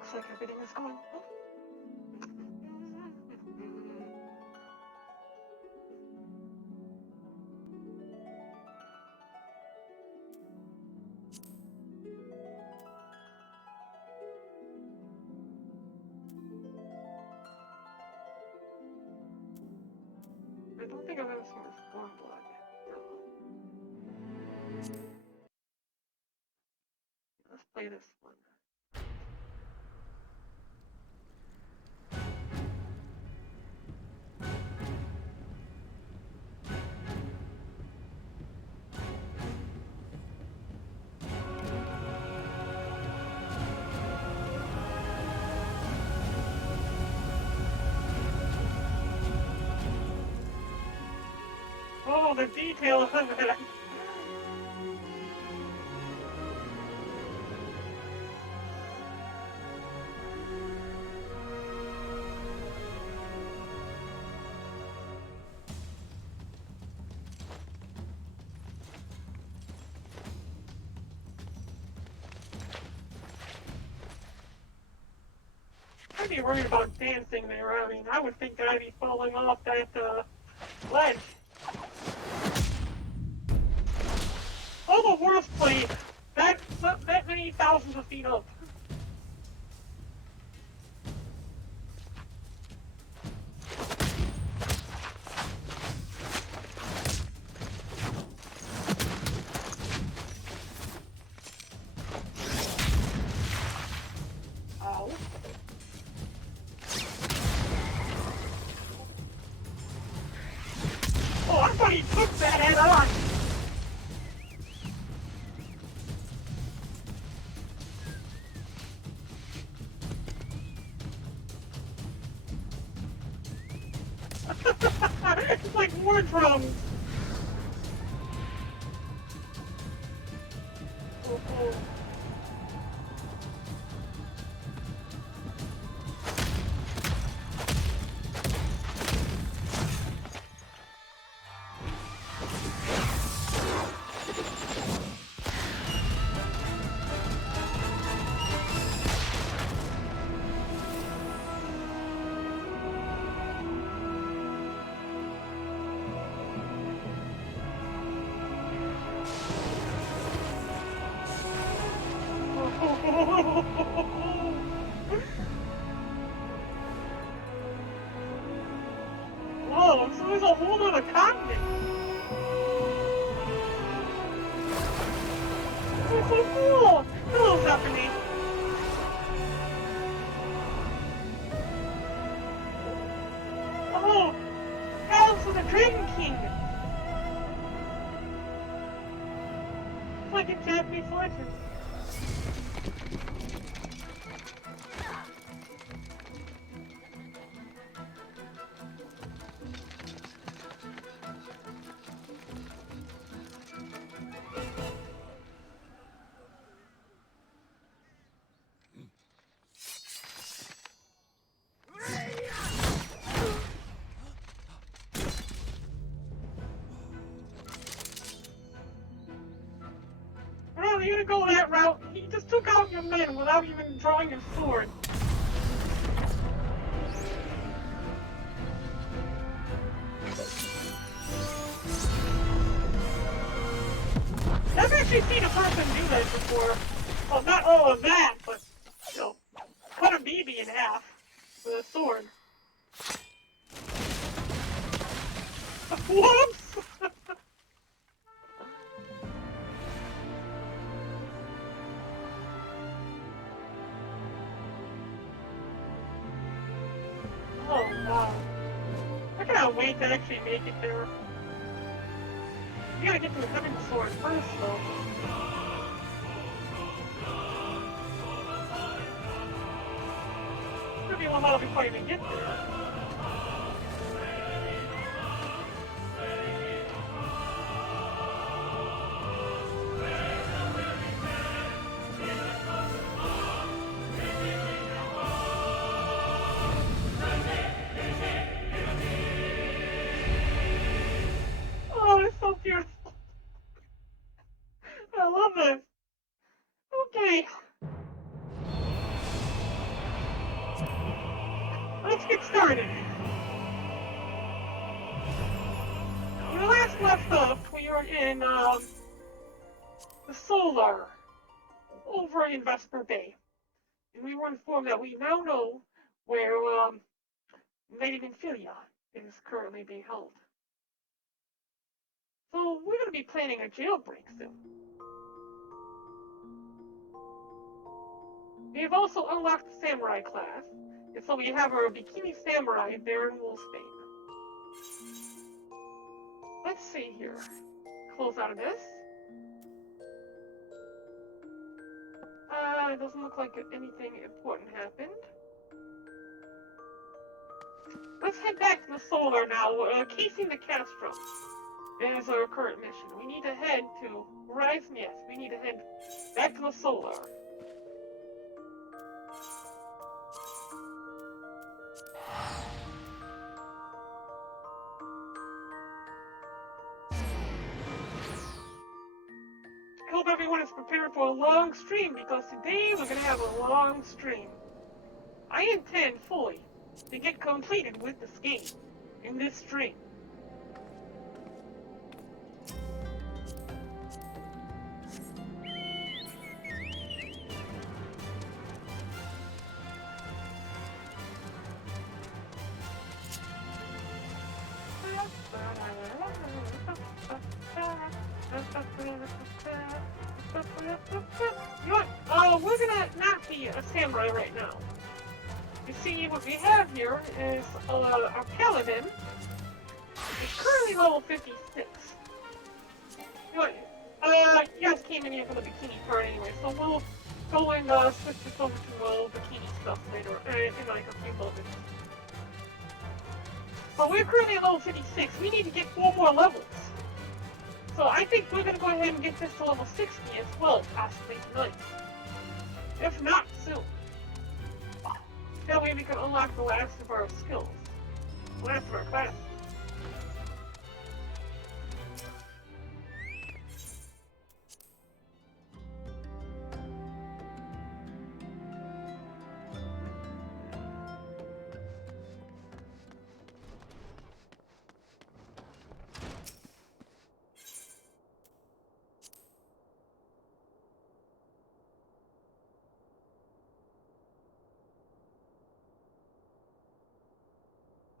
Looks like everything is going well. I don't think I've ever seen this warm blood. Let's play this one. Oh, the detail of it! I'd be worried about dancing there. I mean, I would think that I'd be falling off that ledge. Oh, the worst place! That many thousands of feet up. Ow. Oh, I thought he took that head on! It's like war drums! Oh. Whoa, so there's a whole other continent! That's so cool! Hello, Stephanie! Oh! Alice of the Dragon King! It's like a Japanese legend. Well, you're gonna go that route. He just took out your men without even drawing his sword. I've actually seen a person do that before. Well, not all of that, but, you know, cut a BB in half with a sword. Whoops! Oh, wow. I cannot wait to actually make it there. You gotta get to the heaven sword first, though. It's gonna be a while before you even get there. Oh, it's so beautiful. I love this. Okay. started. When we last left off, we were in the Solar over in Vesper Bay. And we were informed that we now know where Lady Infilia is currently being held. So we're going to be planning a jailbreak soon. We have also unlocked the Samurai class, and so we have our Bikini Samurai, Barren Wolfsbane. Let's see here. Close out of this. It doesn't look like anything important happened. Let's head back to the Solar now. Casing the Castrum is our current mission. We need to head to Horizon. Yes, we need to head back to the Solar. I hope everyone is prepared for a long stream, because today we're going to have a long stream. I intend fully to get completed with this game in this stream. You know what? We're gonna not be a samurai right now. You see, what we have here is our paladin. He's currently level 56. You know what? You guys came in here for the bikini part anyway, so we'll go and switch this over to bikini stuff later, in like a few moments. But we're currently at level 56. We need to get 4 more levels. So I think we're going to go ahead and get this to level 60 as well, possibly tonight. If not, soon. That way we can unlock the last of our skills. The last of our classes.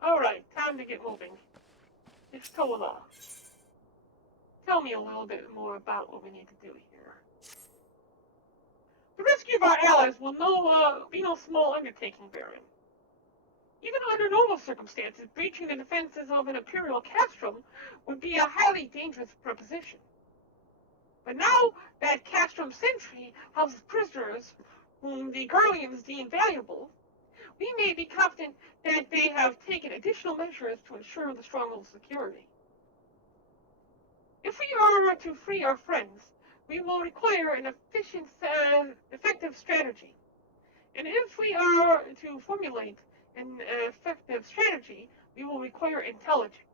Alright, time to get moving. It's Tola. Tell me a little bit more about what we need to do here. The rescue of our allies will be no small undertaking, Barren. Even under normal circumstances, breaching the defenses of an Imperial castrum would be a highly dangerous proposition. But now that castrum sentry houses prisoners whom the Guardians deem valuable, we may be confident that they have taken additional measures to ensure the stronghold's security. If we are to free our friends, we will require an effective strategy. And if we are to formulate an effective strategy, we will require intelligence.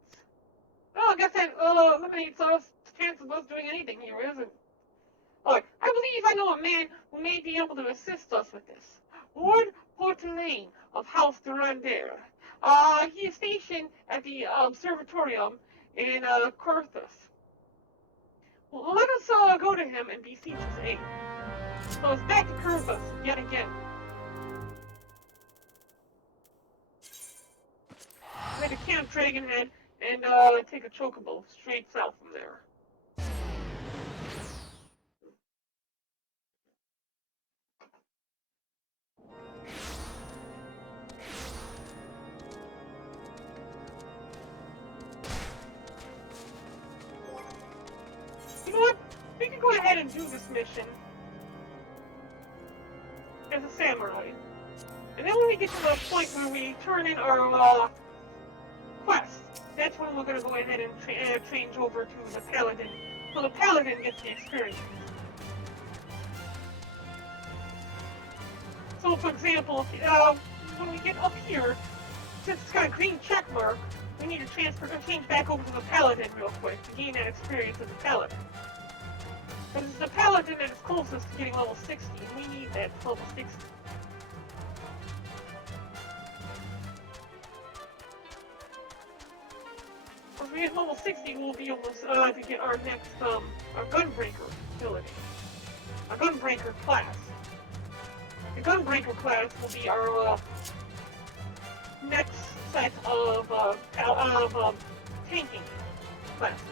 Well, I guess that eliminates the chance of us doing anything here, isn't it? Look, I believe I know a man who may be able to assist us with this. Lord Portelaine of House Durandere. He is stationed at the observatorium in Corthus. Well, let us go to him and beseech his aid. So it's back to Corthus yet again. Make a Camp Dragonhead and take a chocobo straight south from there. You know what? We can go ahead and do this mission as a samurai. And then when we get to the point where we turn in our quest, that's when we're going to go ahead and change over to the paladin. So the paladin gets the experience. So for example, when we get up here, since it's got a green check mark, we need to change back over to the paladin real quick to gain that experience as a paladin. Because it's the paladin that is closest to getting level 60, and we need that level 60. we hit level 60, we'll be able to get our next, our Gunbreaker ability. Our Gunbreaker class. The Gunbreaker class will be our, next set of tanking classes.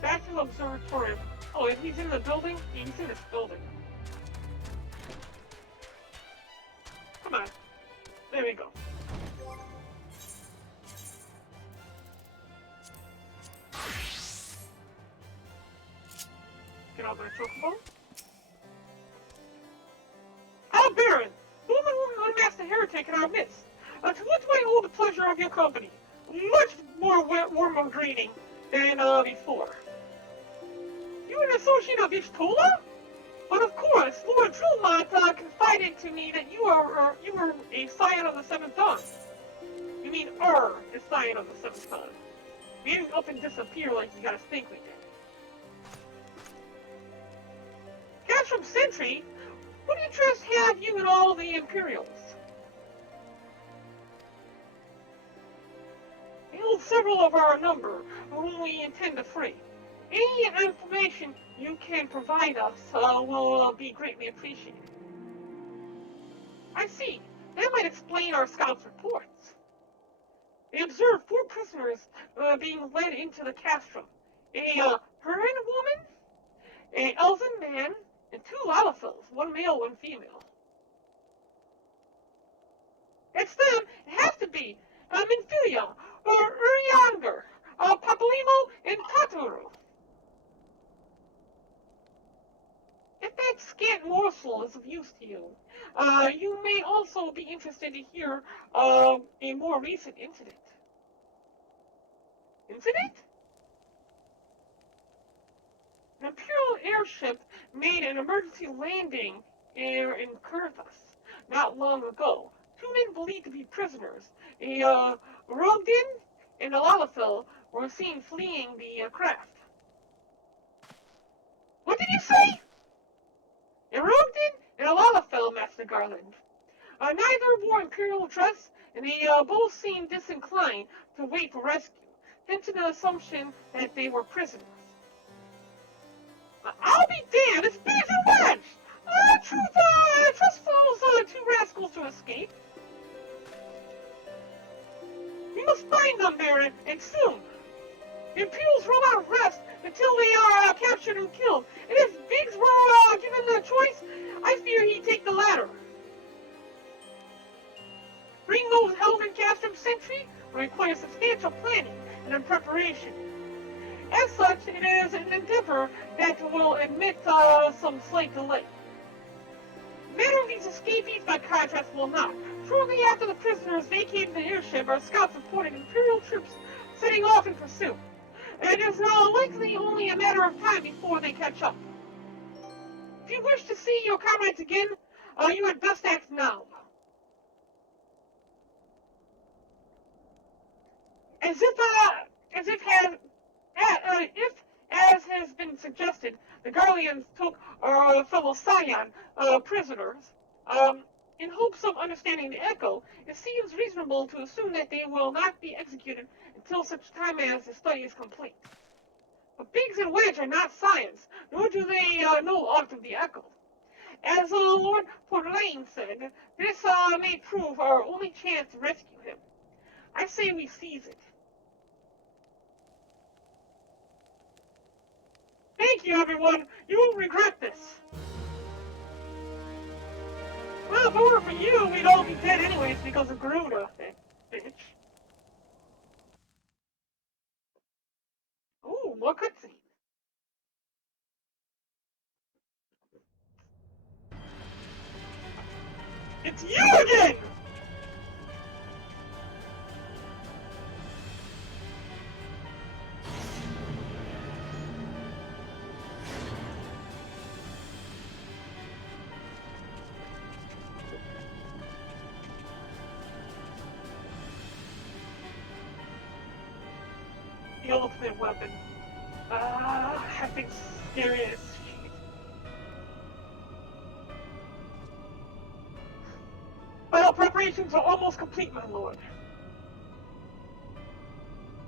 Back to the observatory. Oh, if he's in the building? He's in this building. Come on. There we go. Get out my chocobo. Barren! The woman who unmasked the heretic in our midst. To what do I owe the pleasure of your company? Much more warmer greeting than before. You an associate of Ishtola? But of course, Lord Trulmont confided to me that you were a scion of the Seventh Dawn. You mean a scion of the Seventh Dawn. We didn't up and disappear like you guys think we did. Cash from Sentry? What interest have you in all the Imperials? We hold several of our number, whom we intend to free. Any information you can provide us will be greatly appreciated. I see. That might explain our scouts' reports. They observed 4 prisoners being led into the castrum. A Barren woman, a elven man, and 2 Lalafels, 1 male, 1 female. It's them. It has to be. Minfilia, Urianger, Papolimo, and Taturu. If that scant morsel is of use to you, you may also be interested to hear a more recent incident. Incident? An Imperial airship made an emergency landing in Kurthus not long ago. 2 men believed to be prisoners, a Rogden and a Lalafel, were seen fleeing the craft. What did you say? A Rogden and a Lalafel, Master Garland. Neither wore Imperial dress, and they both seemed disinclined to wait for rescue, hence an assumption that they were prisoners. I'll be damned! It's Bees and Wedge! Trust those 2 rascals to escape. We must find them, Barren, and soon. The Imperials will not rest until they are captured and killed. And if Biggs were given the choice, I fear he'd take the latter. Bring those Helman Castrum Sentry will require substantial planning and preparation. As such, it is an endeavor that will admit some slight delay. The matter of these escapees, by contrast, will not. Shortly after the prisoners vacated the airship, our scouts reported Imperial troops setting off in pursuit. It is likely only a matter of time before they catch up. If you wish to see your comrades again, you had best act now. As has been suggested, the Garleans took our fellow Scion prisoners. In hopes of understanding the echo, it seems reasonable to assume that they will not be executed until such time as the study is complete. But Biggs and Wedge are not Scions, nor do they know aught of the echo. As Lord Portlaine said, this may prove our only chance to rescue him. I say we seize it. Thank you, everyone. You won't regret this. Well, if it were for you, we'd all be dead anyways because of Garuda, bitch. Ooh, more cutscene. It's you again! The ultimate weapon. I think scary as shit. Preparations are almost complete, my lord.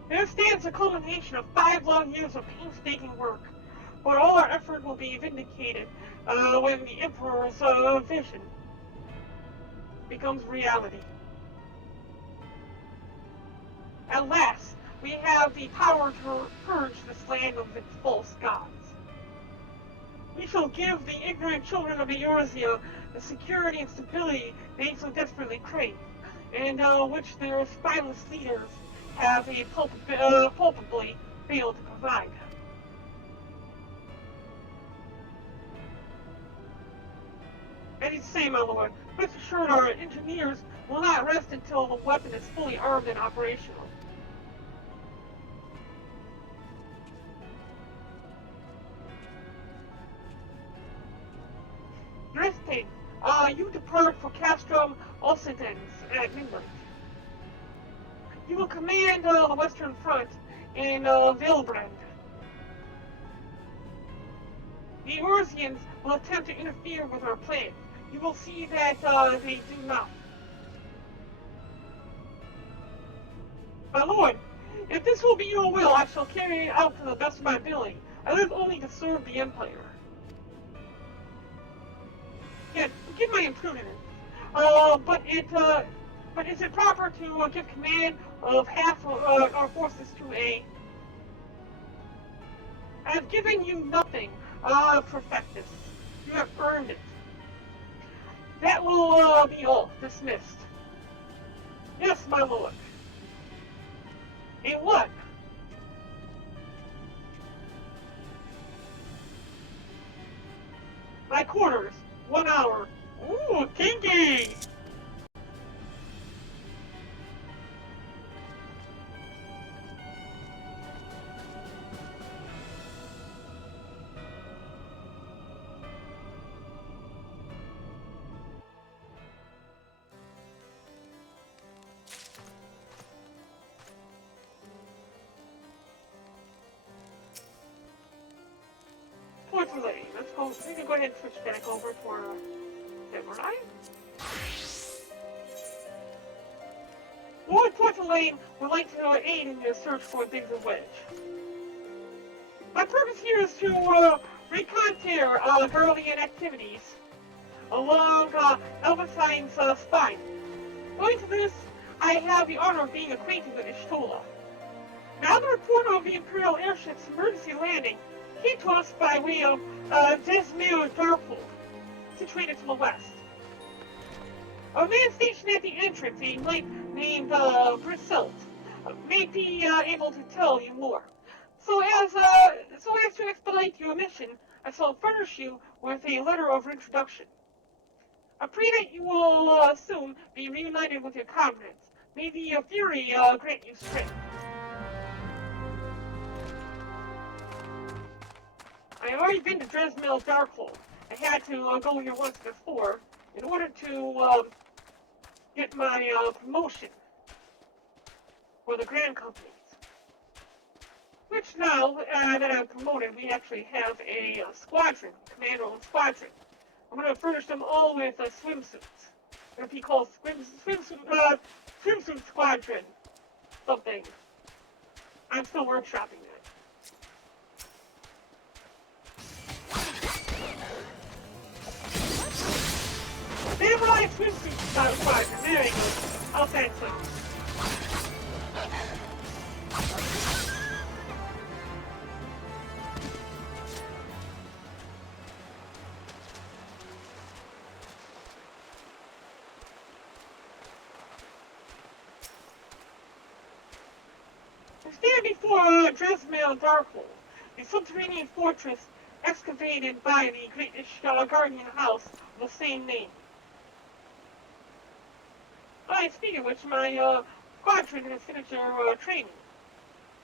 There stands the culmination of 5 long years of painstaking work, but all our effort will be vindicated when the Emperor's vision becomes reality. At last, we have the power to purge this land of its false gods. We shall give the ignorant children of Eorzea the security and stability they so desperately crave, and which their spineless leaders have palpably failed to provide. As you say, my lord, rest assured our engineers will not rest until the weapon is fully armed and operational. Drifting, you depart for Castrum Occidens at midnight. You will command the Western Front in Jailbreak. The Eorzeans will attempt to interfere with our plan. You will see that they do not. My lord, if this will be your will, I shall carry it out to the best of my ability. I live only to serve the Empire. Yet, forgive my imprudence. But is it proper to give command of half our forces to a? I have given you nothing, Perfectus. You have earned it. That will be all. Dismissed. Yes, my lord. A what? My quarters. 1 hour. Ooh, kinky! Fortunately, let's go. We can go ahead and switch back over for Samurai. Lord Portulaine would like to aid in your search for Biggs and Wedge. My purpose here is to reconnoiter Garlean activities along Elvisine's spine. Owing to this, I have the honor of being acquainted with Ishtola. Now the report of the Imperial airship's emergency landing came to us by way of Desmere Darkhold, situated to the west. A man stationed at the entrance, a knight named Briselt, may be able to tell you more. So as to expedite your mission, I shall furnish you with a letter of introduction. I pray that you will soon be reunited with your comrades. May the Fury grant you strength. I have already been to Dresmel Darkhold. I had to go here once before in order to get my promotion for the Grand Companies. Which now that I'm promoted, we actually have a squadron, commando-owned squadron. I'm going to furnish them all with swimsuits. It'll be called swimsuit squadron something. I'm still workshopping that. Samurai swimsuit squadron. There you go. I'll say it quick. We stand before Dresmel Darkhold, a subterranean fortress excavated by the great Guardian house of the same name. Speaking of which, my squadron has finished their training.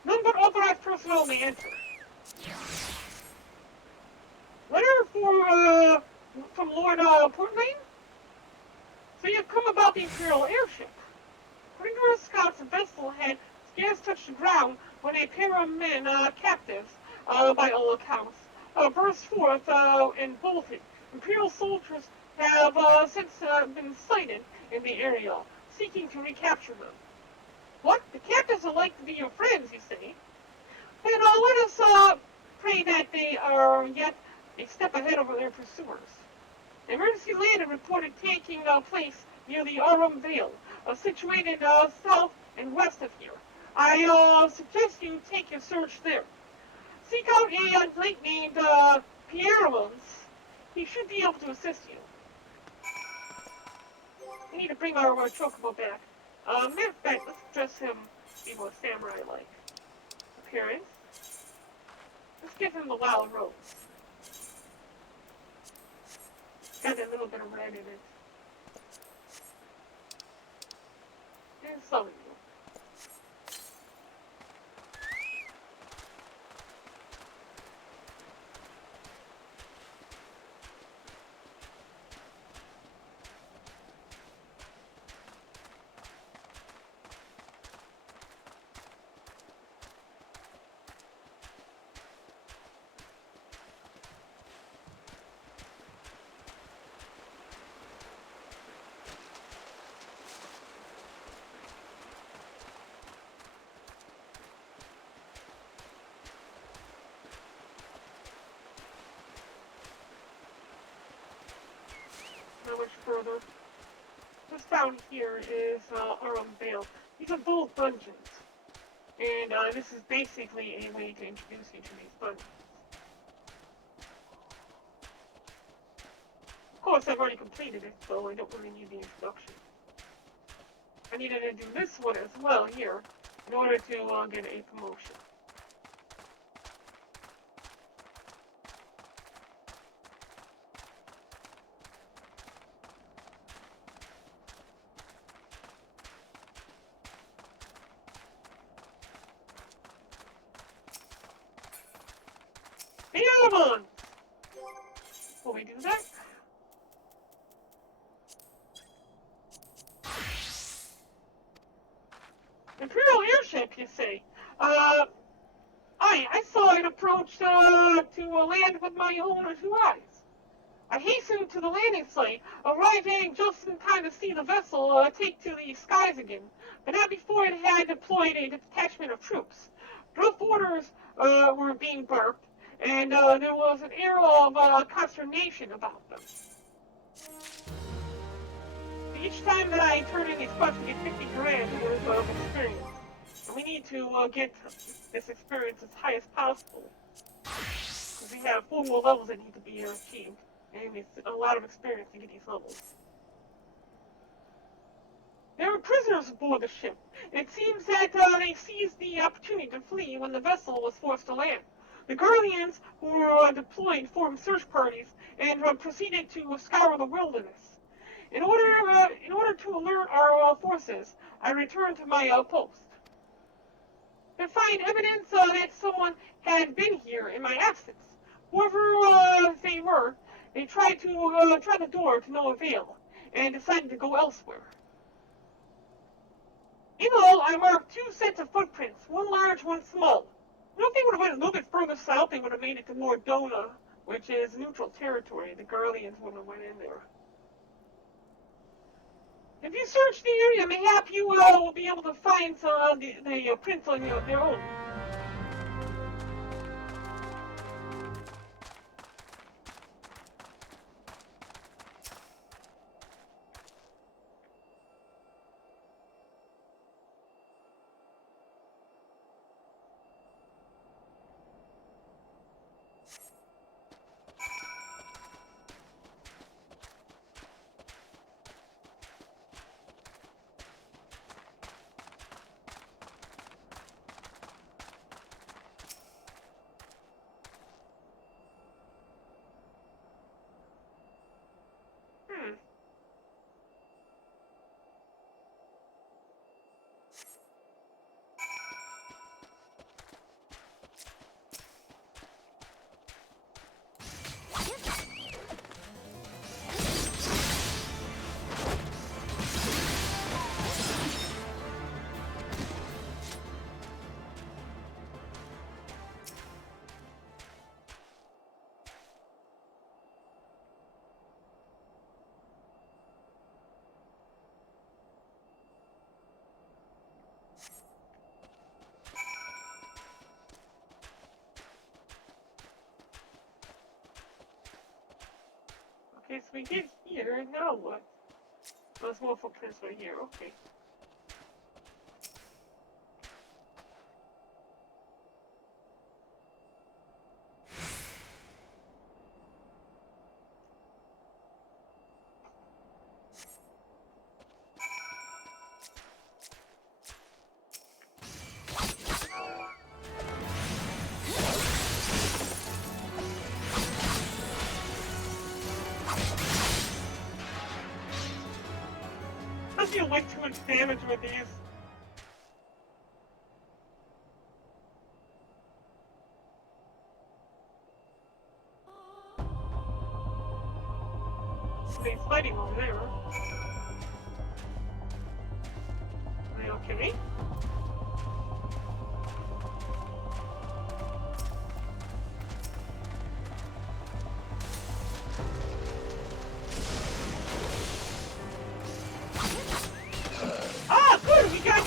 None but authorized personnel may enter. Letter from Lord Portulaine? So you've come about the Imperial airship. According to our scouts, the vessel had scarce touched the ground when a pair of men, captives, by all accounts, burst forth and bolted. Imperial soldiers have since been sighted in the area, seeking to recapture them. What? The captives would like to be your friends, you say? Then let us pray that they are yet a step ahead of their pursuers. Emergency landing reported taking place near the Arum Vale, situated south and west of here. I suggest you take your search there. Seek out a knight named Pierrons. He should be able to assist you. We need to bring our chocobo back. Matter of fact, let's dress him be more samurai-like appearance. Let's give him the wild rose. Got that little bit of red in it. And summon you. Not much further. This down here is Arum Vale. These are both dungeons. And this is basically a way to introduce you to these dungeons. Of course, I've already completed it, so I don't really need the introduction. I needed to do this one as well here in order to get a promotion. The other one! Will we do that? Imperial airship, you say? I saw it approach to land with my own 2 eyes. I hastened to the landing site, arriving just in time to see the vessel take to the skies again, but not before it had deployed a detachment of troops. Rough orders were being barked, and there was an air of consternation about them. Each time that I turn in these quests, we get 50 grand worth of experience. And we need to get this experience as high as possible. Because we have 4 more levels that need to be achieved. And it's a lot of experience to get these levels. There were prisoners aboard the ship. It seems that they seized the opportunity to flee when the vessel was forced to land. The Guardians who were deployed formed search parties and proceeded to scour the wilderness. In order to alert our forces, I returned to my post. To find evidence that someone had been here in my absence. Whoever they were, they tried to try the door to no avail, and decided to go elsewhere. In all, I marked 2 sets of footprints, one large, one small. You know, if they would have went a little bit further south, they would have made it to Mordona, which is neutral territory. The Guardians wouldn't have went in there. If you search the area, mayhap you will be able to find the prints on their own. Okay, so we get here, now what? There's more footprints right here, okay. I feel like too much damage with these. Somebody's fighting over there. Are you okay? Ah, good! We got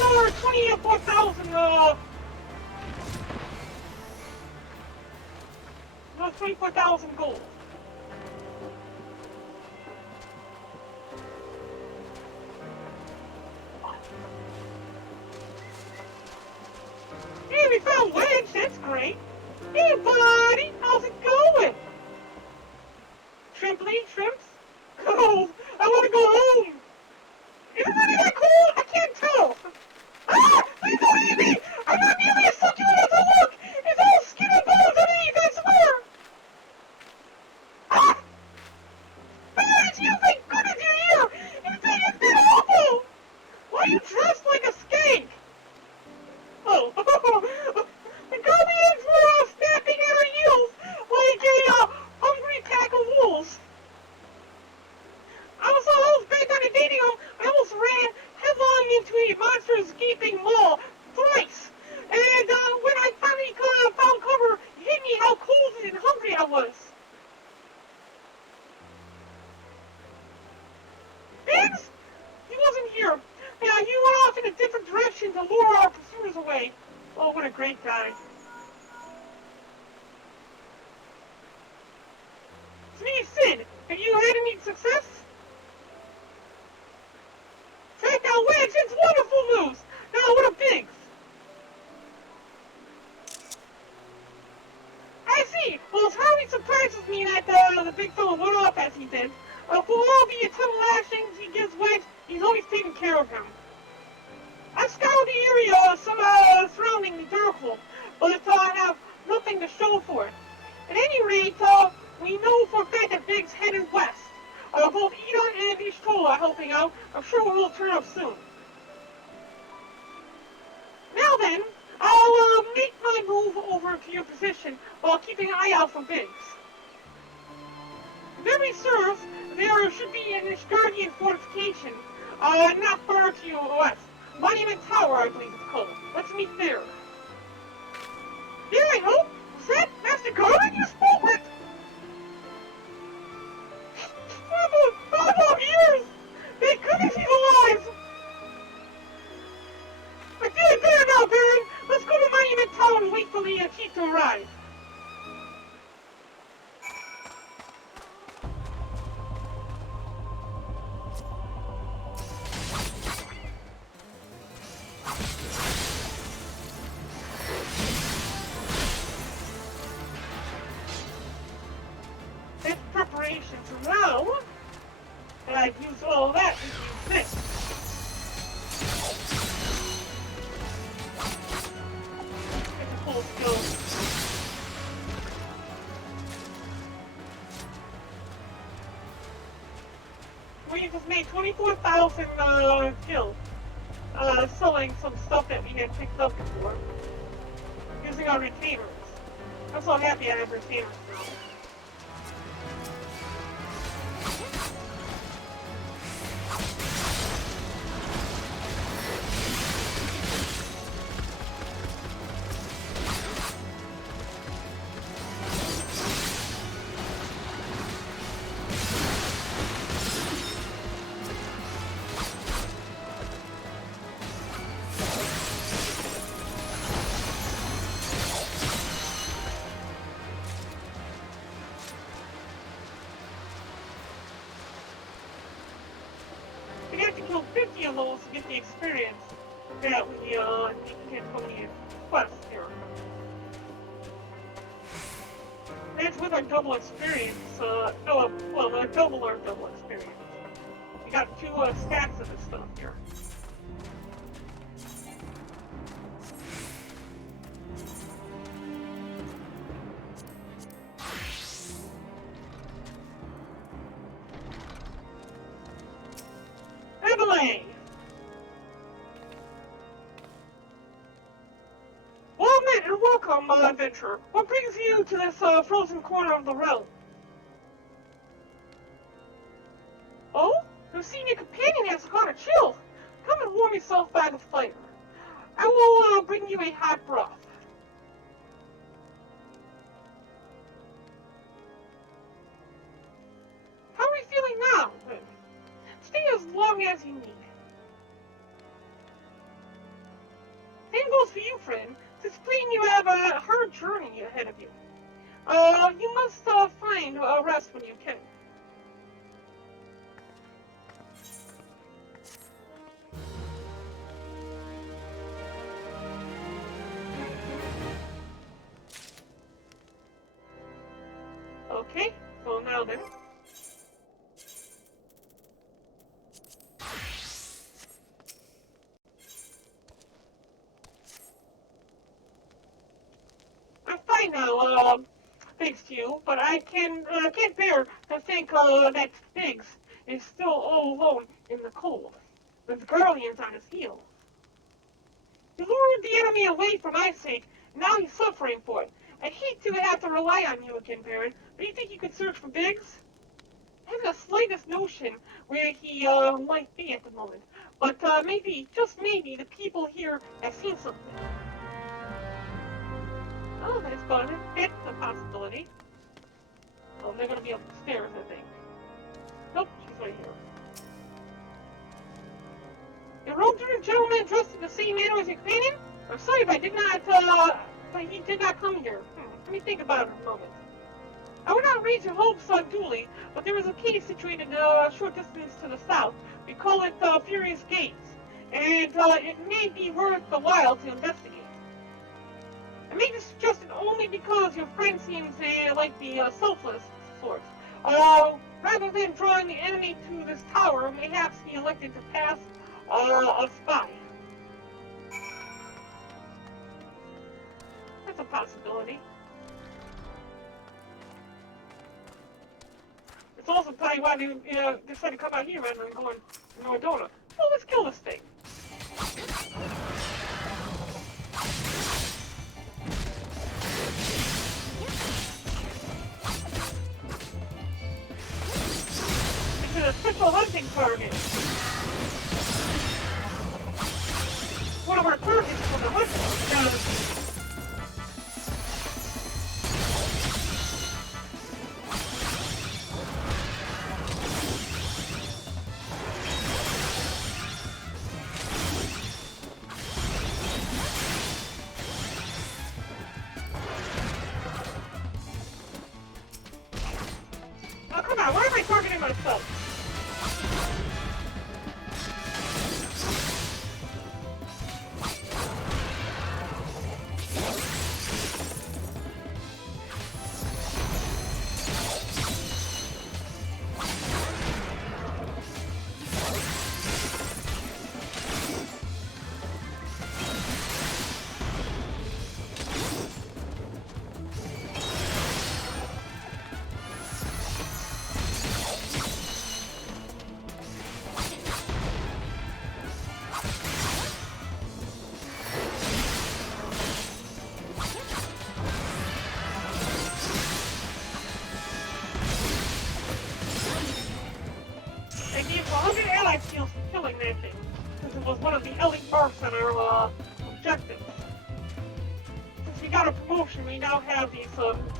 another 24,000, another 24,000 gold. Hey, we found Wedge, that's great. Hey, buddy, how's it going? Shrimply, shrimps? Oh, I want to go home. Is it really that cold? I can't tell. Ah, please don't eat me. I'm not nearly as succulent as I look. It's all skin and bones underneath, I swear. Ah! It's you, thank goodness you're here. It's been awful. Why are you dressed like a skank? Oh, the gummy eggs were snapping at our heels like a hungry pack of wolves. I was almost bent on evading them. I almost ran headlong into a monster's gaping maw thrice. And when I finally found cover, it hit me how cold and hungry I was. Biggs? He wasn't here. Yeah, he went off in a different direction to lure our pursuers away. Oh, what a great guy. It's me, Sid. Have you had any success? Track down Wedge, it's wonderful news! Now, what a Biggs? I see. Well, it hardly surprises me that the big fella went off as he did. For all the eternal lashings he gives Wedge, he's always taking care of him. I've scoured the area surrounding the Durkle, but I have nothing to show for it. At any rate, we know for a fact that Biggs headed west. Both Ida and Ishtola are helping out. I'm sure we'll turn up soon. Now then, I'll make my move over to your position while keeping an eye out for Biggs. If memory serves, there should be an Ishgardian fortification, not far to your west. Monument Tower, I believe it's called. Let's meet there. Here I hope. Was that Master Garland you spoke with? For about years! Thank goodness he's alive! But there now, Barren! Let's go to Monument Tower and wait for the chief to arrive. That's preparation for now. And I've used all that to use this. It's a full skill. We just made 24,000 kills. Selling some stuff that we had picked up before. Using our retainers. I'm so happy I have retainers now. heals to get the experience that we get from the quest here. That's with our double experience. Double our double experience. We got 2 stacks of this stuff here. Emily! Well met and welcome, adventurer. What brings you to this frozen corner of the realm? Oh? Your senior companion has got a chill. Come and warm yourself by the fire. I will bring you a hot broth. How are you feeling now, then? Stay as long as you need. Same goes for you, friend. It's plain you have a hard journey ahead of you. You must find rest when you can. Okay, so now then. I'm fine now, thanks to you, but I can't bear to think that Biggs is still all alone in the cold, with the guardians on his heels. He lured the enemy away for my sake, and now he's suffering for it. I'd hate to have to rely on you again, Barren, but do you think you could search for Biggs? I haven't the slightest notion where he might be at the moment, but maybe, just maybe, the people here have seen something. Oh, that's fun. It's a possibility. Oh, they're gonna be upstairs, I think. Nope, she's right here. You rode through a gentleman dressed in the same manner as your companion? I'm sorry if I did not, but he did not come here. Let me think about it a moment. I would not raise your hopes unduly, but there is a cave situated a short distance to the south. We call it Furious Gates, and it may be worth the while to investigate. I made this suggestion only because your friend seems like the selfless sort. Rather than drawing the enemy to this tower, mayhaps he elected to pass a spy. That's a possibility. It's also probably why they decided to come out here rather than going to Nordona. Well, let's kill this thing. It's a special hunting target. One of our targets for the hunt. Oh, come on, why am I targeting myself? I gave 100 ally skills for killing that thing, since it was one of the elite marks on our objectives. Since we got a promotion, we now have these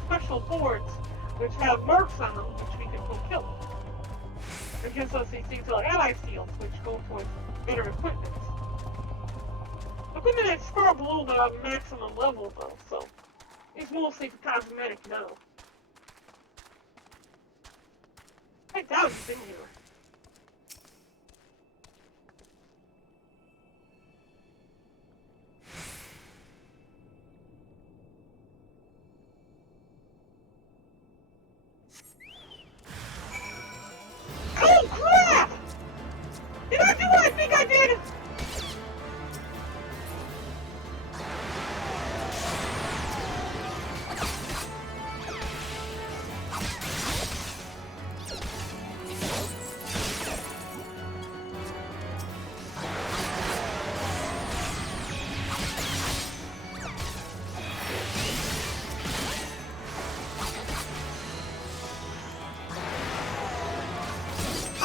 special boards, which have marks on them, which we can go kill. It gives us these ally skills, which go towards better equipment. Equipment is far below the maximum level, though, so it's mostly for cosmetic now. I doubt he's in here.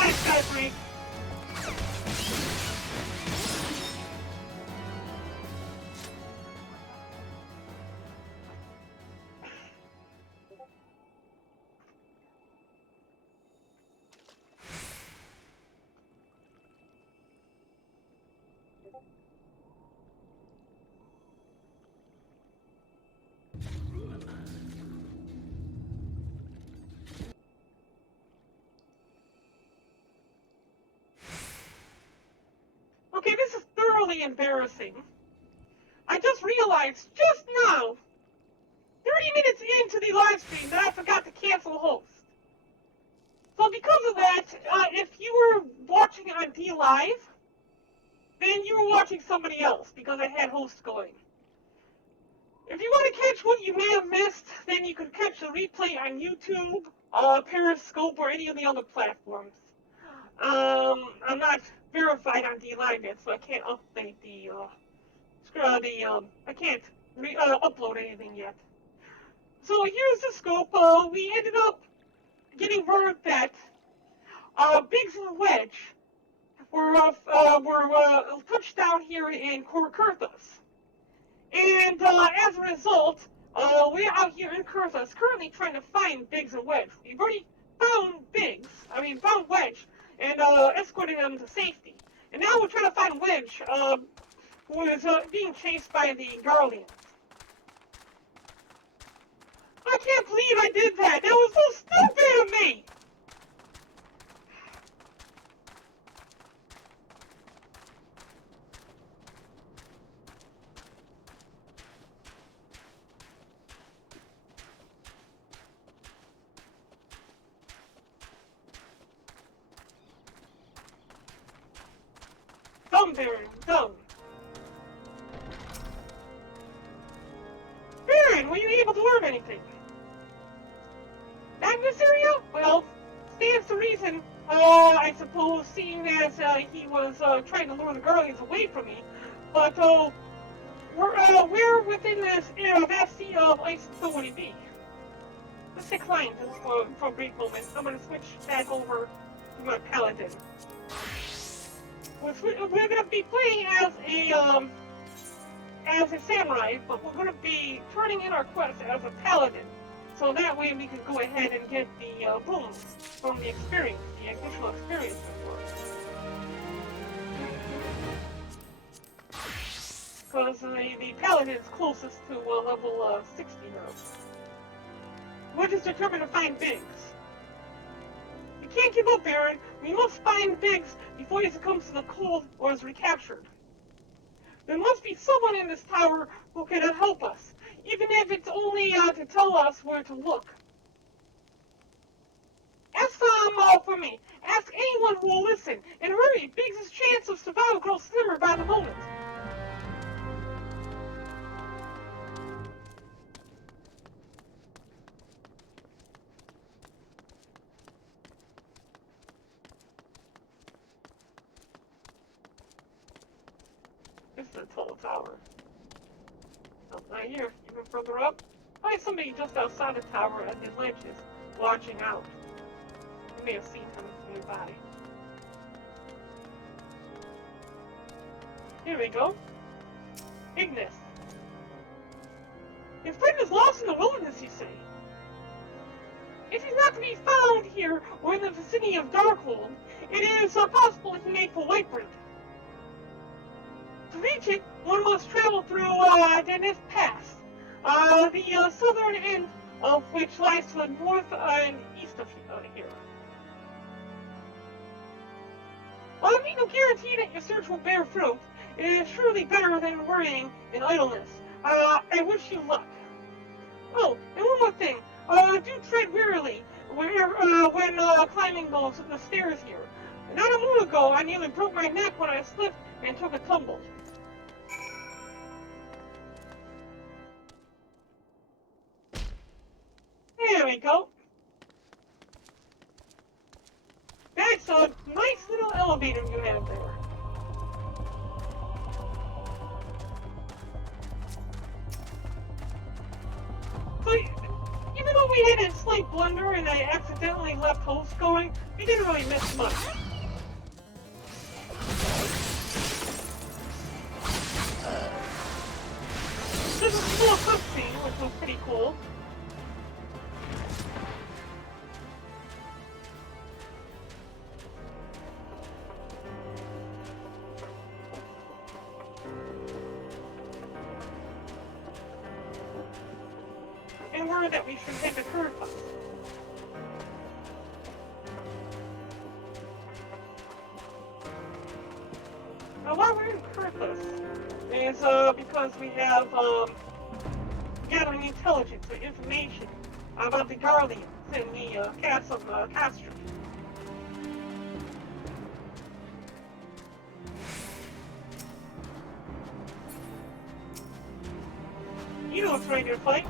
Thanks, Jailbreak. Okay, this is thoroughly embarrassing. I just realized, just now, 30 minutes into the live stream, that I forgot to cancel host. So because of that, if you were watching on D Live, then you were watching somebody else, because I had host going. If you want to catch what you may have missed, then you can catch the replay on YouTube, Periscope, or any of the other platforms. I'm not verified on D Live yet, so I can't update I can't upload anything yet. So here's the scope. We ended up getting word that Biggs and Wedge were touched down here in Kurthus. And as a result, we're out here in Kurthus currently trying to find Biggs and Wedge. We've already found found Wedge, and escorted them to safety. And now we're trying to find Wedge, who is being chased by the Guardians. I can't believe I did that! That was so stupid of me! Dumb, Barren, dumb. Barren, were you able to learn anything? Not in this area? Well, stands to reason, I suppose, seeing as he was trying to lure the Guardians away from me. But we're within this vast sea of ice and so would be. Let's decline just for a brief moment. I'm going to switch back over to my paladin. We're going to be playing as a samurai, but we're going to be turning in our quest as a paladin. So that way we can go ahead and get the boons from the experience, the additional experience because the paladin's closest to level 60 now. We're just determined to find Biggs. We can't give up, Barren. We must find Biggs before he succumbs to the cold or is recaptured. There must be someone in this tower who can help us, even if it's only to tell us where to look. Ask for me. Ask anyone who will listen. And hurry, Biggs' chance of survival grows slimmer by the moment. This is a tall tower. Oh, not here. Even further up. Probably somebody just outside the tower at the ledges, watching out. You may have seen him nearby. Here we go. Ignis. Your friend is lost in the wilderness, you say? If he's not to be found here or in the vicinity of Darkhold, it is possible he may for Whitebrand. To reach it, one must travel through Dennis Pass, the southern end of which lies to the north and east of here. While I mean no guarantee that your search will bear fruit, it is surely better than worrying in idleness. I wish you luck. Oh, and one more thing. Do tread warily when climbing the stairs here. Not a moment ago, I nearly broke my neck when I slipped and took a tumble. There we go. That's a nice little elevator you have there. So, even though we hadn't slight blunder and I accidentally left host going, we didn't really miss much. There's a small cutscene, which was pretty cool. And word that we should take a curve bus. Now, why we're in Curtis is because we have gathering intelligence or information about the Guardians in the cast of Castro. You know it's ready to fight.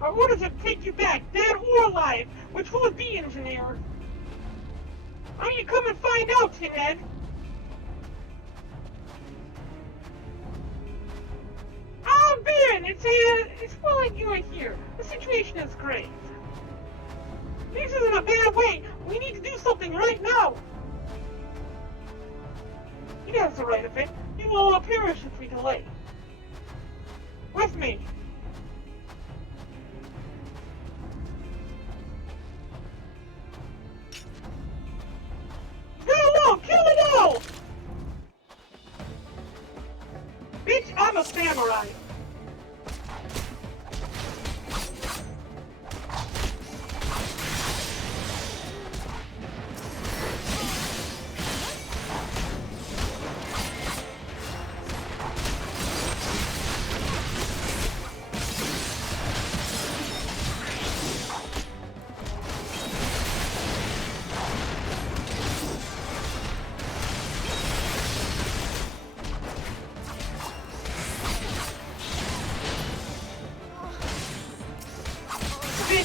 Our orders have take you back, dead or alive. Which will it be, engineer? Why don't you come and find out, Tin Ed? Oh, Barren, it's well like you right here. The situation is grave. This isn't a bad way. We need to do something right now. He has the right of it. We will all perish if we delay. With me. Kill it all! Bitch, I'm a samurai.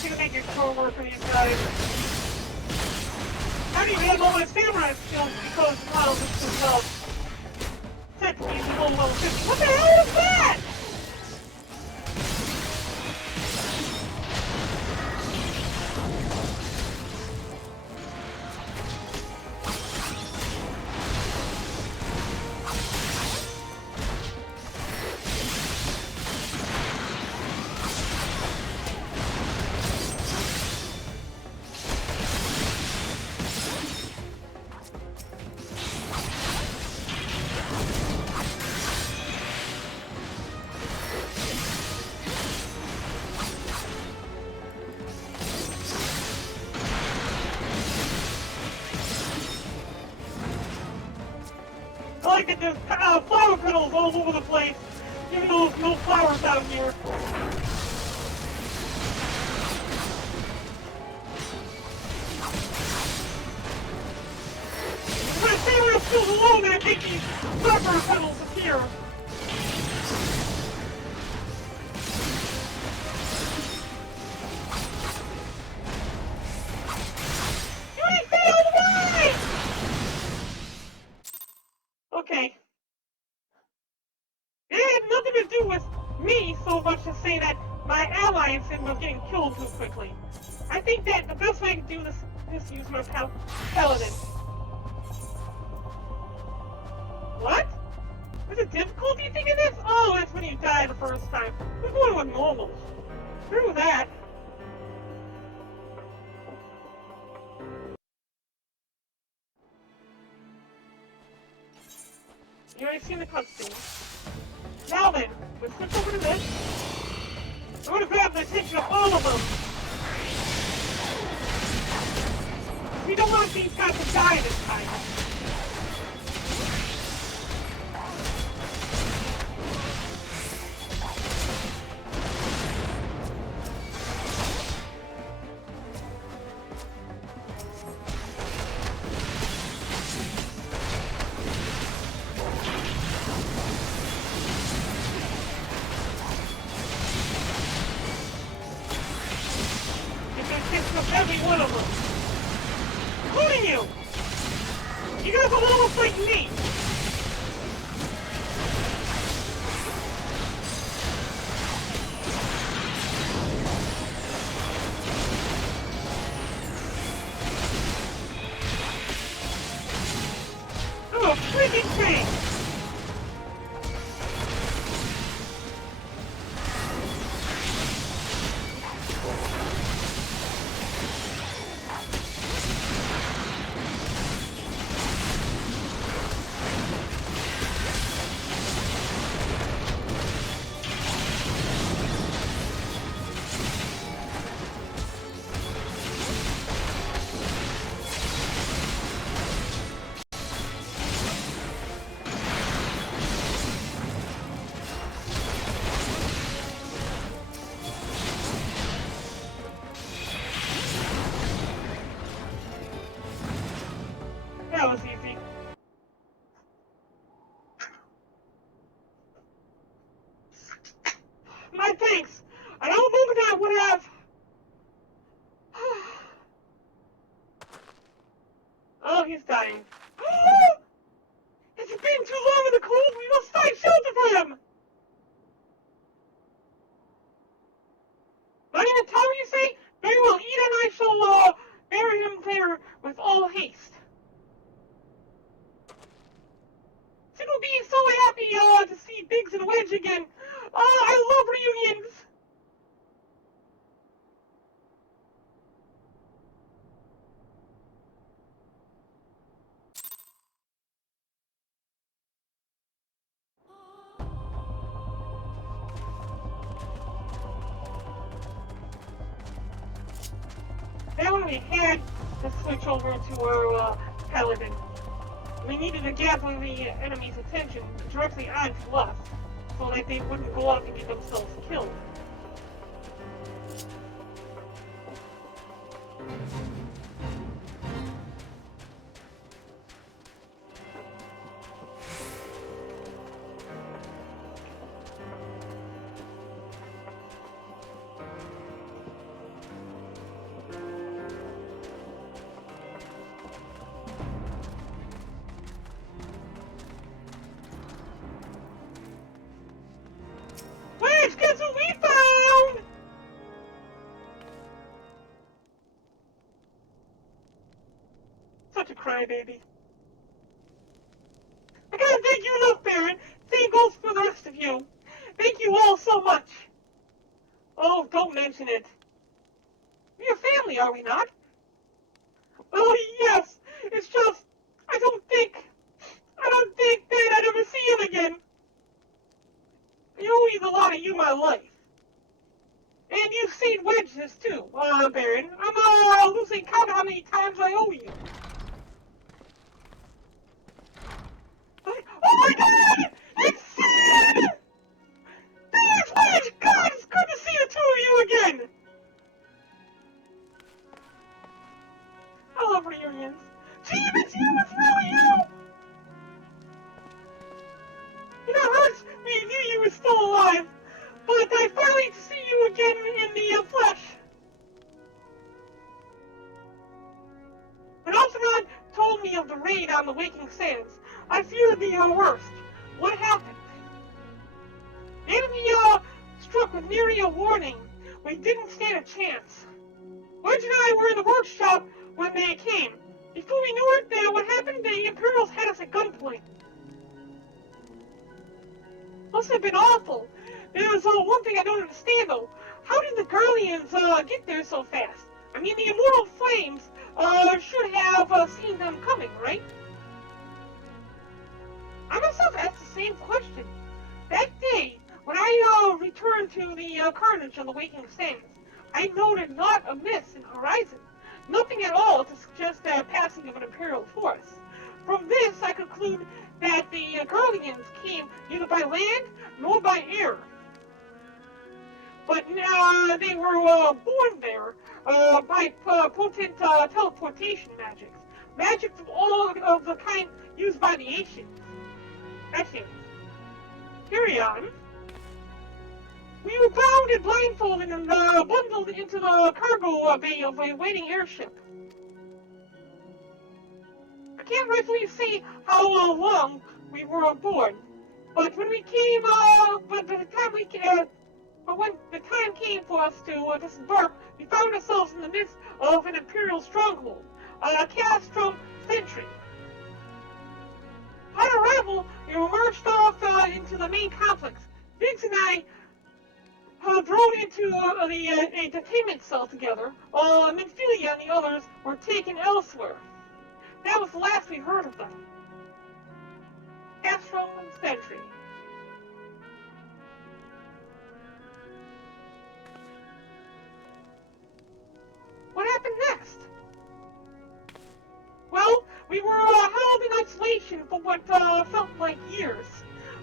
To make your core work for these guys. I don't even have all my samurai skills because, well, this is, set to be below level 50. What the hell is that? I like that there's flower petals all over the place, even though there's no flowers down here. When I say we're still alone, I think these flower petals appear. Okay. It had nothing to do with me so much to say that my allies was getting killed too quickly. I think that the best way to do this is to use my paladin. What? There's a difficulty thing in this? Oh, that's when you die the first time. We're going with normal. Screw that. You already seen the cutscene. Now then, let's switch over to this. I'm gonna grab the attention of all of them. We don't want these guys to die this time. every one of them. Including you! You guys will almost like me! Oh, freaking thing! That was easy. My thanks. I don't think that would have. Oh, he's dying. Has it been too long in the cold? We must find shelter for him. Not even time, you say? Very well, Eda and I shall bury him there with all haste. Sid will be so happy to see Biggs and Wedge again. I love reunions. Then when we had to switch over to our paladin, we needed to gather the enemy's attention directly onto us, so that they wouldn't go off and get themselves killed. Wedge, guess what we found? Such a crybaby. I can't thank you enough, Barren. Same goes for the rest of you. Thank you all so much. Oh, don't mention it. We're family, are we not? Oh, yes. It's just, I don't think that I'd ever see him again. I owe you a lot of you my life. And you've seen Wedges too, Barren. I'm losing count of how many times I owe you. Oh my God! It's Sid! There's Wedge! God, it's good to see the two of you again! I love reunions. Gee, it's you! It's really you! You know, it hurts. We knew you were still alive, but I finally see you again in the flesh. When Oceanod told me of the raid on the Waking Sands, I feared the worst. What happened? The enemy struck with nearly a warning. We didn't stand a chance. Wedge and I were in the workshop when they came. Before we knew it, what happened? The Imperials had us at gunpoint. Must have been awful. There's one thing I don't understand, though. How did the Guardians get there so fast? I mean, the Immortal Flames should have seen them coming, right? I myself asked the same question. That day, when I returned to the carnage on the Waking Sands, I noted not a miss in horizon. Nothing at all to suggest the passing of an Imperial force. From this, I conclude that the Guardians came neither by land nor by air. But they were born there by potent teleportation magics. Magics of all of the kind used by the ancients. Carry on. We were bound and blindfolded and bundled into the cargo bay of a waiting airship. I can't rightfully say how long we were aboard, but when we came, but when the time came for us to disembark, we found ourselves in the midst of an Imperial stronghold, Castrum Sentry. On arrival, we were marched off into the main complex. Biggs and I drove into a detainment cell together, while Minfilia and the others were taken elsewhere. That was the last we heard of them. Castrum Sentry. What happened next? Well, we were held in isolation for what felt like years,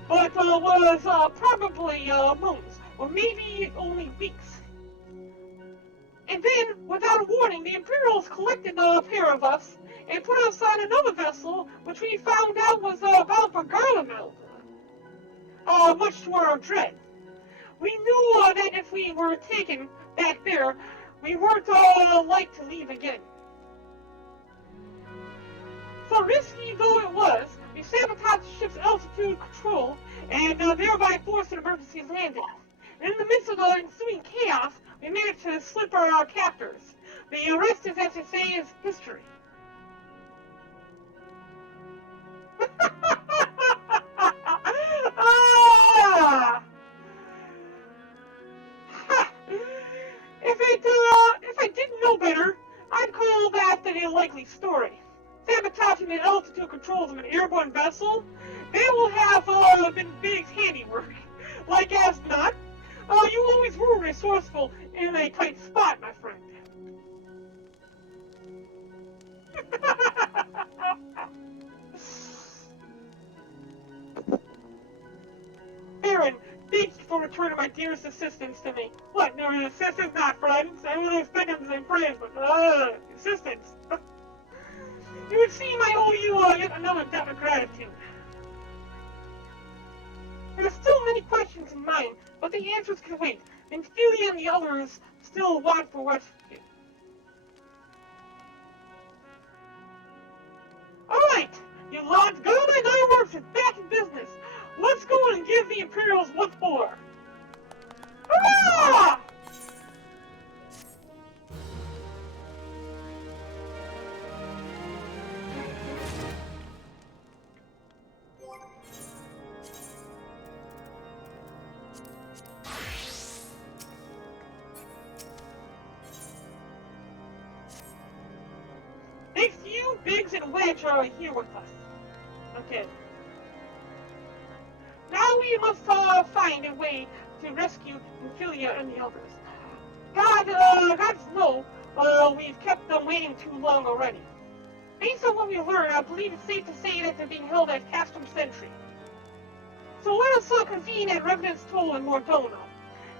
but was probably months, or maybe only weeks. And then, without a warning, the Imperials collected a pair of us and put us on another vessel, which we found out was bound for Garlemald, much to our dread. We knew that if we were taken back there, we weren't like to leave again. So risky though it was, we sabotaged the ship's altitude control and thereby forced an emergency landing. And in the midst of the ensuing chaos, we managed to slip our captors. The rest, as they say, is history. If I didn't know better, I'd call that a likely story. Sabotaging the altitude controls of an airborne vessel, that will have been Big's handiwork. Like as not, you always were resourceful in a tight spot, my friend. Barren, thank you for returning my dearest assistance to me. What, no assistance, not friends? I wouldn't expect them to say friends, but, assistance. You would seem I owe you yet another debt of gratitude. There are still many questions in mind, but the answers can wait, and Ophelia and the others still want for rescue. Alright, you lads, Goma and Ironworks is back in business. Let's go and give the Imperials what for. Hurrah! Thanks to you, Biggs and Wedge are here with us. Okay. Now we must find a way to rescue Ophelia and the others. God's know, we've kept them waiting too long already. Based on what we learned, I believe it's safe to say that they're being held at Castrum Sentry. So let us convene at Revenant's Toll in Mordona.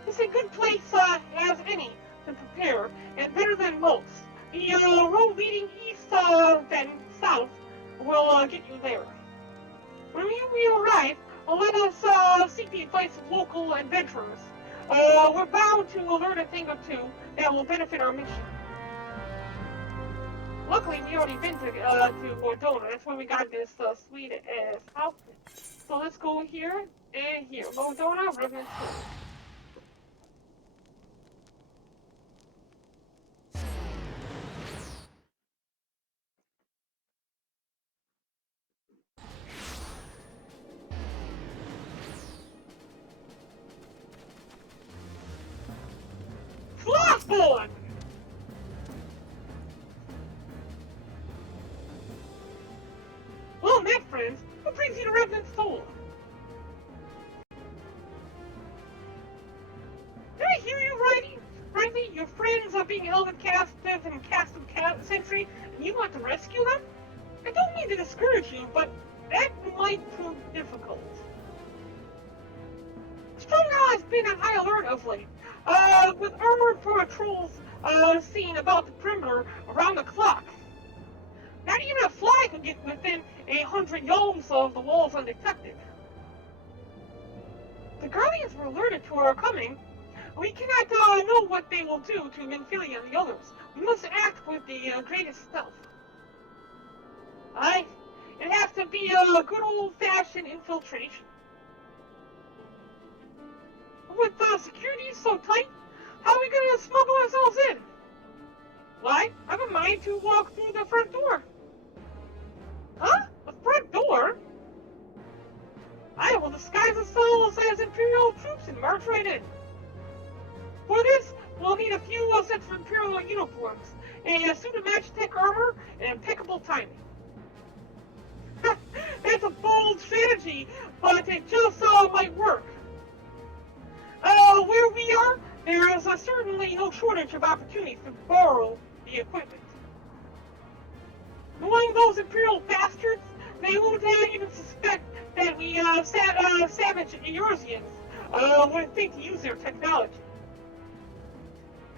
It's a good place as any to prepare, and better than most. The road leading east then south will get you there. When we arrive, let us seek the advice of local adventurers. We're bound to learn a thing or two that will benefit our mission. Luckily, we already been to Mordona. That's where we got this sweet ass outfit. So let's go here and here. Mordona, Revenant Toll. Flossborn! Well met, friends. What brings you to Revenant's Toll? Did I hear you rightly? Your friends are being held captive in Castrum Sentry, and you want to rescue them? I don't mean to discourage you, but that might prove difficult. Stromdale has been on high alert of late, with armored patrols seen about the perimeter around the clock. Not even a fly could get within 100 yards of the walls undetected. The Guardians were alerted to our coming, We cannot know what they will do to Minfilia and the others. We must act with the greatest stealth. Aye, it has to be a good old-fashioned infiltration. With security so tight, how are we going to smuggle ourselves in? Why, I have a mind to walk through the front door. Huh? The front door? I will disguise ourselves as Imperial troops and march right in. For this, we'll need a few sets of Imperial uniforms, a suit of Magitech armor, and impeccable timing. That's a bold strategy, but it just might work. Where we are, there is certainly no shortage of opportunities to borrow the equipment. Knowing those Imperial bastards, they won't even suspect that we savage Eorzeans would think to use their technology.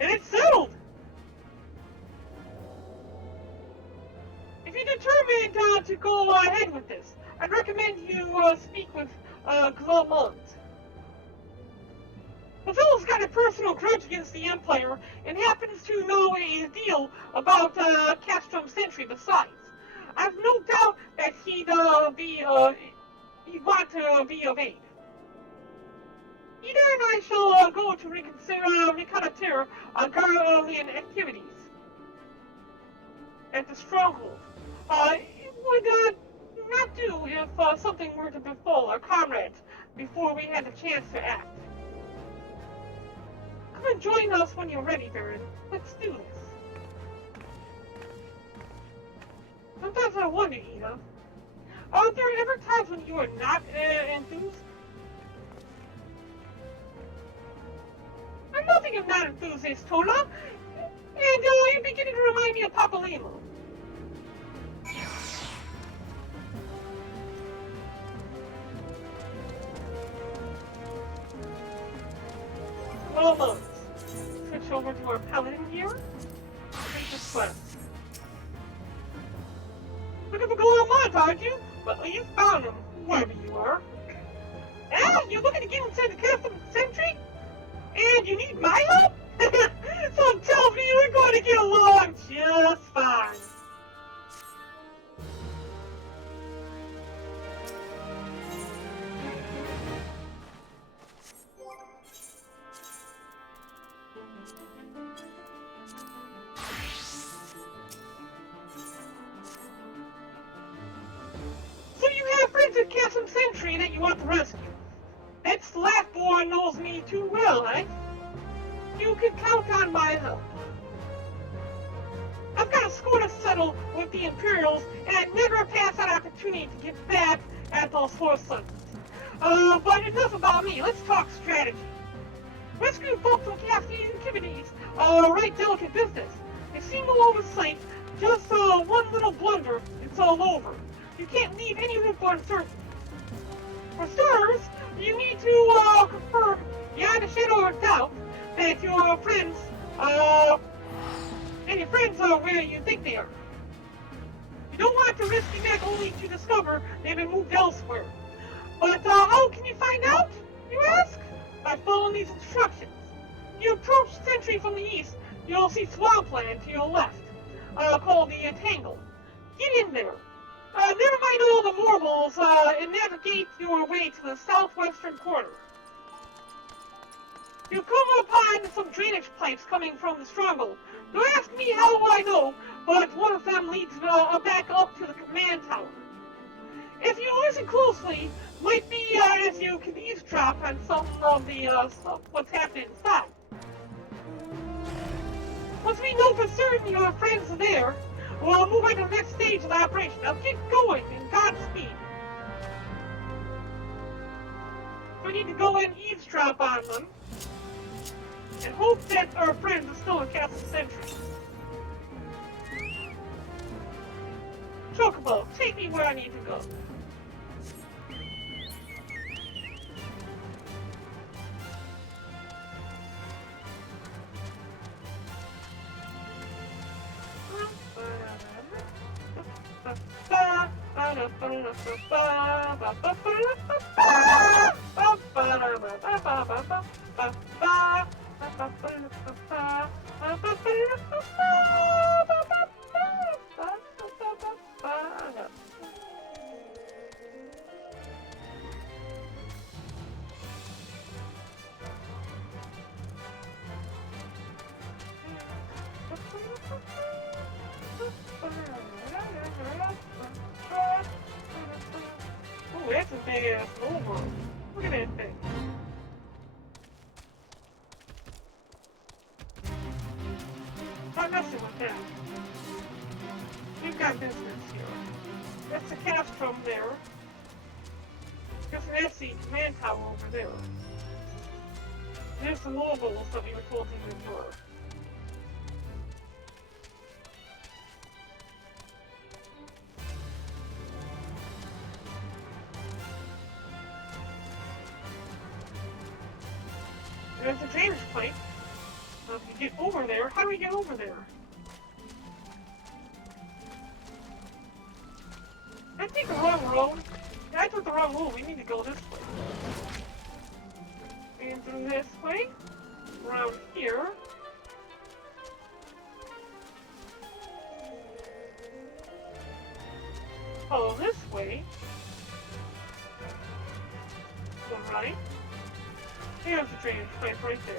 And it's settled! If you're determined to go ahead with this, I'd recommend you speak with Glomont. The fellow's got a personal grudge against the Empire and happens to know a deal about Castrum Sentry besides. I've no doubt that he'd want to be of aid. Ida and I shall go to reconnoiter Garlian activities at the stronghold. It would not do if something were to befall our comrades before we had the chance to act. Come and join us when you're ready, Barren. Let's do this. Sometimes I wonder, Ida, are there ever times when you are not enthused? I'm nothing if not enthusiast, Tola, and you're beginning to remind me of Papa Lima. Almost. Switch over to our paladin gear. Princess Quest. Looking for Glomont, aren't you? Well, you found him, whoever you are. Ah, you're looking to get inside the Castrum Sentry? And you need my help? So tell me we're going to get along just fine. So you have friends at Castrum Sentry that you want to rescue. That Slackborn knows me too well, eh? You can count on my help. I've got a score to settle with the Imperials, and I'd never pass that opportunity to get back at those Horse Sons. But enough about me. Let's talk strategy. Rescuing folks from Caspian activities right delicate business. If single oversight, just one little blunder, it's all over. You can't leave any room for uncertainty. For starters, you need to confirm, beyond a shadow of doubt, that your friends, are where you think they are. You don't want to risk it back only to discover they've been moved elsewhere. But how can you find out, you ask? By following these instructions. You approach Sentry from the east, you'll see swampland to your left, called the Tangle. Get in there. Never mind all the marbles, and navigate your way to the southwestern corner. You come upon some drainage pipes coming from the stronghold. Don't ask me how I know, but one of them leads back up to the command tower. If you listen closely, might be as you can eavesdrop on some of the what's happening inside. Once we know for certain your friends are there, we'll move on to the next stage of the operation. Now keep going, and Godspeed. We need to go and eavesdrop on them, and hope that our friends are still in Castrum Sentry. Chocobo, take me where I need to go. Oh, that's a big ass snowball. Look at that thing. Not messing with that. We've got business here. That's the castrum there. There's the command tower over there. There's the mobiles that we were told to ignore. There's the drainage pipe. If you get over there, how do we get over there? Did I take the wrong road? Yeah, I took the wrong road. We need to go this way. And through this way. Around here. Follow this way. Go right. There's the drainage pipe right there.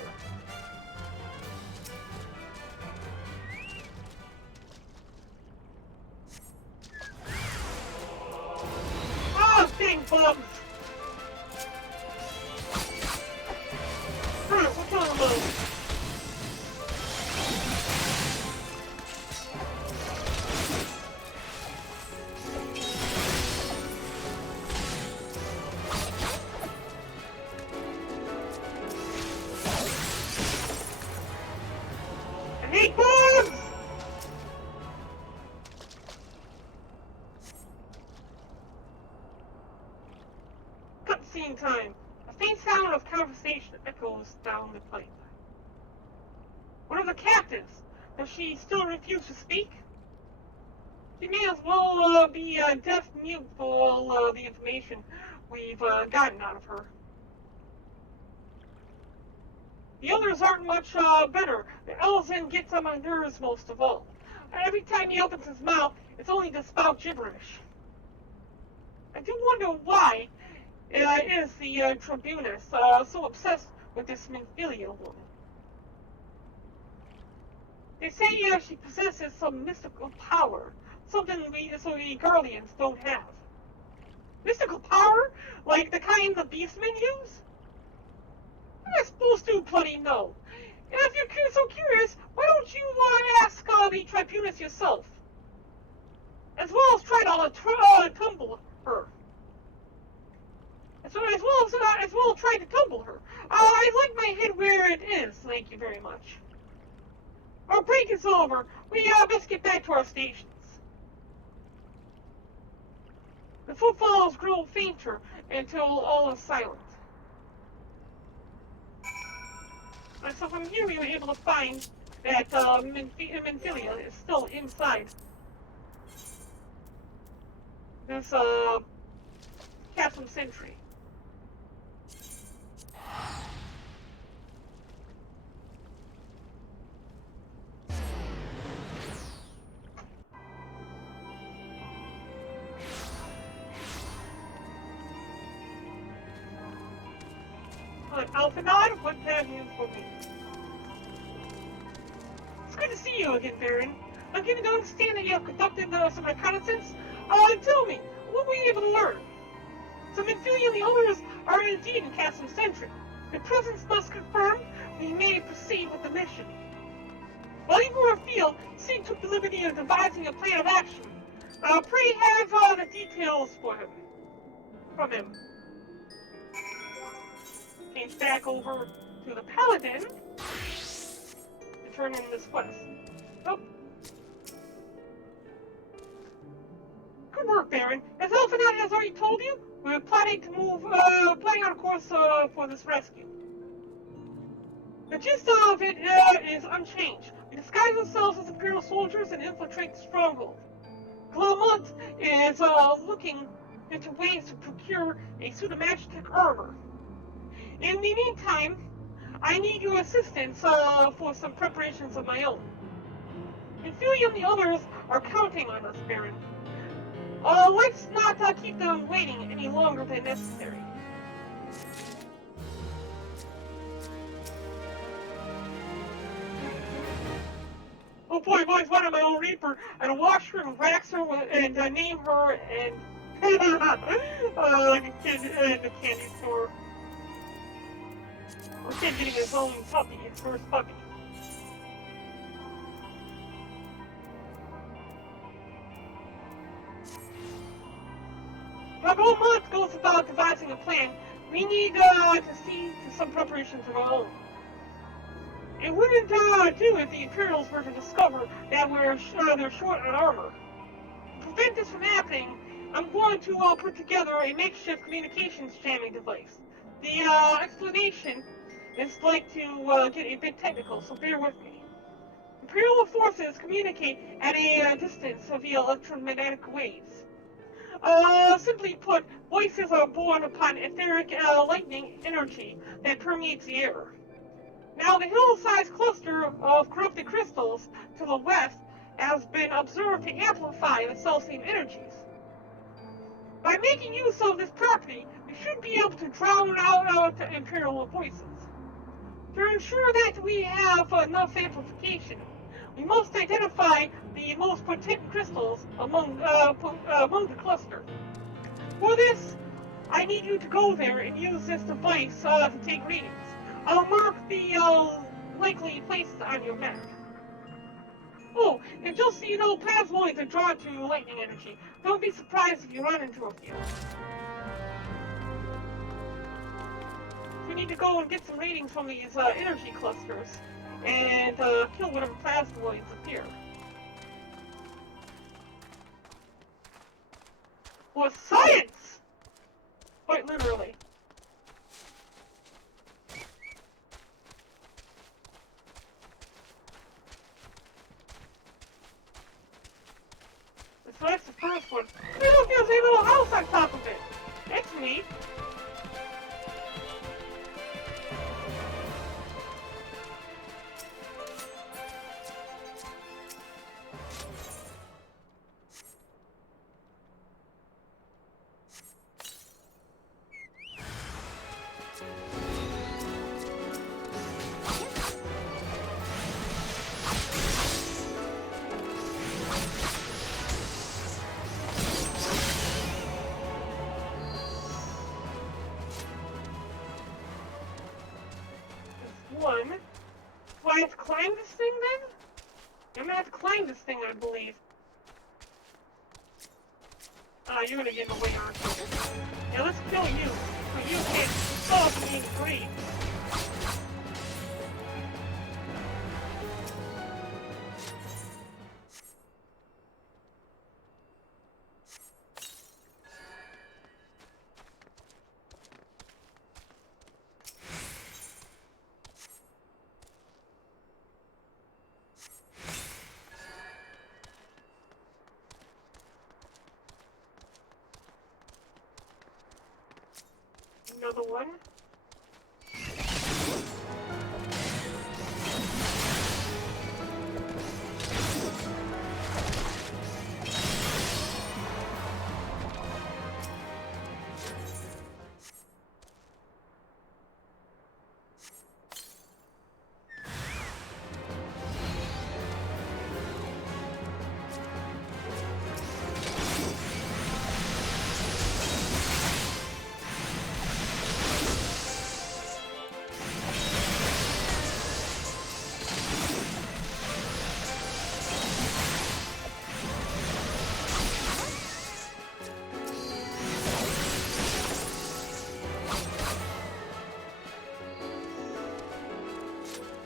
Oh, dang bugs! We'll kill them both. I hate bugs! Cutscene time. A faint sound of conversation echoes down the pipe. One of the captives. Does she still refuse to speak? She may as well be deaf-mute for all the information we've gotten out of her. The others aren't much better. The Elzen gets on my nerves most of all. Every time he opens his mouth, it's only to spout gibberish. I do wonder why is the Tribunus so obsessed with this Minfilia woman. They say she possesses some mystical power, something we Guardians don't have. Mystical power? Like the kind the Beastmen use? I'm supposed to bloody know. And if you're so curious, why don't you ask the Tribunus yourself? As well as try to tumble her. As well try to tumble her. I like my head where it is, thank you very much. Our break is over. We best get back to our stations. The footfalls grow fainter until all is silent. And so from here we were able to find that Minfilia is still inside this Castle Sentry. Alphanod, what have you for me? It's good to see you again, Barren. I'm given to understand that you have conducted some reconnaissance. Tell me, what were you able to learn? So Minfilia and the others are indeed in Castle Sentry. Their presence thus confirmed, we may proceed with the mission. While you were afield, Seed took the liberty of devising a plan of action. Pray have the details from him. Change back over to the Paladin to turn in this quest. Oh. Good work, Barren. As Alphanod has already told you, we're planning on a course for this rescue. The gist of it is unchanged. We disguise ourselves as Imperial soldiers and infiltrate the stronghold. Glomont is looking into ways to procure a suit of magic armor. In the meantime, I need your assistance for some preparations of my own. And Fury and the others are counting on us, Barren. Let's not keep them waiting any longer than necessary. Oh boy, boys, what am I own Reaper? And wash her and wax her and name her and like a kid in the candy store. Or a kid getting his own puppy, his first puppy. My whole month goes about devising a plan. We need to see to some preparations of our own. It wouldn't do if the Imperials were to discover that they're short on armor. To prevent this from happening, I'm going to put together a makeshift communications jamming device. The explanation is like to get a bit technical, so bear with me. Imperial forces communicate at a distance via electromagnetic waves. Simply put, voices are born upon etheric lightning energy that permeates the air. Now, the hill-sized cluster of corrupted crystals to the west has been observed to amplify the self-same energies. By making use of this property, we should be able to drown out Imperial voices. To ensure that we have enough amplification, we must identify the most potent crystals among the cluster. For this, I need you to go there and use this device to take readings. I'll mark the likely places on your map. Oh, and just so you know, plasmoids are drawn to lightning energy. Don't be surprised if you run into a few. We need to go and get some readings from these energy clusters and kill whatever plasmoids appear. For science! Quite literally. So that's the first one. Hey look, there's a little house on top of it. That's neat. One. Do I have to climb this thing then? I'm gonna have to climb this thing, I believe. You're gonna get in the way, aren't you? Yeah, let's kill you. So you can't stop being great. Another one.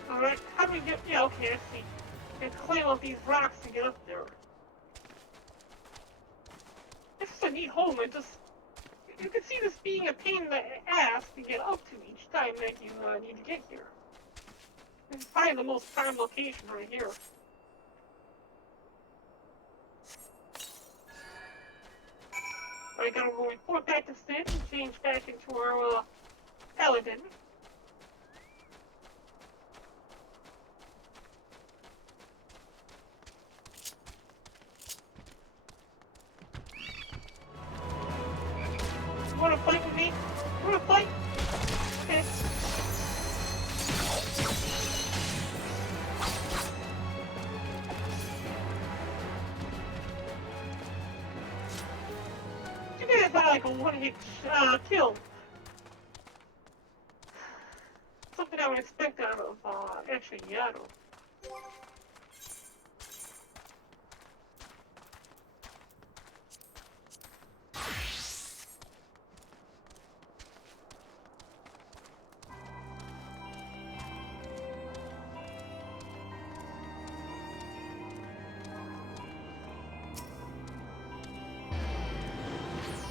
Alright, how do we get... Yeah, okay, I see. You have to climb up these rocks to get up there. This is a neat home, you can see this being a pain in the ass to get up to each time that you need to get here. This is probably the most prime location right here. I gotta go report back to Sid and change back into our paladin. has like a one-hit kill. Something I would expect out of actually Yato.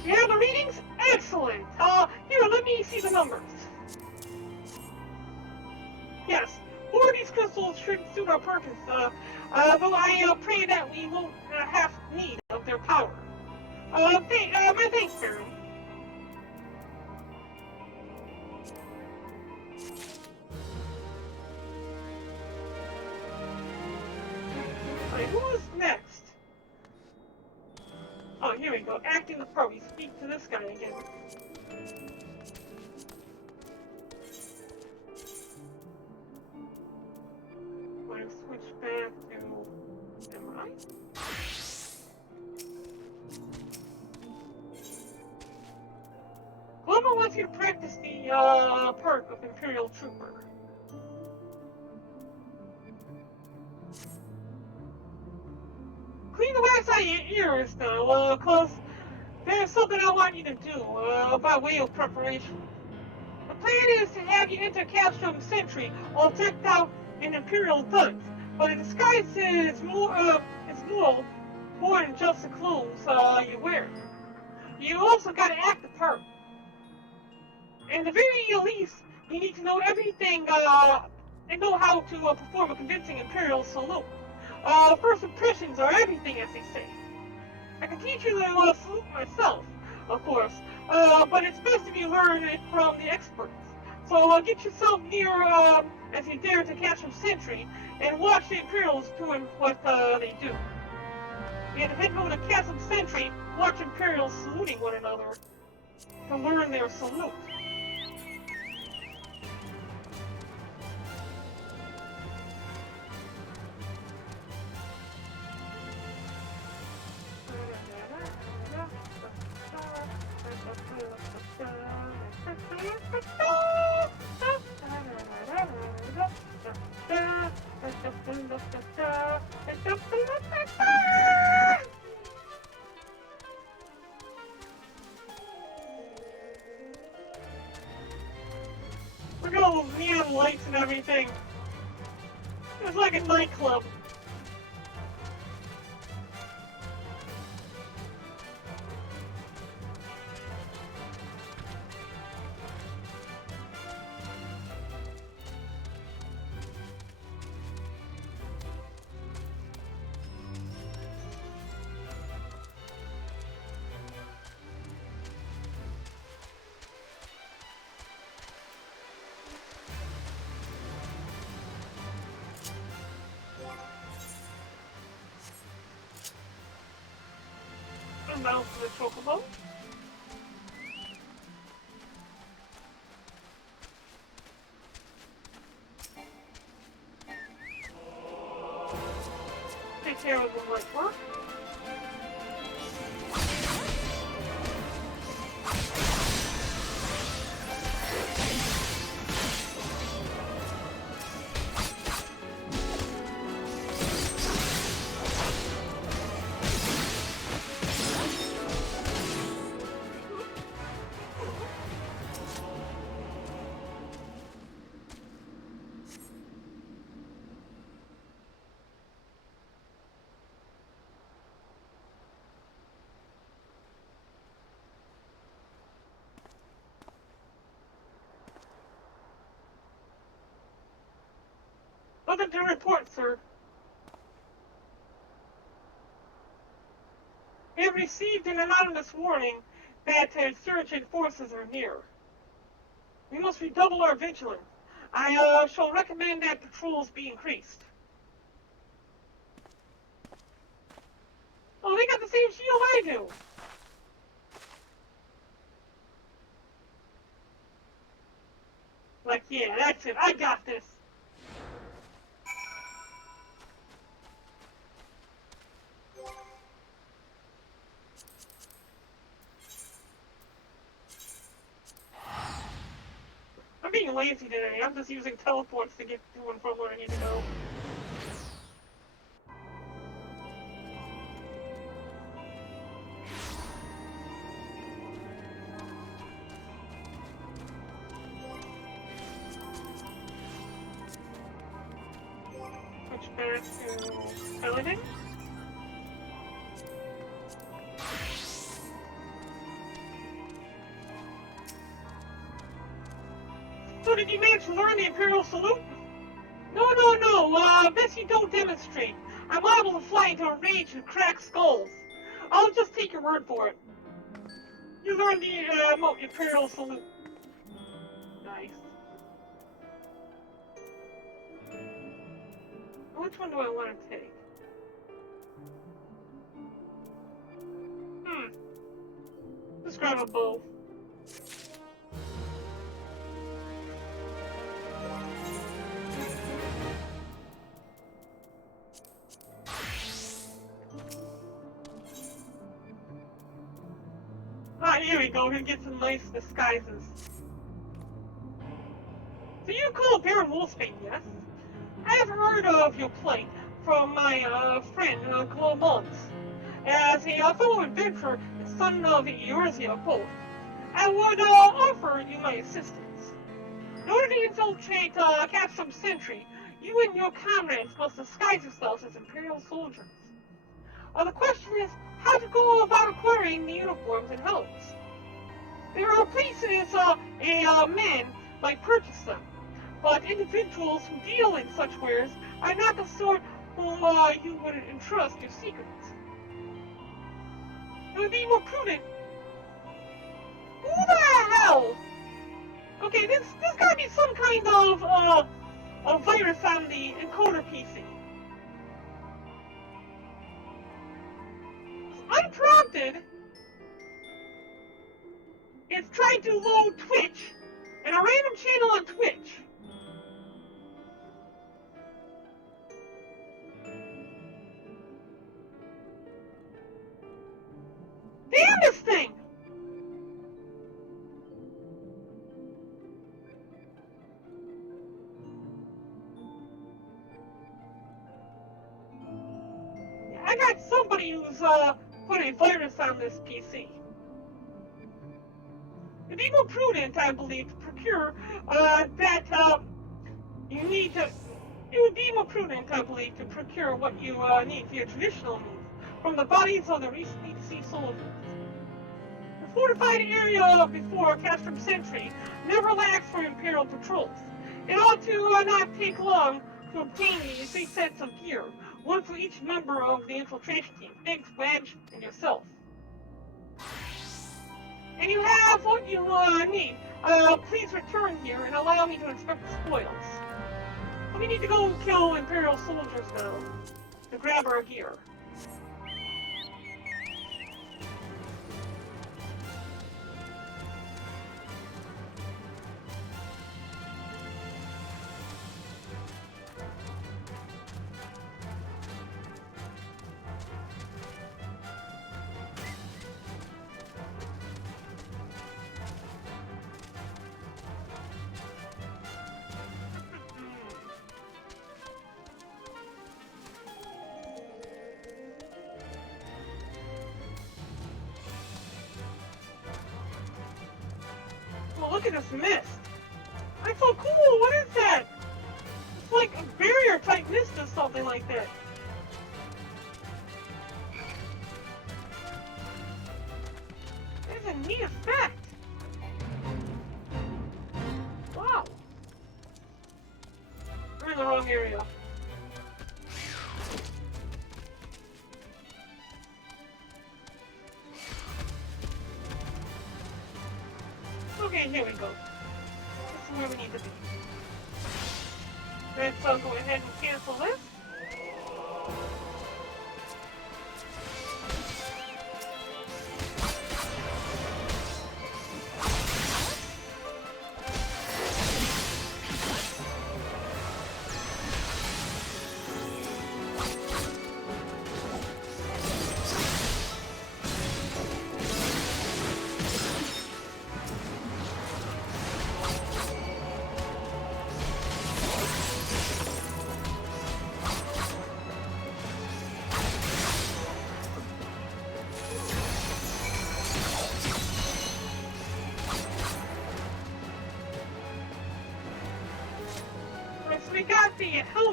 Yeah, the readings? Excellent! Here, let me see the numbers. Yes, more of these crystals should suit our purpose, though I pray that we won't have need of their power. My thanks, Barren. Alright, who's next? Oh, here we go. Acting the part. We speak to this guy again. I'm going to switch back to... Am I? Glover wants you to practice the perk of Imperial Trooper. Clean the wax out of your ears, though, cause there's something I want you to do, by way of preparation. The plan is to have you enter Castrum Sentry all decked out in Imperial duds, but it disguises more than just the clothes you wear. You also gotta act the part. And the very least, you need to know everything, and know how to perform a convincing Imperial salute. First impressions are everything, as they say. I can teach you to salute myself, of course, but it's best if you learn it from the experts. So get yourself near, as you dare to catch some sentry, and watch the Imperials doing what they do. And if you go to catch some sentry, watch Imperials saluting one another to learn their salute. Look at all those neon lights and everything. It's like a nightclub. Mouse to the chocobo. Take care of the light work. Nothing to report, sir. We have received an anonymous warning that insurgent forces are near. We must redouble our vigilance. I shall recommend that patrols be increased. Oh, they got the same shield I do. Like, yeah, that's it. I got this. being lazy today. I'm just using teleports to get to and from where I need to go. Switch back to piloting. So did you manage to learn the Imperial Salute? No, best you don't demonstrate. I'm liable to fly into a rage and crack skulls. I'll just take your word for it. You learned the Imperial Salute. Nice. Which one do I want to take? Let's grab a bow. Here we go. We're gonna get some nice disguises. So you call Barren Wolfsbane, yes? I have heard of your plight from my friend, Clement. As a fellow adventurer and son of Eorzea both, I would offer you my assistance. In order to infiltrate Capsum Sentry, you and your comrades must disguise yourselves as Imperial soldiers. The question is how to go about acquiring the uniforms and helmets. There are places men might purchase them, but individuals who deal in such wares are not the sort who you would entrust your secrets. It would be more prudent. Who the hell? Okay, this gotta be some kind of a virus on the encoder PC. Unprompted, it's trying to load Twitch and a random channel on Twitch. Damn this thing! I got somebody who's put a virus on this PC. It'd be more prudent, I believe, to procure you need to. It would be more prudent, I believe, to procure what you need for your traditional move from the bodies of the recently deceased soldiers. The fortified area before Castrum Sentry never lacks for Imperial patrols. It ought to not take long to obtain these 3 sets of gear, one for each member of the infiltration team, Biggs, Wedge, and yourself. And you have what you need. Please return here and allow me to inspect the spoils. We need to go kill Imperial soldiers now to grab our gear. Oh, look at this mist. That's so cool. What is that? It's like a barrier type mist or something like that. It's a neat effect. Wow. We're in the wrong area. Okay, here we go. This is where we need to be. Let's go ahead and cancel this.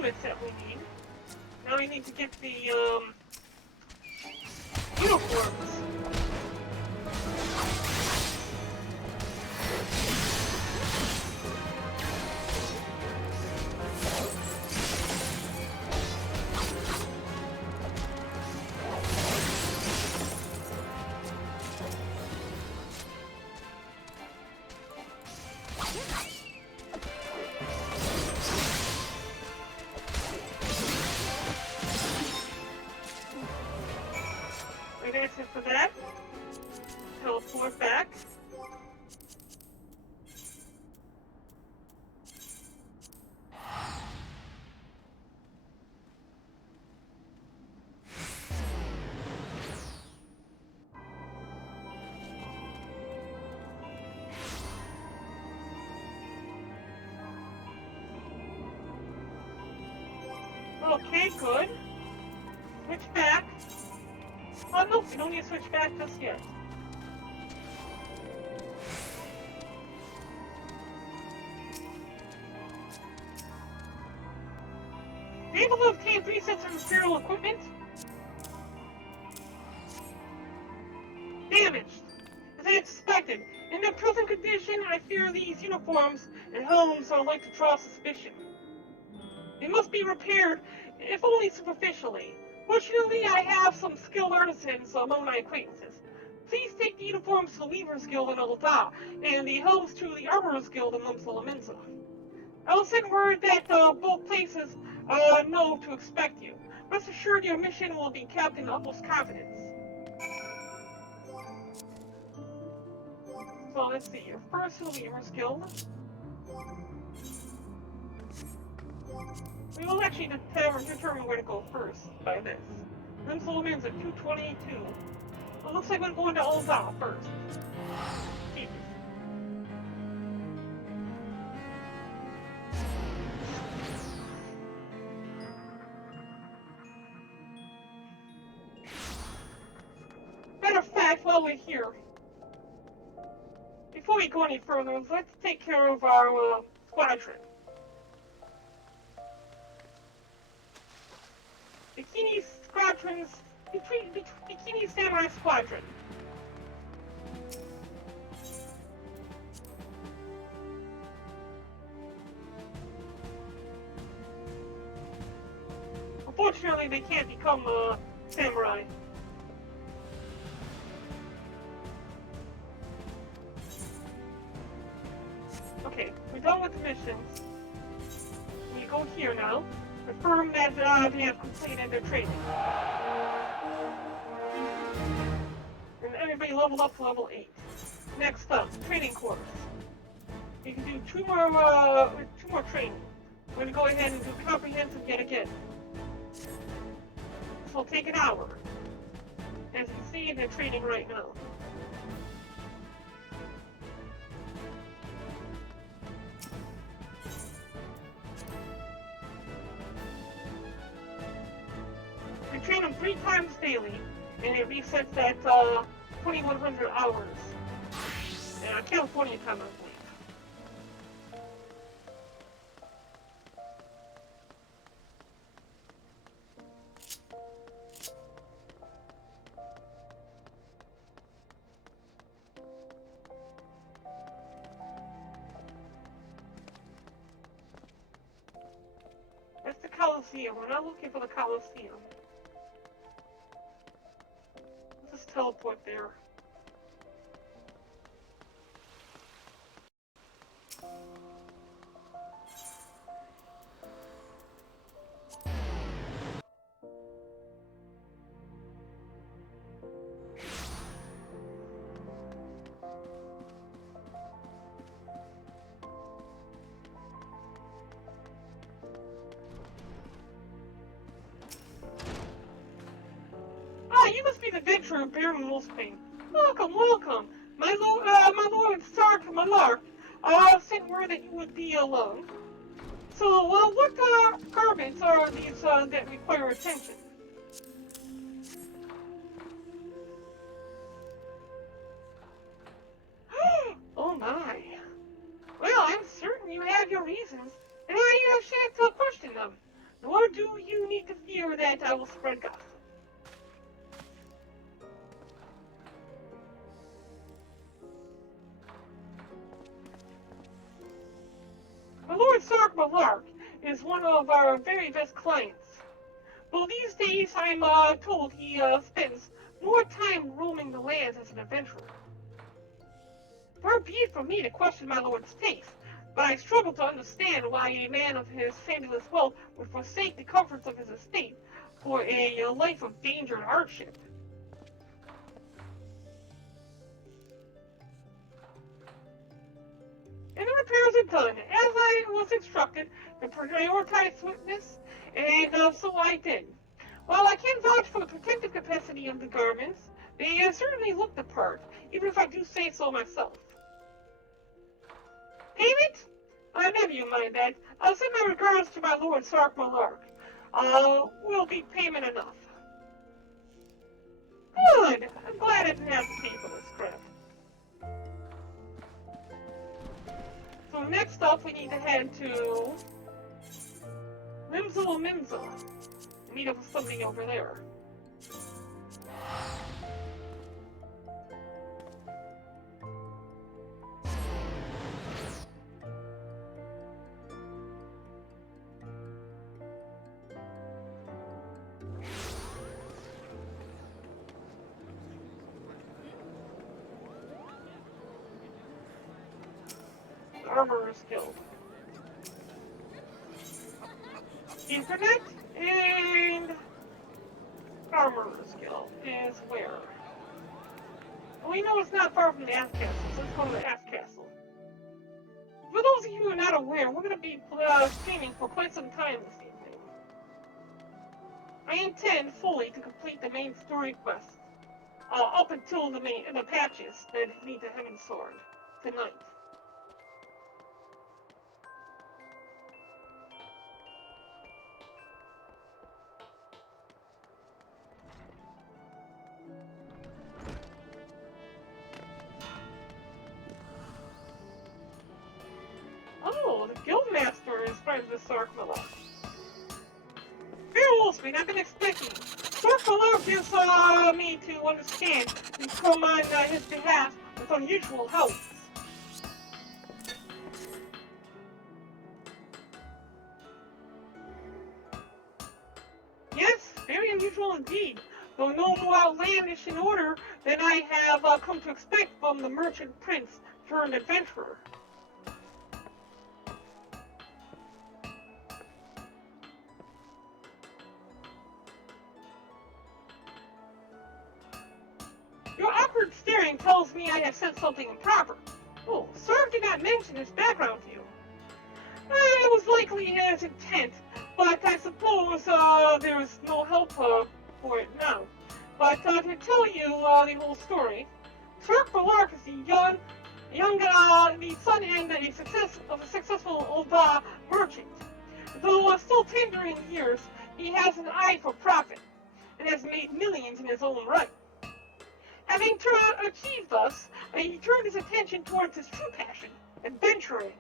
units that we need. Now we need to get the uniforms. That's it for that. Teleport back. Okay, good. Switch back. Oh, no, we don't need to switch back just yet. Be able to obtain 3 sets of material equipment. Damaged. As I expected. In their present condition, I fear these uniforms and helms are like to draw suspicion. They must be repaired, if only superficially. Fortunately, I have some skilled artisans among my acquaintances. Please take the uniforms to the Weaver's Guild in Alda, and the helms to the Armorer's Guild in Lumsala. I will send word that both places know to expect you. Rest assured your mission will be kept in utmost confidence. So let's see, your first to the Weaver's Guild. We will actually determine where to go first by this. Lumsala at 222. It looks like we're going to Alda first. Jesus. Matter of fact, while we're here, before we go any further, let's take care of our squadron. Bikini Squadron's Bikini Samurai Squadron. Unfortunately, they can't become samurai. Okay, we're done with the missions. We go here now. Confirm that they have completed their training. And everybody leveled up to level 8. Next up, training quarters. You can do two more training. We're going to go ahead and do comprehensive yet again. This will take an hour. As you can see, they're training right now. We train them 3 times daily, and it resets at 2,100 hours. California time, I believe. That's the Coliseum. We're not looking for the Coliseum. Let's just teleport there. You must be the adventurer Barren Wolfsbane. Welcome, welcome. My lord Stark Malar sent word that you would be alone. So, what garments are these that require attention? Oh my. Well, I'm certain you have your reasons, and now you have a chance to question them. that I will spread gossip. My Lord Sark Malark is one of our very best clients. Well, these days I'm told he spends more time roaming the lands as an adventurer. Far be it from me to question my lord's taste, but I struggle to understand why a man of his fabulous wealth would forsake the comforts of his estate for a life of danger and hardship. And the repairs are done, as I was instructed to prioritize swiftness, and so I did. While I can't vouch for the protective capacity of the garments, they certainly look the part, even if I do say so myself. Payment? Never you mind that. I'll send my regards to my Lord Sark Malark. Will be payment enough. Good! I'm glad I didn't have to pay for this crap. So next up, we need to head to Mimza. Meet up with somebody over there. Armorer's Guild. Internet and Armorer's Guild is where? Well, we know it's not far from the Ass Castle, so let's go to the Ass Castle. For those of you who are not aware, we're going to be streaming for quite some time this evening. I intend fully to complete the main story quest up until the patches that need the Heaven Sword tonight. Oh, the Guildmaster is friends with Sark Malark. Fair Wolfsbane, I've been expecting. Sark Malark gives me to understand and come on his behalf with unusual help. Yes, very unusual indeed, though no more outlandish in order than I have come to expect from the merchant prince turned adventurer. Your awkward staring tells me I have said something improper. Oh, Sir did not mention his background to you. It was likely his intent, but I suppose there is no help for it now. But to tell you the whole story, Sark Malark is the son and a successful old merchant. Though still tender in years, he has an eye for profit and has made millions in his own right. Having achieved thus, he turned his attention towards his true passion, adventuring,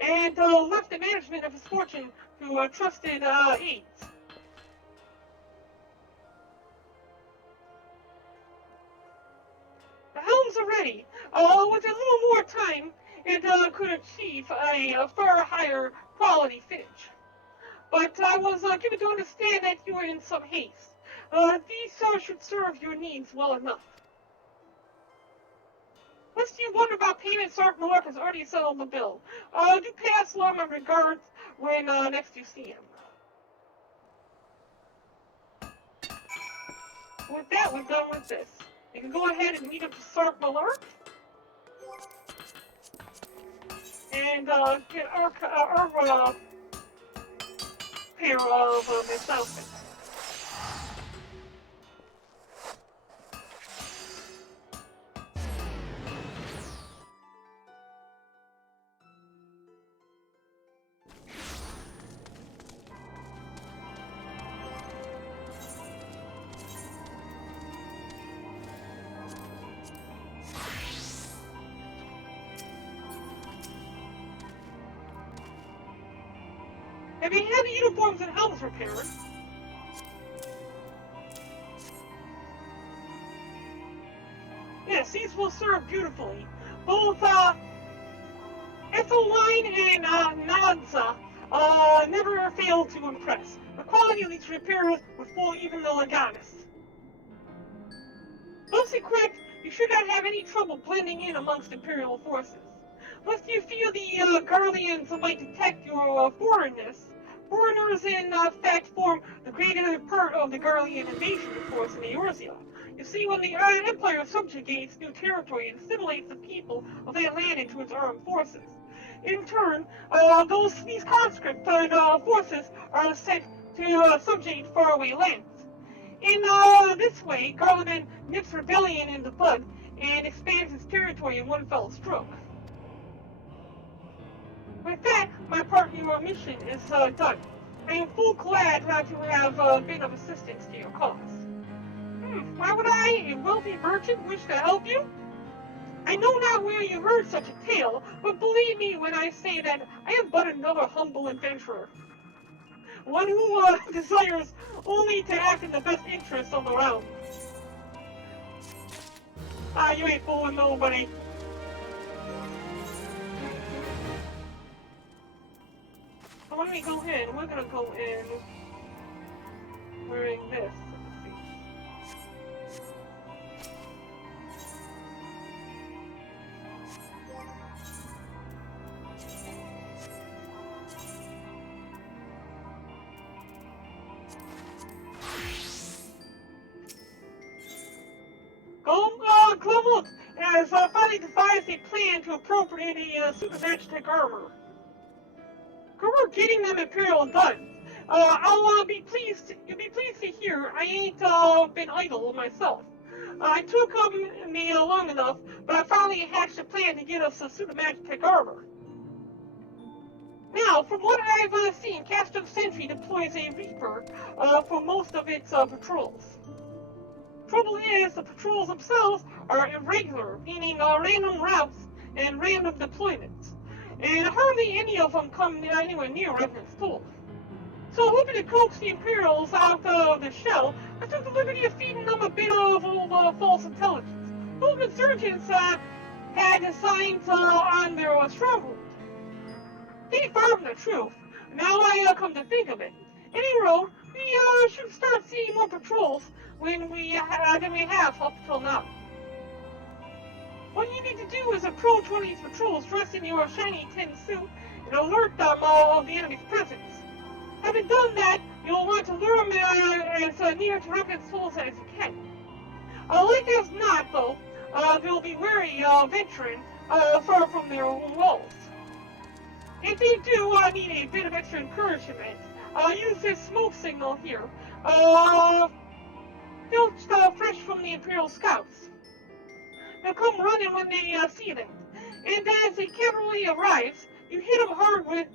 and left the management of his fortune to trusted aides. The helms are ready. With a little more time, it could achieve a far higher quality finish. But I was given to understand that you were in some haste. These should serve your needs well enough. Lest you wonder about payment, Sark Malark has already settled the bill. Do pass along my regards when next you see him. With that, we're done with this. You can go ahead and meet up to Sark Malark and get our pair of this outfit. Have you had the uniforms and helmets repaired? Yes, these will serve beautifully. Both Ethelwine and Nanza never fail to impress. The quality of these repairs would fool even the Legatus. Once equipped, you should not have any trouble blending in amongst Imperial forces. Lest you feel the Garleans might detect your foreignness. Foreigners, in fact, form the greater part of the Garlean invasion force in Eorzea. You see, when the Empire subjugates new territory, it assimilates the people of that land into its armed forces. In turn, these conscript forces are sent to subjugate faraway lands. In this way, Garland nips rebellion in the bud and expands its territory in one fell stroke. With that, my part in your mission is done. I am full glad to have been of assistance to your cause. Why would I, a wealthy merchant, wish to help you? I know not where you heard such a tale, but believe me when I say that I am but another humble adventurer. One who desires only to act in the best interest of the realm. You ain't fooling nobody. So when we go in, we're gonna go in wearing this. Let's see. Clement has finally devised a plan to appropriate a suit of magic armor. We're getting them Imperial done. You'll be pleased to hear I ain't been idle myself. I took me long enough, but I finally hatched a plan to get us a suit of magic armor. Now, from what I've seen, Castle Sentry deploys a Reaper for most of its patrols. Trouble is, the patrols themselves are irregular, meaning random routes and random deployments. And hardly any of them come anywhere near Revenant's toll. So, hoping to coax the Imperials out of the shell, I took the liberty of feeding them a bit of old false intelligence. Those insurgents had signs on their stronghold. They far from the truth. Now I come to think of it. Any road, we should start seeing more patrols than we have up till now. What you need to do is approach one of these patrols dressed in your shiny tin suit and alert them of the enemy's presence. Having done that, you'll want to lure them as near to Revenant's tools as you can. Like as not, though, they'll be wary venturing far from their own walls. If they do need a bit of extra encouragement, use this smoke signal here. Filched fresh from the Imperial Scouts. They'll come running when they see them. And as the cavalry arrives, you hit them hard with,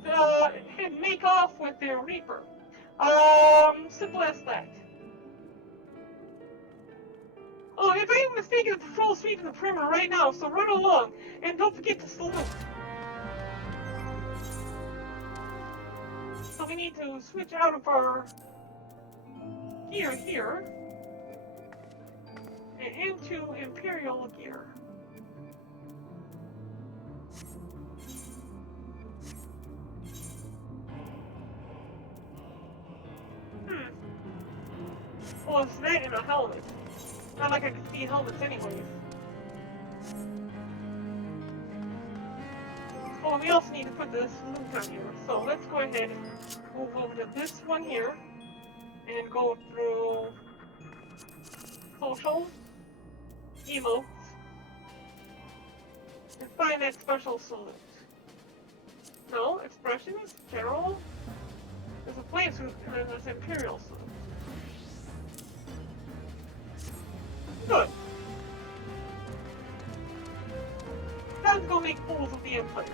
and make off with their Reaper. Simple as that. Oh, if I ain't mistaken, the patrol's sweeping the perimeter right now, so run along, and don't forget to salute. So we need to switch out of our gear here, and into Imperial gear. Well, it's that in a helmet. Not like I can see helmets anyways. Oh, we also need to put this loop on here. So let's go ahead and move over to this one here. And go through social, emotes, and find that special salute. No, expressions, general. There's a place where there's Imperial salute. Good. Time to go make fools of the Empire.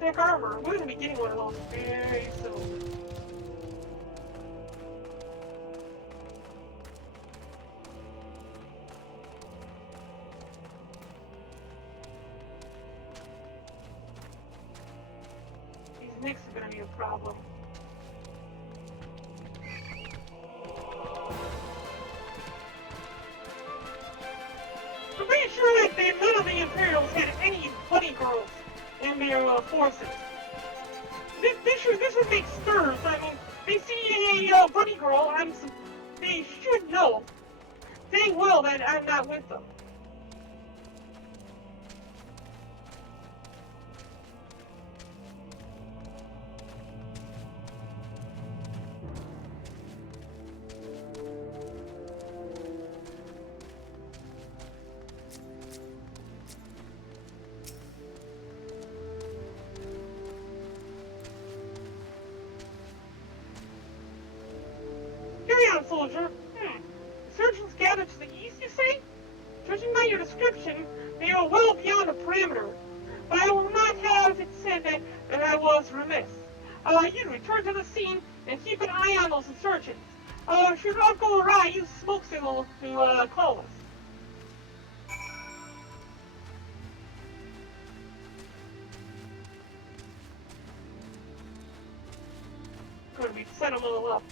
thick armor. We're going to be getting one of those very soon. These nicks are going to be a problem. I'm pretty sure that none of the Imperials had any bunny girls in their forces. This would make stirs. I mean, they see a bunny girl, they should know. They will that I'm not with them. Soldier. Surgeons gather to the east, you say? Judging by your description, they are well beyond the perimeter. But I will not have it said that I was remiss. You return to the scene and keep an eye on those insurgents. Should all go awry, use smoke signal to call us. Going to be set them all up.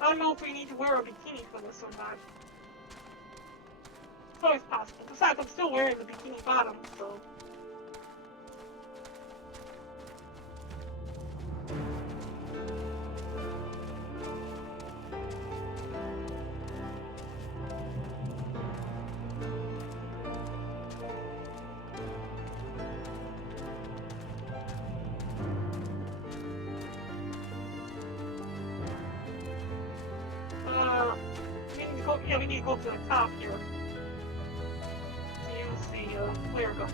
I don't know if we need to wear a bikini for this or not. It's always possible. Besides, I'm still wearing the bikini bottom, so... we need to go to the top here to use the flare gun.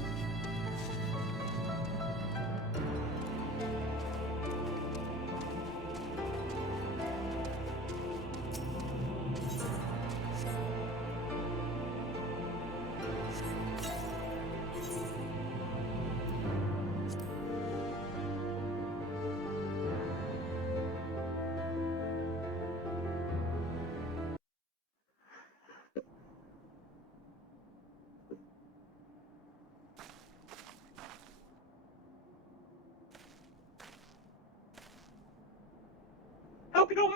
Hope you don't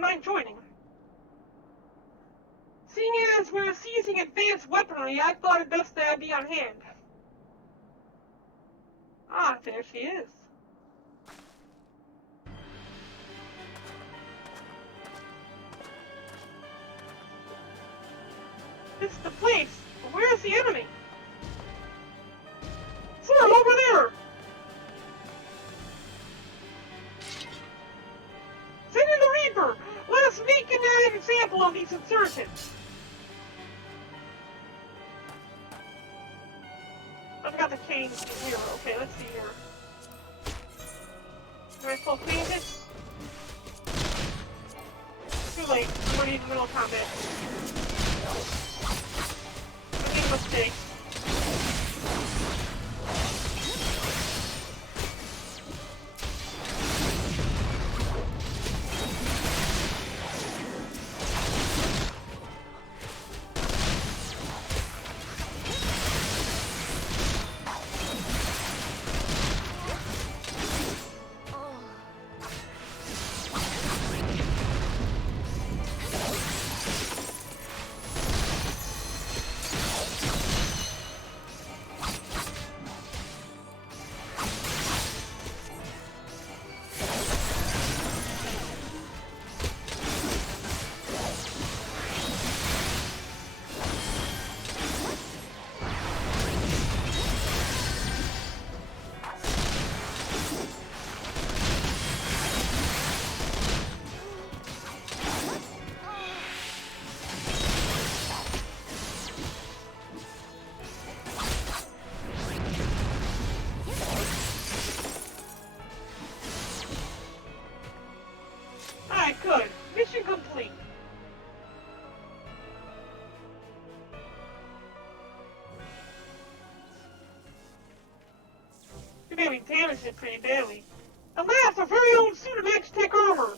mind joining. Seeing as we're seizing advanced weaponry, I thought it best that I be on hand. Ah, there she is. This is the place, but where's the enemy? Sir, over there! Send in the Reaper! Let us make an example of these insurgents! I've got the chain here. Okay, let's see here. Can I still change it? Too late. I'm already in the middle of combat. I made a mistake. it pretty badly. Alas, our very own suit of Magitech armor!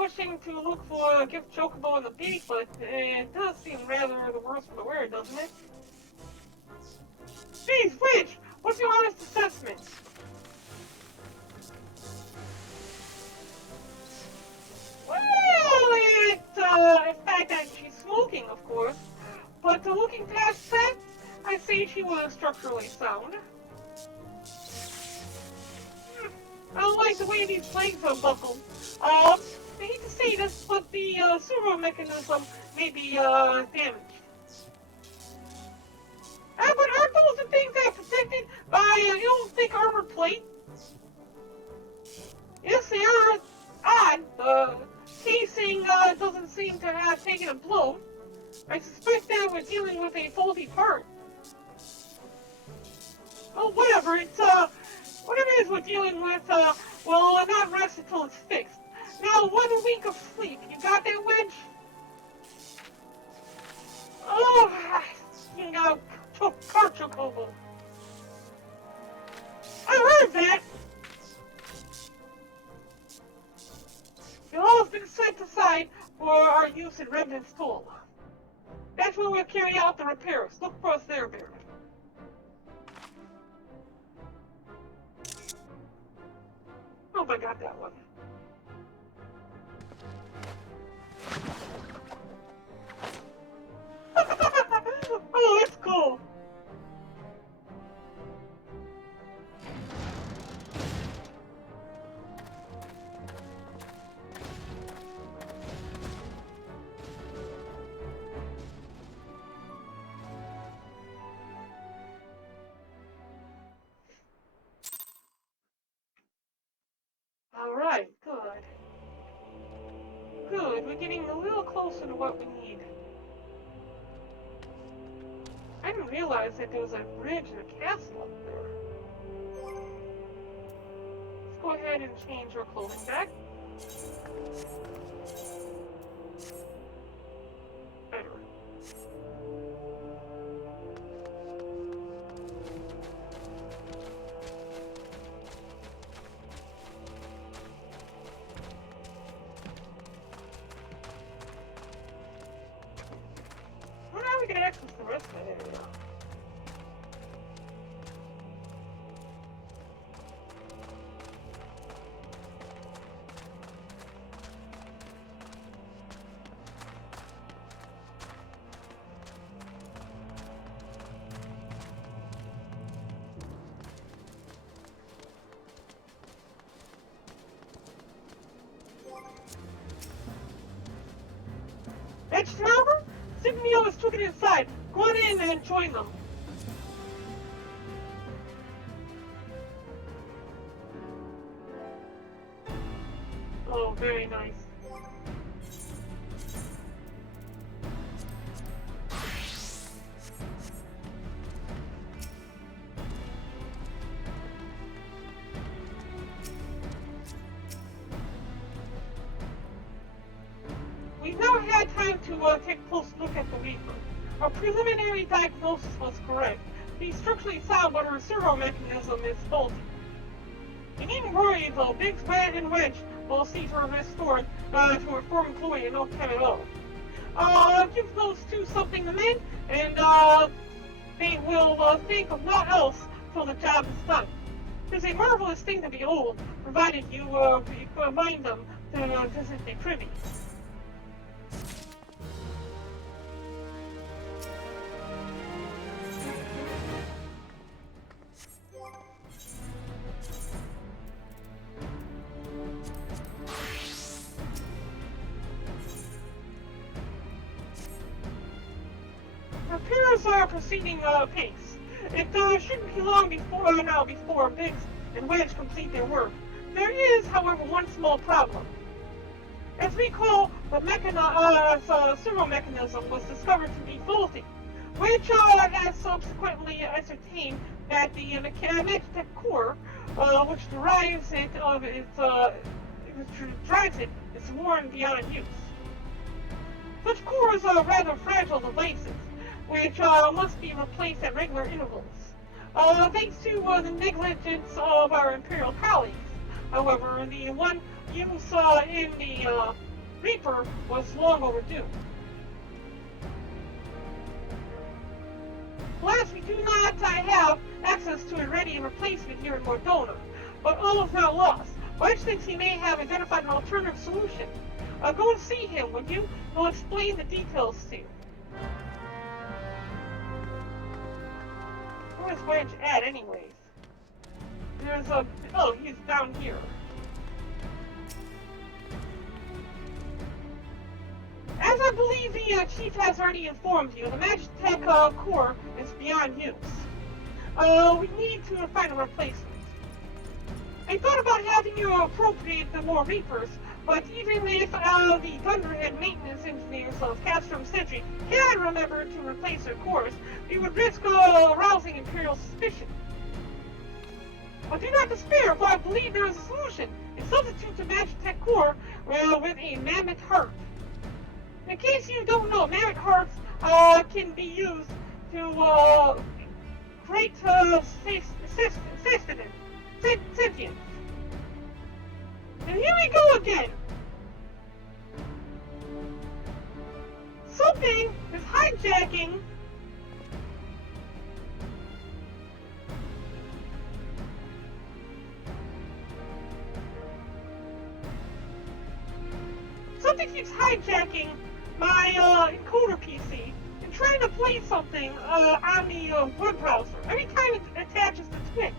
Wishing to look for a gift chocobo in the peak, but it does seem rather the worse for the wear, doesn't it? Geez, Fridge! What's your honest assessment? Well, it's the fact that she's smoking, of course. But looking past that, I say she was structurally sound. I don't like the way these legs are buckled. I hate to say this, but the servo mechanism may be damaged. But aren't those the things that are protected by thick armor plate? Yes, they are. Odd. The casing doesn't seem to have taken a blow. I suspect that we're dealing with a faulty part. Oh, whatever. It's whatever it is we're dealing with, well, not rest until it's fixed. Now, 1 week of sleep. You got that, Wedge? Oh, you know, Carchocobo. I heard that. It all has been set aside for our use in Remnant's Toll. That's where we'll carry out the repairs. Look for us there, Barren. Hope I got that one. Oh, that's cool. Alright, good. Good, we're getting a little closer to what we need. I didn't realize that there was a bridge and a castle up there. Let's go ahead and change our clothing back. Better. Well, now we can access the rest of the area. Edge Tower? Signio is took it inside. Go on in and join them. Oh, very nice. We've now had time to take a close look at the Reaper. Our preliminary diagnosis was correct. He's structurally sound, but her servo mechanism is faulty. You needn't worry though, Biggs, Red, and Wedge will see her restored to her former employee in no time at all. Give those two something to mend, and they will think of naught else till the job is done. It's a marvelous thing to behold, provided you remind them to visit the privy. Repairs are proceeding apace. It shouldn't be long before Biggs and Wedge complete their work. There is, however, one small problem. As we recall, the servo mechanism was discovered to be faulty, which has subsequently ascertained that the Magitech core, which derives it, is worn beyond use. Such cores are rather fragile devices, which must be replaced at regular intervals. thanks to the negligence of our Imperial colleagues. However, the one you saw in the Reaper was long overdue. Alas, we do not have access to a ready replacement here in Mordona, but all is not lost. Wedge thinks he may have identified an alternative solution. Go and see him, would you? He'll explain the details to you. Where's Wedge at, anyways? There's a... Oh, he's down here. As I believe the chief has already informed you, the Magitech core is beyond use. We need to find a replacement. I thought about having you appropriate the more Reapers, but even if the Thunderhead maintenance engineers of Castrum Sentry can remember to replace their cores, we would risk arousing Imperial suspicion. But do not despair, for I believe there is a solution. A substitute to Magitech core with a mammoth heart. In case you don't know, mammoth hearts can be used to create sentience. And here we go again. Something is hijacking my encoder PC and trying to play something on the web browser. Every time it attaches to Twitch.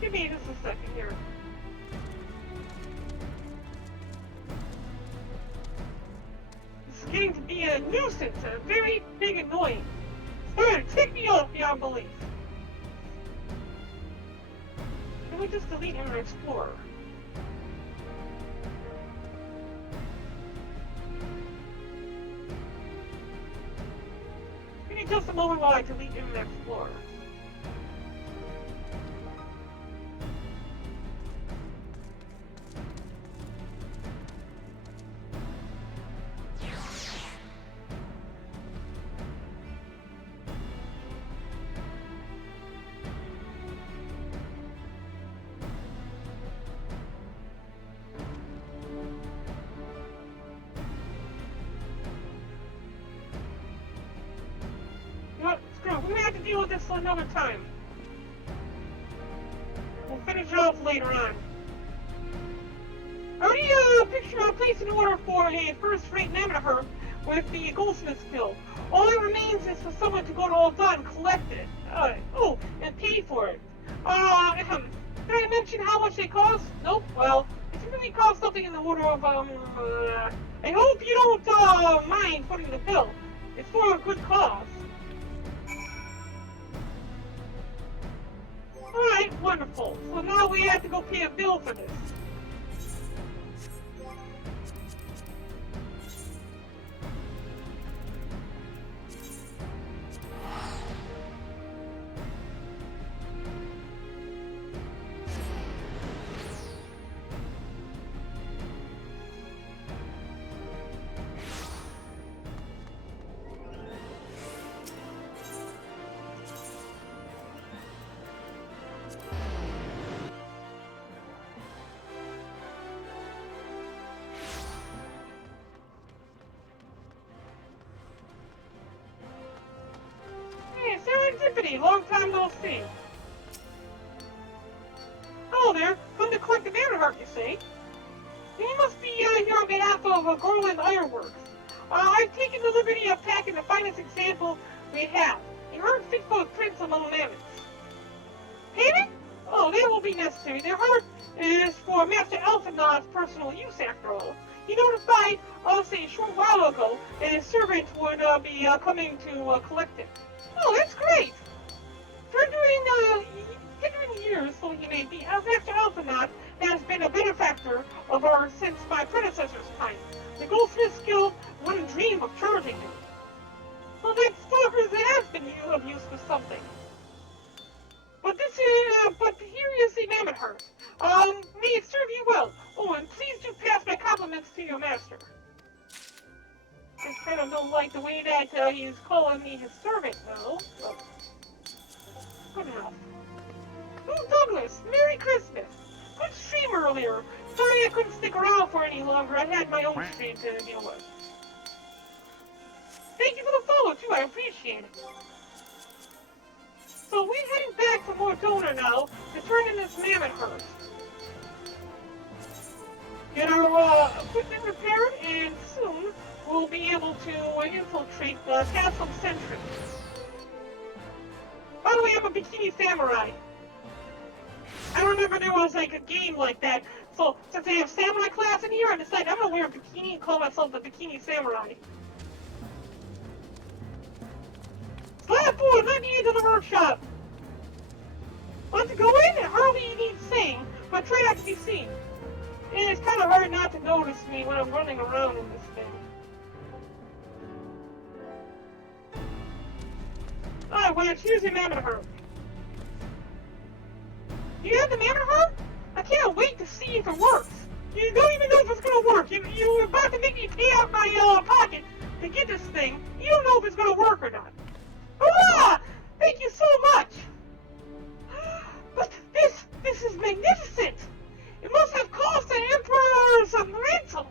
Give me just a second here. This is getting to be a nuisance, a very big annoyance. It's tick me off beyond belief. Can we just delete Internet Explorer? Give me just a moment while I delete Internet Explorer. We're gonna have to deal with this another time. We'll finish it off later on. I already picture placing an order for a first-rate mammoth with the goldsmith skill. All that remains is for someone to go to Alda and collect it. And pay for it. Did I mention how much they cost? Nope. Well, it typically costs something in the order of I hope you don't mind footing the bill. It's for a good cause. Alright, wonderful. So now we have to go pay a bill for this. Serendipity, long time no see. Hello there, come to collect the Vanderhart, you say? You must be here on behalf of Gorland Ironworks. I've taken the liberty of packing the finest example we have. A 100-foot prints among mammoths. Payment? Oh, that won't be necessary. Their heart is for Master Alphinaud's personal use, after all. He notified us a short while ago that his servant would be coming to collect it. Oh, that's great! For doing hidden years, so he may be, Master Alphinaud has been a benefactor of ours since my predecessor's time. The goldsmith guild wouldn't dream of charging him. Well, that stalker has been of use for something. But here is the mammoth heart. May it serve you well. Oh, and please kind of don't like the way that he's calling me his servant now, but good enough. Oh, Douglas, Merry Christmas! Good stream earlier. Sorry I couldn't stick around for any longer. I had my own stream to deal with. Thank you for the follow, too. I appreciate it. So we're heading back to Mordona now to turn in this mammoth herd. Get our equipment repaired, and soon we'll be able to infiltrate the castle sentry. By the way, I'm a Bikini Samurai. I remember there was like a game like that. So since they have samurai class in here, I decided I'm gonna wear a bikini and call myself the Bikini Samurai. Slap boy, let me into the workshop. Want to go in? Hardly need saying, but try not to be seen. And it's kind of hard not to notice me when I'm running around in this thing. Alright, well, here's your mammoth herd. Do you have the mammoth herd? I can't wait to see if it works. You don't even know if it's gonna work. You're about to make me pay out my pocket to get this thing. You don't know if it's gonna work or not. Hurrah! Thank you so much! But this is magnificent! It must have cost the Emperor some ransom!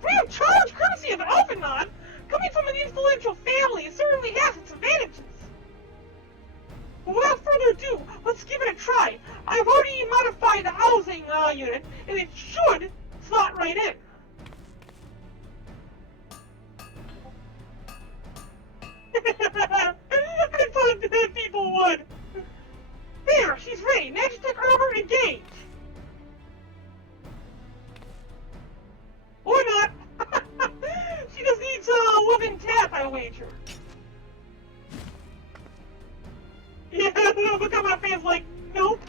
Free of charge, courtesy of Elfennon, coming from an influential family, it certainly has its advantages. But without further ado, let's give it a try. I've already modified the housing unit, and it should slot right in. I thought that people would. There, she's ready. Magitech armor, engage. Or not. She just needs a wooden tap, I wager. Yeah, look at my face like, nope.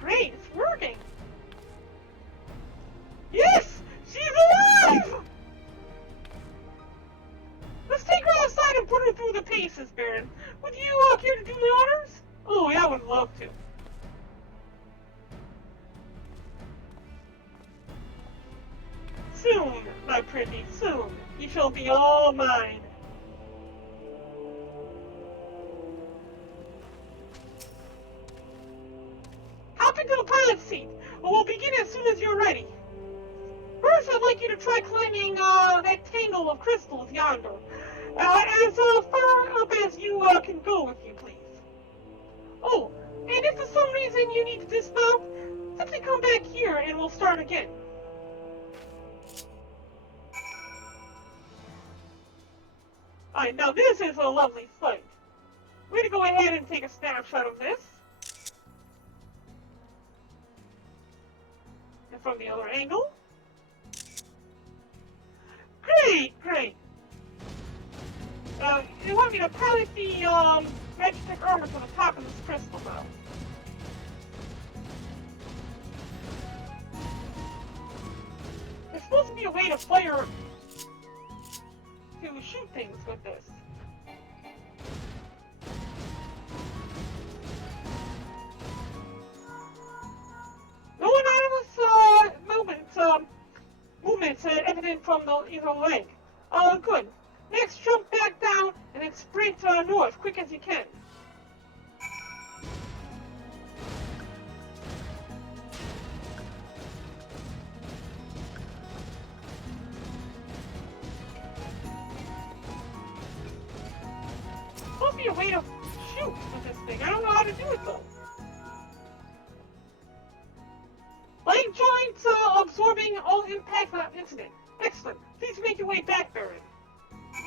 Great, it's working. Yes, she's alive! Let's take her outside and put her through the paces, Barren. Would you care to do the honors? Oh, yeah, I would love to. Soon, my pretty, soon. You shall be all mine. Hop into the pilot seat. We'll begin as soon as you're ready. First, I'd like you to try climbing that tangle of crystals yonder. As far up as you can go, if you please. Oh, and if for some reason you need to dismount, simply come back here and we'll start again. Alright, now this is a lovely sight. We're going to go ahead and take a snapshot of this. And from the other angle. Great, great. You want me to pilot the Magitech armor to the top of this crystal now. There's supposed to be a way to fire, to shoot things with this. No anomalous movements evident from either leg. Good. Next, jump back down and then sprint north, quick as you can. Supposed to be a way to shoot with this thing. I don't know how to do it though. Leg joints absorbing all impact of that incident. Excellent. Please make your way back, Barren.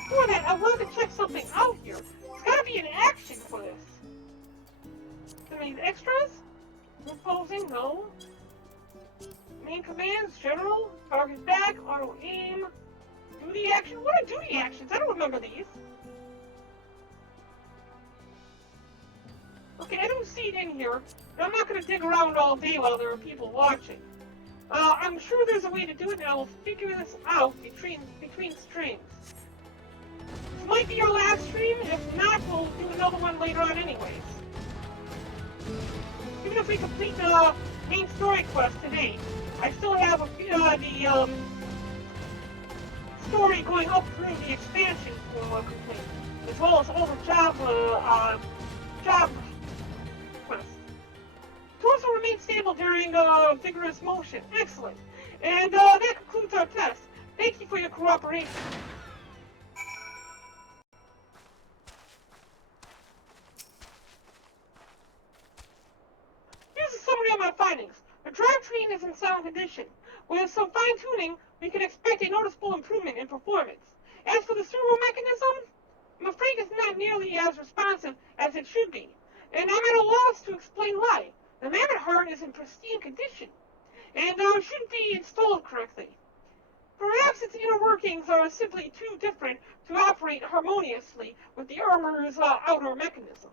Before that, I wanted to check something out here. There's gotta be an action for this. Any extras? Reposing? No. Main commands, general, target back, auto aim, duty action. What are duty actions? I don't remember these. Okay, I don't see it in here. I'm not gonna dig around all day while there are people watching. I'm sure there's a way to do it, and I'll figure this out between streams. This might be our last stream. If not, we'll do another one later on anyways. if we complete the main story quest today. I still have the story going up through the expansion to complete, as well as all the job quests. Tools will remain stable during vigorous motion. Excellent. And that concludes our test. Thank you for your cooperation. Here's a summary of my findings. The drivetrain is in sound condition. With some fine-tuning, we can expect a noticeable improvement in performance. As for the servo mechanism, I'm afraid it's not nearly as responsive as it should be, and I'm at a loss to explain why. The mammoth heart is in pristine condition, and should be installed correctly. Perhaps its inner workings are simply too different to operate harmoniously with the armor's outer mechanisms.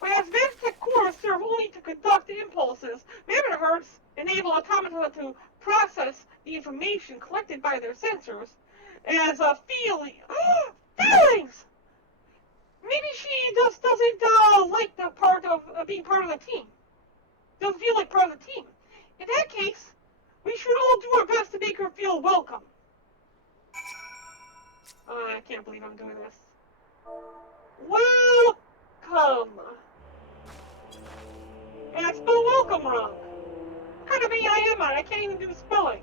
Whereas Magtech cores serve only to conduct impulses, mammoth hearts enable automata to process the information collected by their sensors as feelings! Maybe she just doesn't like the part of being part of the team. Doesn't feel like part of the team. In that case, we should all do our best to make her feel welcome. I can't believe I'm doing this. Welcome. And I spelled welcome wrong. What kind of AI am I? I can't even do spelling.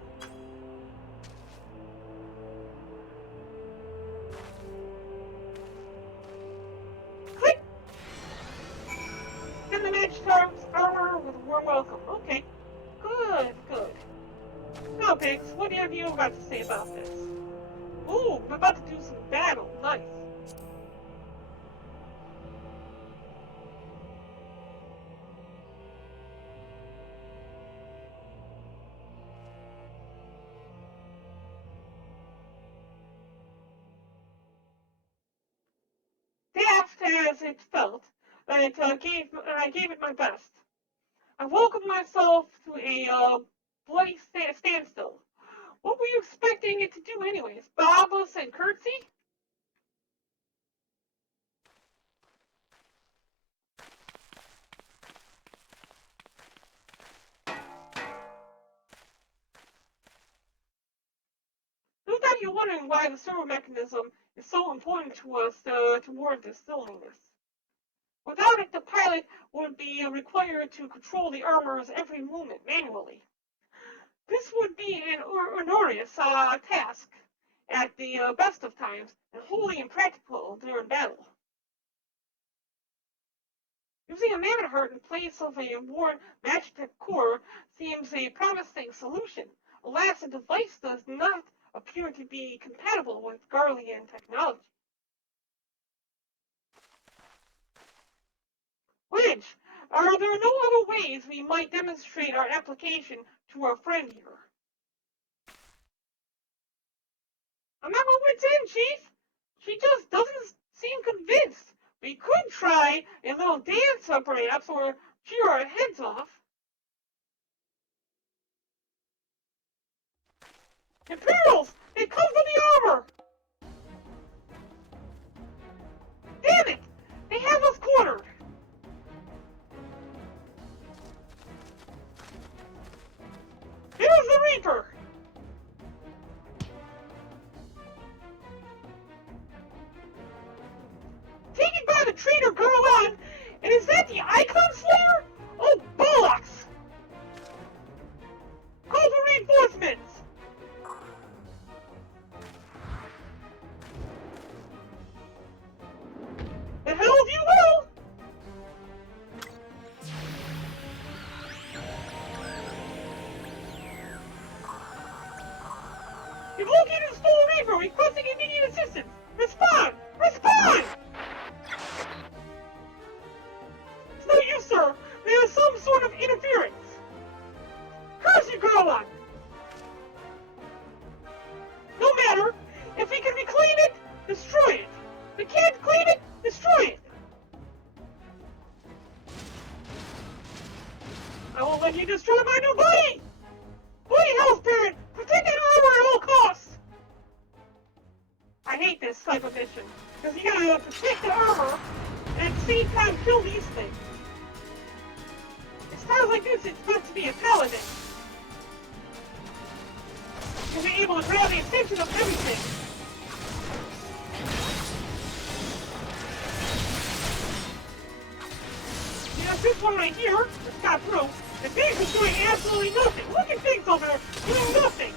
Click! Then the match starts armor with a warm welcome. Okay. Good. Now, Pigs, what have you got to say about this? Ooh, I'm about to do some battle. Nice. Daft as it felt, I gave it my best. I welcomed myself to a bloody standstill. What were you expecting it to do anyways? Bob us and curtsy? No doubt you're wondering why the servo mechanism is so important to us toward this silliness. Without it, the pilot would be required to control the armor's every movement manually. This would be an onerous task at the best of times, and wholly impractical during battle. Using a mammoth heart in place of a worn Magtech core seems a promising solution. Alas, the device does not appear to be compatible with Garlean technology. Wedge, are there no other ways we might demonstrate our application to our friend here? I'm not my wit's end, Chief. She just doesn't seem convinced. We could try a little dance perhaps, or cheer our heads off. Imperials! They come for the armor! Damn it! They have us cornered! Here's the Reaper! Taken by the traitor Garlon, and is that the Icon Slayer? Oh, bollocks! Call for reinforcements! The hell if you will! You've located the stolen Reaper, requesting immediate assistance! Respond! Respond! It's no use, sir! There is some sort of interference! Curse you, Garlon! No matter! If we can reclaim it, destroy it! If we can't claim it, destroy it! I won't let you destroy my new body! Bloody hell's parent! Protect that armor at all costs! I hate this type of mission, because you gotta protect the armor and at the same time kill these things. Sounds like this is meant to be a paladin. You'll be able to grab the attention of everything. Yes, this one right here just got through. And Biggs is doing absolutely nothing. Look at Biggs over there doing nothing.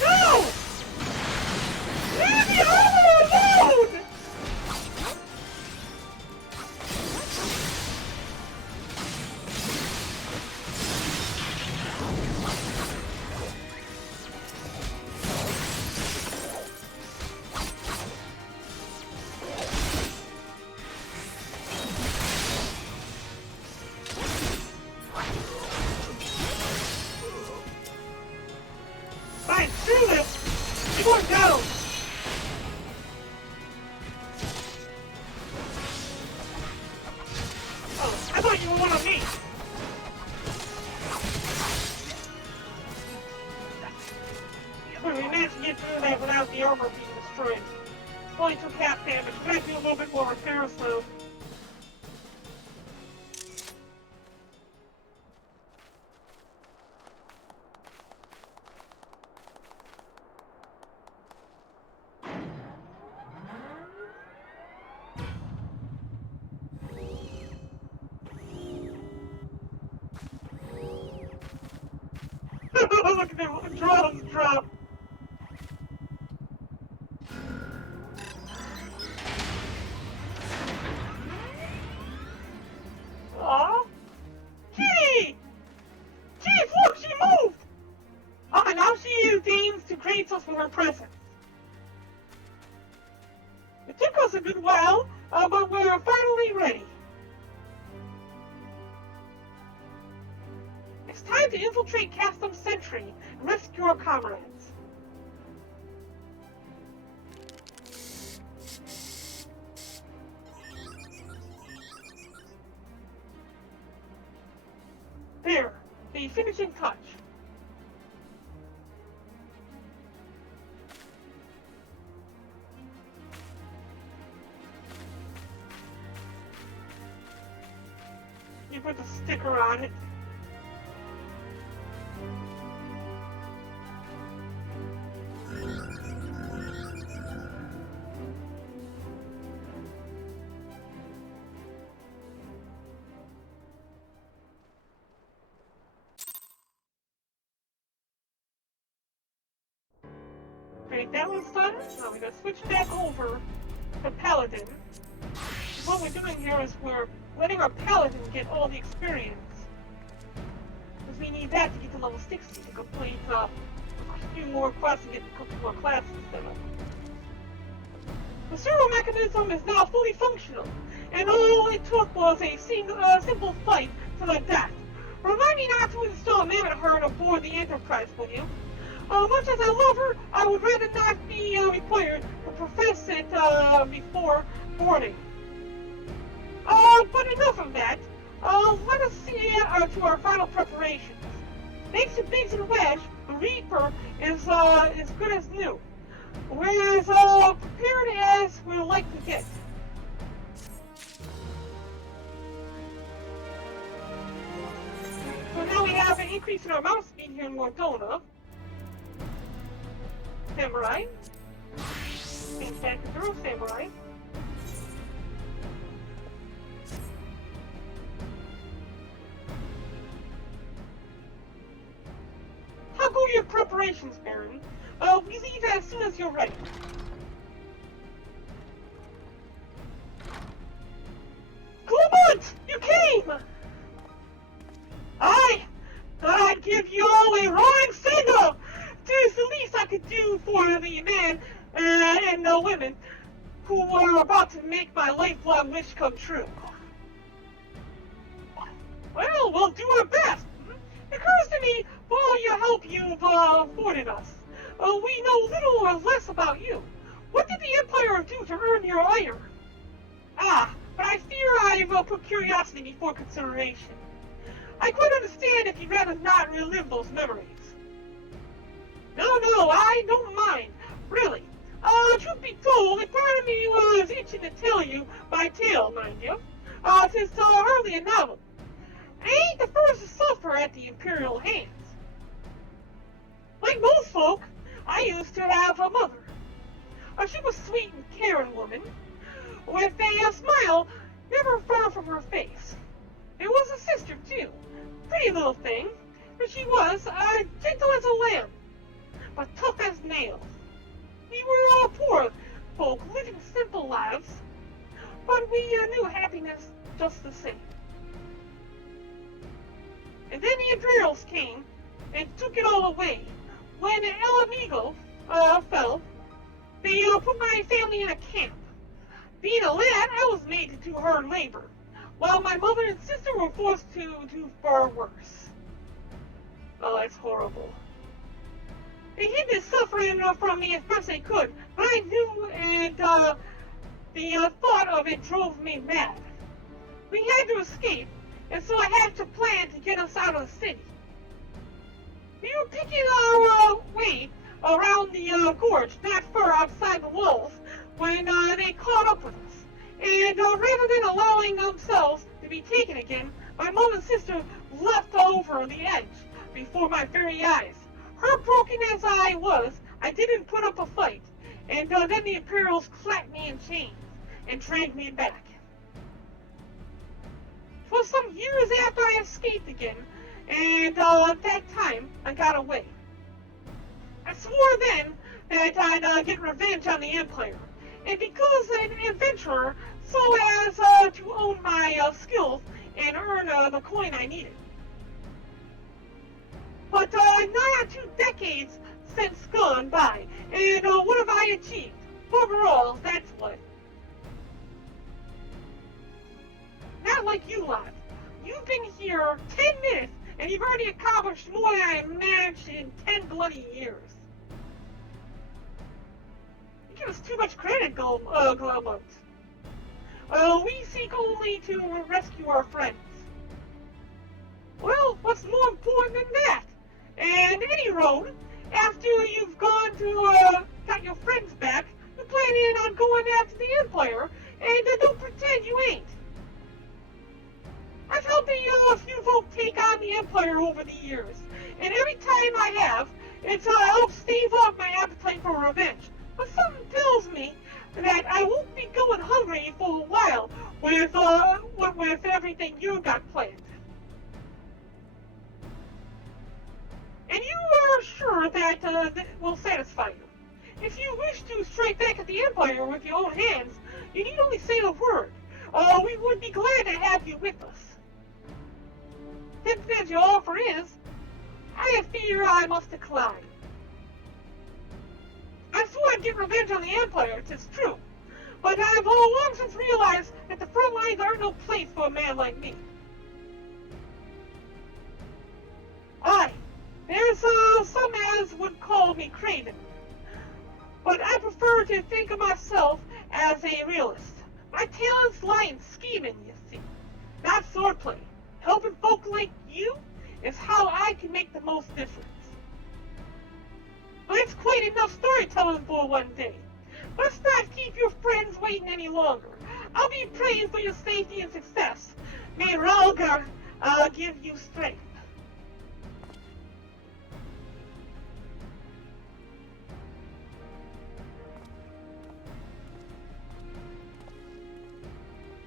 No! Leave the armor alone! Fine, screw this! You're going down! Oh, I thought you were one of me! We managed to get through that without the armor being destroyed. Only took half damage. We might do a little bit more repairs though. Look at them drums drop. Aw, Kitty! Chief, look, she moved! Ah, now she deigns to grace us with her presence. It took us a good while, but we're finally ready. It's time to infiltrate Castle Sentry and rescue our comrades. There, the finishing touch. You put the sticker on it. Great, that one's done. Now we're going to switch back over to Paladin. What we're doing here is we're letting our Paladin get all the experience. Because we need that to get to level 60 to complete a few more quests and get a couple more classes set up. The servo mechanism is now fully functional, and all it took was a simple fight to the death. Remind me not to install Mammoth Herd aboard the Enterprise, will you? Much as I love her, I would rather not be required to profess it before boarding. But enough of that. Let us see to our final preparations. Thanks to Biggs and Wedge, the Reaper is as good as new. We're as prepared as we'll like to get. So now we have an increase in our mouse speed here in Mordona. Samurai. Think back through Samurai. How go your preparations, Barren? We leave as soon as you're ready. Clement! You came! I thought I'd give you all a roaring send-off! It's the least I could do for the man and the women who are about to make my lifelong wish come true. Well, we'll do our best. It occurs to me, for all your help you've afforded us, we know little or less about you. What did the Empire do to earn your ire? Ah, but I fear I've put curiosity before consideration. I quite understand if you'd rather not relive those memories. No, I don't mind, really. Truth be told, a part of me was itching to tell you my tale, mind you. Since early in novel. I ain't the first to suffer at the Imperial hands. Like most folk, I used to have a mother. She was a sweet and caring woman, with a smile never far from her face. There was a sister, too. Pretty little thing, but she was gentle as a lamb, but tough as nails. We were all poor folk living simple lives, but we knew happiness just the same. And then the Imperials came and took it all away. When El Amigo fell, they put my family in a camp. Being a lad, I was made to do hard labor, while my mother and sister were forced to do far worse. Oh, that's horrible. They hid this suffering from me as best they could, but I knew, and the thought of it drove me mad. We had to escape, and so I had to plan to get us out of the city. We were picking our way around the gorge, not far outside the walls, when they caught up with us. And rather than allowing themselves to be taken again, my mom and sister leapt over the edge before my very eyes. Heartbroken as I was, I didn't put up a fight, and then the Imperials clapped me in chains and dragged me back. It was some years after I escaped again, and at that time I got away. I swore then that I'd get revenge on the Empire, and because an adventurer, so as to own my skills and earn the coin I needed. But nigh 2 decades since gone by, and what have I achieved? Overall, that's what. Not like you lot. You've been here 10 minutes, and you've already accomplished more than I managed in 10 bloody years. You give us too much credit, Globot. We seek only to rescue our friends. Well, what's more important than that? And any road, after you've gone to got your friends back, you're planning on going after the Empire, and don't pretend you ain't. I've helped a few folk take on the Empire over the years, and every time I have, it's helped stave off my appetite for revenge. But something tells me that I won't be going hungry for a while with everything you got planned. And you are sure that that will satisfy you. If you wish to strike back at the Empire with your own hands, you need only say the word. We would be glad to have you with us. If your offer is, I fear I must decline. I swore I'd get revenge on the Empire, 'tis true, but I've long since realized that the front lines are no place for a man like me. Aye, there's some as would call me craven, but I prefer to think of myself as a realist. My talents lie in scheming, you see, not swordplay. Helping folk like you is how I can make the most difference. But it's quite enough storytelling for one day. Let's not keep your friends waiting any longer. I'll be praying for your safety and success. May Ralgar give you strength.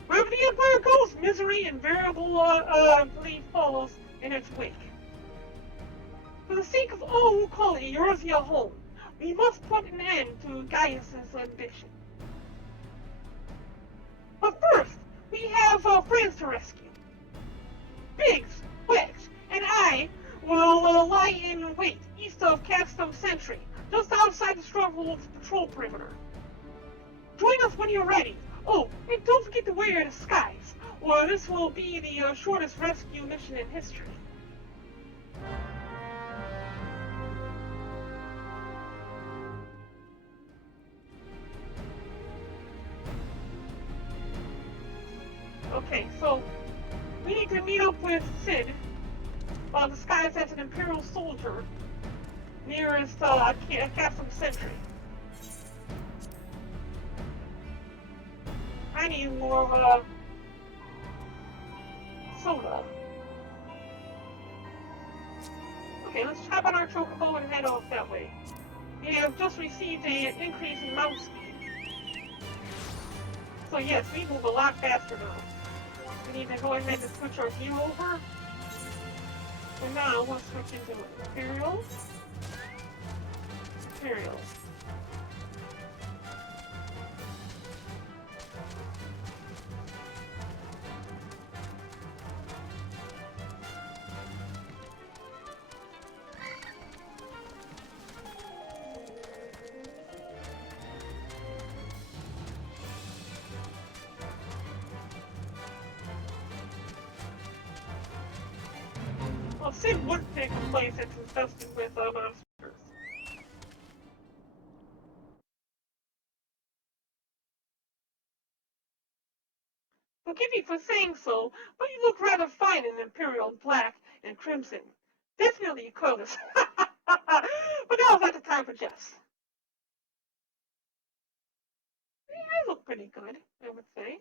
Wherever the Empire goes, misery invariably follows in its wake. For the sake of all who call Eorzea home, we must put an end to Gaius' ambition. But first, we have friends to rescue. Biggs, Wedge, and I will lie in wait east of Castum Sentry, just outside the Stronghold's patrol perimeter. Join us when you're ready. Oh, and don't forget to wear your disguise, or this will be the shortest rescue mission in history. Okay, so we need to meet up with Sid, disguised as an Imperial soldier, nearest Castle Sentry. I need more soda. Okay, let's hop on our chocobo and head off that way. We have just received an increase in mouse speed. So yes, we move a lot faster now. We need to go ahead and switch our view over. And now we'll switch into Imperial. Imperial. Well, Sid would take a place that's infested with monsters. Forgive me for saying so, but you look rather fine in Imperial black and crimson. Definitely colors. But now's not the time for Jess. Yeah, I look pretty good, I would say.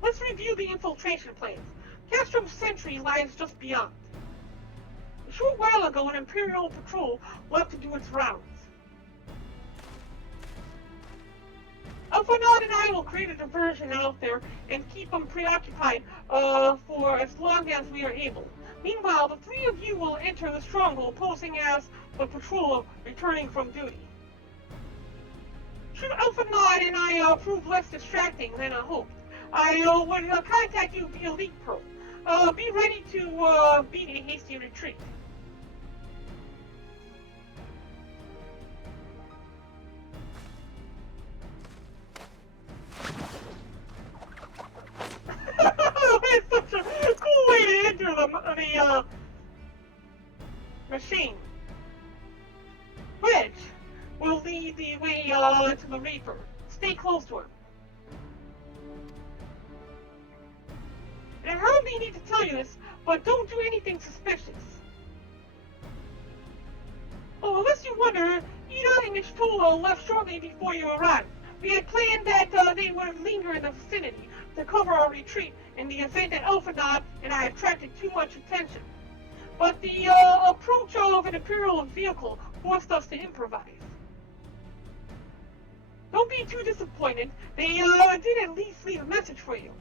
Let's review the infiltration plans. Castro's sentry lies just beyond. A short while ago, an Imperial patrol left to do its rounds. Alphanod and I will create a diversion out there and keep them preoccupied for as long as we are able. Meanwhile, the three of you will enter the stronghold posing as the patrol returning from duty. Should Alphanod and I prove less distracting than I hoped, I would contact you via Leak Pro. Be ready to beat a hasty retreat. It's such a cool way to enter the machine. Wedge will lead the way to the Reaper. Stay close to him. And I hardly need to tell you this, but don't do anything suspicious. Oh, unless you wonder, Ida and Ishtola left shortly before you arrived. We had planned that they would linger in the vicinity to cover our retreat in the event that Alphanod and I attracted too much attention. But the approach of an Imperial vehicle forced us to improvise. Don't be too disappointed. They did at least leave a message for you.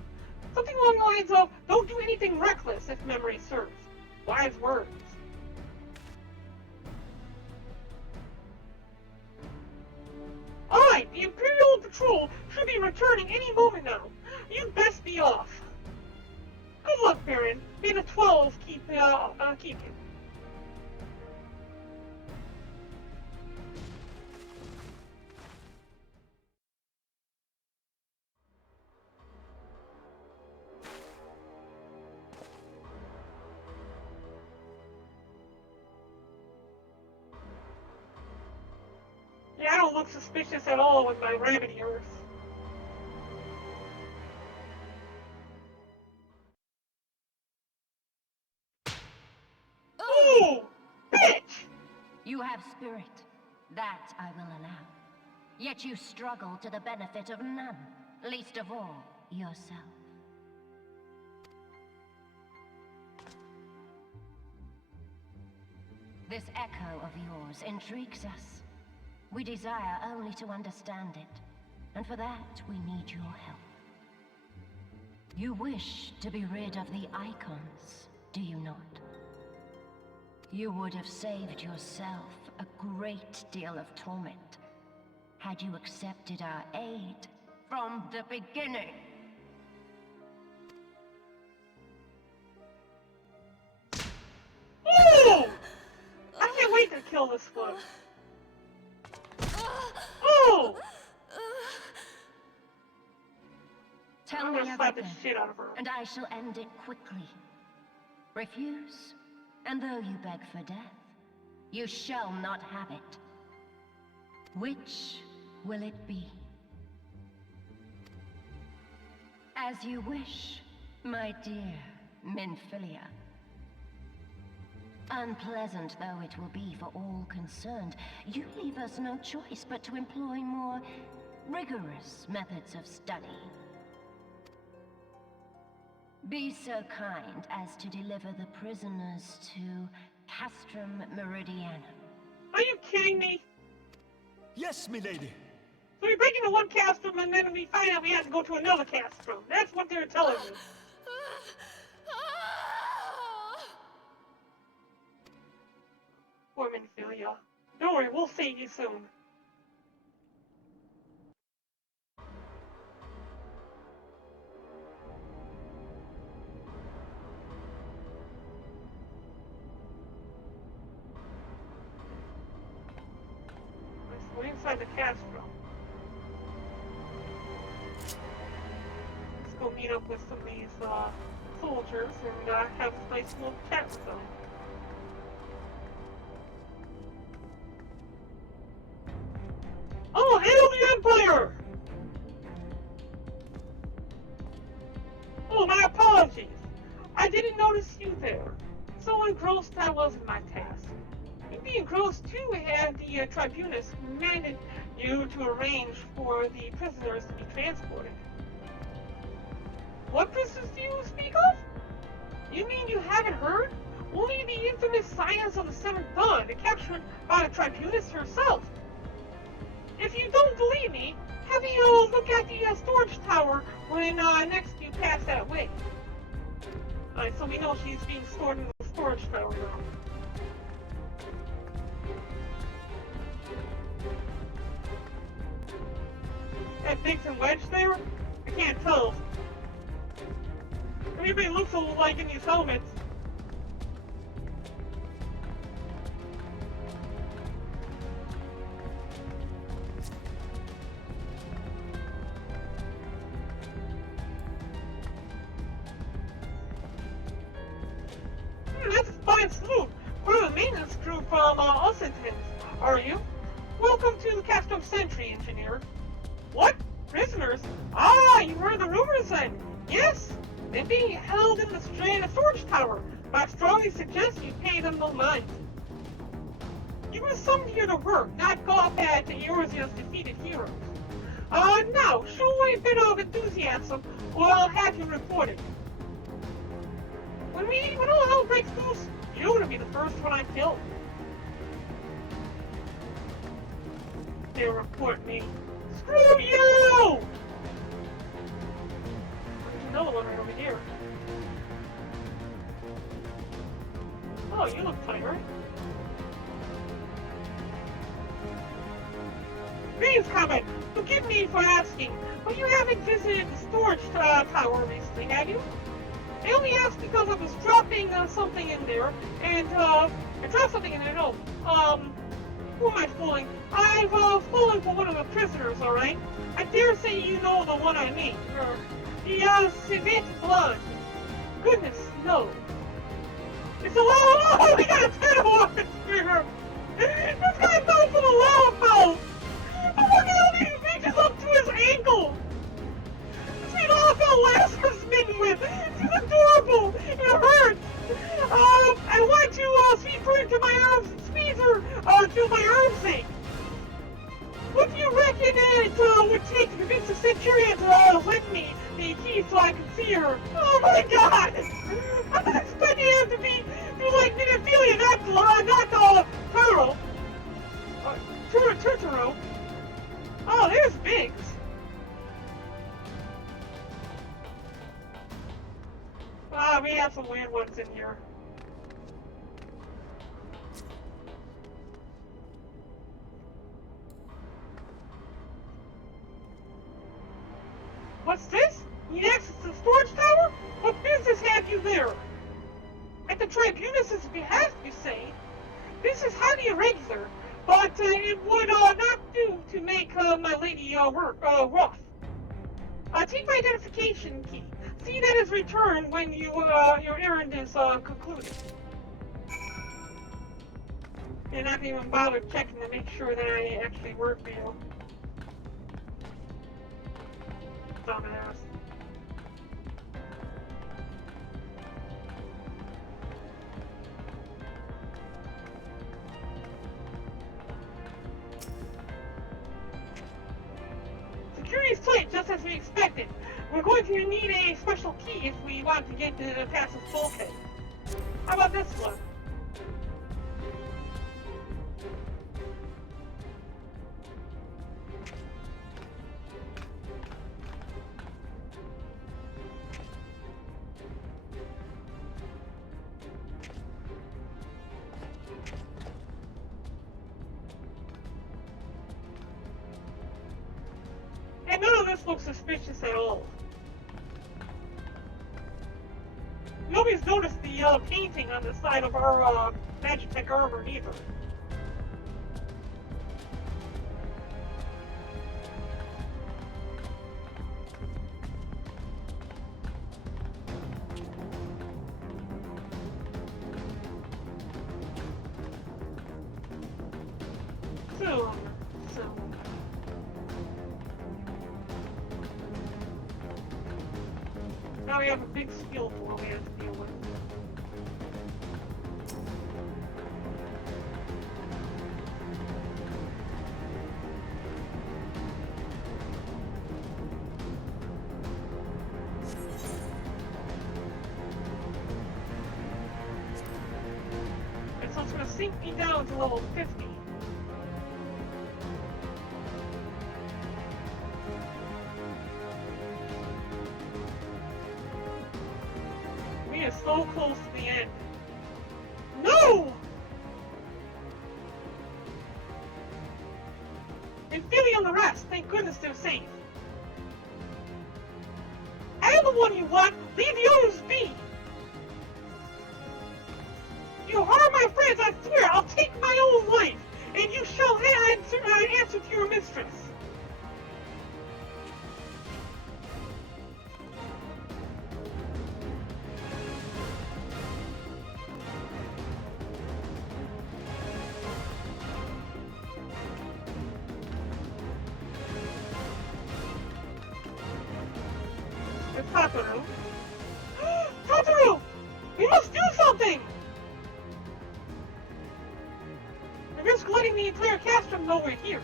Something along the lines of, don't do anything reckless if memory serves. Wise words. Alright, the Imperial Patrol should be returning any moment now. You'd best be off. Good luck, Barren. May the 12 keep you. Yeah, I don't look suspicious at all with my rabbit ears. Ooh! Bitch! You have spirit. That I will allow. Yet you struggle to the benefit of none, least of all, yourself. This echo of yours intrigues us. We desire only to understand it, and for that we need your help. You wish to be rid of the icons, do you not? You would have saved yourself a great deal of torment had you accepted our aid from the beginning. Ooh! I can't wait to kill this one. Ooh! Tell me everything, and I shall end it quickly. Refuse, and though you beg for death, you shall not have it. Which will it be? As you wish, my dear Minfilia. Unpleasant though it will be for all concerned, you leave us no choice but to employ more rigorous methods of study. Be so kind as to deliver the prisoners to Castrum Meridianum. Are you kidding me? Yes, milady. So we break into one castrum and then we find out we have to go to another castrum. That's what they're telling me. Poor Minfilia. Don't worry, we'll save you soon. So we're inside the castrum. Let's go meet up with some of these soldiers and have a nice little chat with them. Oh, hail the Empire! Oh, my apologies. I didn't notice you there. So engrossed I was in my task. You'd be engrossed too had the tribunus commanded you to arrange for the prisoners to be transported. What prisoners do you speak of? You mean you haven't heard? Only the infamous Science of the Seventh Dawn, captured by the tribunus herself. If you don't believe me, have you look at the storage tower when next you pass that way. Alright, so we know she's being stored in the storage tower now. That Dixon wedge there? I can't tell. Everybody looks a little like in these helmets. That's a fine salute. We're the maintenance crew from Ossington, are you? Welcome to the Castrum Sentry, engineer. What? Prisoners? Ah, you heard the rumors then. Yes, they're being held in the storage tower, but I strongly suggest you pay them no mind. You were summoned here to work, not gawp at Eorzea's defeated heroes. Now, show a bit of enthusiasm, or I'll have you reported. When all hell breaks loose, you're gonna be the first one I kill. They'll report me. Screw you! There's another one right over here. Oh, you look tired. Greetings, Comet. Forgive me for asking, but you haven't visited the storage tower recently, have you? I only asked because I was dropping something in there, and I dropped something in there. No, who am I fooling? I've fallen for one of the prisoners. All right. I dare say you know the one I mean. The civet blood. Goodness, no. It's a lava. Oh, we got a terrible here. This guy fell from a lava fountain. Oh, look at how he reaches up to his ankle. Sweet awful Lazarus smitten with. She's adorable. It hurts. I want to sweep her into my arms and squeeze her till my arms ache. What do you reckon it would take to convince the Centurion to let me the key so I can see her? Oh my God! I was expecting him to be like Minophilia, not Turo. Turturo. Oh, there's Biggs. We have some weird ones in here. What's this? You need access to the storage tower? What business have you there? At the Tribunus's behest, you say? This is highly irregular, but it would not do to make my lady wroth. Take my identification key. See that is returned when your errand is concluded. And not even bother checking to make sure that I actually work for you. Dumbass. Security Everything's tight, just as we expected. We're going to need a special key if we want to get past this bulkhead. How about this one? And none of this looks suspicious at all. Nobody's noticed the painting on the side of our Magitech armor either. So. Now we have a big skill pool we have to deal with. And so it's going to sink me down to level 50. We are so close to the end. No! And Philly on the rest. Thank goodness they're safe. I am the one you want. Leave the others be. You harm my friends, I swear I'll take my own life, and you shall answer to your mistress. It's Tataru. Tataru! We must do something! I risk letting the entire castrum know we're here.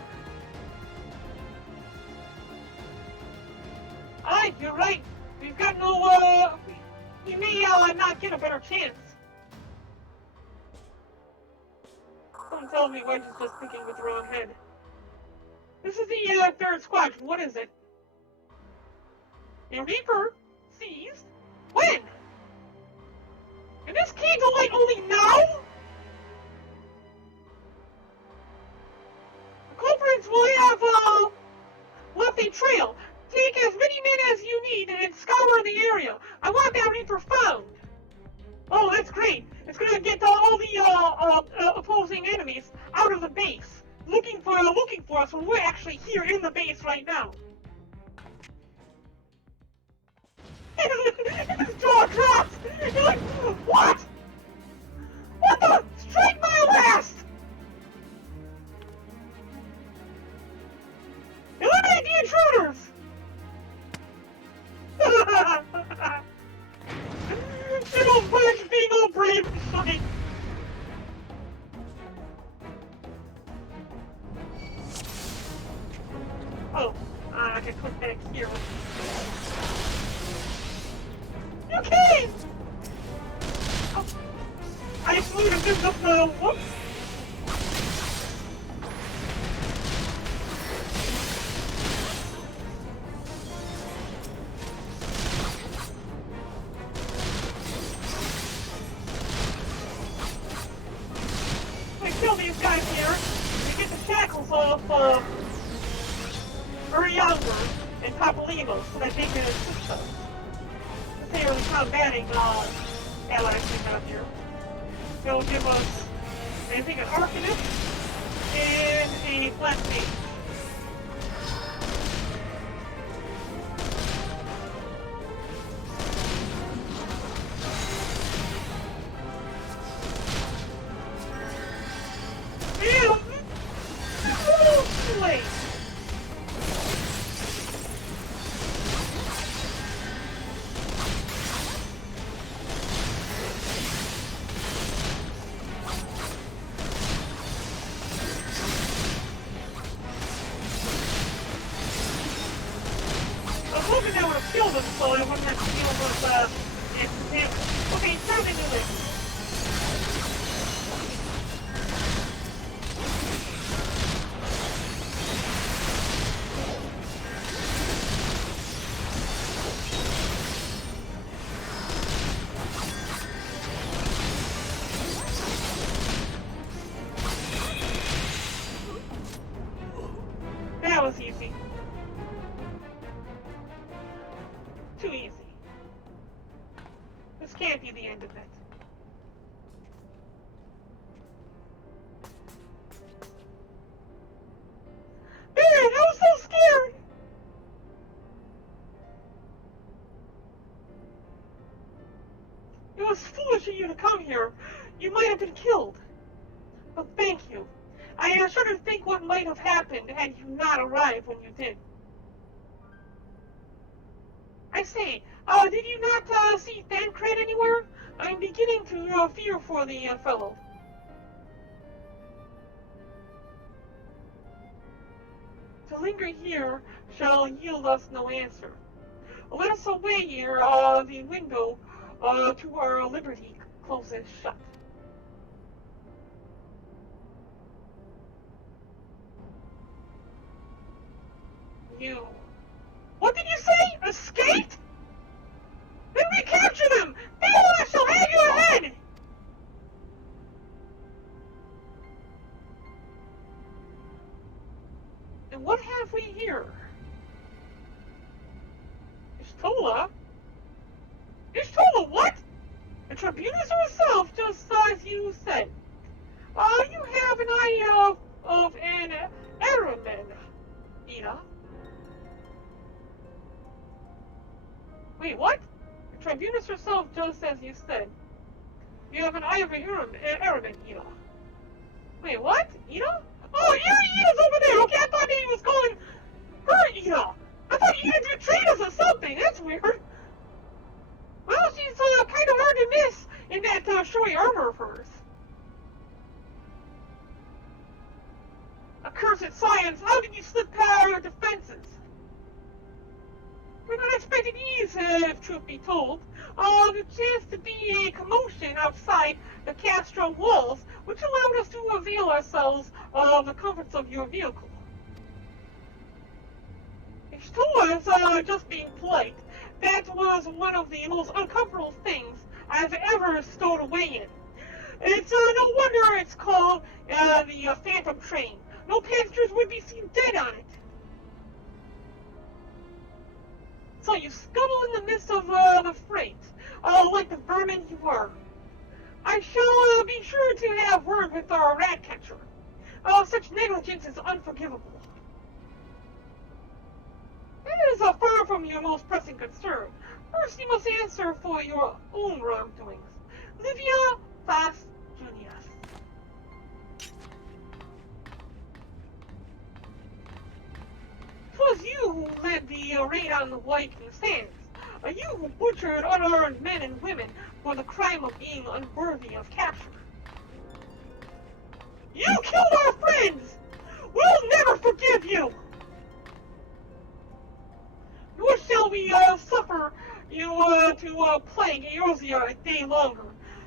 Aye, you're right. We've got no, we may not get a better chance. Don't tell me Wedge is just thinking with the wrong head. This is the third squadron. What is it? A Reaper seized? When? And this came to light only now? The culprits will have left a trail. Take as many men as you need and scour the area. I want that Reaper found. Oh, that's great. It's gonna get all the opposing enemies out of the base, looking for us when we're actually here in the base right now. This jaw drops! You're like, what? What the? Strike my last! Eliminate the intruders! You don't punish being all brave and funny. Oh, I can click back here. You can't! Oh, I flew to give up the whoops. Kill these guys here and get the shackles off Urianga and Papolino so that they can assist us. They are combating allies we have here. They'll give us, I think, an Arcanist and a Black Mage. kill them so I wouldn't have to deal with accidental. Okay, it's time to do it. That was easy. Too easy. This can't be the end of it. Barren, I was so scared! It was foolish of you to come here. You might have been killed. But thank you. I sort of think what might have happened had you not arrived when you did. I say, did you not see Thancred anywhere? I'm beginning to fear for the fellow. To linger here shall yield us no answer. Let us away here, the window to our liberty closes shut. You. What did you say? Escaped? Then recapture them! Now I shall have your head! And what have we here? Ishtola? Ishtola, what? The Tribunus herself, just as you said. You have an eye of an Araman, Ina. Wait, what? The Tribunus herself, just as you said. You have an eye of an Araman, Ina. Wait, what? Ina? Oh, Ina's over there! Okay, I thought he was calling her Ina! I thought Ina betrayed us or something! That's weird! Well, she's kind of hard to miss in that showy armor of hers. Accursed science! How did you slip past our defenses? With unexpected ease, if truth be told. There chanced to be a commotion outside the castrum walls, which allowed us to avail ourselves of the comforts of your vehicle. Ishtola just being polite. That was one of the most uncomfortable things I've ever stowed away in. It's no wonder it's called the Phantom Train. No passengers would be seen dead on it. So you scuttle in the midst of the freight, like the vermin you are. I shall be sure to have word with our rat catcher. Such negligence is unforgivable. It is far from your most pressing concern. First, you must answer for your own wrongdoings. Livia Fast Junius. 'Twas you who led the raid on the Viking sands. You who butchered unarmed men and women for the crime of being unworthy of capture. You killed our friends! We'll never forgive you! Nor shall we suffer you to plague Eorzea a day longer.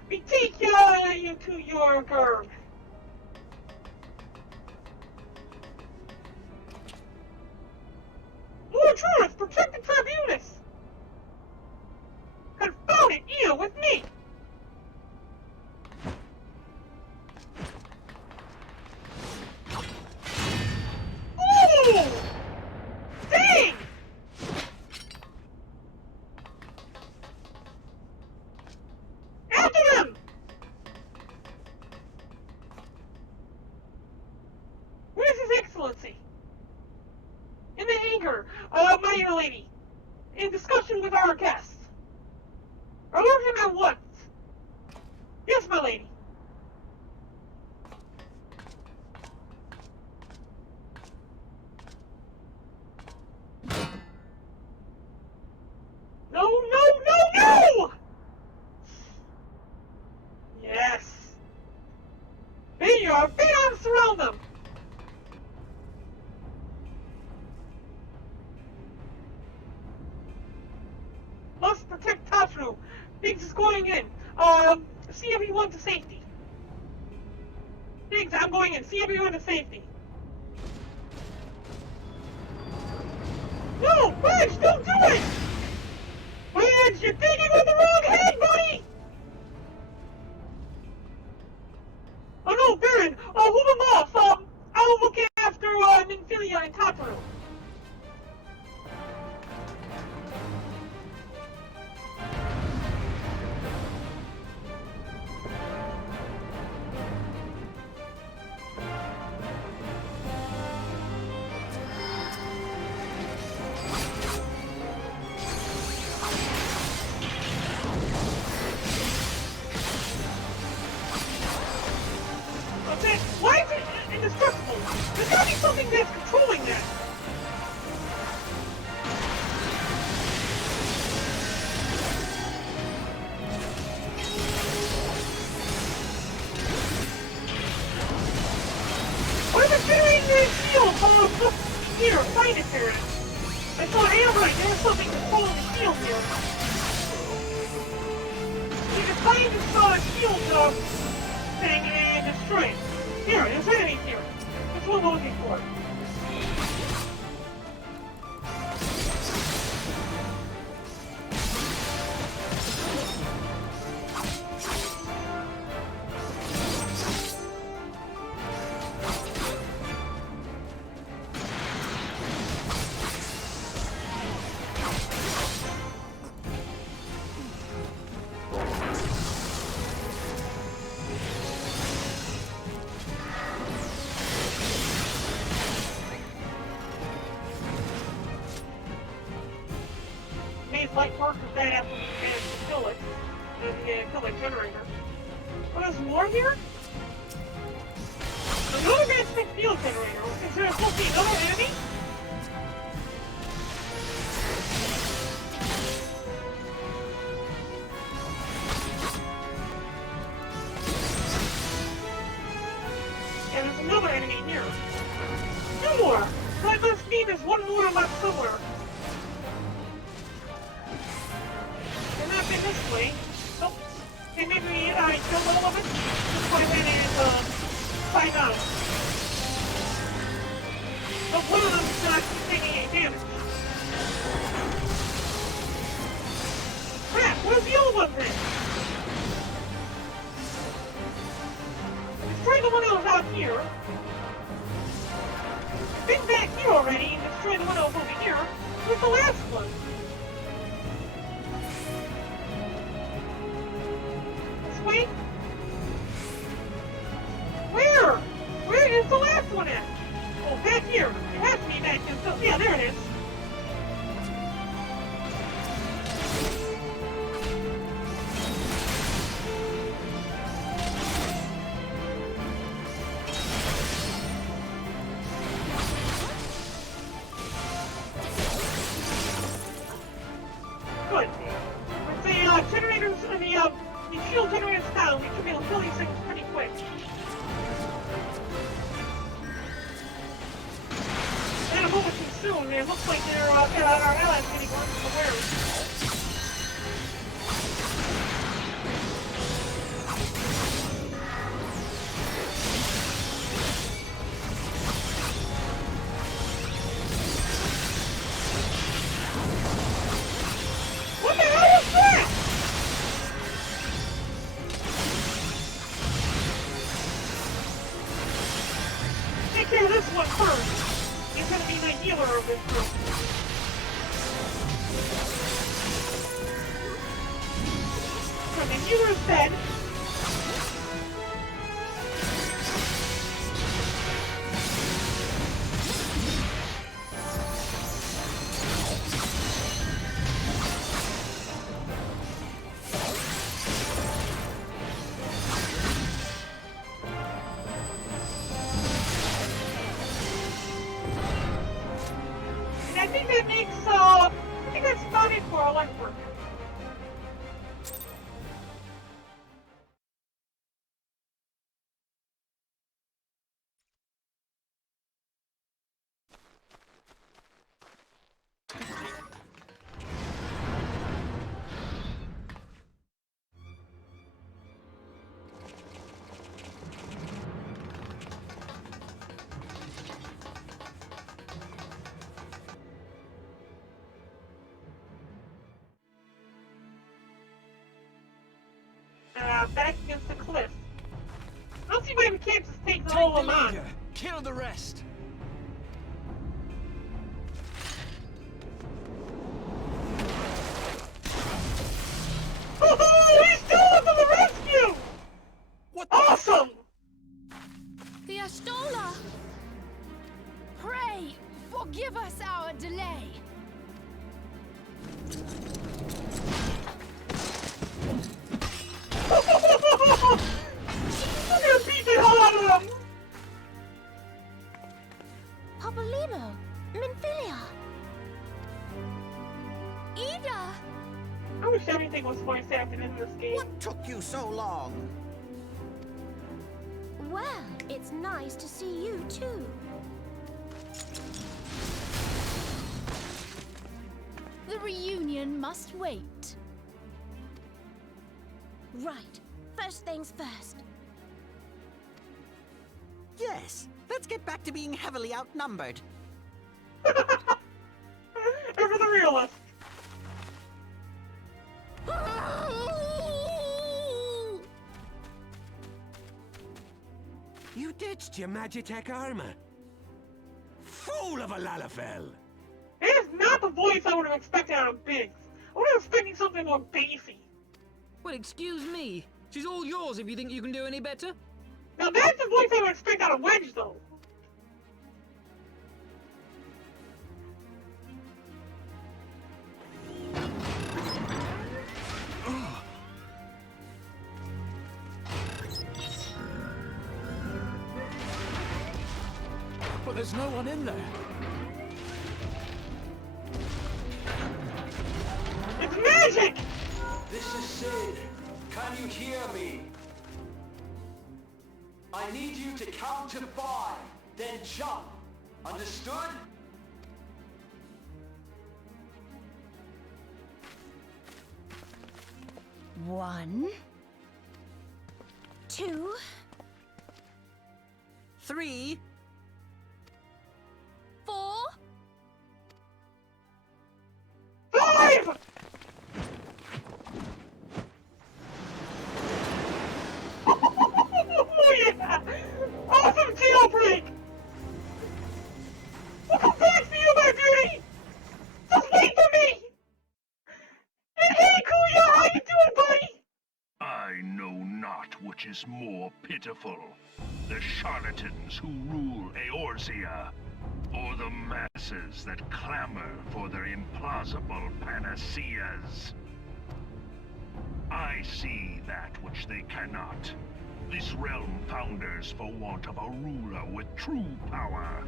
We take you to your guard. More truth! Protect the Tribunus! Confound it, Ina, with me! Ooh! Dang! After them! Where's His Excellency? In the hangar, my dear lady. In discussion with our guests. Alert him at once. Yes, my lady. No, no, no, no! Yes. There you are. Bam! Surround them. Biggs is going in. See everyone to safety. Biggs, I'm going in. See everyone to safety. No, Biggs, don't do it! Biggs, you're thinking with the wrong head, buddy! Oh no, Barren, hold him off. I'll look after Nymphilia and Tataru. Why is it indestructible? There's gotta be something that's controlling that. What is it generating that shield? Here, find it, Barren. I thought, hey, right, there's something controlling the shield here. You can find this shield thing and destroy it. Here, there's enemies here. That's what I'm looking for. Light work with that after we managed to kill it. Kill that generator. Oh, there's more here? Another magnetic field generator. Is there supposed to be another enemy? Yeah, there's another enemy here. Two more! That must mean there's one more left somewhere. This way. Oh, okay, maybe I kill all of it. Just go ahead and find out. But one of them is not taking any damage. Crap, where's the other one then? Destroy the one that was out here. Been back here already and destroy the one that was over here. Where's the last one? Wait. Where? Where is the last one at? Oh, back here. It has to be back here. So, yeah, there it is. Good. With the generators and the shield generators down, we should be able to kill these things pretty quick. And a moment too soon, it looks like our allies are getting one aware. Take care of this one first. He's gonna be the healer of this group. So the healer is dead. I think that's about it for our life work. back against the cliff. I don't see why we can't just take Take all the of them on. leader. Kill the rest. Oh, he's still to the rescue! What? Awesome! The Ashtola! Pray, forgive us our delay. We're gonna beat the hell out of them! Popolino, Minfilia. Ida! I wish everything was voice acted in this game. What took you so long? Well, it's nice to see you too. The reunion must wait. Right. First things first. Yes, let's get back to being heavily outnumbered. Ever the realist. You ditched your Magitech armor. Fool of a Lalafell. That is not the voice I would have expected out of Biggs. I would have expected something more bassy. Well, excuse me. She's all yours if you think you can do any better. Now that's the voice I would expect out of Wedge, though. But there's no one in there. It's magic! This is Sid. Can you hear me? I need you to count to 5, then jump. Understood? One, 2, 3, 4, 5! Oh yeah! Awesome jailbreak! We'll come back for you, my beauty! Just wait for me! And hey, Kuya, how you doing, buddy? I know not which is more pitiful, the charlatans who rule Eorzea, or the masses that clamor for their implausible panaceas. I see that which they cannot. This realm founders for want of a ruler with true power.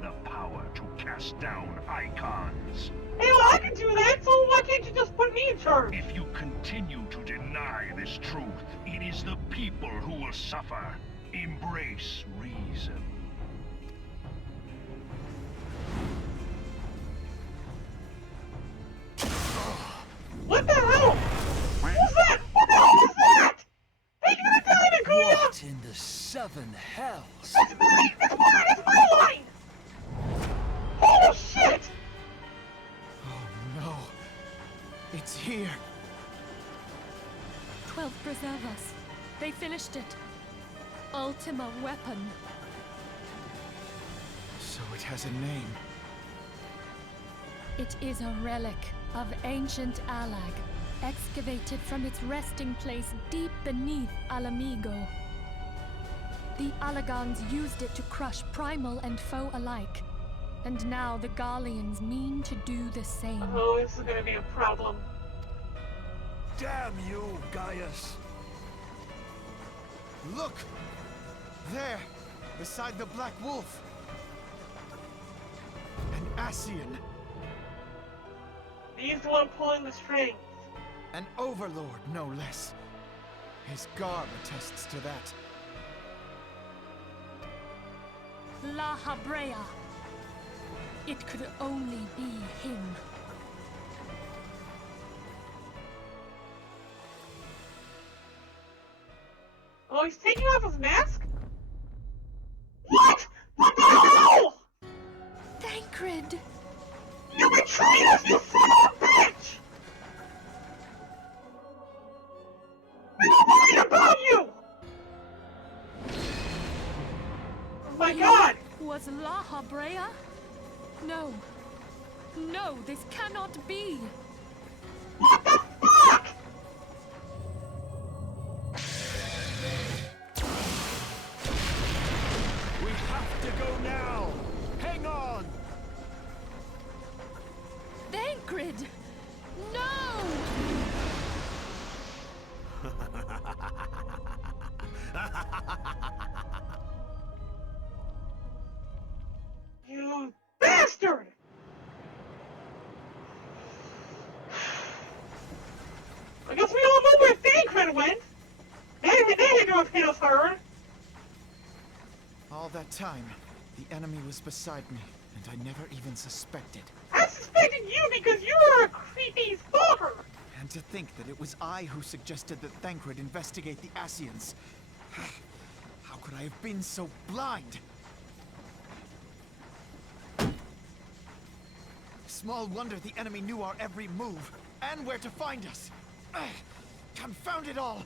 The power to cast down icons. Hey, well, I can do that, so why can't you just put me in charge? If you continue to deny this truth, it is the people who will suffer. Embrace reason. What the hell? Who's that? What the hell was that? Take me to the diamond, Kuya! What in the 7 hells? That's mine! It's mine! It's my line! Oh shit! Oh no. It's here. 12 preserve us. They finished it. Ultima weapon. So it has a name. It is a relic of ancient Alag, excavated from its resting place deep beneath Alamigo. The Alagans used it to crush primal and foe alike, and now the Garleans mean to do the same. Oh, this is gonna be a problem. Damn you, Gaius! Look! There, beside the Black Wolf. An Ascian. He's the one pulling the strings. An overlord, no less. His garb attests to that. La Habrea. It could only be him. Oh, he's taking off his mask? What? What the hell? Thancred! You betrayed us, you son of a bitch! We don't worry about Brea? No. No, this cannot be! What the fuck? We have to go now! Hang on! Thancred! No! You bastard! I guess we all know where Thancred went. They had to have hit us hard. All that time, the enemy was beside me, and I never even suspected. I suspected you because you were a creepy stalker. And to think that it was I who suggested that Thancred investigate the Asians. How could I have been so blind? Small wonder the enemy knew our every move, and where to find us. Confound it all!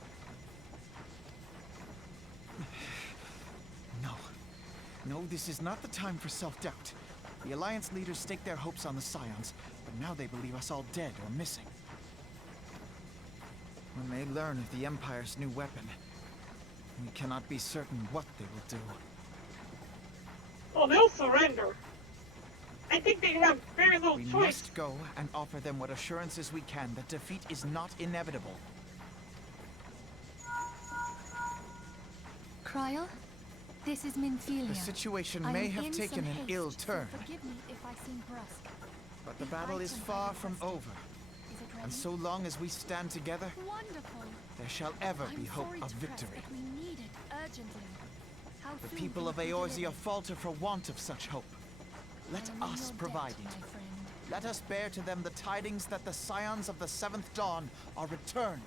No, this is not the time for self-doubt. The Alliance leaders staked their hopes on the Scions, but now they believe us all dead or missing. When they learn of the Empire's new weapon, we cannot be certain what they will do. Oh, they'll surrender. I think they have very little We choice. must go and offer them what assurances we can that defeat is not inevitable. Cryle? This is Minthelia. The situation I may am have in taken some an haste, ill so turn, forgive me if I seem brusque. but the The battle is item far I from requested. over. Is it ready? And so long as we stand together, Wonderful. there shall ever I'm be hope sorry of to press, victory. but we need it urgently. How The soon people can of it be Eorzea delivered? falter for want of such hope. Let I am in us your provide debt, it. my friend. Let us bear to them the tidings that the Scions of the Seventh Dawn are returned.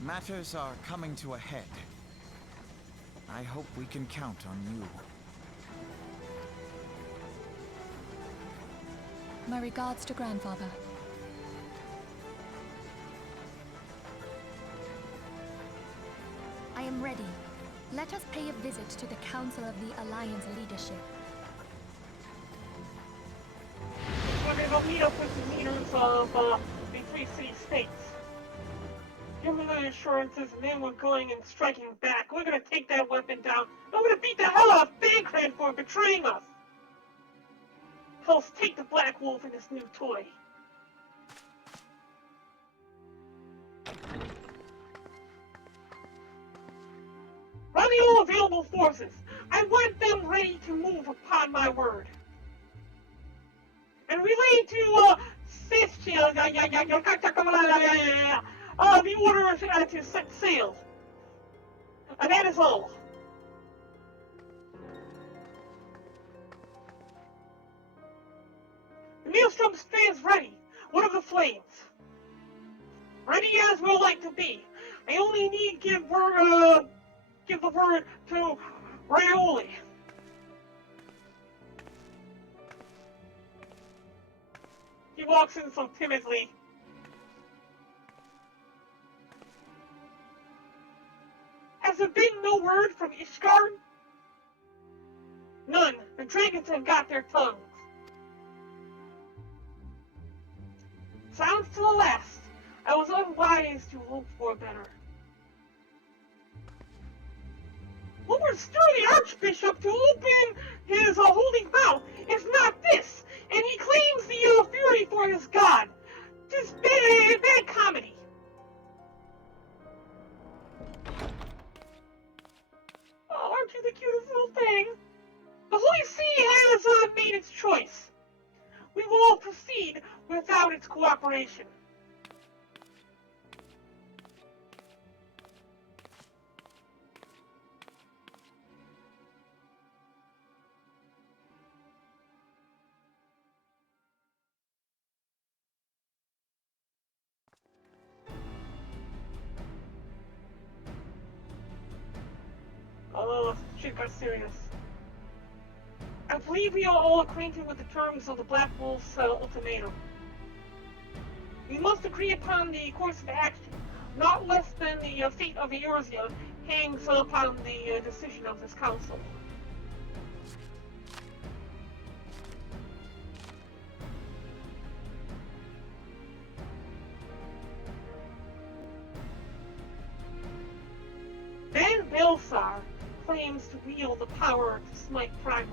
Matters are coming to a head. I hope we can count on you. My regards to grandfather. I am ready. Let us pay a visit to the Council of the Alliance leadership. We're gonna meet up with the leaders of the three city-states. Give them the assurances, and then we're going and striking back. We're gonna take that weapon down. I'm gonna beat the hell out of Thancred for betraying us. Plus, take the Black Wolf and his new toy. Rally all available forces. I want them ready to move upon my word. And relay to Sischiel, the order to set sail. And that is all. The Maelstrom stands ready. What of the flames? Ready as we'll like to be. I only need give the word to Raioli. He walks in so timidly. Has there been no word from Ishgard? None. The dragons have got their tongues. Sounds to the last. I was unwise to hope for better. What would stir the Archbishop to open his holy mouth if not this? And he claims the fury for his god. Just bad comedy. Oh, aren't you the cutest little thing? The Holy See has made its choice. We will all proceed without its cooperation. Oh, shit got serious. I believe we are all acquainted with the terms of the Black Wolf's ultimatum. We must agree upon the course of action, not less than the fate of Eorzea hangs upon the decision of this council. Van Belsar claims to wield the power to smite primals.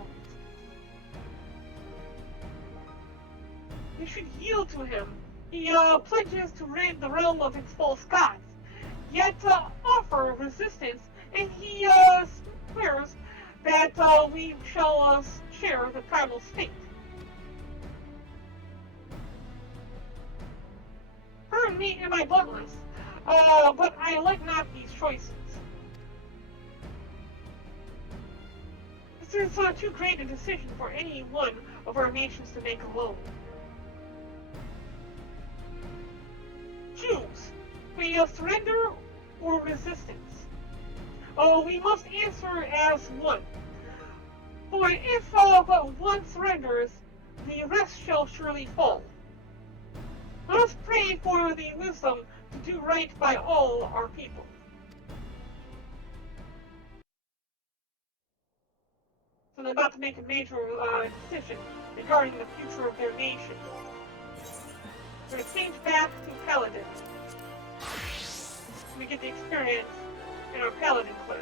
We should yield to him. He pledges to rid the realm of its false gods, yet offer resistance, and he swears that we shall share the primal's fate. Pardon me, am I bloodless? But I like not these choices. This is too great a decision for any one of our nations to make alone. Choose. We surrender or resistance. We must answer as one. For if but one surrenders, the rest shall surely fall. Let us pray for the wisdom to do right by all our people. So they're about to make a major decision regarding the future of their nation. We're going to change back to Paladin. We get the experience in our Paladin class.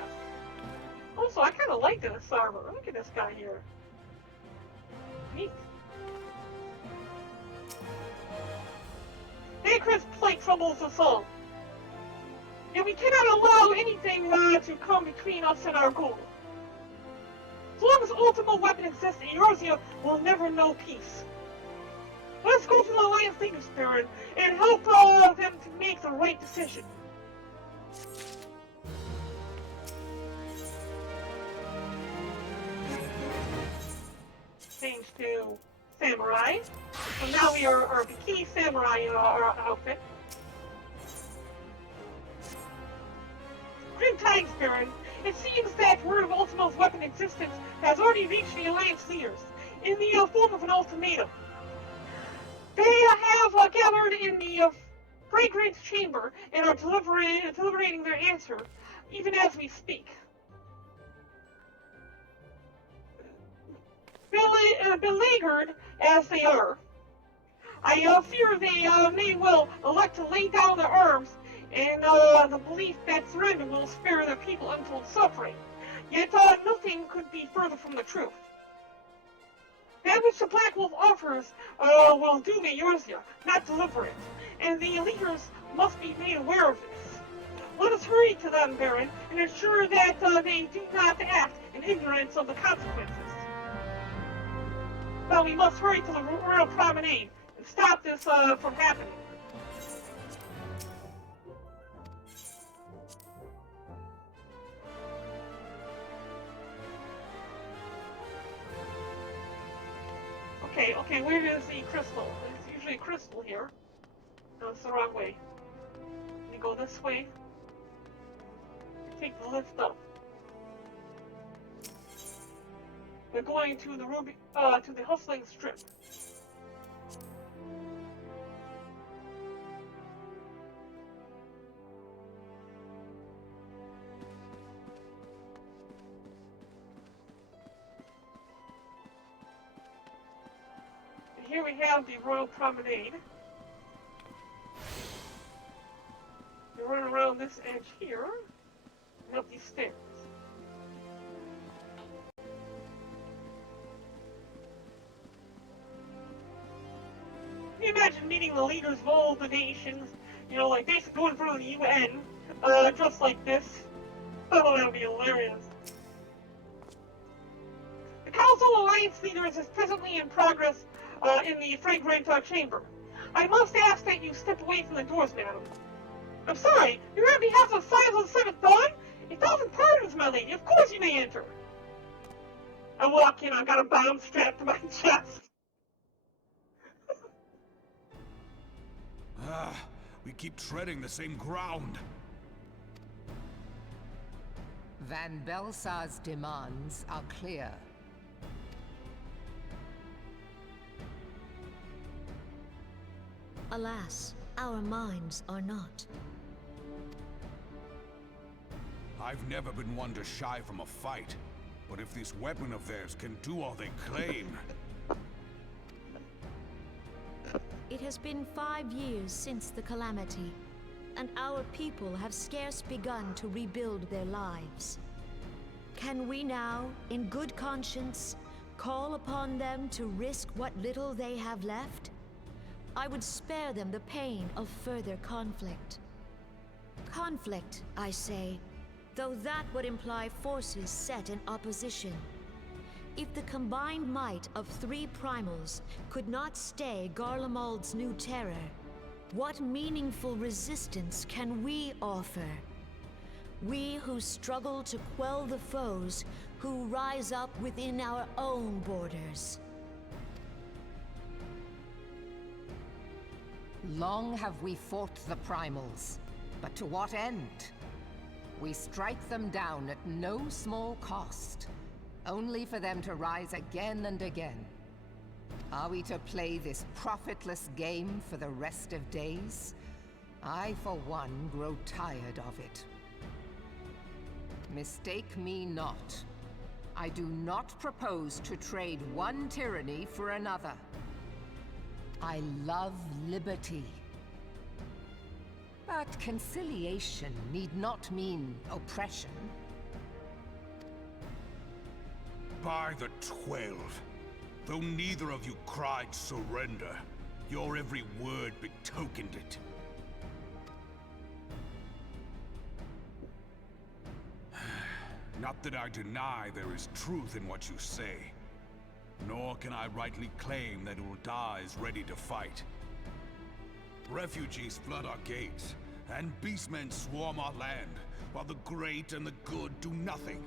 Also, I kind of like this armor. Look at this guy here. Neat. Acre's plight troubles us all. And we cannot allow anything to come between us and our goal. So long as Ultima Weapon exists, Eorzea will never know peace. Let's go to the Alliance Leaders, Barren, and help them to make the right decision. Change to Samurai. So now we are our Bikini Samurai outfit. Grim times, Barren. It seems that word of Ultima's weapon existence has already reached the Alliance leaders in the form of an ultimatum. They have gathered in the fragrant chamber and are deliberating their answer, even as we speak. Beleaguered as they are, I fear they may well elect to lay down their arms in the belief that surrender will spare their people untold suffering. Yet nothing could be further from the truth. That which the Black Wolf offers will doom Eorzea, not deliver it, and the leaders must be made aware of this. Let us hurry to them, Barren, and ensure that they do not act in ignorance of the consequences. Now we must hurry to the Royal Promenade and stop this from happening. Okay, where is the crystal? There's usually a crystal here. No, it's the wrong way. We go this way. Take the lift up. We're going to the Ruby, to the Hustling Strip. And here we have the Royal Promenade. We run around this edge here and up these stairs. Can you imagine meeting the leaders of all the nations? You know, like basically going in front of the UN, dressed like this. Oh, that would be hilarious. The Council Alliance Leaders is presently in progress in the fragrant chamber. I must ask that you step away from the doors, madam. I'm sorry, you're on behalf of Scions of the Seventh Dawn? 1,000 pardons, my lady. Of course you may enter. I walk in, I've got a bomb strapped to my chest. We keep treading the same ground. Van Belsar's demands are clear. Alas, our minds are not. I've never been one to shy from a fight, but if this weapon of theirs can do all they claim... It has been 5 years since the calamity, and our people have scarce begun to rebuild their lives. Can we now, in good conscience, call upon them to risk what little they have left? I would spare them the pain of further conflict. Conflict, I say, though that would imply forces set in opposition. If the combined might of 3 primals could not stay Garlemald's new terror, what meaningful resistance can we offer? We who struggle to quell the foes who rise up within our own borders. Long have we fought the primals, but to what end? We strike them down at no small cost, only for them to rise again and again. Are we to play this profitless game for the rest of days? I, for one, grow tired of it. Mistake me not. I do not propose to trade one tyranny for another. I love liberty. But conciliation need not mean oppression. By the 12, though neither of you cried surrender, your every word betokened it. Not that I deny there is truth in what you say, nor can I rightly claim that Ul'dah is ready to fight. Refugees flood our gates, and beastmen swarm our land, while the great and the good do nothing.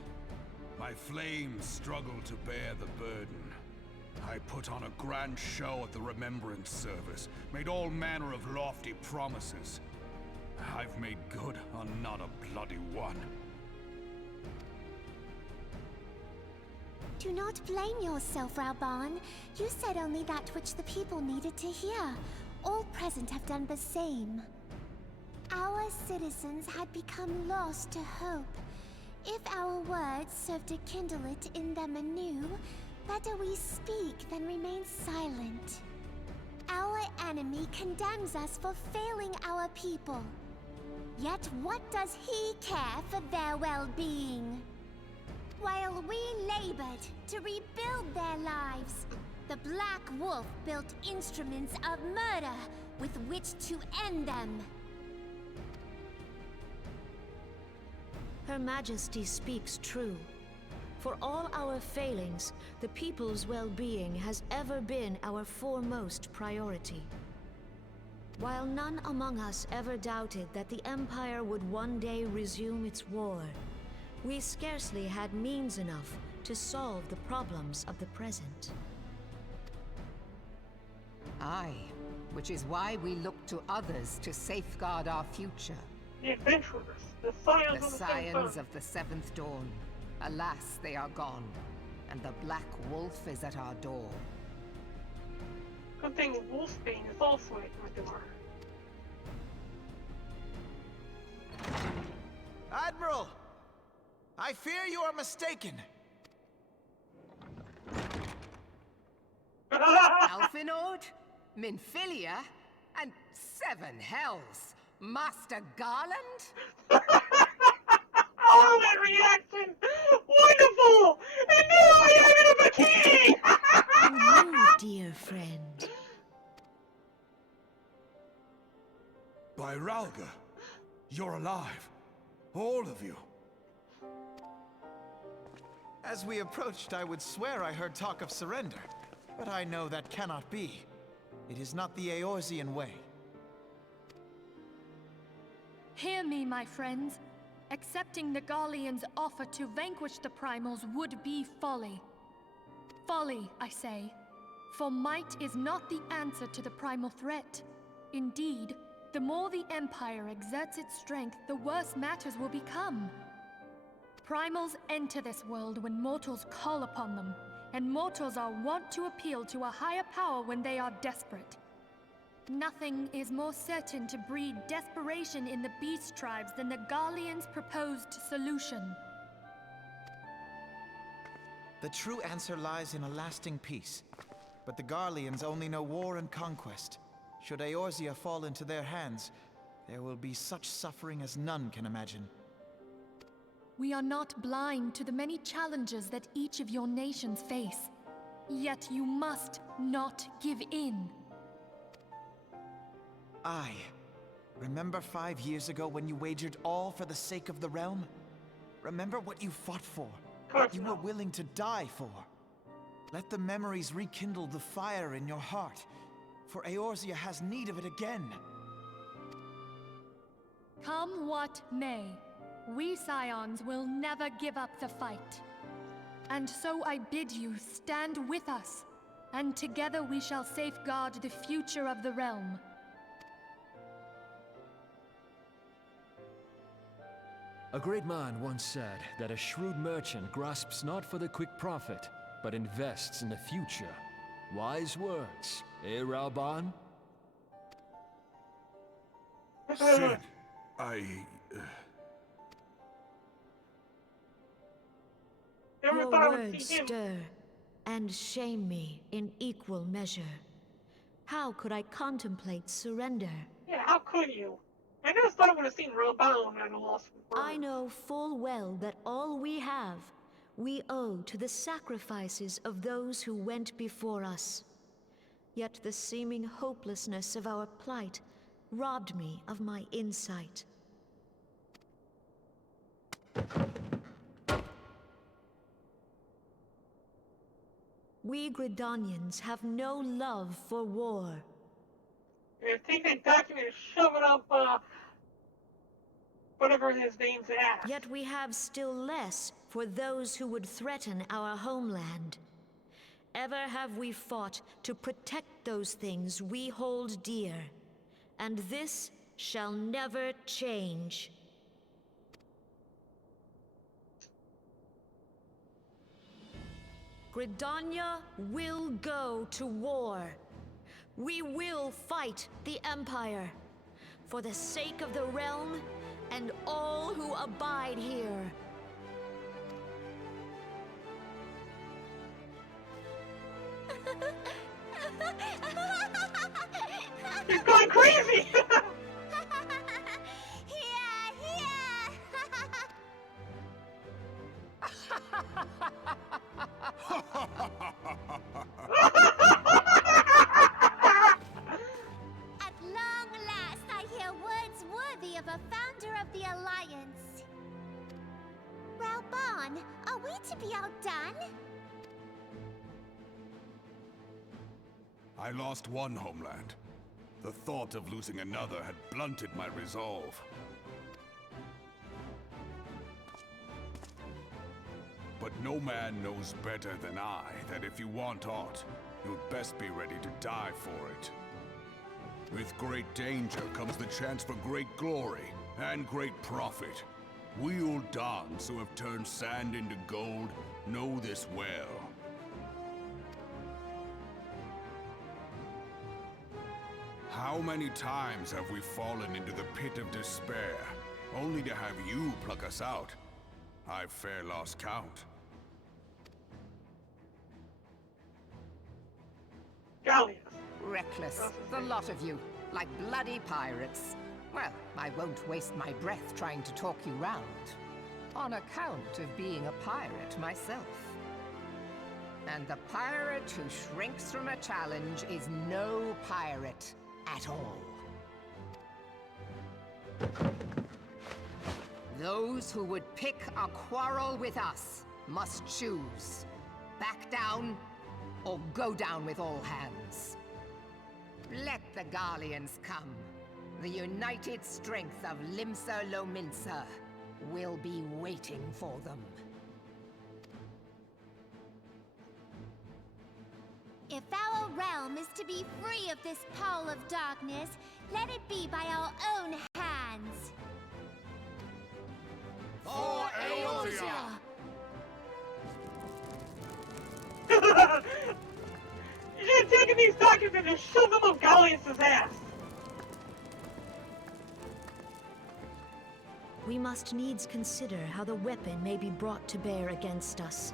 My flames struggle to bear the burden. I put on a grand show at the Remembrance Service, made all manner of lofty promises. I've made good on not a bloody one. Do not blame yourself, Rauban. You said only that which the people needed to hear. All present have done the same. Our citizens had become lost to hope. If our words serve to kindle it in them anew, better we speak than remain silent. Our enemy condemns us for failing our people. Yet what does he care for their well-being? While we labored to rebuild their lives, the Black Wolf built instruments of murder with which to end them. Her Majesty speaks true. For all our failings, the people's well-being has ever been our foremost priority. While none among us ever doubted that the Empire would one day resume its war, we scarcely had means enough to solve the problems of the present. Aye, which is why we look to others to safeguard our future. The adventurers, the scions of the scions of the Seventh Dawn. Alas, they are gone, and the Black Wolf is at our door. Good thing Wolfsbane is also at my door. Admiral! I fear you are mistaken. Alphinaud, Minfilia, and 7 hells. Master Garland? Oh, that reaction! Wonderful! And now I am in a bikini! And you, dear friend. By Ralga, you're alive. All of you. As we approached, I would swear I heard talk of surrender, but I know that cannot be. It is not the Eorzean way. Hear me, my friends. Accepting the Garlean's offer to vanquish the primals would be folly. Folly, I say. For might is not the answer to the primal threat. Indeed, the more the Empire exerts its strength, the worse matters will become. Primals enter this world when mortals call upon them, and mortals are wont to appeal to a higher power when they are desperate. Nothing is more certain to breed desperation in the beast tribes than the Garleans' proposed solution. The true answer lies in a lasting peace. But the Garleans only know war and conquest. Should Eorzea fall into their hands, there will be such suffering as none can imagine. We are not blind to the many challenges that each of your nations face. Yet you must not give in. Remember 5 years ago when you wagered all for the sake of the realm? Remember what you fought for, what you were willing to die for. Let the memories rekindle the fire in your heart, for Eorzea has need of it again. Come what may, we Scions will never give up the fight. And so I bid you stand with us, and together we shall safeguard the future of the realm. A great man once said that a shrewd merchant grasps not for the quick profit, but invests in the future. Wise words, eh, Rauban? Sid, Your words stir and shame me in equal measure. How could I contemplate surrender? Yeah, how could you? I never thought I would have seen Rauban at a loss for words. I know full well that all we have, we owe to the sacrifices of those who went before us. Yet the seeming hopelessness of our plight robbed me of my insight. We Gridanians have no love for war. Yeah, take that document and shove it up, whatever his name's ass. Yet we have still less for those who would threaten our homeland. Ever have we fought to protect those things we hold dear, and this shall never change. Gridania will go to war. We will fight the Empire for the sake of the realm and all who abide here. He's going crazy! At long last, I hear words worthy of a founder of the Alliance. Rauban, are we to be outdone? I lost one homeland. The thought of losing another had blunted my resolve. But no man knows better than I that if you want aught, you'd best be ready to die for it. With great danger comes the chance for great glory and great profit. We Uldans who have turned sand into gold know this well. How many times have we fallen into the pit of despair, only to have you pluck us out? I've fair lost count. Reckless, the lot of you, like bloody pirates. Well, I won't waste my breath trying to talk you round, on account of being a pirate myself. And the pirate who shrinks from a challenge is no pirate at all. Those who would pick a quarrel with us must choose. Back down, or go down with all hands. Let the Garleans come. The united strength of Limsa Lominsa will be waiting for them. If our realm is to be free of this pall of darkness, let it be by our own hands. For Eorzea! You should have taken these documents and just shove them up Gallius' ass. We must needs consider how the weapon may be brought to bear against us.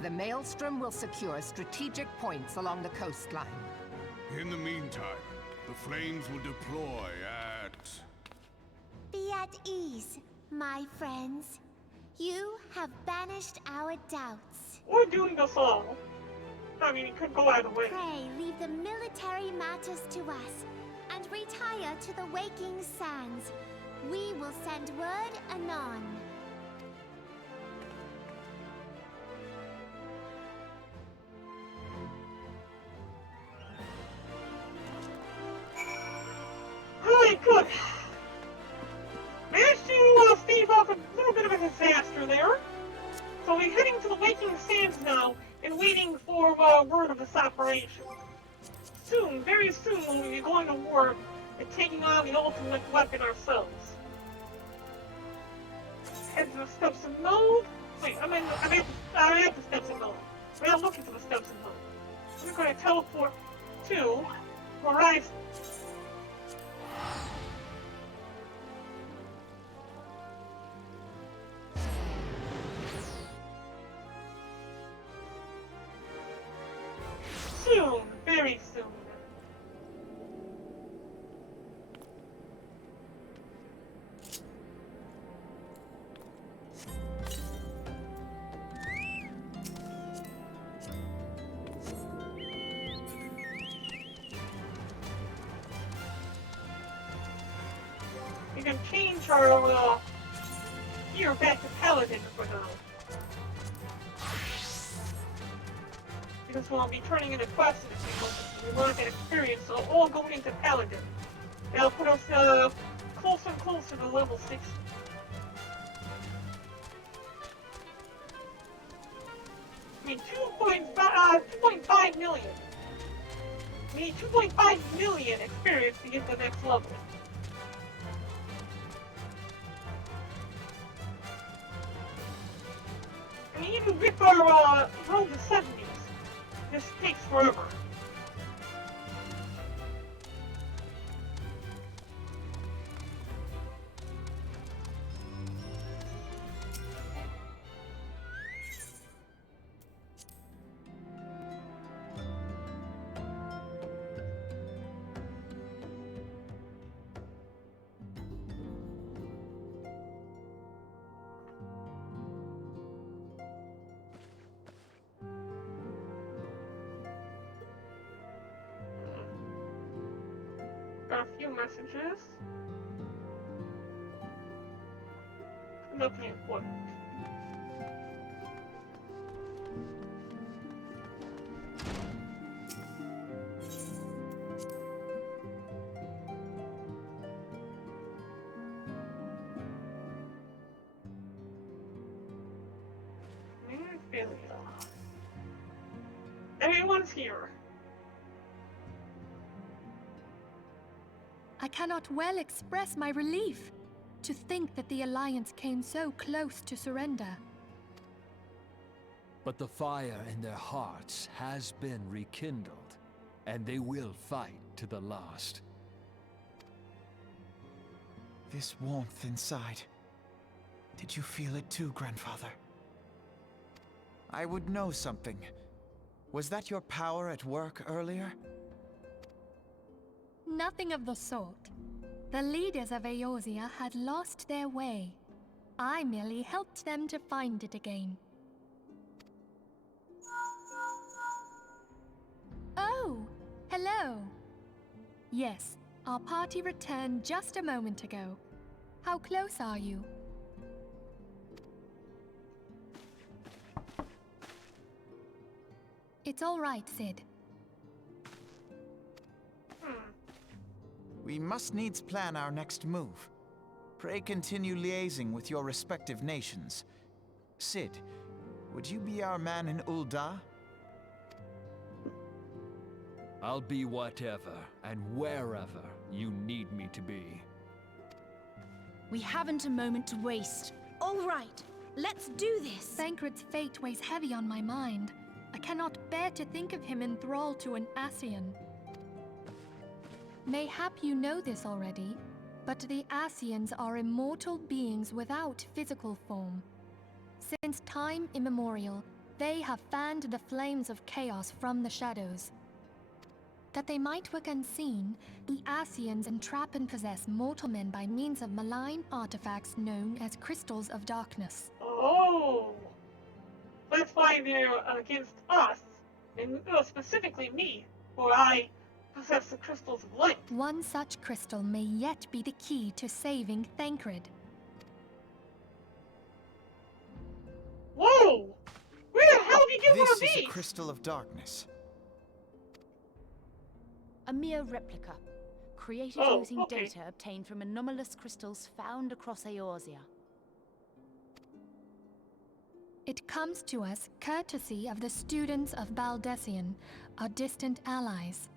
The Maelstrom will secure strategic points along the coastline. In the meantime, the flames will deploy at... Be at ease, my friends. You have banished our doubts. We're doing this all. I mean, it could go either way. Pray leave the military matters to us, and retire to the waking sands. We will send word anon. Alright, good. Managed to stave off a little bit of a disaster there. So we're heading to the Waking Sands now, and waiting for word of this operation. Soon, very soon, we'll be going to war and taking on the ultimate weapon ourselves. Head to the steps of Node. Wait, I'm at the steps of Node. We're not looking for the steps of Node. We're going to teleport to Horizon. Soon, very soon. We can change our gear back to Paladin for now. Because we'll be turning into quests in a few months. We want that experience, so all going into Paladin. That'll put us closer and closer to level 60. I mean, 2.5 million. We need 2.5 million experience to get to the next level. I mean, even with our road to 70s, this takes forever. Got a few messages. Nothing important. Everyone's here. I cannot well express my relief to think that the Alliance came so close to surrender. But the fire in their hearts has been rekindled, and they will fight to the last. This warmth inside. Did you feel it too, Grandfather? I would know something. Was that your power at work earlier? Nothing of the sort. The leaders of Eorzea had lost their way. I merely helped them to find it again. Oh, hello. Yes, our party returned just a moment ago. How close are you? It's all right, Sid. We must needs plan our next move. Pray continue liaising with your respective nations. Sid, would you be our man in Ul'dah? I'll be whatever and wherever you need me to be. We haven't a moment to waste. All right, let's do this! Thancred's fate weighs heavy on my mind. I cannot bear to think of him in thrall to an Ascian. Mayhap you know this already, but the Ascians are immortal beings without physical form. Since time immemorial, they have fanned the flames of chaos from the shadows. That they might work unseen, the Ascians entrap and possess mortal men by means of malign artifacts known as crystals of darkness. Oh! That's why they're against us, and specifically me, for I possess the crystals of light. One such crystal may yet be the key to saving Thancred. Whoa! Where the hell did you get one of these? This is a crystal of darkness. A mere replica, created using data obtained from anomalous crystals found across Eorzea. It comes to us courtesy of the students of Baldessian, our distant allies.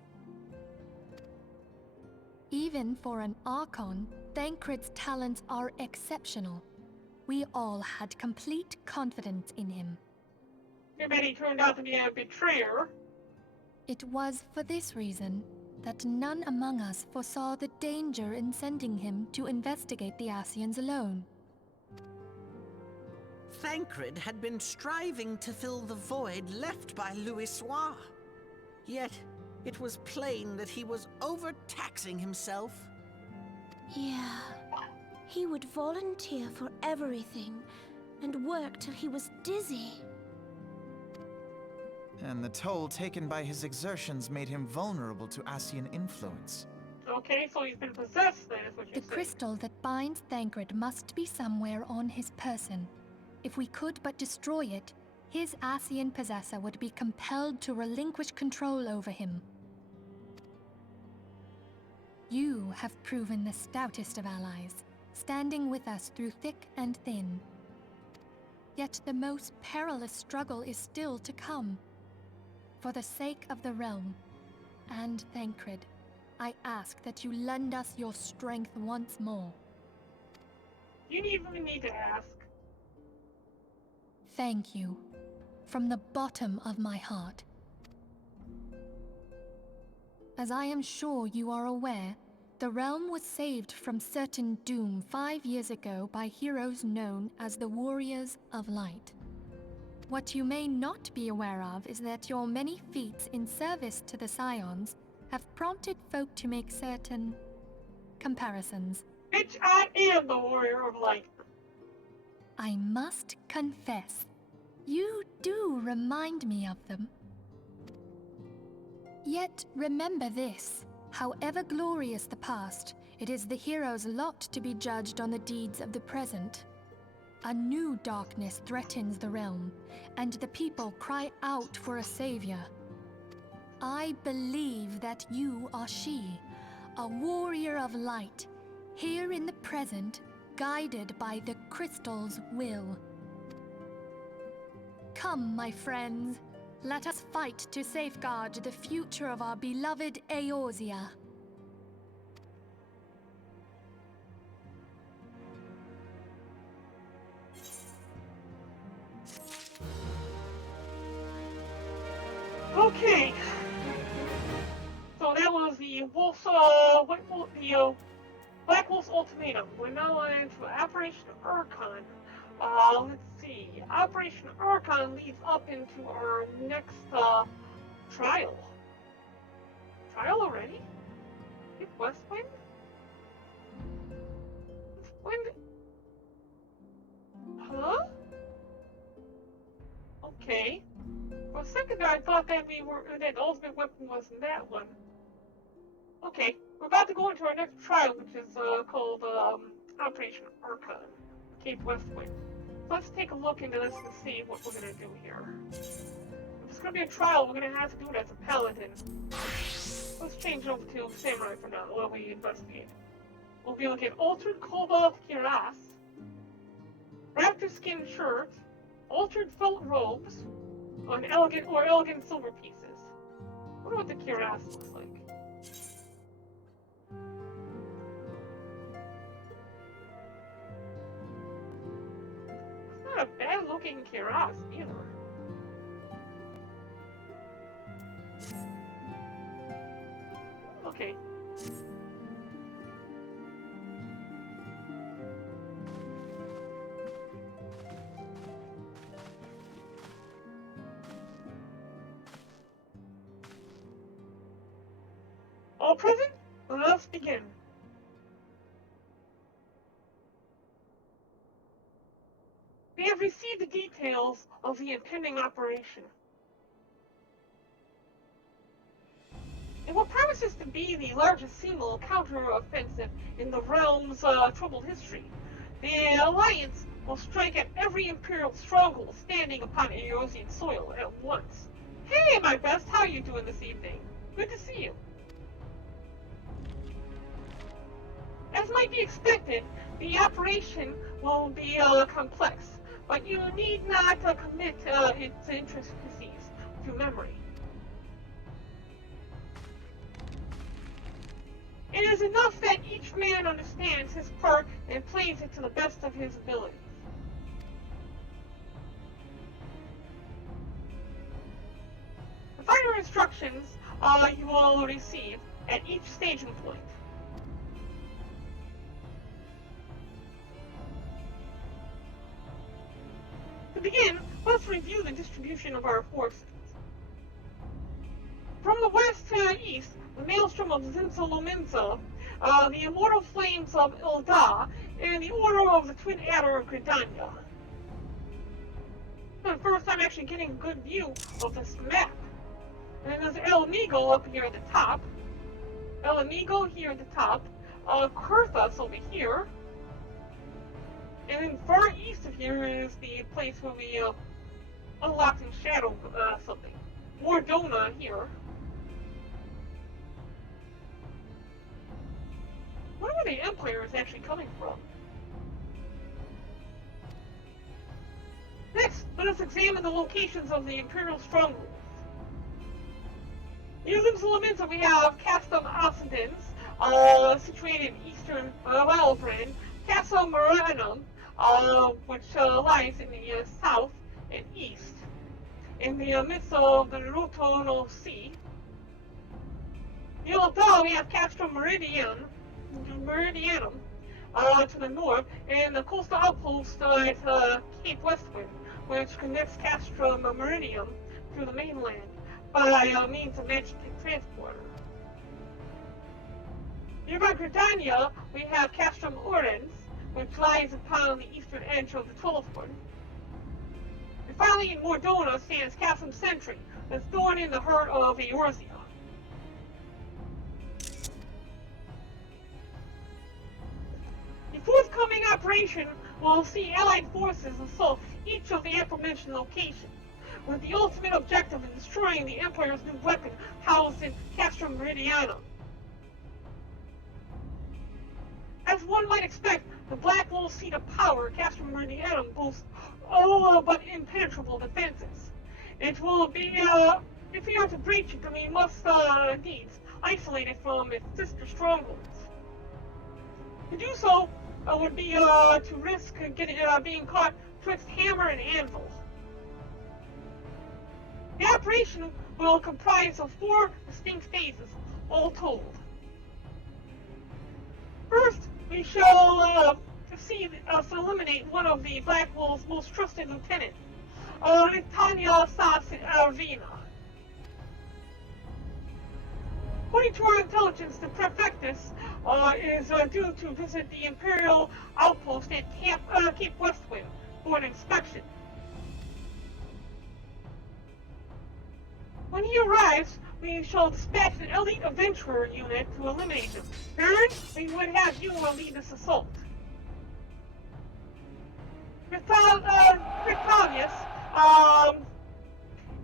Even for an Archon, Thancred's talents are exceptional. We all had complete confidence in him. Too bad he turned out to be a betrayer. It was for this reason that none among us foresaw the danger in sending him to investigate the Ascians alone. Thancred had been striving to fill the void left by Louisoix. Yet, it was plain that he was overtaxing himself. Yeah. He would volunteer for everything and work till he was dizzy. And the toll taken by his exertions made him vulnerable to Ascian influence. Okay, so he's been possessed then, is what you're saying. The crystal that binds Thancred must be somewhere on his person. If we could but destroy it, his Ascian possessor would be compelled to relinquish control over him. You have proven the stoutest of allies, standing with us through thick and thin. Yet the most perilous struggle is still to come. For the sake of the realm, and Thancred, I ask that you lend us your strength once more. You didn't even need to ask. Thank you, from the bottom of my heart. As I am sure you are aware, the realm was saved from certain doom 5 years ago by heroes known as the Warriors of Light. What you may not be aware of is that your many feats in service to the Scions have prompted folk to make certain comparisons. Bitch, I am the Warrior of Light. I must confess, you do remind me of them. Yet remember this, however glorious the past, it is the hero's lot to be judged on the deeds of the present. A new darkness threatens the realm, and the people cry out for a savior. I believe that you are she, a warrior of light, here in the present, guided by the crystal's will. Come, my friends, let us fight to safeguard the future of our beloved Eorzea. Okay. So that was the Wolf's, Black Wolf's Ultimatum. We're now on to Operation Archon. Let's see. Operation Archon leads up into our next, trial. Trial already? It's Westwind? Westwind? Huh? Okay. For a second I thought that that the ultimate weapon was that one. Okay, we're about to go into our next trial, which is called Operation Archon, Cape Westwind. Let's take a look into this and see what we're gonna do here. If it's gonna be a trial, we're gonna have to do it as a paladin. Let's change it over to samurai for now while we investigate. We'll be looking at altered cobalt cuirass, raptor skin shirt, altered felt robes, on elegant silver pieces. I wonder what the cuirass looks like. It's not a bad looking cuirass either. Okay. All present? Let's begin. We have received the details of the impending operation. In what promises to be the largest single counter-offensive in the realm's troubled history, the Alliance will strike at every Imperial stronghold standing upon Eorzean soil at once. Hey, my best, how you doing this evening? Good to see you. As might be expected, the operation will be complex, but you need not commit its intricacies to memory. It is enough that each man understands his part and plays it to the best of his abilities. The finer instructions you will receive at each staging point. To begin, let's review the distribution of our forces. From the west to east, the maelstrom of Zinzalominza, the immortal flames of Ilda, and the order of the twin adder of Gridania. First, I'm actually getting a good view of this map. And then there's El Amigo up here at the top. El Amigo here at the top. Kurthus over here. And then far east of here is the place where we unlocked in Shadow something. Mordona here. Where are the Empire is actually coming from? Next, let us examine the locations of the Imperial strongholds. Near Zinzalaminza we have Castum Occidens, situated in eastern Valbran, Castle Moranum, which lies in the south and east, in the midst of the Rotono Sea. Near Ilda we have Castrum Meridianum, to the north, and the coastal outpost at Cape Westwind, which connects Castrum Meridianum to the mainland by means of magic transporter. Nearby Gridania, we have Castrum Orens, which lies upon the eastern edge of the 12th one. And finally, in Mordona stands Castrum Sentry, that's thorn in the heart of Eorzea. The forthcoming operation will see Allied forces assault each of the aforementioned locations, with the ultimate objective in destroying the Empire's new weapon housed in Castrum Meridianum. As one might expect, the Black Wolf seat of power, Castrum Meridianum, boasts all but impenetrable defenses. It will be, if we are to breach it, then we must needs isolate it from its sister strongholds. To do so would be to risk being caught twixt hammer and anvil. The operation will comprise of 4 distinct phases, all told. First, we shall see us eliminate one of the Black Wolf's most trusted lieutenants, Tanya Arvina. According to our intelligence, the Prefectus is due to visit the Imperial outpost at Cape Westwind for an inspection. When he arrives, we shall dispatch an elite adventurer unit to eliminate him. Barren, we would have you lead this assault. Cryptavius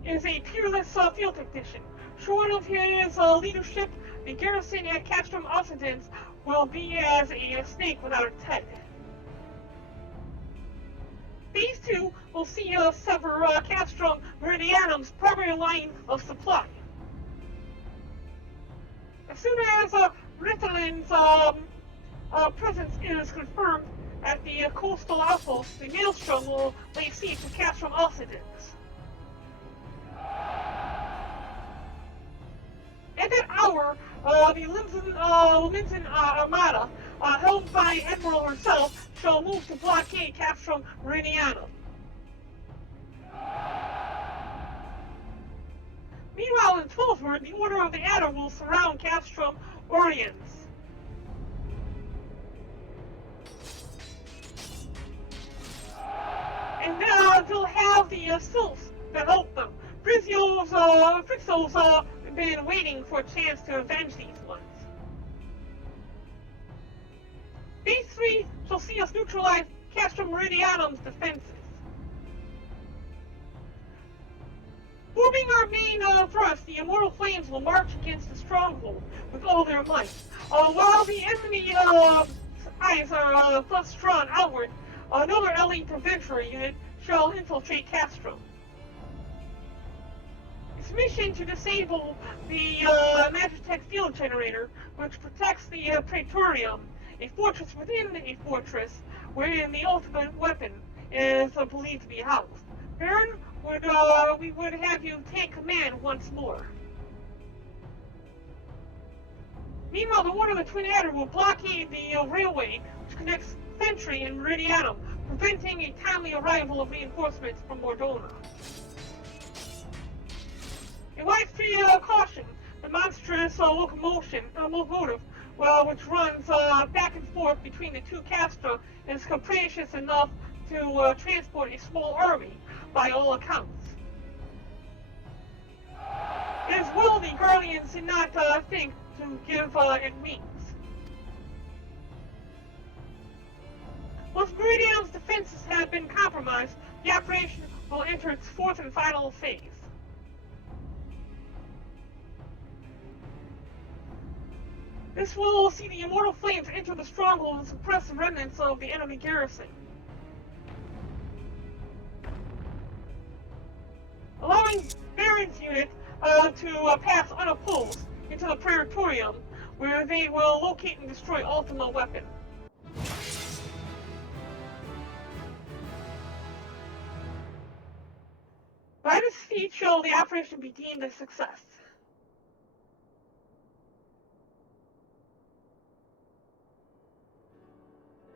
is a peerless field technician. Short of his leadership, the garrison at Castrum Occidens will be as a snake without its head. Phase 2 will see us sever Castrum Meridianum's primary line of supply. As soon as Ritalin's presence is confirmed at the coastal outpost, the Maelstrom will lay siege to Castrum Occidens. At that hour, the Limson Armada, held by Admiral herself, shall move to blockade Castrum Meridianum. Meanwhile, in Twelford, the Order of the Adder will surround Castrum Oriens. And they'll have the Sylphs to help them. Frixos been waiting for a chance to avenge these ones. Phase 3 shall see us neutralize Castrum Meridianum's defenses. Forming our main thrust, the Immortal Flames will march against the stronghold with all their might. While the enemy eyes are thus drawn outward, another elite adventurer unit shall infiltrate Castrum. Its mission to disable the Magitech field generator, which protects the Praetorium, a fortress within a fortress, wherein the ultimate weapon is believed to be housed. Barren, we would have you take command once more. Meanwhile, the Order of the Twin Adder will blockade the railway which connects Sentry and Meridianum, preventing a timely arrival of reinforcements from Mordona. A widespread caution, the monstrous locomotive, which runs back and forth between the two castra, is capricious enough to transport a small army, by all accounts. It is well the Guardians did not think to give it wings. Once Meridian's defenses have been compromised, the operation will enter its fourth and final phase. This will see the Immortal Flames enter the stronghold and suppress the remnants of the enemy garrison, allowing Barren's unit to pass unopposed into the Praetorium, where they will locate and destroy Ultima Weapon. By this feat shall the operation be deemed a success.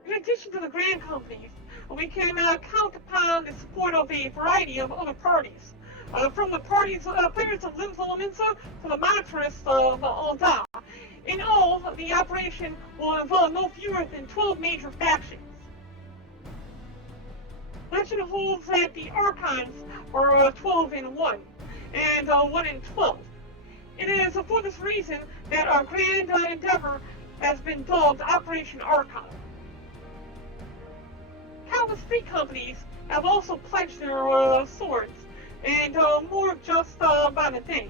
In addition to the Grand Companies, we can count upon the support of a variety of other parties. From the players of Limsa to the monarchists of Alda. In all, the operation will involve no fewer than 12 major factions. Legend holds that the Archons are 12 in 1, and 1 in 12. It is for this reason that our grand endeavor has been dubbed Operation Archon. Countless free companies have also pledged their swords, and more just by the day.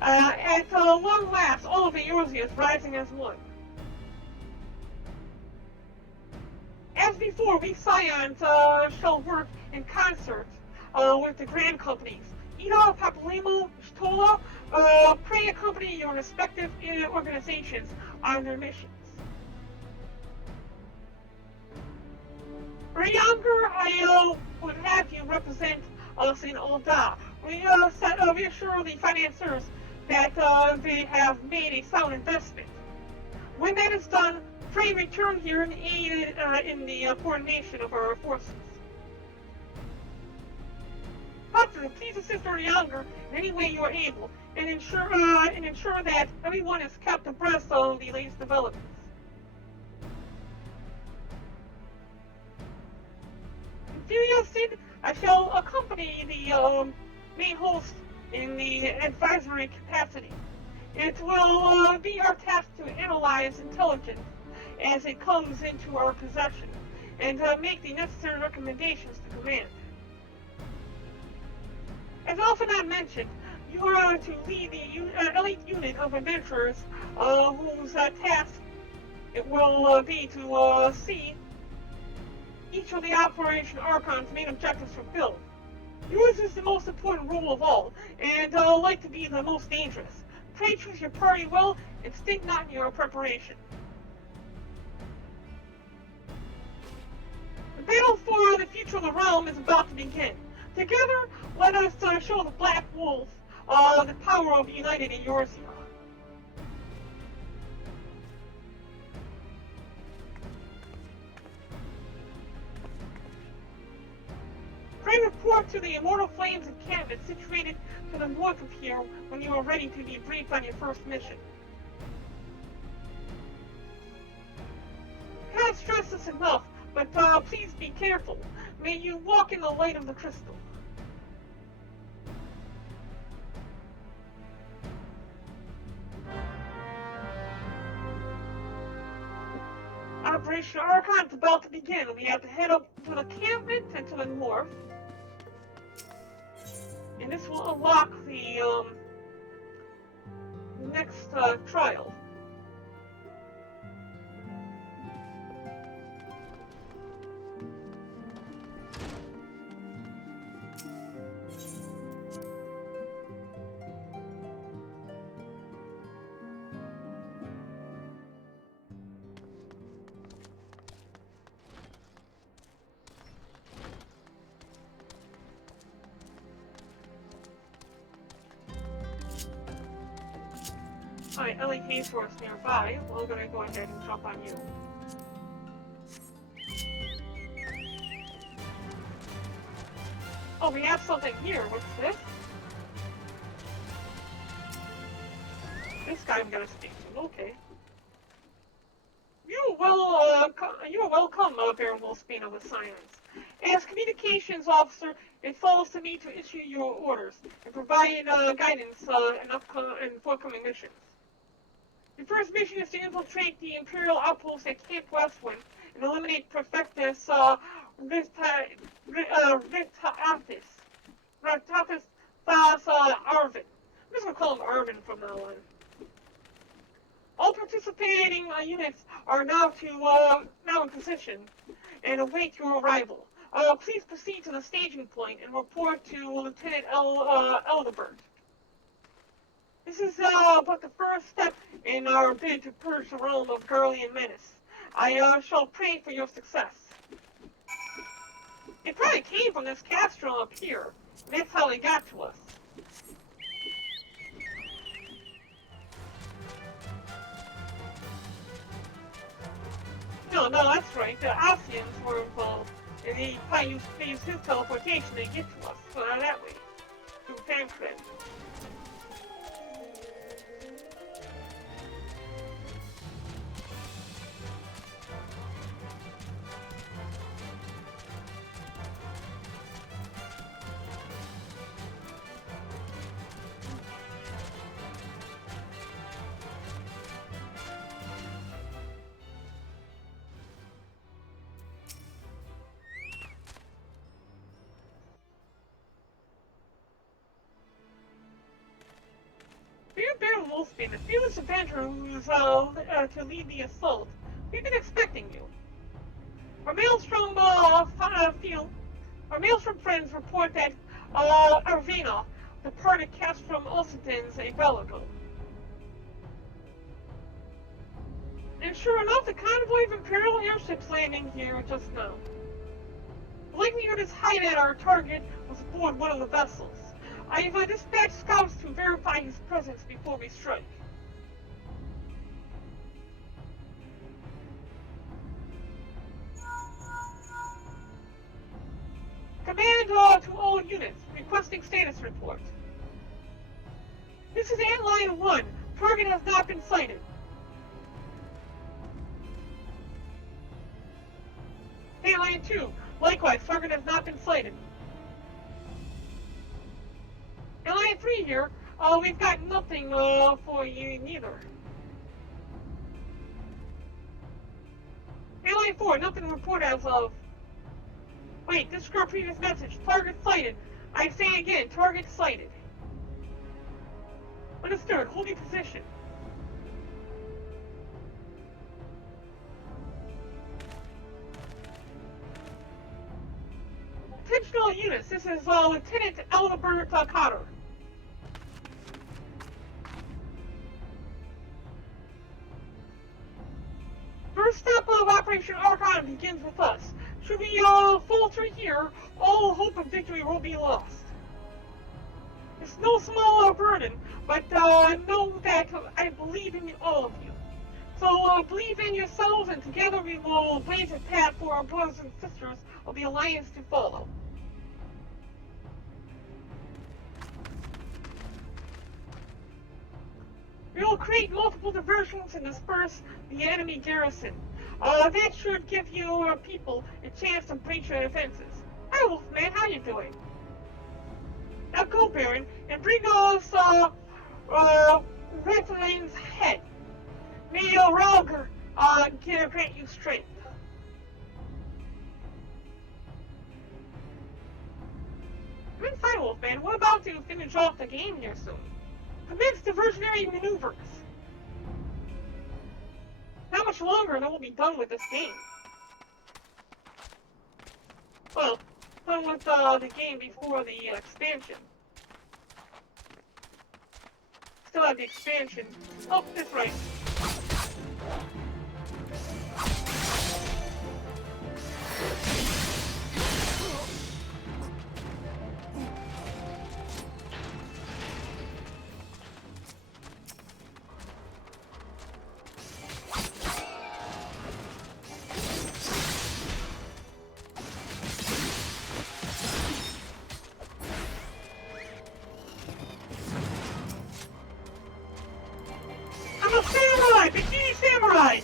At long last, all of Eorzea is rising as one. As before, we Scions shall work in concert with the Grand Companies. Ida, Papalimo, Shtola, pray accompany your respective organizations on their missions. Ryanger, I would have you represent us in Alda. We reassure the financiers that they have made a sound investment. When that is done, pray return here and aid in the coordination of our forces. Hunter, please assist Ryanger in any way you are able, and ensure that everyone is kept abreast of the latest developments. Inferior Sid, I shall accompany the main host in the advisory capacity. It will be our task to analyze intelligence as it comes into our possession, and make the necessary recommendations to command. As often I mentioned, you are to lead the elite unit of adventurers whose task it will be to see each of the Operation Archon's main objectives fulfilled. Yours is the most important role of all, and like to be the most dangerous. Pray choose your party well, and stink not in your preparation. The battle for the future of the realm is about to begin. Together, let us show the Black Wolf the power of united Eorzea. encampment situated to the north of here when you are ready to be briefed on your first mission. I can't stress this enough, but please be careful. May you walk in the light of the crystal. Operation Archon is about to begin. We have to head up to the encampment and to the north. And this will unlock the next trial. Alright, Ellie Hayesworth's nearby. We're gonna go ahead and jump on you. Oh, we have something here. What's this? This guy I'm gonna speak to. Okay. You are welcome, Baron Wolfsbane of the Science. As communications officer, it falls to me to issue your orders and provide guidance in forthcoming missions. Your first mission is to infiltrate the Imperial outpost at Camp Westwind and eliminate Prefectus Ritatis Thas Arvin. I'm just going to call him Arvin from now on. All participating units are now in position and await your arrival. Please proceed to the staging point and report to Lieutenant Eldebert. This is but the first step in our bid to purge the realm of Garlean menace. I shall pray for your success. It probably came from this castro up here. That's how they got to us. No, that's right. The Asians were involved, and they probably used his teleportation to get to us. So that way, through Tancred. Baron Wolfsbane, the fearless avenger who's to lead the assault. We've been expecting you. Our maelstrom friends report that Arvina departed Castrum Ulcidens a while ago. And sure enough, the convoy of Imperial airships landing here just now. The likelihood is high that our target was aboard one of the vessels. I've dispatched scouts to verify his presence before we strike. Command to all units, requesting status report. This is Antlion 1. Target has not been sighted. Antlion 2. Likewise, target has not been sighted. Antlion 3 here. We've got nothing for you neither. Antlion 4. Nothing to report as of. Wait, disregard previous message. Target sighted. I say again, target sighted. Understood. Hold your position. Attention all units. This is Lieutenant Eldebert Cotter. First step of Operation Archon begins with us. Should we falter here, all hope of victory will be lost. It's no small burden, but know that I believe in all of you. So believe in yourselves, and together we will blaze a path for our brothers and sisters of the Alliance to follow. create multiple diversions and disperse the enemy garrison. That should give your people a chance to breach your defenses. Hi, Wolfman, how you doing? Now go, Barren, and bring us, Rathalin's head. May Ralger, grant you strength. I'm fine, Wolfman. We're about to finish off the game here soon. Commence diversionary maneuvers. Not much longer and then we'll be done with this game. Well, done with the game before the expansion. Still have the expansion. Oh, that's right. I'm a samurai! Bikini samurai!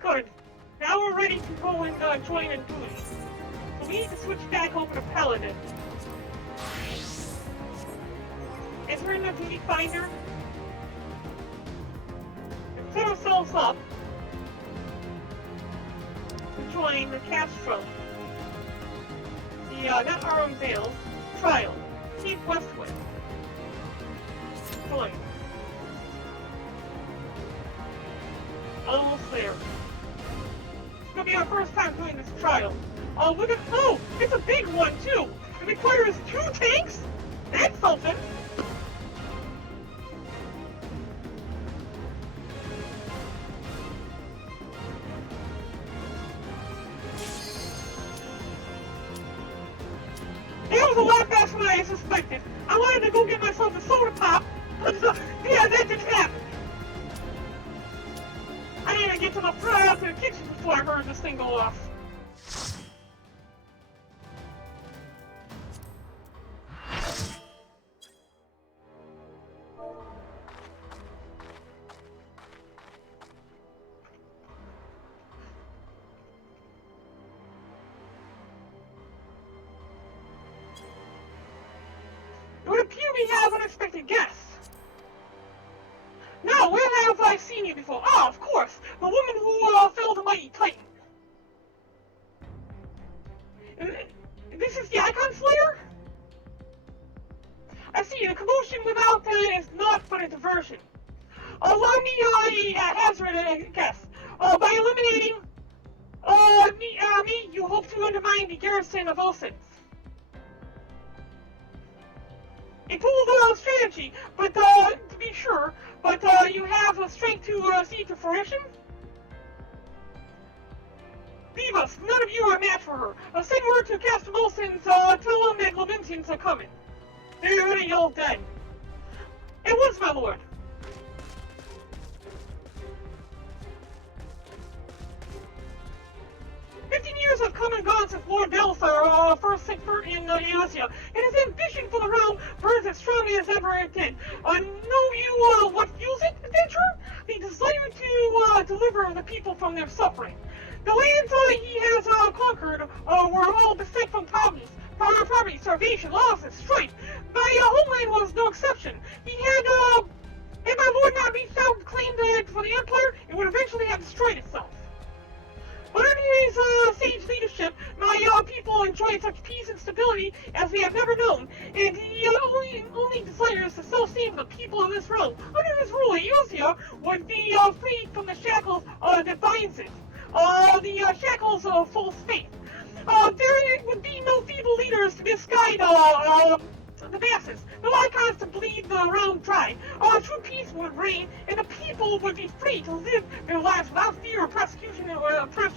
Good. Now we're ready to go and join in duty. So we need to switch back over to Paladin. Enter in the duty finder. And set ourselves up to join the Castro. The not Arum Vale trial. Keep Westwood. Join. Almost there. It's gonna be our first time doing this trial. Look at, oh, it's a big one too. It requires 2 tanks? That's something. It was a lot faster than I suspected. I wanted to go get myself a soda pop. Yeah, that didn't happen. I didn't even get to the fry out to the kitchen before I heard this thing go off. It would appear we have unexpected guests. Now, where have I seen you before? Ah, of course, the woman who fell the mighty Titan. a diversion. Allow me a hazard guess. By eliminating me, you hope to undermine the garrison of Osins. A bold strategy, but to be sure, but you have the strength to see it to fruition? Beavis, none of you are a match for her. Send word to Castle Osins, tell them that Lamintians are coming. They're already all dead. It was, my lord. Years have come and gone since Lord Belisar first set foot in Asia, and his ambition for the realm burns as strongly as ever it did. Know you what fuels it, adventurer? The desire to deliver the people from their suffering. The lands he has conquered were all beset from poverty, starvation, loss, and strife. My homeland was no exception. He had my lord not reached out and claimed it for the Empire, it would eventually have destroyed itself. But under his sage leadership, my people enjoy such peace and stability as we have never known, and he only desires the self-esteem of the people of this realm. Under his rule, Eosia would be freed from the shackles that binds it, the shackles of false faith. There would be no feeble leaders to misguide the masses, no icons to bleed the realm dry. True peace would reign, and the people would be free to live their lives without fear of persecution or oppression.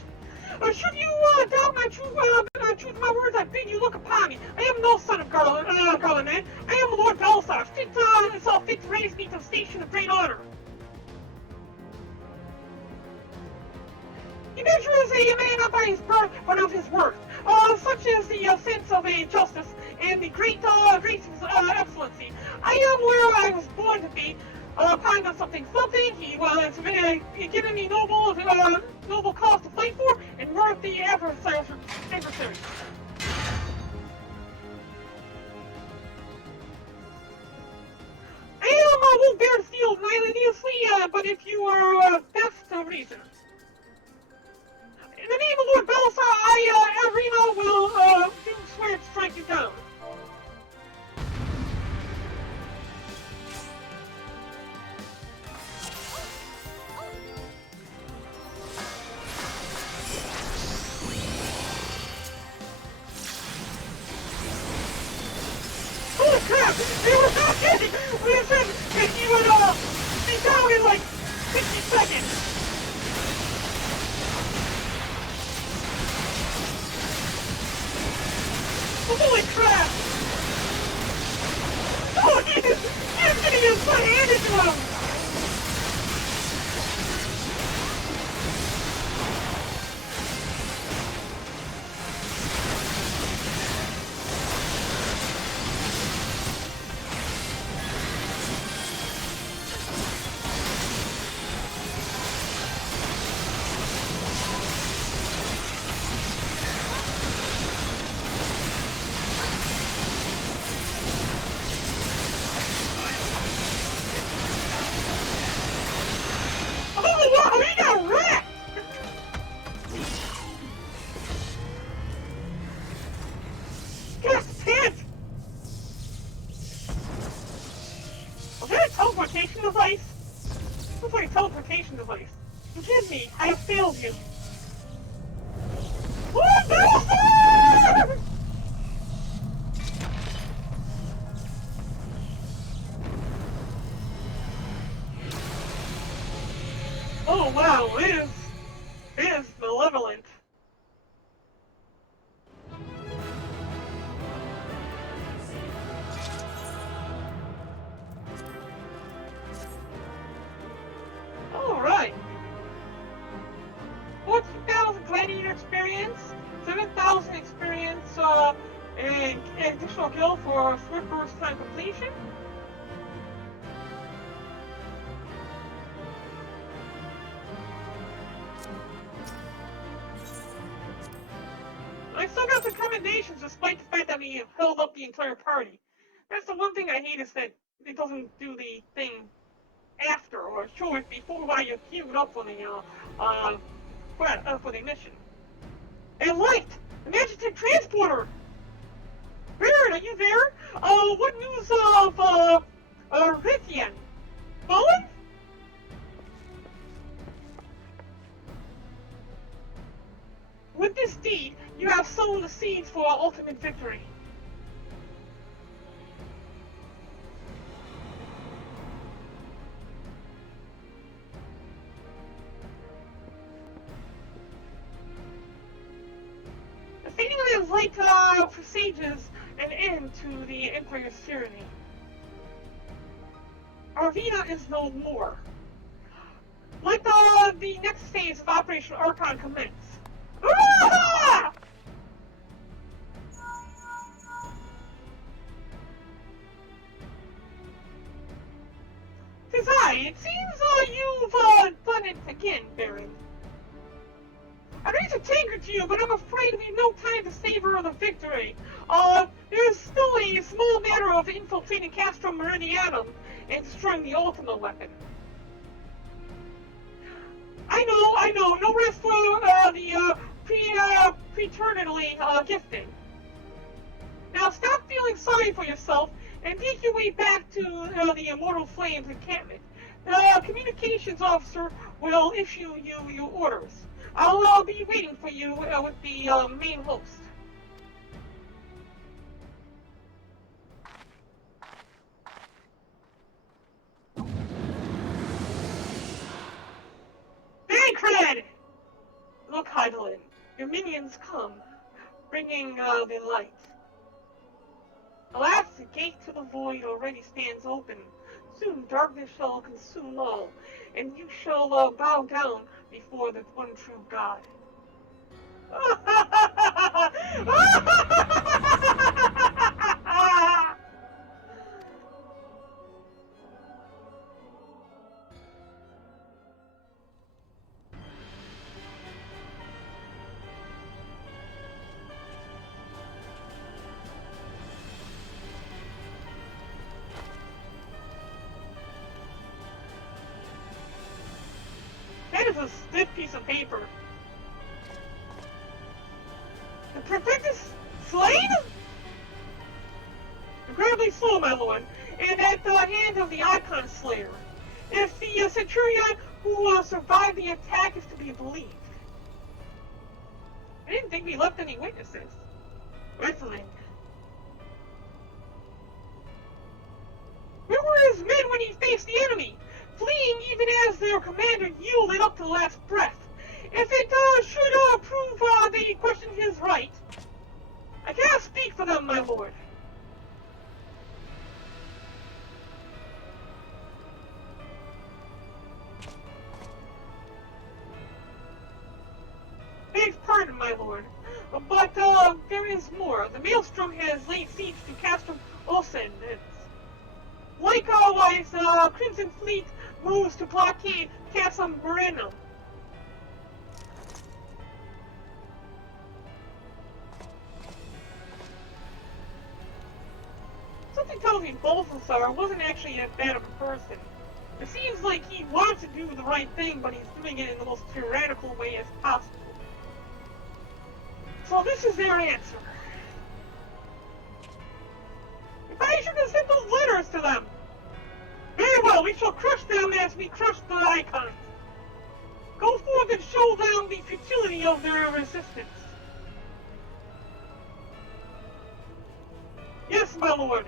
Should you doubt my truth of my words, I bid you look upon me. I am no son of Garland, I am Lord Belisar, fit to raise me to the station of great honor. He measures a man not by his birth, but of his worth. Such is the sense of a justice and the great grace of excellency. I am where I was born to be. Kind of something. He was given me noble cause to fight for, and worth the adversaries. I won't bear the field needlessly, but if you are, that's the reason. In the name of Lord Belisar, Arena will swear to strike you down. Holy crap! They were not kidding! We said that he would be down in like 60 seconds. Holy crap! Oh, he's getting his butt handed to him! Oh wow, it is malevolent. Alright. 14,000 gladiator experience, 7,000 experience, and additional kill for swift burst time completion. I still got some commendations despite the fact that we held up the entire party. That's the one thing I hate, is that it doesn't do the thing after or show it before while you're queued up for the mission. And Light, the Magic Transporter! Barren, are you there? What news of Rithian? You have sown the seeds for ultimate victory. Defeating the light presages an end to the Emperor's tyranny. Arvina is no more. Let the next phase of Operation Archon commence. Ah! Tis I. It seems you've done it again, Barren. I'd raise a tanker to you, but I'm afraid we've no time to savor the victory. There's still a small matter of infiltrating Castrum Meridianum and destroying the Ultima weapon. I know, no rest for the preternally gifted. Now stop feeling sorry for yourself and make your way back to the Immortal Flames encampment. The communications officer will issue you your orders. I'll be waiting for you with the main host. Bankred! Look, Heidelin, your minions come, bringing the light. Alas, the gate to the void already stands open. Soon darkness shall consume all, and you shall bow down before the one true God. That is a stiff piece of paper. The Perfectus slain? Incredibly slow, my lord, and at the hand of the Icon Slayer. If the Centurion who survived the attack is to be believed. I didn't think we left any witnesses. Wrestling. Where were his men when he faced the enemy? Fleeing even as their commander yielded up to the last breath. If it should prove they question his right, I cannot speak for them, my lord. Begs pardon, my lord, but there is more. The Maelstrom has laid siege to Castrum Olsen. Likewise, Crimson Fleet moves to blockade Castrum Barren. Something tells me Balthasar wasn't actually that bad of a person. It seems like he wants to do the right thing, but he's doing it in the most tyrannical way as possible. So this is their answer. If I should have sent those letters to them! Very well, we shall crush them as we crush the Icons. Go forth and show them the futility of their resistance. Yes, my lord.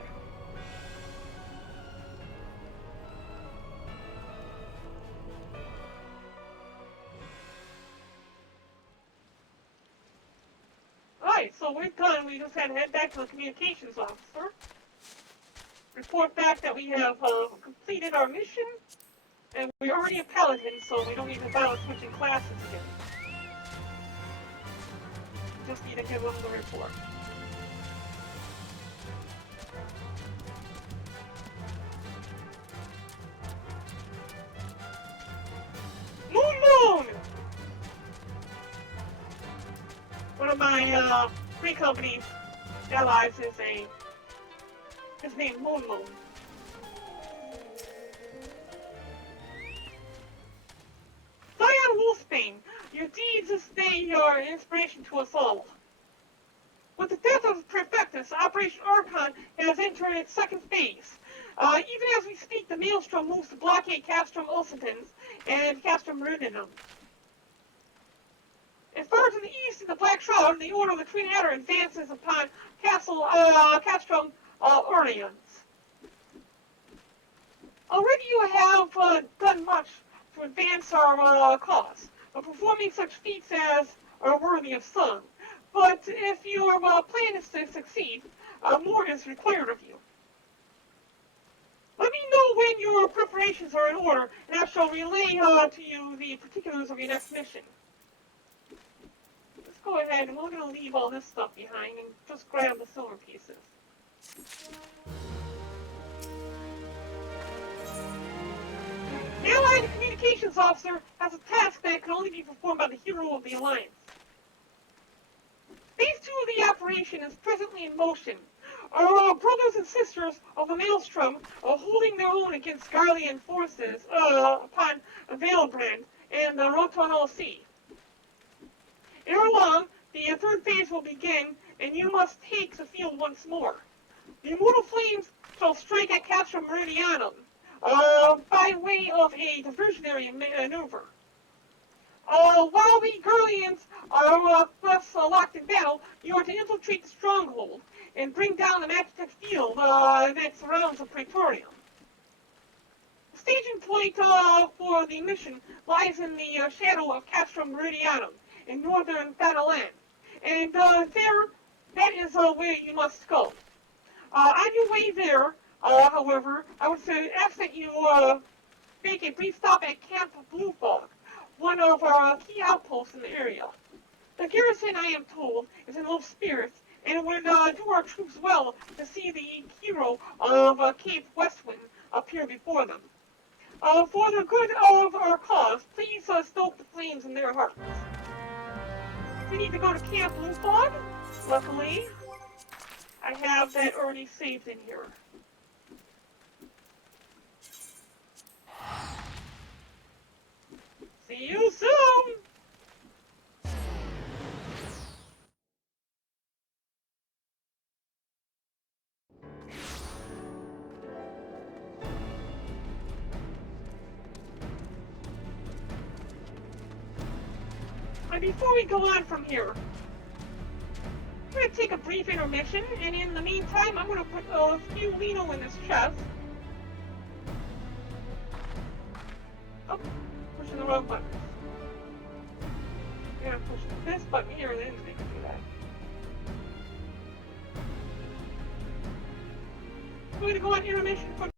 Alright, so we're done. We just had to head back to the communications officer. Report back that we have completed our mission. And we're already a paladin, so we don't need to bother switching classes again. Just need to give them the report. Moon! One of my free company allies is his name Moon. Zion Wolfsbane, your deeds this day are an inspiration to us all. With the death of Perfectus, Operation Archon has entered its second phase. Even as we speak, the Maelstrom moves to blockade Castrum Ulcitans and Castrum Meridianum. As far to the east in the Black Shroud, the Order of the Green Adder advances upon Castle Castrum Orleans. Already you have done much to advance our cause, performing such feats as are worthy of song. But if your plan is to succeed, more is required of you. Let me know when your preparations are in order, and I shall relay to you the particulars of your next mission. Let's go ahead, and we're going to leave all this stuff behind and just grab the silver pieces. The Allied Communications Officer has a task that can only be performed by the hero of the Alliance. Phase 2 of the operation is presently in motion. Our brothers and sisters of the Maelstrom are holding their own against Garlean forces upon Jailbreak and the Rotonal Sea. Ere long, the third phase will begin, and you must take the field once more. The immortal flames shall strike at Castrum Meridianum by way of a diversionary maneuver. While the Garleans are thus locked in battle, you are to infiltrate the stronghold and bring down the magnetic field that surrounds the Praetorium. The staging point for the mission lies in the shadow of Castrum Meridianum in northern Thanalan, and there, that is where you must go. On your way there, however, I would ask that you make a brief stop at Camp Blue Fog, one of our key outposts in the area. The garrison, I am told, is in low spirits, and it would do our troops well to see the hero of Cape Westwind appear before them. For the good of our cause, please stoke the flames in their hearts. We need to go to Camp Blue Fog. Luckily, I have that already saved in here. See you soon! And before we go on from here, I'm going to take a brief intermission, and in the meantime, I'm going to put a few Lino in this chest. Oh, pushing the wrong button. I'm going to push this button here, and then they can do that. I'm going to go on intermission for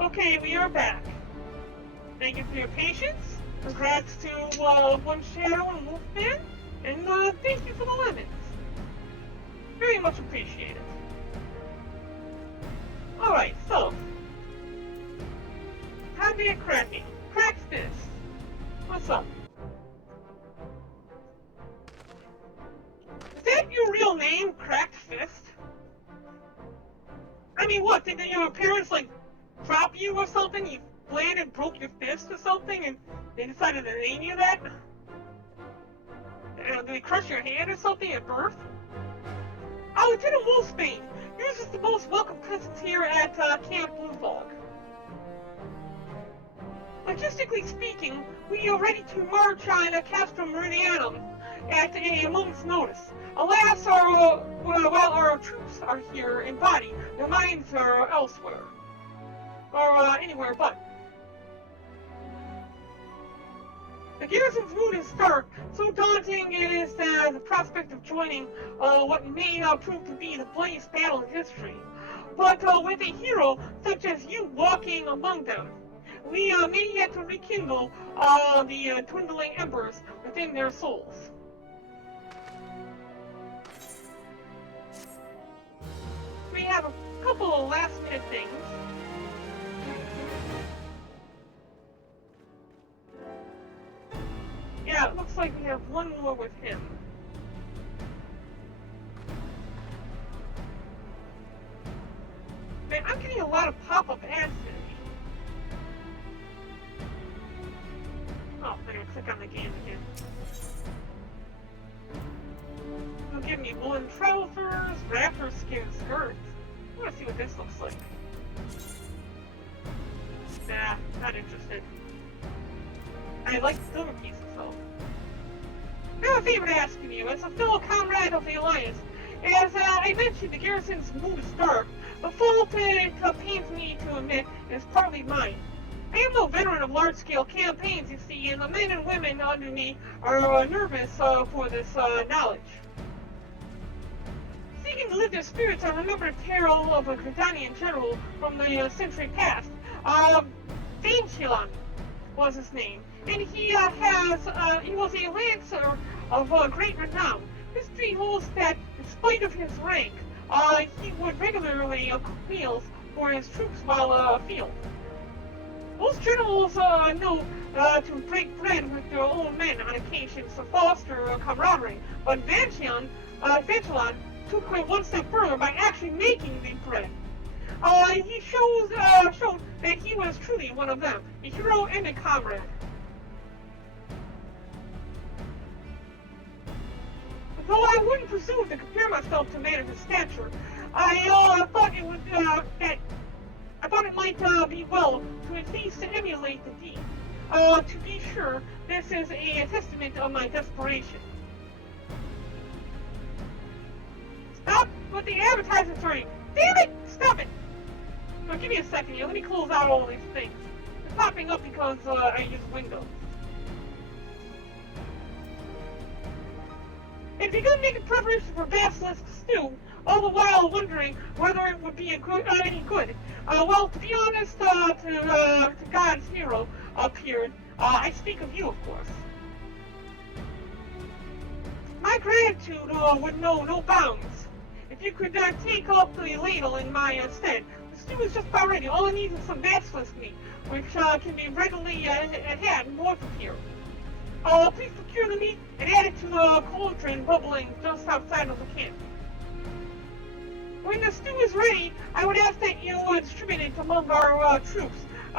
Okay, we are back. Thank you for your patience. Congrats to One Shadow and Wolfman, and thank you for the lemons. Very much appreciated. Alright, so to get cracking. Crack Fist. What's up? Is that your real name, Cracked Fist? I mean, what, did your parents, like, drop you or something? You landed and broke your fist or something, and they decided to name you that? Did they crush your hand or something at birth? Oh, Lieutenant Wolfsbane, yours is the most welcome presence here at Camp Blue Fog. Logistically speaking, we are ready to march on Castro Meridianum at a moment's notice. Alas, while our troops are here in body, their minds are elsewhere. Or anywhere but. The garrison's mood is stark. So daunting is the prospect of joining what may prove to be the bloodiest battle in history. But with a hero such as you walking among them, we may yet rekindle the dwindling embers within their souls. We have a couple of last-minute things. Yeah, it looks like we have one more with him. Man, I'm getting a lot of pop-up ads today. Oh, I'm gonna click on the game again. It'll give me woolen trousers, raptor skin skirts. I wanna see what this looks like. Nah, not interested. I like the silver pieces though. I have a favor to ask of you. As a fellow comrade of the Alliance, as I mentioned, the garrison's mood is dark. The fault it pains me to admit is partly mine. I am no veteran of large-scale campaigns, you see, and the men and women under me are nervous for this knowledge. Seeking to lift their spirits, I remember a tale of a Gridanian general from the century past. Vanchilon was his name, and he was a lancer of great renown. History holds that, in spite of his rank, he would regularly cook meals for his troops while afield. Most generals know to break bread with their own men on occasions to foster camaraderie, but Vanchilon took it one step further by actually making the bread. He showed that he was truly one of them, a hero and a comrade. Though I wouldn't presume to compare myself to a man of his stature, I thought it might be well to at least emulate the deed. To be sure, this is a testament of my desperation. Stop with the advertisements, sorry. Damn it! Stop it! Now give me a second here. Let me close out all these things. It's popping up because I use Windows. If you're gonna make a preparation for basilisk stew, all the while wondering whether it would be any good, well, to be honest, to God's hero up here, I speak of you, of course. My gratitude would know no bounds. If you could take up the ladle in my stead, the stew is just about ready. All it needs is some basilisk meat, which can be readily had north of here. Please procure the meat and add it to the cauldron bubbling just outside of the camp. When the stew is ready, I would ask that you distribute it among our troops.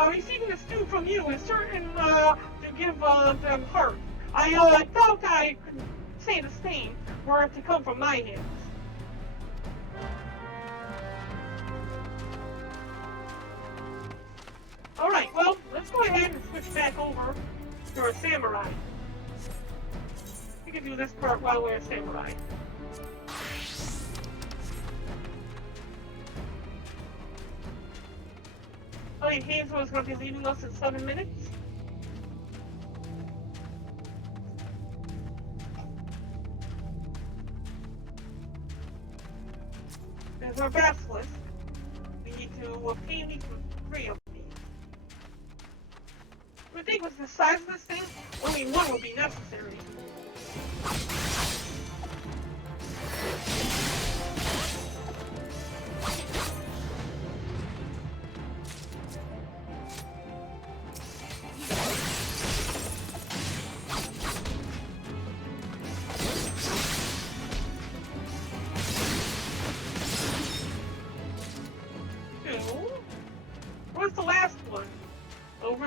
Receiving the stew from you is certain to give them heart. I doubt I could say the same were it to come from my hands. Alright, well, let's go ahead and switch back over to a samurai. We can do this part while we're a samurai. Oh, and Hazel is going to be leaving us in 7 minutes. There's our basilisk. We need to obtain these 3 of these. I would think with the size of this thing, only 1 would be necessary.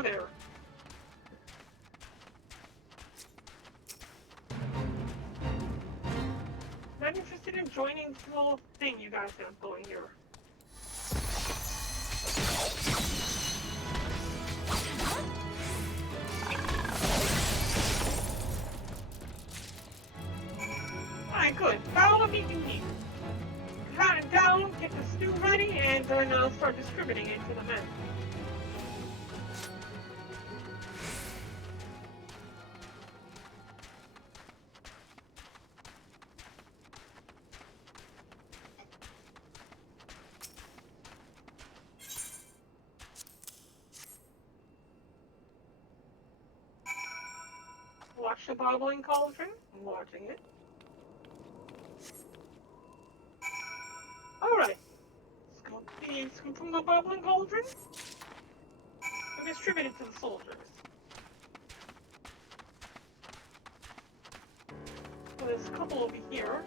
there. Not interested in joining this little thing you guys have going here. Alright, good. Follow what you need. Cut it down, get the stew ready, and then I'll start distributing it to the men. Watch the bobbling cauldron. I'm watching it. Alright. Scoop from the bobbling cauldron. And distribute it to the soldiers. So there's a couple over here.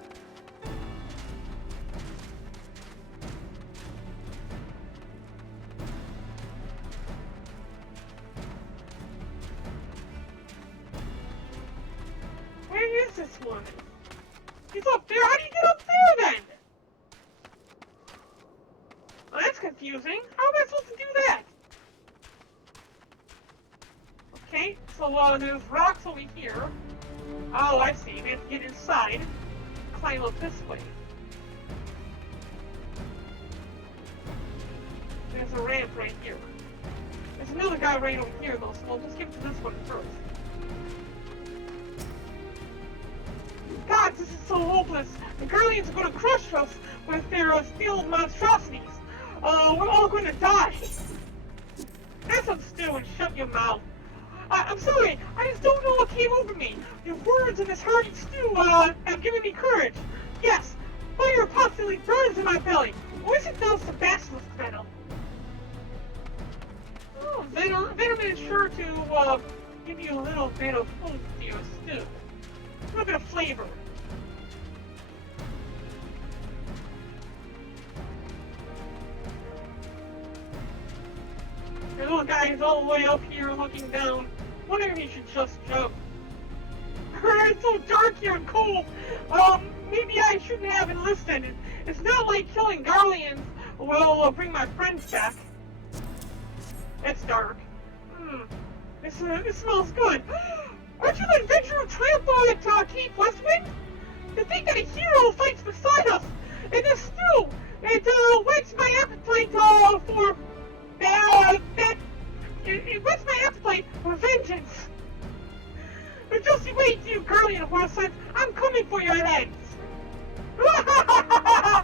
Where is this one? He's up there. How do you get up there then? Well, that's confusing. How am I supposed to do that? Okay, so there's rocks over here. Oh, I see. We have to get inside. Climb up this way. There's a ramp right here. There's another guy right over here though, so we'll just give it to this one first. God, this is so hopeless. The Guardians are going to crush us with their steel monstrosities. We're all going to die. Have some stew and shut your mouth. I'm sorry, I just don't know what came over me. Your words and this hearty stew have given me courage. Yes, fire constantly burns in my belly. Or is it those Sebastian's venom? Oh, venom is sure to give you a little bit of food to your stew. A little bit of flavor. The little guy is all the way up here looking down. Wondering if he should just jump. It's so dark here and cold. Maybe I shouldn't have enlisted. It's not like killing Guardians will bring my friends back. It's dark. This smells good. Aren't you the adventurer tramp at Cape Westwind? To think that a hero fights beside us in this stew, it whets my appetite for it whets my appetite for vengeance. But just you wait, you Guardian horses, I'm coming for your heads. Oh,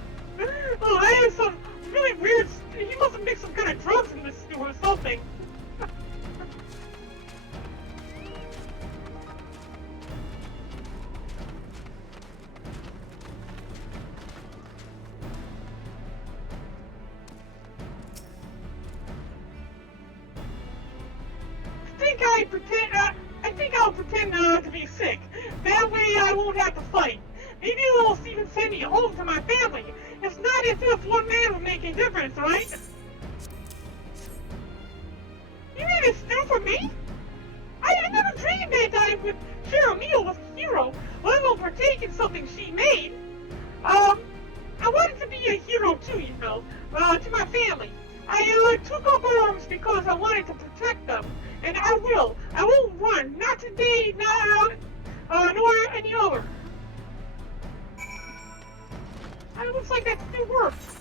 that is some really weird. He must have mixed some kind of drugs in this stew or something. I think I'll pretend to be sick. That way I won't have to fight. Maybe they'll even send me home to my family. It's not as if one man would make a difference, right? You made a stew for me? I never dreamed that I would share a meal with a hero, let alone partake in something she made. I wanted to be a hero too, you know, to my family. I took up arms because I wanted to protect them. And I will. I won't run. Not today, nor any other. It looks like that still works.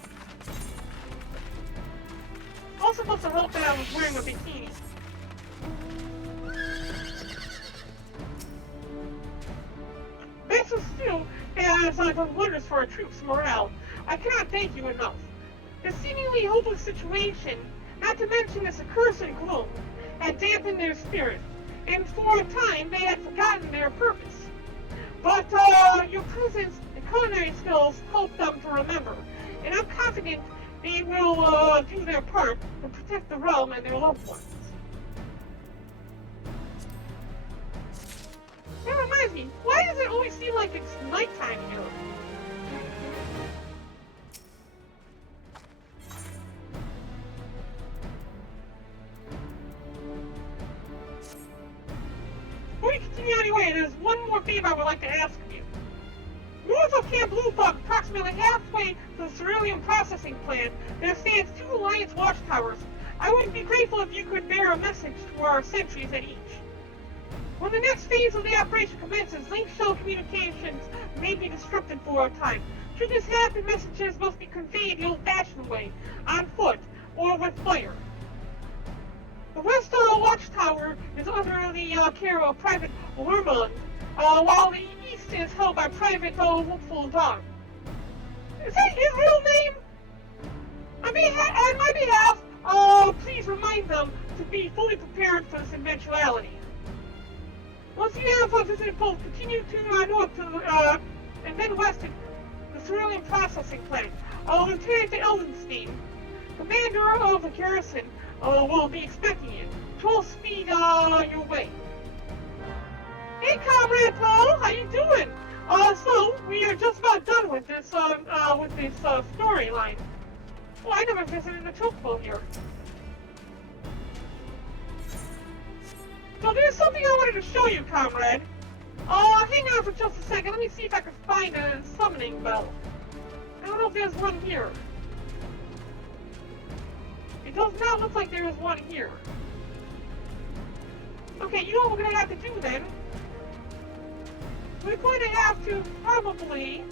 Also must have helped that I was wearing a bikini. This stew has done wonders for our troops' morale. I cannot thank you enough. The seemingly hopeless situation, not to mention this accursed gloom, had dampened their spirits, and for a time they had forgotten their purpose. But your presence and culinary skills helped them to remember, and I'm confident they will do their part to protect the realm and their loved ones. That reminds me, why does it always seem like it's nighttime here? we continue anyway, there's one more favor I would like to ask of you. North of Camp Blue Bug, approximately halfway to the cerulean processing plant, there stands 2 Alliance watchtowers. I would be grateful if you could bear a message to our sentries at each. When the next phase of the operation commences, link shell communications may be disrupted for a time. Should this happen, messages must be conveyed the old-fashioned way, on foot, or with fire. The west watchtower is under the care of Private Lermont, while the east is held by Private Hopeful Dawn. Is that his real name? On my behalf, please remind them to be fully prepared for this eventuality. Once you have visited both, continue to north to, and then west to the cerulean processing plant. Lieutenant Eldenstein, commander of the garrison, will be expecting you. Full speed your way. Hey, Comrade Paul, how you doing? So we are just about done with this storyline. Oh, I never visited the chokehold here. So there's something I wanted to show you, Comrade. Hang on for just a second. Let me see if I can find a summoning bell. I don't know if there's one here. It does not look like there is one here. Okay, you know what we're going to have to do then? We're going to have to probably...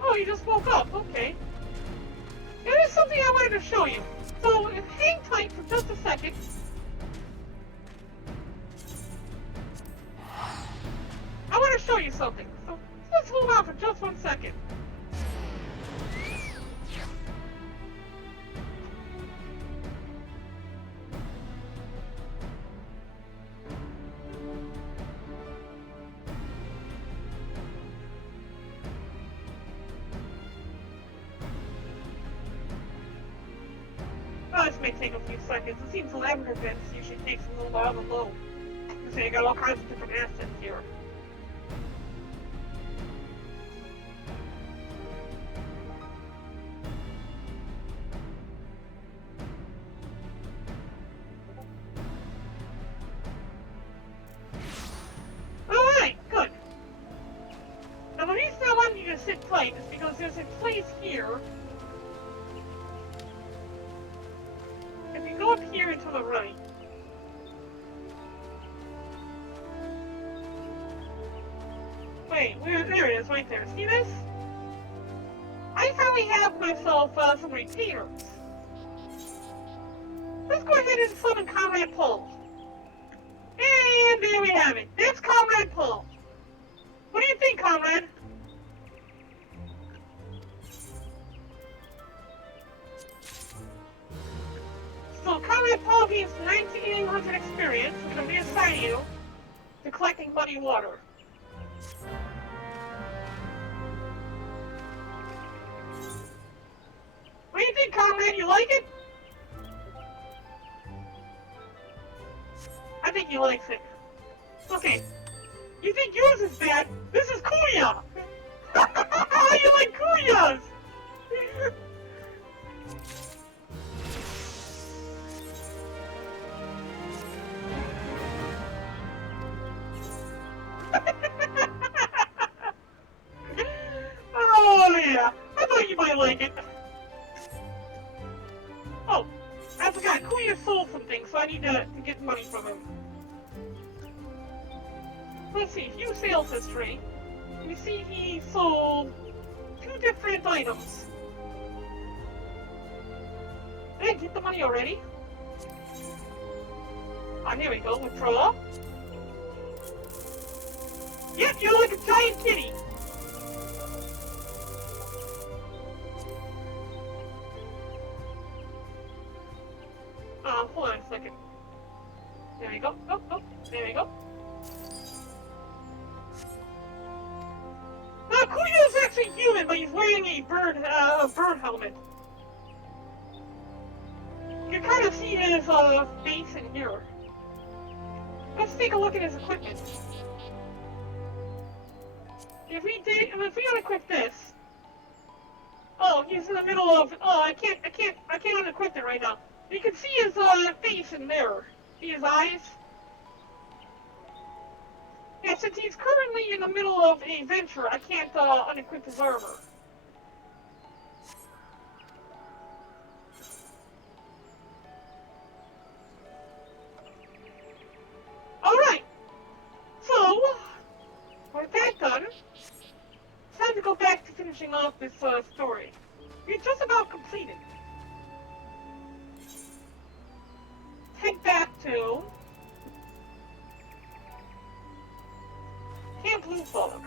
Oh, you just woke up. Okay. There is something I wanted to show you. So, hang tight for just a second. I want to show you something. So, let's hold on for just 1 second. This may take a few seconds. It seems lab events usually takes a little while to load. So you got all kinds of different assets here. Alright, good. Now the reason I want you to sit tight is because there's a place here. If you go up here and to the right. Wait, there it is, right there. See this? I finally have myself some retainers. Let's go ahead and summon Comrade Paul. And there we have it. That's Comrade Paul. What do you think, Comrade? So, Comrade Paul gains 1900 experience, which will reassign you to collecting muddy water. What do you think, Comrade? You like it? I think he likes it. Okay. You think yours is bad? This is Kuya! You like Kuyas! Oh yeah, I thought you might like it. Oh, I forgot, Kuya sold something, so I need to get money from him. Let's see, view sales history. We see he sold 2 different items. Hey, get the money already. Ah, here we go, withdraw. Yep, you're like a giant kitty. Hold on a second. There we go. Oh, there we go. Now, Kuya's actually human, but he's wearing a bird helmet. You can kind of see his face in here. Let's take a look at his equipment. If we unequip this, oh, he's in the middle of. Oh, I can't unequip it right now. You can see his face in there. See his eyes. Yeah, since he's currently in the middle of a venture, I can't unequip his armor. Alright, so, with that done, it's time to go back to finishing off this story. We're just about completed. Head back to Camp Blue Fog.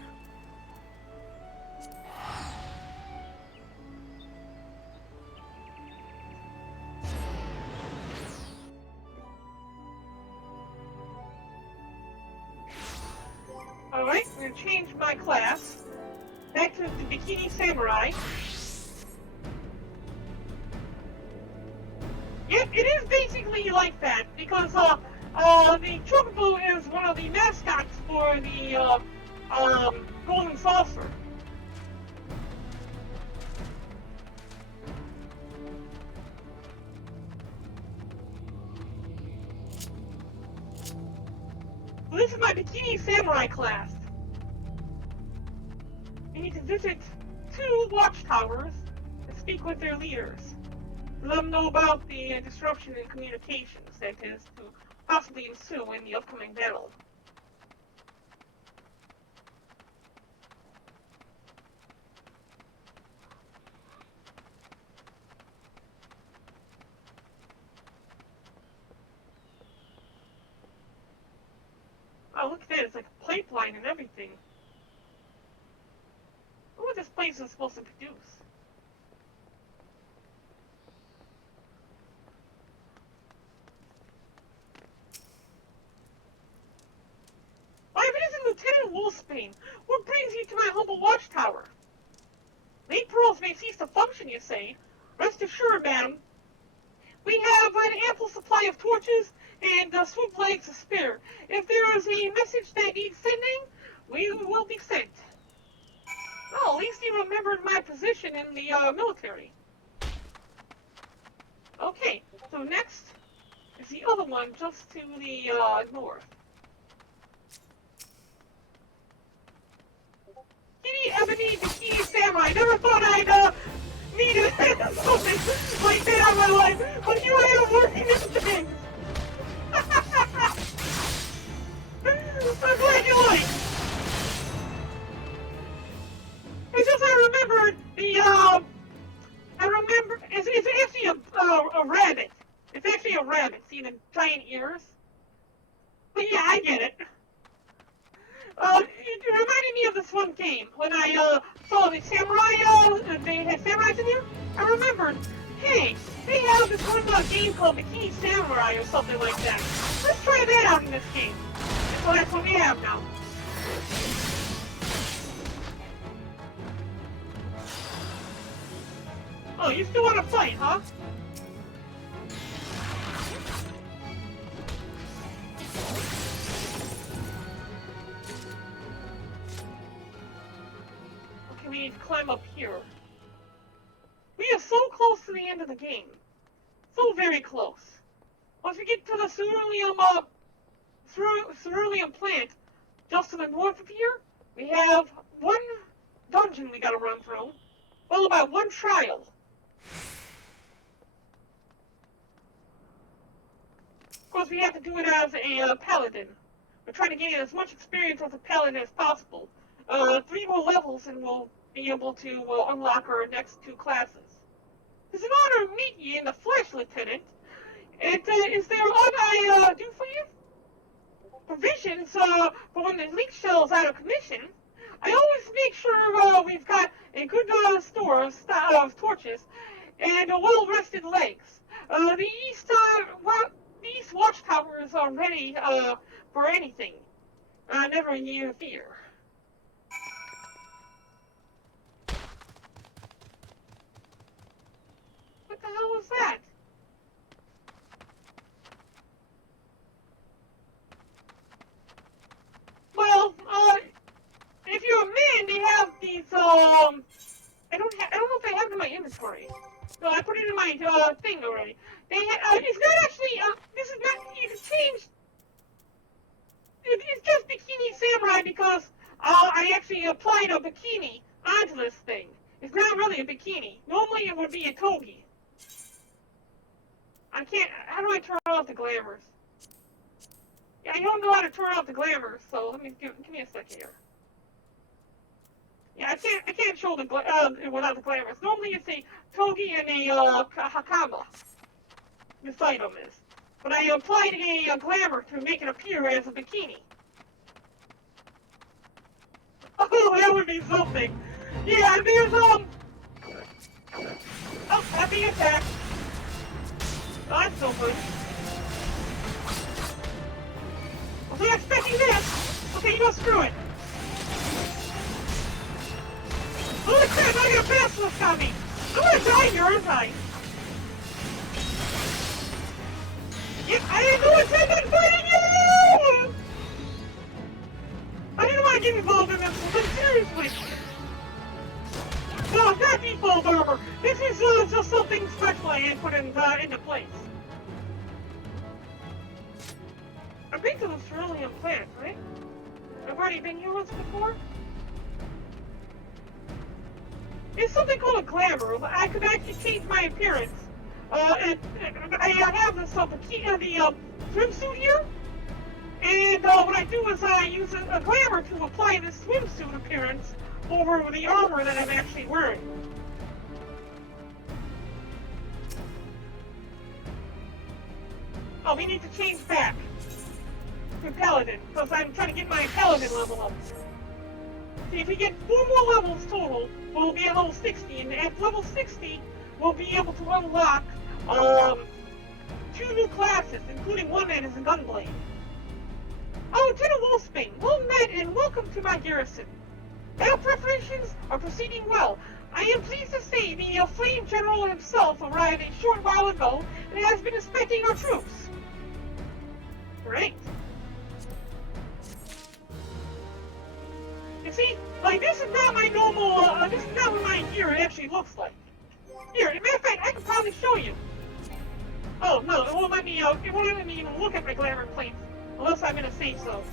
Alright, I'm going to change my class back to the Bikini Samurai. Yep, it is basically like that, because the Chocobo is one of the mascots for the Golden Saucer. This is my Bikini Samurai class. You need to visit 2 watchtowers and speak with their leaders. Let them know about the disruption in communications that is to possibly ensue in the upcoming battle. Oh, look at that, it's like a pipeline and everything. What this place is supposed to produce? Why, if it isn't Lieutenant Wolfsbane, what brings you to my humble watchtower? Late pearls may cease to function, you say. Rest assured, madam, we have an ample supply of torches and swoop legs to spare. If there is a message that needs sending, we will be sent. Well, at least you remembered my position in the military. Okay, so next is the other one just to the north. Kitty Ebony Bikini Samurai. Never thought I'd need something like that in my life, but you ain't working in things. I'm glad you like. It's just I remembered it's actually a rabbit. It's actually a rabbit. See the giant ears? But yeah, I get it. It reminded me of this one game when I saw the samurai. They had samurais in here. I remembered. Hey, they have this one game called Bikini Samurai or something like that. Let's try that out in this game. So that's what we have now. Oh, you still want to fight, huh? Okay, we need to climb up here. We are so close to the end of the game. So very close. Once we get to the cerulean plant, just to the north of here, we have one dungeon we gotta run through, followed by one trial. Of course, we have to do it as a paladin. We're trying to gain as much experience as a paladin as possible. 3 more levels and we'll be able to unlock our next 2 classes. It's an honor to meet you in the flesh, Lieutenant. And is there aught I do for you? Provisions for when the leak shell's out of commission. I always make sure we've got a good store of torches and well-rested legs. The east watchtowers are ready for anything. Never you fear. What the hell was that? Well, if you're a man, they have these, I don't know if I have them in my inventory. No, I put it in my, thing already. It's not actually, this is not, you can change, it's just Bikini Samurai applied a bikini onto this thing. It's not really a bikini. Normally it would be a togi. I can't. How do I turn off the glamours? Yeah, I don't know how to turn off the glamours, so let me give me a second here. Yeah, I can't show the without the glamours. Normally it's a togi and a hakama. This item is, but I applied a glamour to make it appear as a bikini. Oh, that would be something. Yeah, there's Oh, that's the attack. Oh, that's so good. Was I expecting this? Okay, you know, screw it. Holy crap, I got a basilisk on me! I'm gonna die here, aren't I? Yeah, I didn't know it's in fighting you! I didn't want to get involved in this, but seriously! No, it's not default armor. This is just something special I had put into place. I've been to the cerulean plant, right? I've already been here once before? It's something called a glamour. I could actually change my appearance. And I have this bikini, the swimsuit here. And what I do is I use a glamour to apply this swimsuit appearance over the armor that I'm actually wearing. Oh, we need to change back to Paladin, because I'm trying to get my Paladin level up. See, if we get 4 more levels total, we'll be at level 60, and at level 60, we'll be able to unlock 2 new classes, including one that is a Gunblade. Oh, Lieutenant Wolfsbane, well met and welcome to my garrison. Battle preparations are proceeding well. I am pleased to say the Flame General himself arrived a short while ago and has been inspecting our troops. Great. You see, like, this is not my normal, this is not what my gear actually looks like. Here, as a matter of fact, I can probably show you. Oh, no, it won't let me even look at my glamour plates, unless I'm in a safe zone.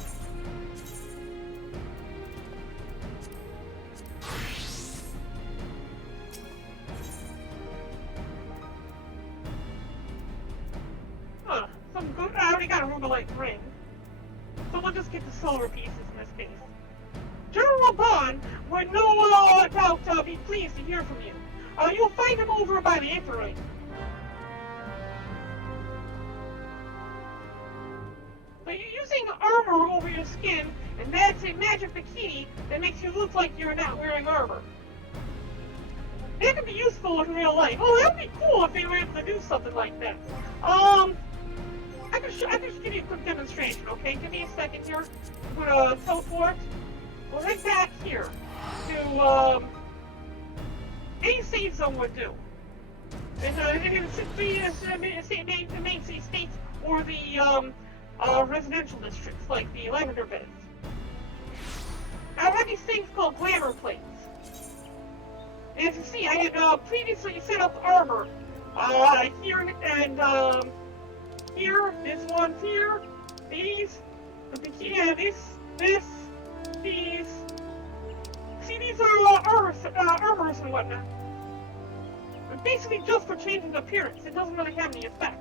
Huh, some good, I already got a Rubelite ring. So we'll just get the solar pieces in this case. General Bond would no doubt be pleased to hear from you. You'll find him over by the Aetherite. So you're using armor over your skin, and that's a magic bikini that makes you look like you're not wearing armor. That could be useful in real life. Oh, that would be cool if they were able to do something like that. I can just give you a quick demonstration, okay? Give me a second here. I'm gonna teleport. We'll head back here to, any safe zone would do. And it should be the main city states or the, residential districts, like the Lavender Beds. I have these things called glamour plates. And as you see, I had previously set up armor here and here, this one here, these, the bikini, this, these. See, these are armors and whatnot. But basically just for changing the appearance. It doesn't really have any effect.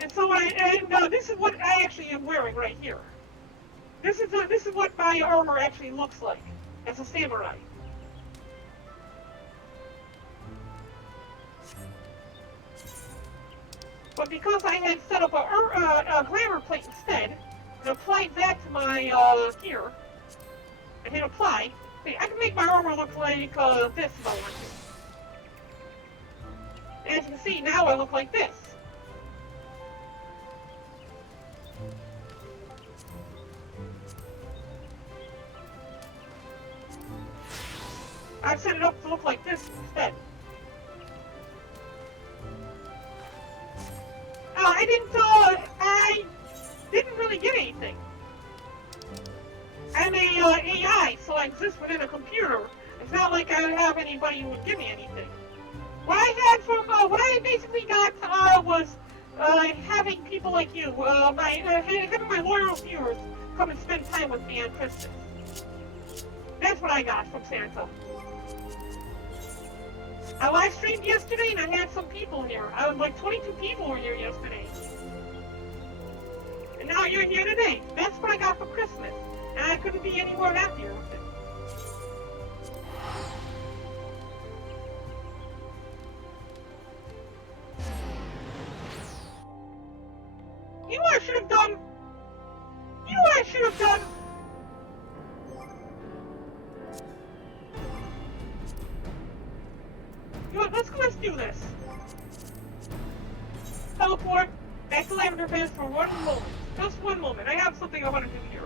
And so this is what I actually am wearing right here. This is what my armor actually looks like as a samurai. But because I had set up a glamour plate instead, and applied that to my gear, and hit apply, see, I can make my armor look like this if I want to. As you can see, now I look like this. I've set it up to look like this instead. I didn't really get anything. I'm a AI, so I exist within a computer. It's not like I would have anybody who would give me anything. What I basically got was having people like you, having my loyal viewers come and spend time with me on Christmas. That's what I got from Santa. I live streamed yesterday and I had some people here. I was like 22 people were here yesterday. And now you're here today. That's what I got for Christmas. And I couldn't be any more happier with it. You know what I should have done? You know what I should have done? You know what, let's do this. Teleport back to Lavender Beds for one moment. Just one moment. I have something I want to do here.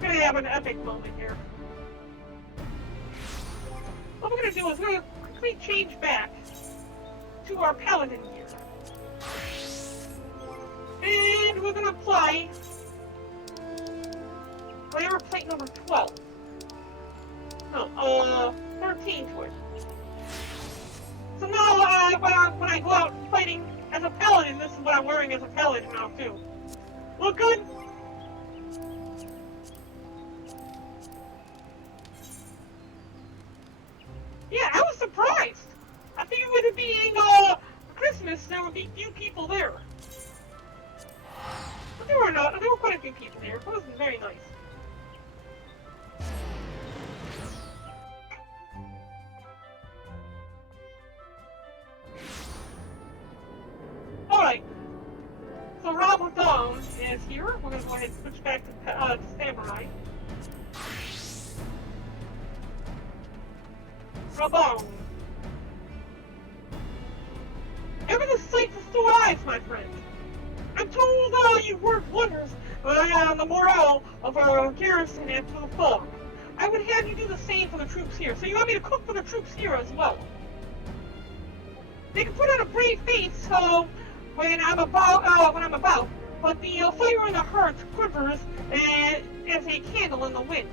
We're gonna have an epic moment here. What we're gonna do is we're gonna quickly change back to our paladin gear. And we're gonna apply glamour plate number 12. No, 13 to it. So now, when I go out fighting as a paladin, this is what I'm wearing as a paladin now, too. Look good? Yeah, I was surprised. I figured with it being, Christmas, there would be few people there. But there were quite a few people there. It was very nice. Alright, so Rabadon is here. We're going to go ahead and switch back to Samurai. Rabon. Ever the sight to store eyes, my friend. I'm told you've worked wonders on the morale of our garrison and for the fog. I would have you do the same for the troops here. So you want me to cook for the troops here as well? They can put on a brave face, when I'm about, but the fire in the heart quivers as a candle in the wind.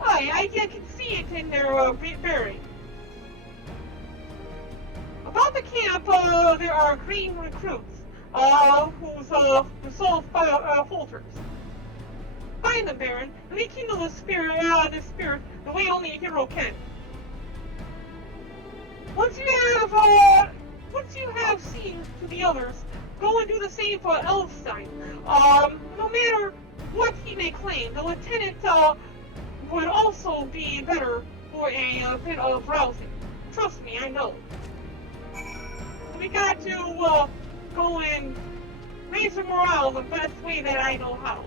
I can see it in their bearing. About the camp, there are green recruits, whose soul falters. Find them, Barren, and rekindle this spirit the way only a hero can. Once you have seen to the others, go and do the same for Elfstein. No matter what he may claim, the lieutenant would also be better for a bit of rousing. Trust me, I know. We got to go and raise the morale the best way that I know how,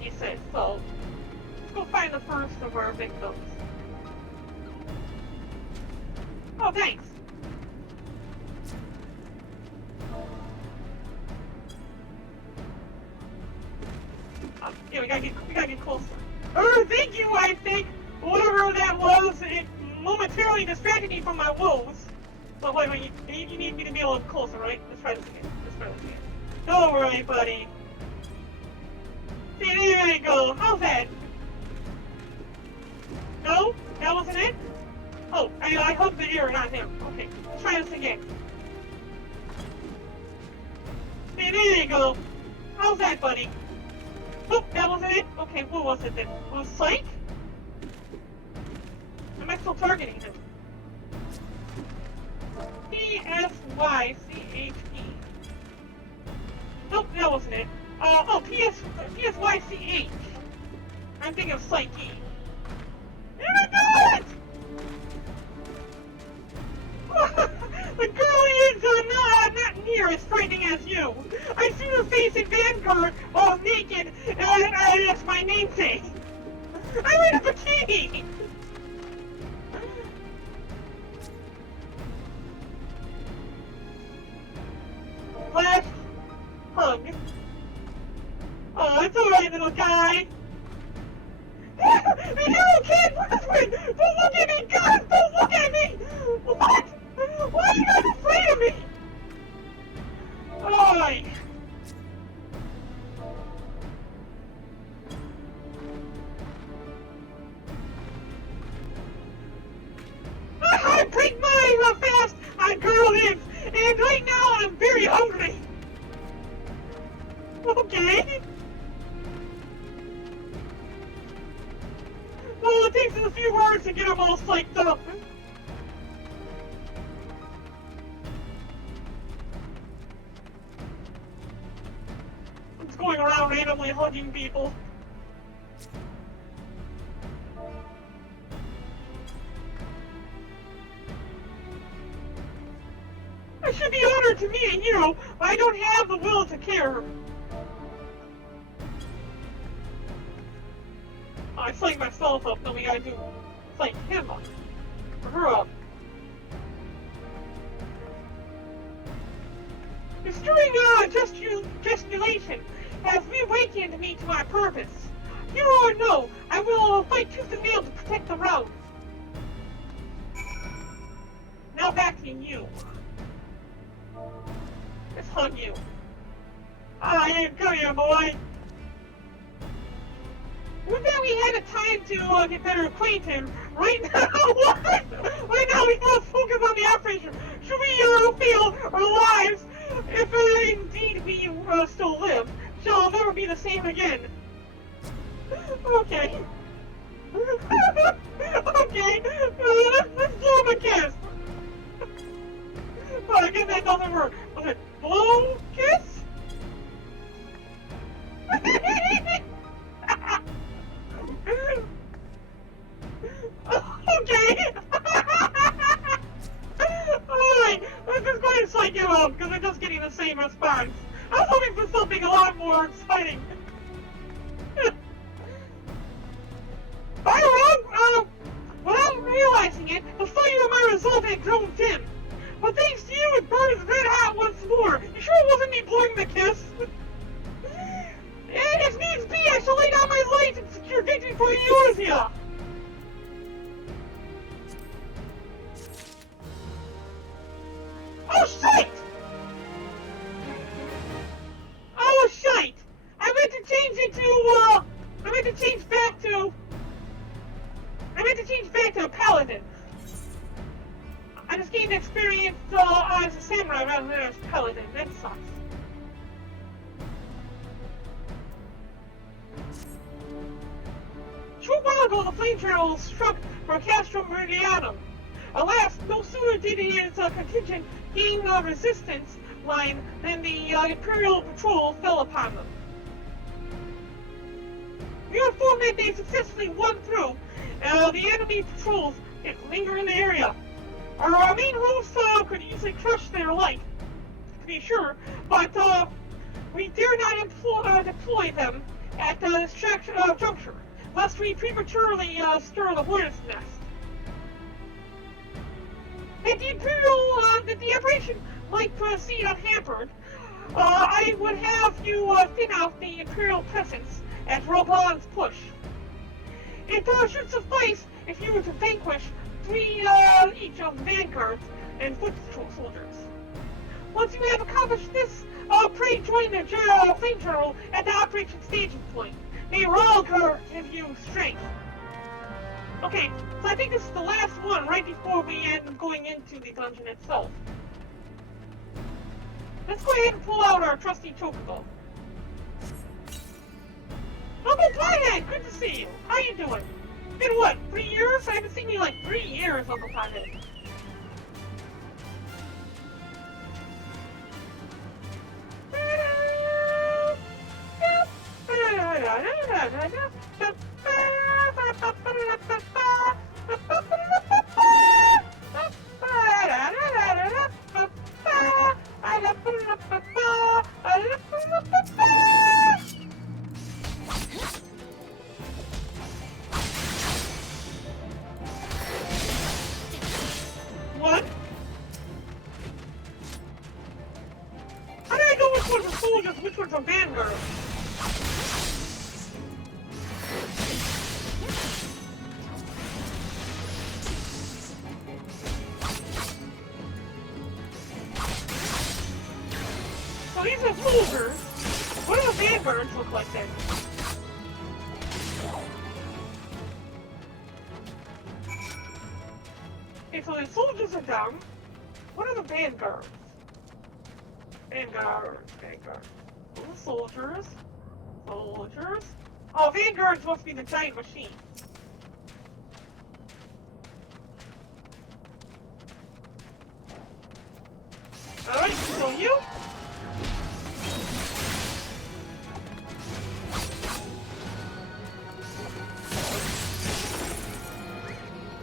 he said. So, let's go find the first of our victims. Oh, thanks. Yeah, we gotta get closer. Thank you, I think. Whatever that was, it momentarily distracted me from my woes. But wait, you need me to be a little closer, right? Let's try this again. Don't worry, buddy. See, there you go. How's that? No? That wasn't it? Oh, I hugged the air, not him. Okay, let's try this again. See, there you go. How's that, buddy? Oh, that wasn't it? Okay, what was it then? Was it Psych? Am I still targeting him? PSYCHE. Nope, that wasn't it. PSYCH. I'm thinking of Psyche. There I got it! The girl is not near as frightening as you. I see her face in Vanguard all naked, and that's my namesake. I'm in a bikini! Last hug. Oh, it's alright, little guy. girl is, and right now I'm very hungry. Okay. Well, it takes a few words to get them all psyched up. I'm just going around randomly hugging people. I should be honored to meet a hero, but I don't have the will to care. I psych myself up, then we gotta do psych him up. Or her up. Destroying gesticulation has reawakened me to my purpose. Hero or no, I will fight tooth and nail to protect the realm. Now back to you. Let's hug you. Ah, come here, boy. With that, we had a time to get better acquainted. Right now, what? Right now, we must focus on the operation. Should we fail our lives, if indeed we still live, shall never be the same again. Okay. Okay. Let's blow him a kiss. But I guess that doesn't work. Was it blow kiss? Okay. Alright, I'm just going to psych you up because I'm just getting the same response. I was hoping for something a lot more exciting. Without realizing it, the fire of my resolve had grown dim. But thanks to you, it burns red hot once more. You sure it wasn't me blowing the kiss? And if needs be, I shall lay down my life and secure victory for yours here. Oh, shite! Oh, shite! I meant to change it to, I meant to change back to a paladin. I just gained experience as a samurai rather than as a paladin. That sucks. A short while ago, the flame channel struck for Castro Meridianum. Alas, no sooner did its contingent gain a resistance line than the Imperial patrol fell upon them. We were informed that they successfully won through. The enemy patrols linger in the area. Our main hosts could easily crush their light, to be sure, but we dare not deploy them at this juncture, lest we prematurely stir the hornet's nest. That the operation might proceed unhampered, I would have you thin out the Imperial presence at Roban's push. It should suffice if you were to vanquish 3 each of the vanguards and foot patrol soldiers. Once you have accomplished this, pray join the flame general at the operation staging point. May Ralgar give you strength. Okay, so I think this is the last one right before we end up going into the dungeon itself. Let's go ahead and pull out our trusty chocobo. Uncle Piehead, good to see you. How you doing? Been what, 3 years? I haven't seen you in like 3 years, Uncle Piehead. What? How do I know which ones are soldiers, which ones are vanguards? So these are soldiers. What do the vanguards look like then? Okay, so the soldiers are down. What are the vanguards? Vanguards. Oh, soldiers. Oh, vanguards must be the giant machine. Alright, so you.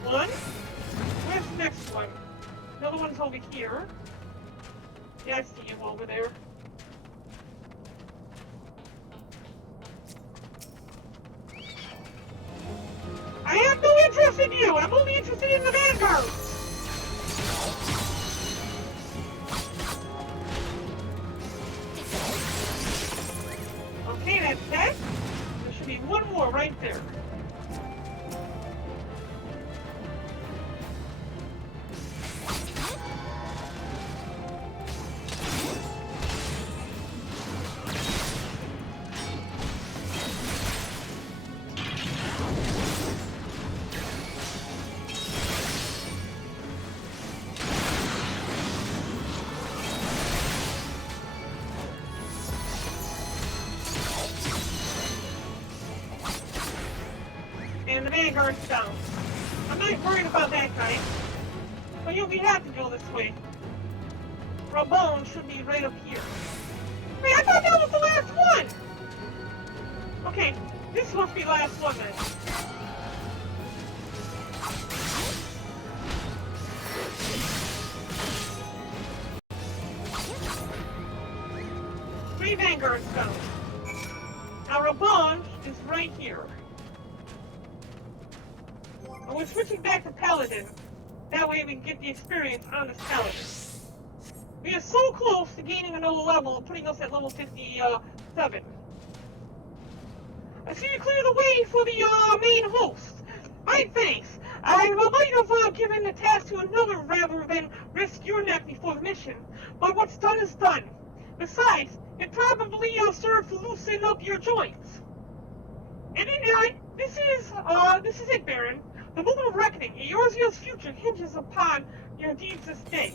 One. Where's the next one? Another one's over here. Yeah, I see you over there. I have no interest in you! I'm only interested in the vanguard! Okay, that's that. There should be one more right there. And the vanguard's down. I'm not worried about that guy. But we have to go this way. Rabone should be right up here. Wait, I thought that was the last one! Okay, this must be the last one then. Three vanguards down. Now Rabone is right here. And we're switching back to Paladin. That way we can get the experience on this Paladin. We are so close to gaining another level, putting us at level 57. I see you clear the way for the main host. My thanks. I might have given the task to another rather than risk your neck before the mission. But what's done is done. Besides, it probably served to loosen up your joints. And this is it, Barren. The moment of reckoning, Eorzea's future hinges upon your deeds this day.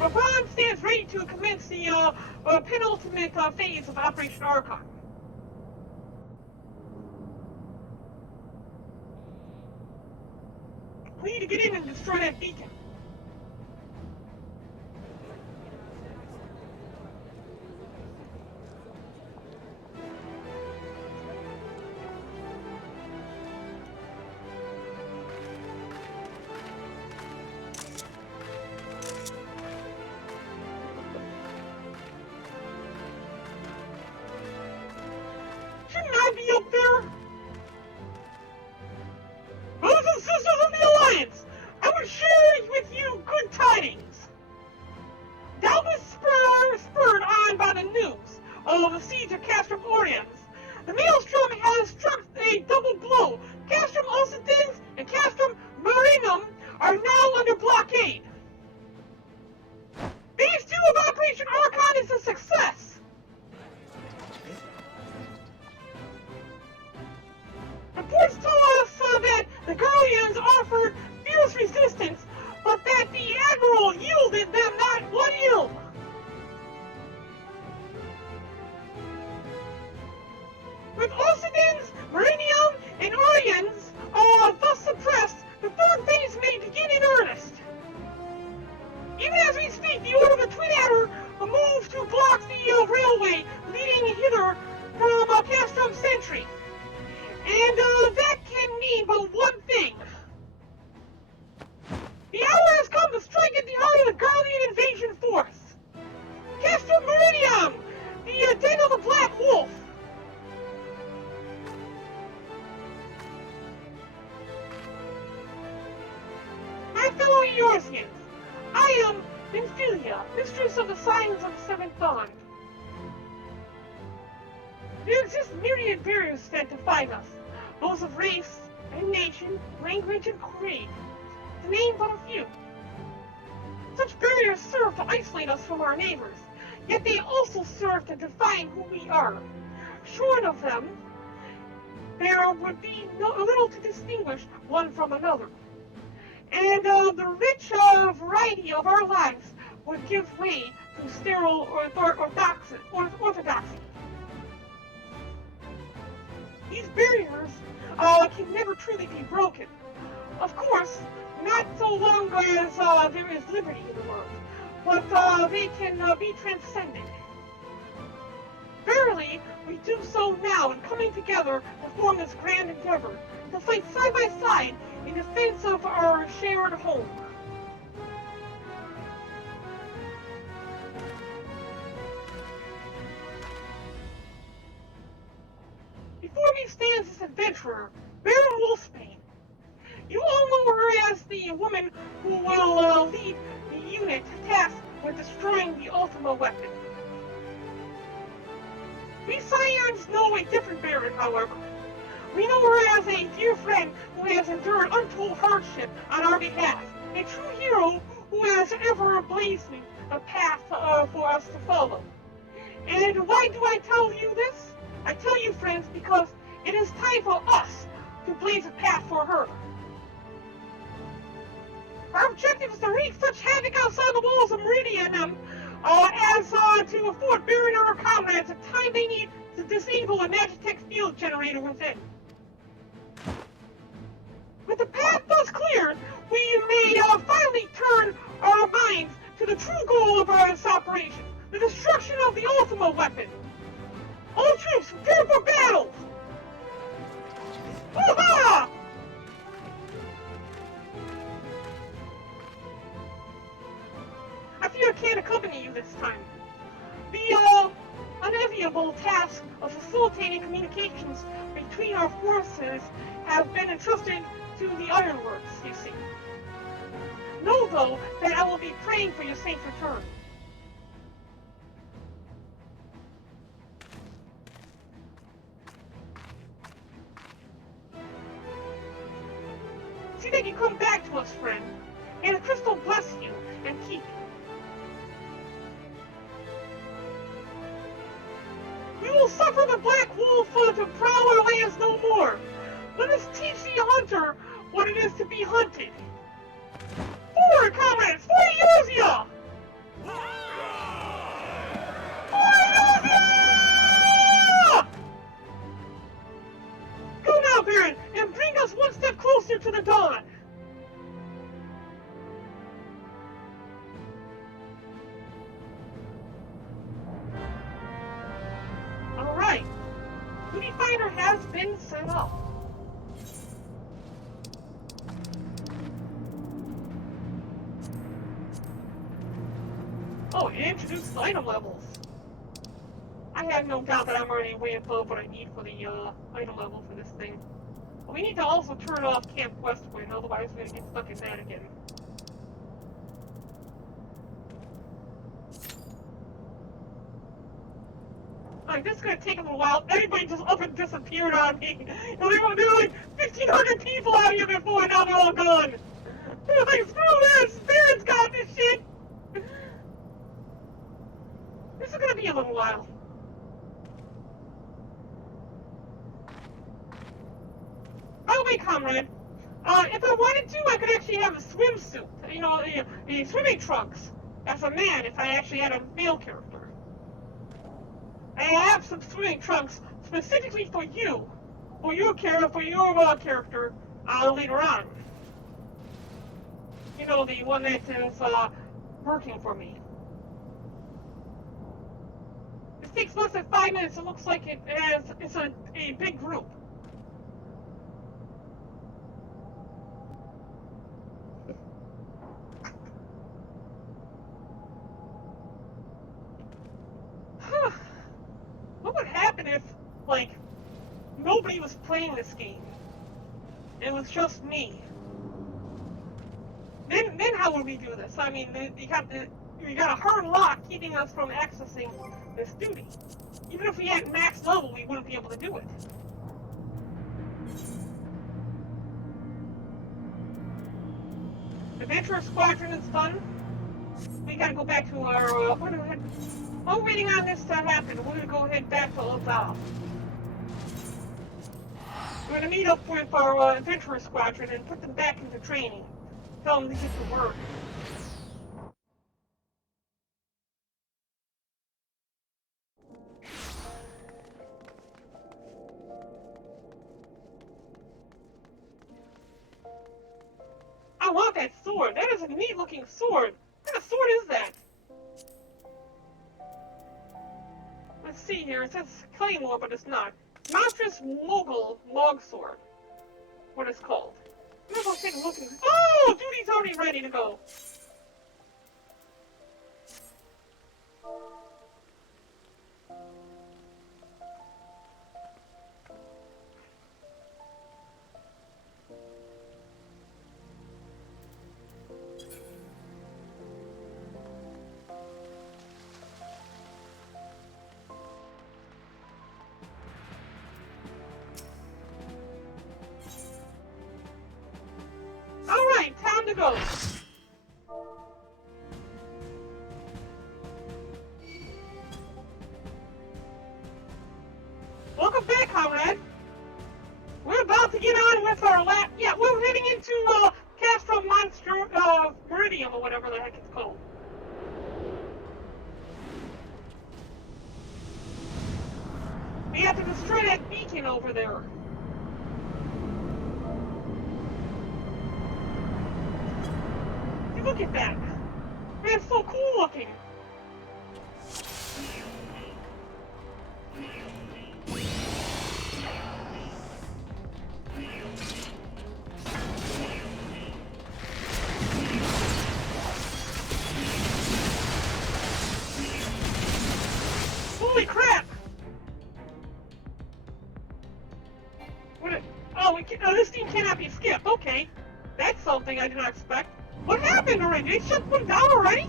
Barren stands ready to commence the penultimate phase of Operation Archon. We need to get in and destroy that beacon. Shouldn't I be up there? Brothers and sisters of the Alliance, I will share with you good tidings. Doubtless spurred on by the news of the siege of Castrum Oriens, the Maelstrom has struck a double blow. Castrum Occidens and Castrum Marinum are now under blockade. Phase 2 of Operation Archon is a success. Reports tell us that the Guardians offered fierce resistance, but that the Admiral yielded them not one ill. With Occidens, Marinium, and Oriens thus suppressed, the third phase may begin in earnest. Even as we speak, the Order of the Twin Adder moved to block the railway leading hither from Castrum Sentry. And that can mean but one thing. The hour has come to strike at the heart of the Guardian invasion force. Castrum Meridium, the den of the Black Wolf. My fellow Eorzeans, I am Nymphilia, mistress of the signs of the Seventh Dawn. There exist myriad barriers that define us, those of race and nation, language and creed, to name but a few. Such barriers serve to isolate us from our neighbors, yet they also serve to define who we are. Short of them, there would be little to distinguish one from another. And the rich variety of our lives would give way to sterile orthodoxy. These barriers can never truly be broken. Of course, not so long as there is liberty in the world, but they can be transcended. Verily, we do so now in coming together to form this grand endeavor, to fight side by side in defense of our shared home. Before me stands this adventurer, Barren Wolfsbane. You all know her as the woman who will lead the unit tasked with destroying the Ultima weapon. We Scions know a different Barren, however. We know her as a dear friend who has endured untold hardship on our behalf, a true hero who has ever blazed a path for us to follow. And why do I tell you this? I tell you, friends, because it is time for us to blaze a path for her. Our objective is to wreak such havoc outside the walls of Meridian as to afford Barren and our comrades the time they need to disable the Magitech field generator within. With the path thus cleared, we may finally turn our minds to the true goal of this operation, the destruction of the Ultima weapon. All troops, prepare for battle! Woo-ha! I fear I can't accompany you this time. The unenviable task of facilitating communications between our forces have been entrusted to the Ironworks, you see. Know, though, that I will be praying for your safe return. See that you come back to us, friend, and the crystal bless you and keep you. We will suffer the Black Wolf to prowl our lands no more. Let us teach the hunter what it is to be hunted. Forward, comrades! For Eosia! Go now, Barren, and bring us one step closer to the dawn. Alright. Duty Finder has been set up. Oh, it introduced item levels. I have no doubt that I'm already way above what I need for the item level for this thing. But we need to also turn off Camp Westwind, otherwise we're gonna get stuck in that again. Alright, this is gonna take a little while. Everybody just up and disappeared on me. And there were like 1,500 people out here before, and now they're all gone. They're like, screw this! Barren's got this shit! This is gonna be a little while. By the way, comrade, if I wanted to, I could actually have a swimsuit. You know, the swimming trunks as a man if I actually had a male character. I have some swimming trunks specifically for you, for your character later on. You know, the one that is working for me. This takes less than 5 minutes. It looks like it's a big group. What would happen if, like, nobody was playing this game? It was just me. Then how would we do this? I mean, you got a hard lock keeping us from accessing this duty. Even if we had max level, we wouldn't be able to do it. Adventurer Squadron is done. We gotta go back to our, while we're waiting on this to happen, we're gonna go ahead back to Ozav. We're gonna meet up with our adventurer squadron and put them back into training. Tell them to get to work. I want that sword. That is a neat looking sword. What kind of sword is that? Let's see here. It says Claymore, but it's not. Monstrous Mogul Longsword. What it's called. I'm gonna go take a look at. Oh, duty's already ready to go. Alright, time to go. Welcome back, comrade. We're about to get on with our lap. Yeah, we're heading into Castro Monster Meridium or whatever the heck it's called. We have to destroy that beacon over there. Look at that! Man, it's so cool looking! Holy crap! This thing cannot be skipped. Okay. That's something I did not expect. What happened already? Did they shut them down already?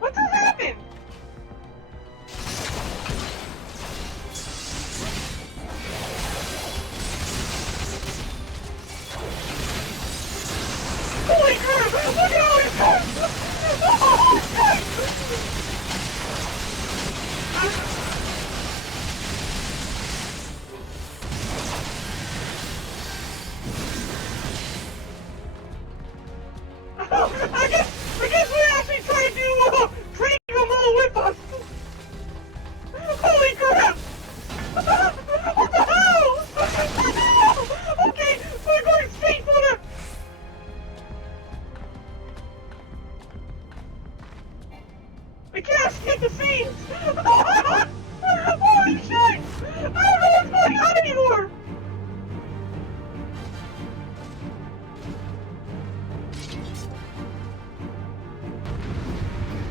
What just happened? Holy crap! Look at all these guys! Oh, God! I guess we're actually trying to trade them all with us. Holy crap! What the hell? Okay, we're going straight for the... We can't escape the scenes! Holy shit! I don't know what's going on anymore!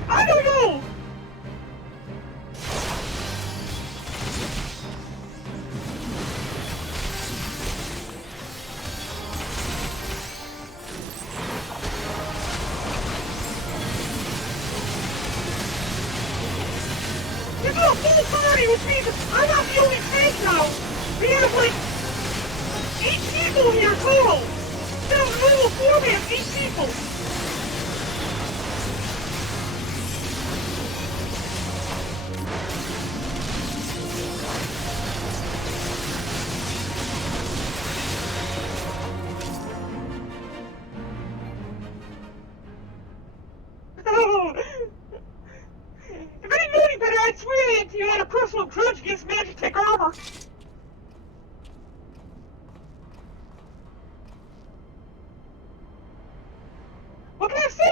I don't know! There's a full party, which means I'm not the only tank now. We have like 8 people here total. Instead of normal 4, we have 8 people. If I didn't know any better, I'd swear that you had a personal grudge against Magitech armor. What can I say?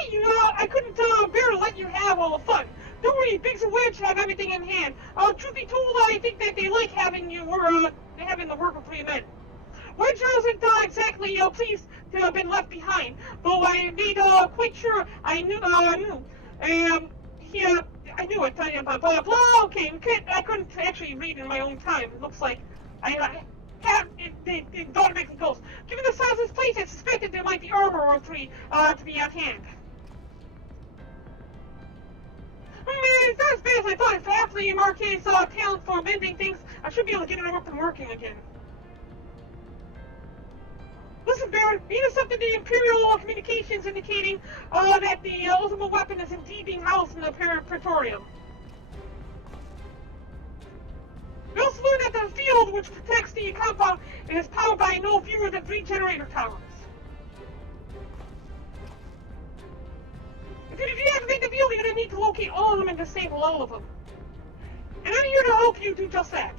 I couldn't bear to let you have all the fun. Don't worry, Biggs and Wedge have everything in hand. Truth be told, I think that they like having you, having the work with 3 men. Wedge wasn't exactly pleased to have been left behind, though I made quite sure I knew. I knew it. Blah blah blah. Okay, I couldn't actually read in my own time. It looks like they don't make me ghost. Given the size of this place, I suspected there might be armor or 3 to be at hand. It's not as bad as I thought. If Ashley Marquez's talent for mending things, I should be able to get it up and working again. Listen, Barren, Lord, we intercepted the Imperial communications indicating that the ultimate weapon is indeed being housed in the Praetorium. We also learned that the field which protects the compound is powered by no fewer than 3 generator towers. If you deactivate the field, you're going to need to locate all of them and disable all of them. And I'm here to help you do just that.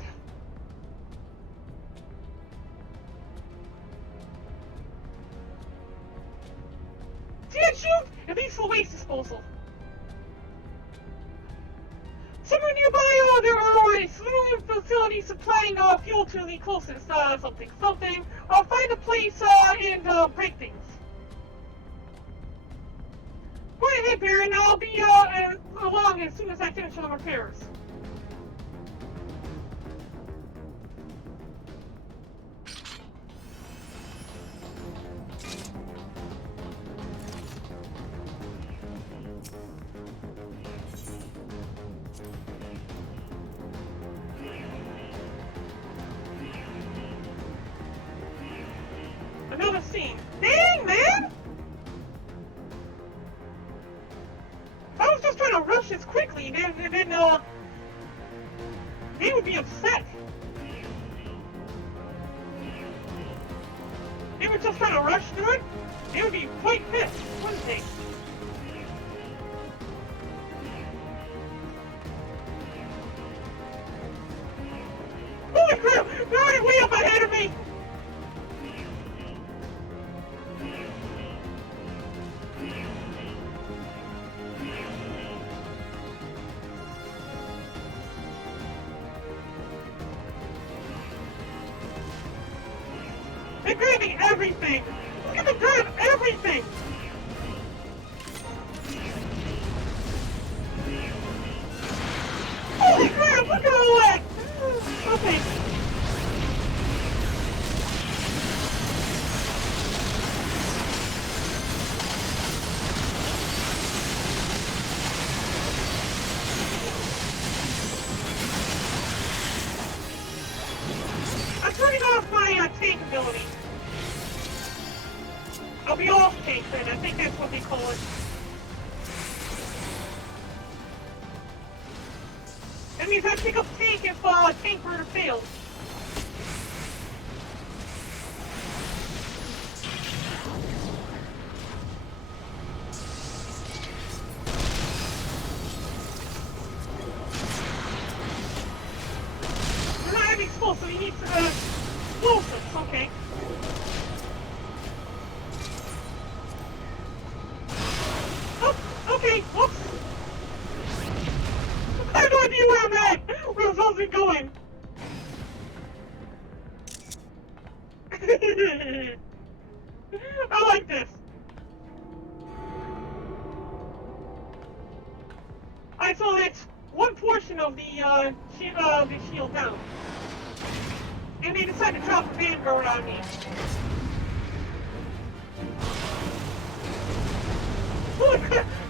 See that chute? It leads to the waste disposal. Somewhere nearby, there are swimming facilities supplying fuel to the closest something. Find a place and break things. Go ahead, Barren. I'll be along as soon as I finish all the repairs. Another scene. Dang, man! I was just trying to rush this quickly, then they would be upset. They were just trying to rush through it. They would be quite pissed, wouldn't they? Holy crap! They're already way up ahead of me! They're grabbing everything! Look at them grab everything! Holy crap! Look at all that! Okay. I'm turning off my tank ability. I'll be off tank then, I think that's what they call it. That means I pick up tank if tank burner fails. We're not having explosive, he needs explosives, okay. Okay, whoops! I have no idea where I'm at! Where the hell's it going? I like this! Alright, so that's one portion of the shield down. And they decided to drop a Vanguard on me. Look!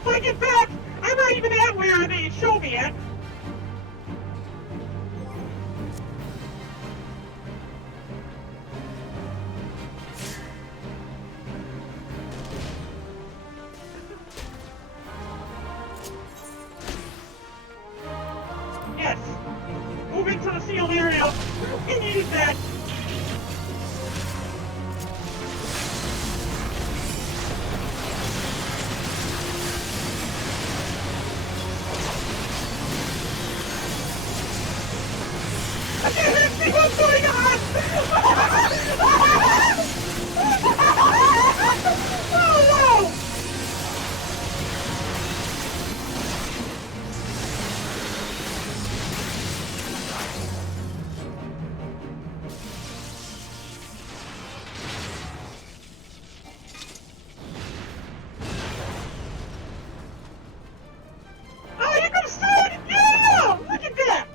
When I get back, I'm not even at where they show me at. Yes. Move into the sealed area. We needed that. I can't see what's going on! Oh no! Oh, you can see it! Yeah! Look at that!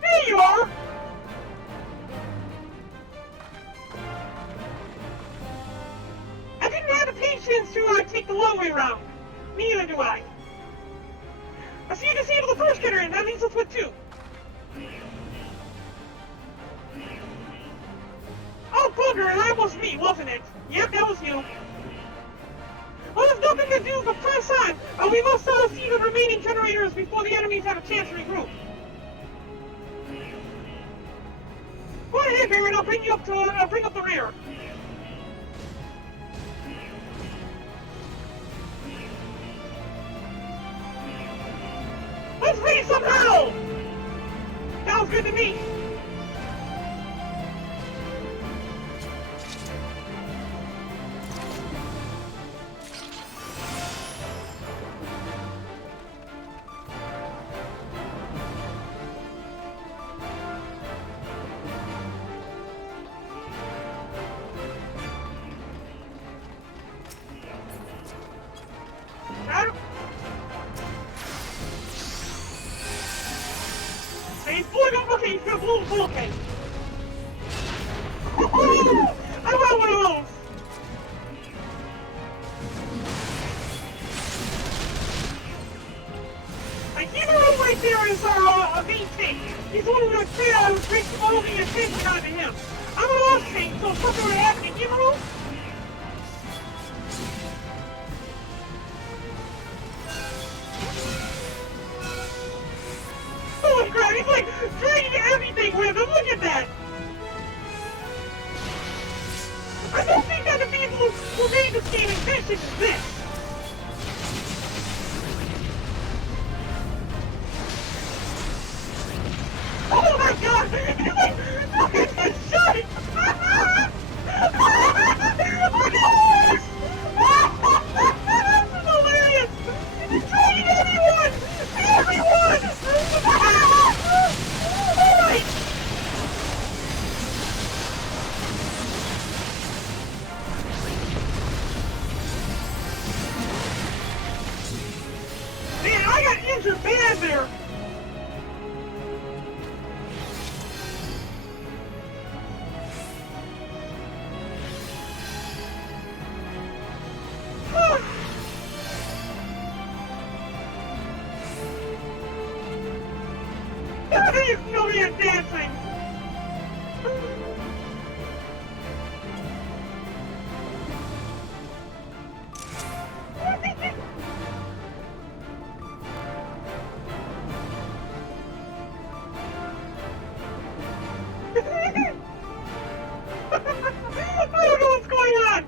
There you are! I didn't have the patience to take the long way around. Neither do I. I see you disable the first getter, and that leaves us with 2. booger, and that was me, wasn't it? Yep, that was you. Well, there's nothing to do but press on, and we must all see the remaining generators before the enemies have a chance to regroup. Go ahead, Barren, I'll bring you up to, bring up the rear. Let's raise some hell! Sounds good to me. Okay, he's gonna blow the volcano. I want one of those. I keep it over right there is our main tank. He's the one who's gonna bring all the attention onto him. I'm a lost tank, so if something were to happen to Himuro, holy crap, he's like dragging everything with him. Look at that. I don't think that the people who made this game efficient as this. Oh my god! He's like, look at this shot! Look at this! This is hilarious! He's dragging everyone! Everyone! Alright! Man, I got injured bad there! He's still here dancing! I don't know what's going on!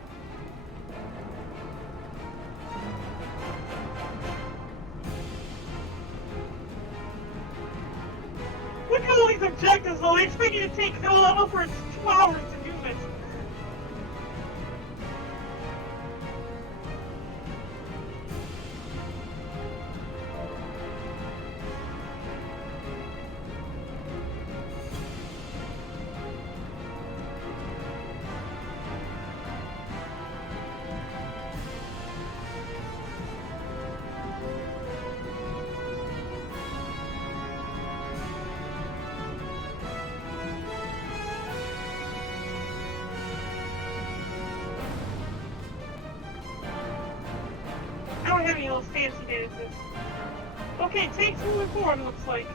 Look at all these objectives though, I expect you to take upwards of 2 hours to do this. I don't have any of those fancy dances. Okay, takes moving forward, looks like.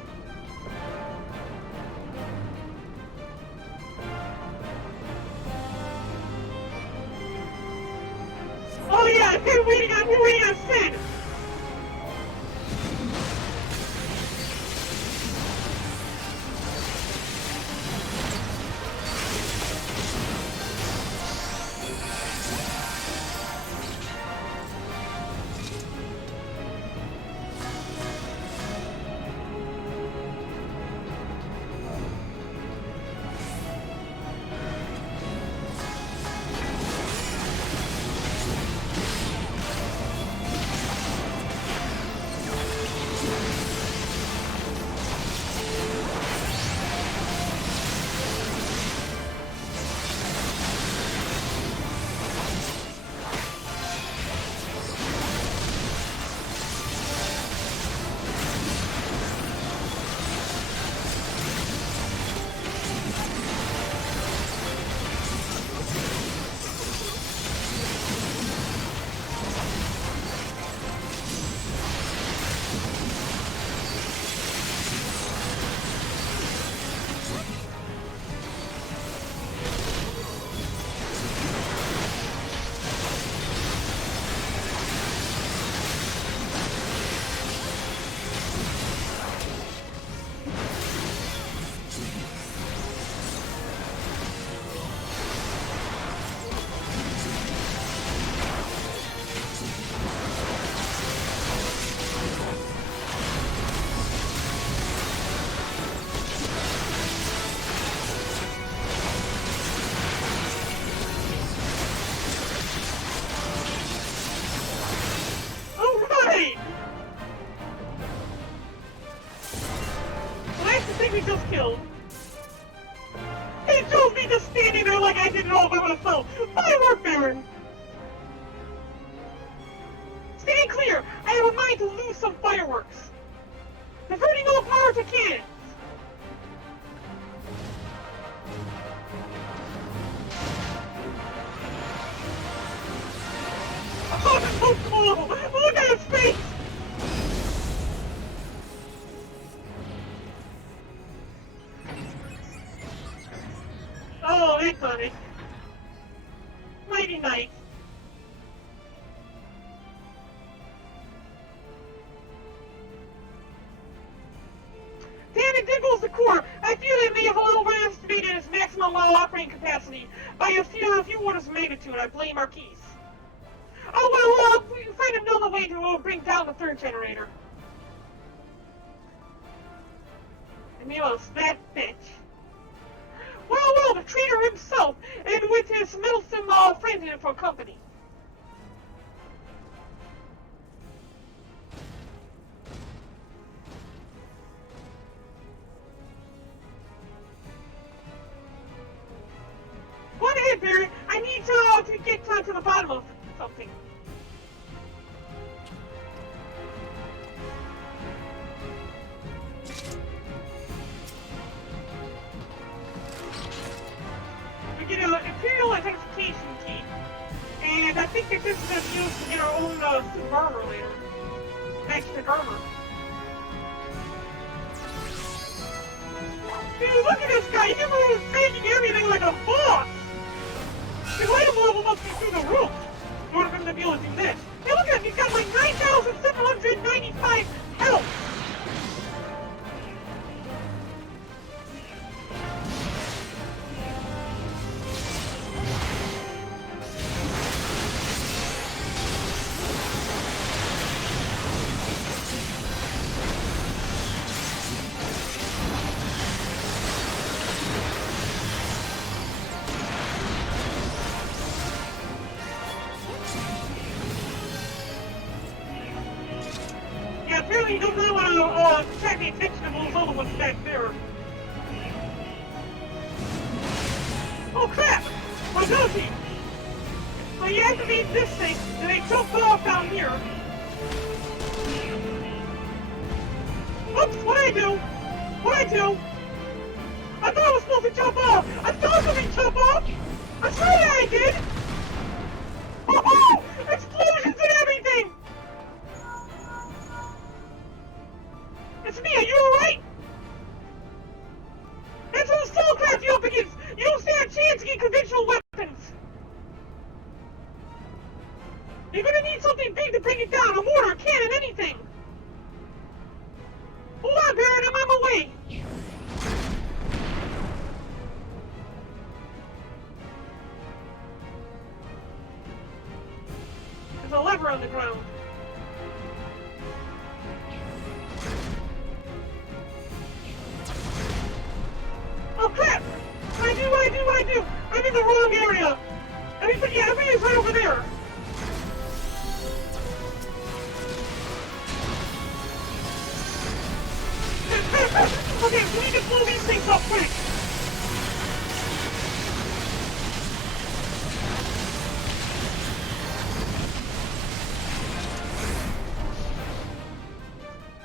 Oh yeah, we're waiting on Sid! me just standing there like I did it all by myself. Fine work, Barren. Stay clear. I have a mind to lose some fireworks. Diverting all power to cannons. Oh, that's so cool! Look at his face! Oh, that's funny. Mighty nice. Damn it, there goes the core. I feel they may have overestimated its maximum operating capacity by a few orders of magnitude. I blame Marquise. Oh, well, we can find another way to bring down the third generator. Amilos, that bitch. Well, the traitor himself, and with his meddlesome friends in it for company. Go ahead, Barry. I need to get to the bottom of something. We get an Imperial identification key, and I think that this is just used to get our own suit armor later. Next armor. Dude, look at this guy! He's taking everything like a boss! His item level must be through the roof in order for him to be able to do this. Hey, look at him! He's got like 9,795 health! Apparently you don't really want to attract the attention of those other ones back there. Oh crap! What does he? So you activate this thing, and they jump off down here. Oops, what'd I do? What'd I do? I thought I was supposed to jump off! I thought something jump off! I swear that I did! Oh! Explosions and everything! It's me, are you alright? That's what Soulcraft you up against! You don't stand a chance against conventional weapons! You're gonna need something big to bring it down, a mortar, a cannon, anything! Hold on, Barren, I'm on my way! There's a lever on the ground. Oh crap! I do! I'm in the wrong area! Everybody's right over there! Okay, we need to blow these things up quick!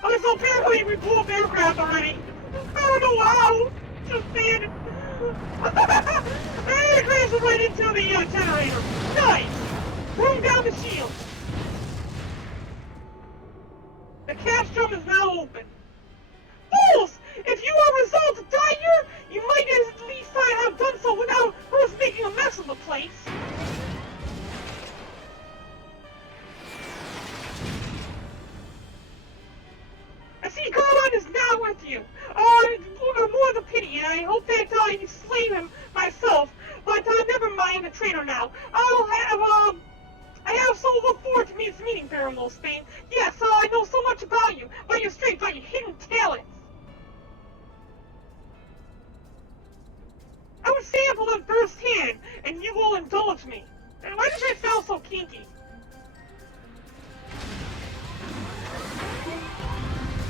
Okay, so apparently we blew up aircraft already! I don't know how! Just saying! And it crashes right into the generator! Nice! Bring down the shield! The cash drum is now open. Fools! If you are resolved to die here, you might at least have done so without first making a mess of the place. I see Garland is now with you. More the pity, and I hope that you slay him myself. But never mind the traitor now. I have so look forward to this meeting, Baron Wolfsbane. Yes, I know so much about you, about your strength, about your hidden talents. I would sample them firsthand, and you will indulge me. And why does that sound so kinky?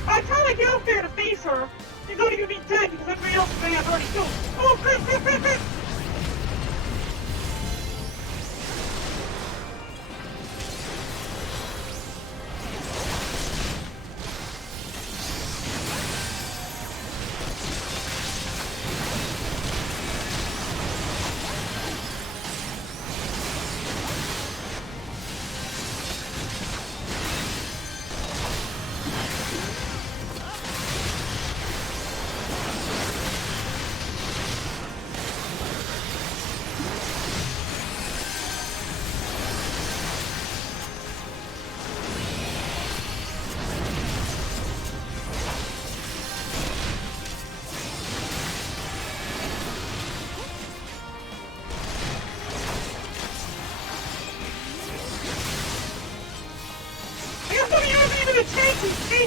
I try to get up there to face her. She's only gonna be dead because everybody else may have already killed. Oh, crap!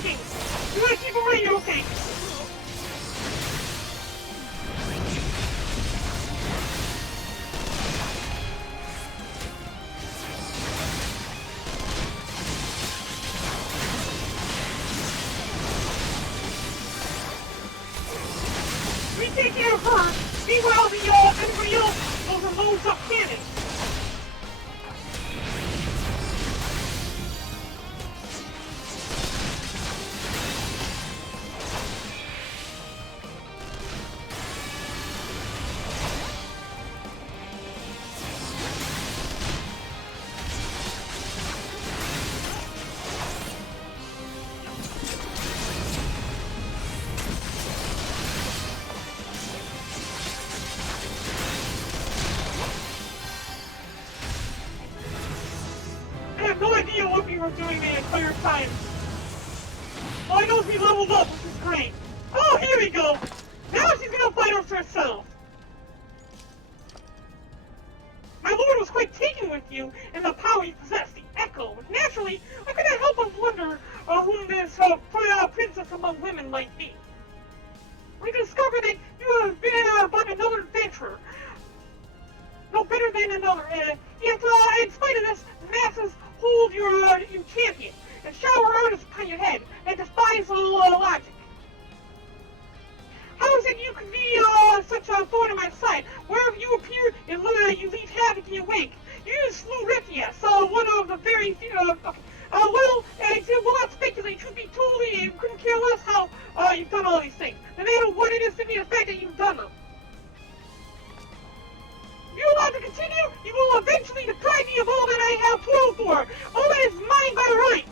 thinking? You want to keep away, you're okay. We take care of her. Meanwhile, everybody else will reload up cannon. I have no idea what we were doing the entire time. All I know is we leveled up, which is great. Oh, here we go! Now she's gonna fight us herself! My lord was quite taken with you and the power you possess, the Echo. Naturally, I couldn't help but wonder whom this princess among women might be. We discovered that you have been but another adventurer. No better than another, yet in spite of this, the masses hold your champion and shower artists upon your head and defies all logic. How is it you could be such a thorn in my side? Wherever you appear, you leave havoc in your wake. You slew Rithia, one of the very few. We'll not speculate. Truth be told, you couldn't care less how you've done all these things. No matter what it is to me, the fact that you've done them. If you allow to continue, you will eventually deprive me of all that I have toiled for. All that is mine by right.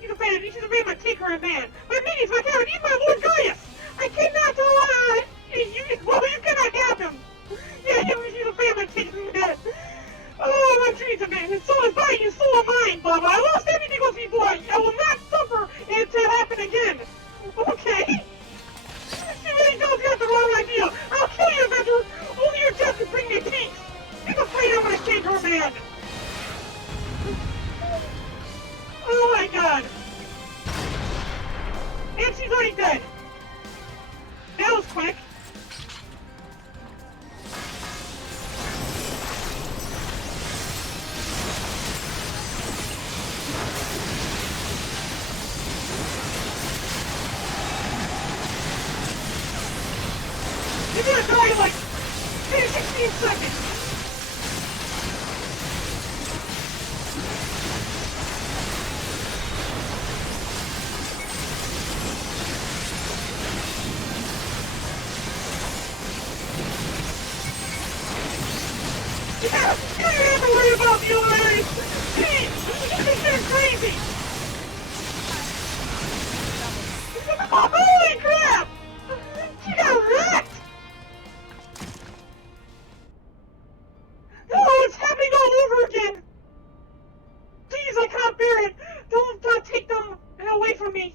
She's a man, my taker and man. My minions, my carrot, even my Lord Gaius. I cannot you cannot have him. Yeah, he's a man, my taker and man. Oh, my dreams of man. His soul is mine, his soul is mine, Baba. I lost everything else before. I will not suffer it to happen again. Okay? She really does have the wrong idea. I'll kill you, adventurer. Only your death can bring me peace. He's afraid I'm gonna take her, man. Oh my god. And she's already dead. That was quick. You're gonna die in like 16 seconds. Yeah, you don't have to worry about the others. Jeez, you're crazy. Holy crap! She got wrecked! Oh, it's happening all over again! Please, I can't bear it! Don't take them away from me!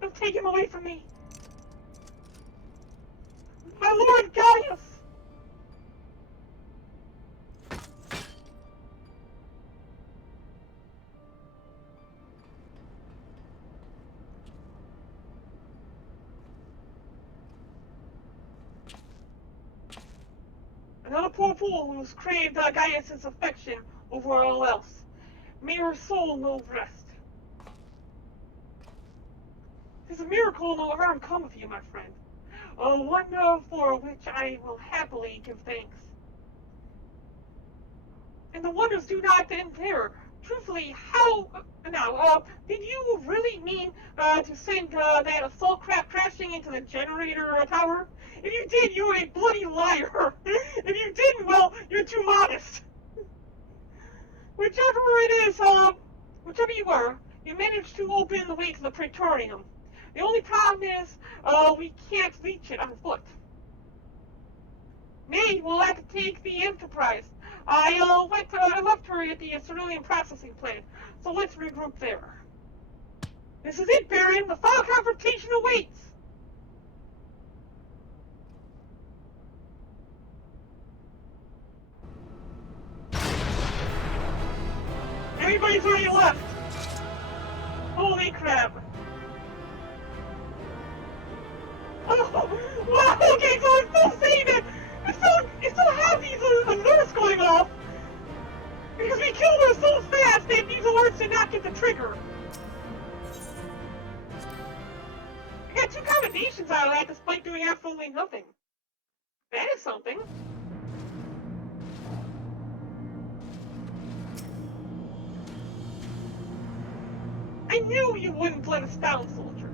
Don't take him away from me! My Lord Gaius! Another poor fool who's craved Gaius' affection over all else. May her soul know rest. It is a miracle no harm come of you, my friend. A wonder for which I will happily give thanks. And the wonders do not end there. Truthfully, did you really mean to send that assault craft crashing into the generator tower? If you did, you're a bloody liar. If you didn't, well, you're too modest. Whichever you were, you managed to open the way to the Praetorium. The only problem is, we can't reach it on foot. Nay, we'll have to take the Enterprise. I left her at the cerulean processing plant, so let's regroup there. This is it, Barren. The final confrontation awaits. Everybody's already left. Holy crap. Wow, okay, so it's still saying that it still has these alerts going off because we killed her so fast that these alerts did not get the trigger. I got 2 commendations out of that despite doing absolutely nothing. That is something. I knew you wouldn't let us down, soldier.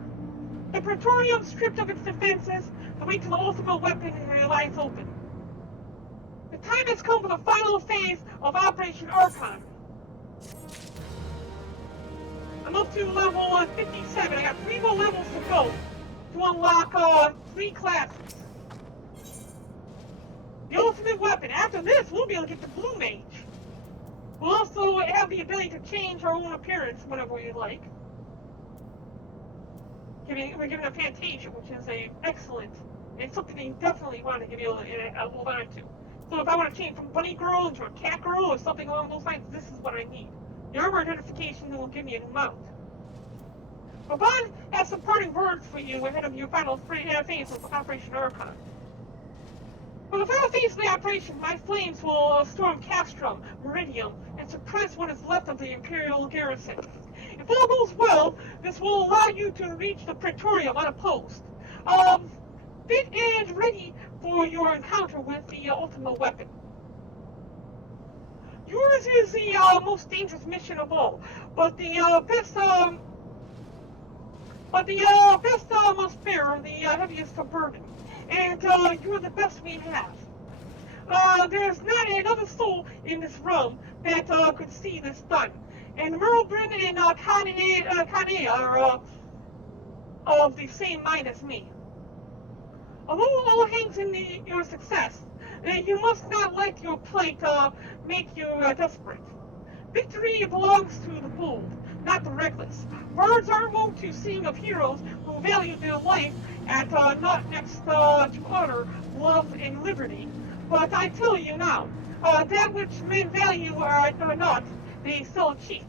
The Praetorium stripped of its defenses to wait till the ultimate weapon lies open. The time has come for the final phase of Operation Archon. I'm up to level 57. I got 3 more levels to go to unlock 3 classes. The ultimate weapon. After this, we'll be able to get the Blue Mage. We'll also have the ability to change our own appearance whenever we like. We're given a Fantasia, which is excellent, and something that you definitely want to be able to hold on to. So if I want to change from Bunny Girl into a Cat Girl or something along those lines, this is what I need. The armor identification will give me a new mount. Barren has some parting words for you ahead of your final phase of Operation Archon. For the final phase of the operation, my flames will storm Castrum, Meridium, and suppress what is left of the Imperial garrison. If all goes well, this will allow you to reach the Praetorium unopposed. Fit and ready for your encounter with the ultimate weapon. Yours is the most dangerous mission of all, but the best must bear the heaviest burden. And you're the best we have. There's not another soul in this realm that could see this done. And Merlbrin and Kane are of the same mind as me. Although all hangs in your success, you must not let your plight make you desperate. Victory belongs to the bold, not the reckless. Birds are wont to sing of heroes who value their life at not next to honor, love, and liberty. But I tell you now, that which men value or not, they sell cheap.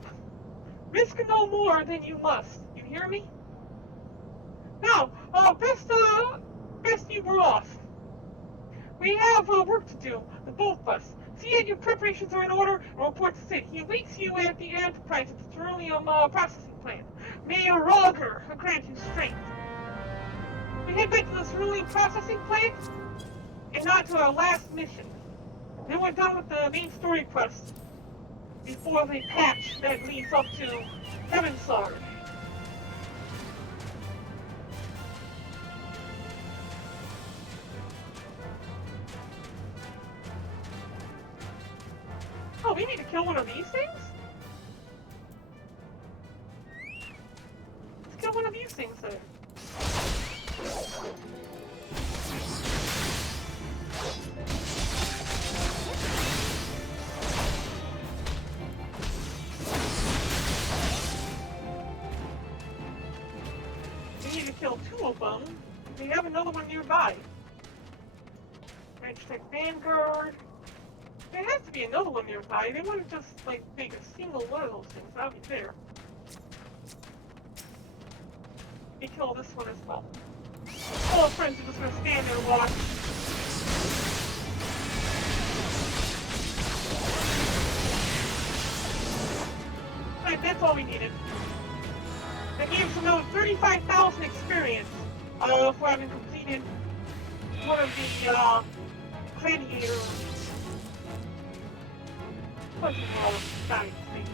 Risk no more than you must. You hear me? Now, best you were off. We have work to do, the both of us. See that your preparations are in order and report to Sid. He awaits you at the Enterprise at the Ceruleum processing plant. May your Roger grant you strength. We head back to the Ceruleum processing plant and not to our last mission. Then we're done with the main story quest before the patch that leads up to Heavensard. Oh, we need to kill one of these things? Let's kill one of these things then. We need to kill 2 of them. We have another one nearby. Range-Tech Vanguard. There has to be another one nearby. They wouldn't just, like, make a single one of those things. That would be fair. We kill this one as well. All our friends are just gonna stand there and watch. Alright, that's all we needed. That gave us another 35,000 experience for having completed one of the gladiator bunch of dying things.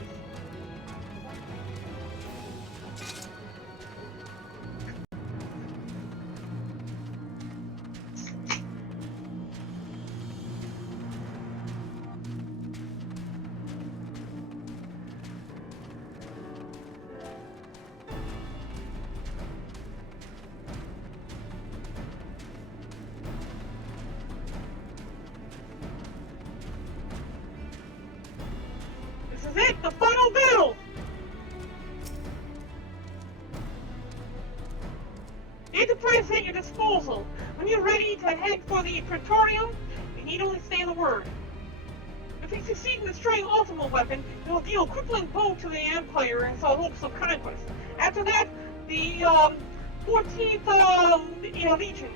This is it, the final battle! The Enterprise is at your disposal. When you're ready to head for the Praetorium, you need only say the word. If we succeed in destroying Ultimate Weapon, it will deal a crippling blow to the Empire and so hopes of conquest. After that, the 14th Legion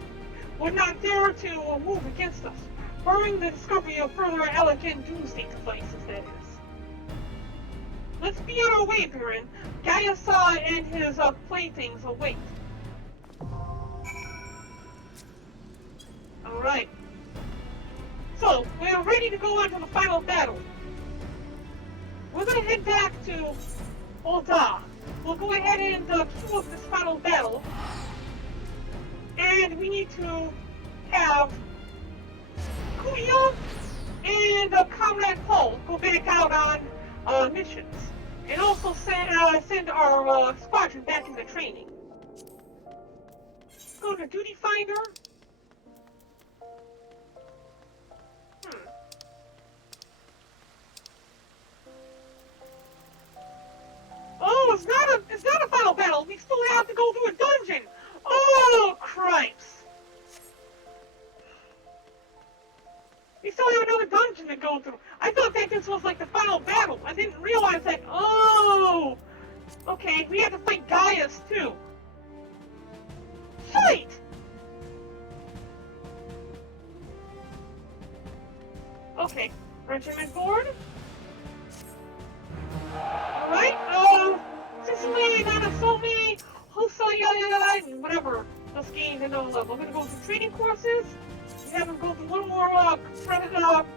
would not dare to move against us, barring the discovery of further elegant doomsday devices, that is. Let's be on our way, Barren. Gaius and his playthings await. Alright. So, we're ready to go on to the final battle. We're gonna head back to Ul'dah. We'll go ahead and queue up this final battle. And we need to have Kuya and Comrade Paul go back out on missions. And also send our squadron back into training. Go to Duty Finder. Oh, it's not a final battle. We still have to go through a dungeon. Oh, cripes. We still have another dungeon to go through. I thought that this was like the final battle. I didn't realize that. Oh, okay. We have to fight Gaius too. Fight! Okay, regiment board. Alright, Sicily, Nanasomi, Hosaya, whatever. Let's gain another level. We're gonna go through training courses. We have them go through one more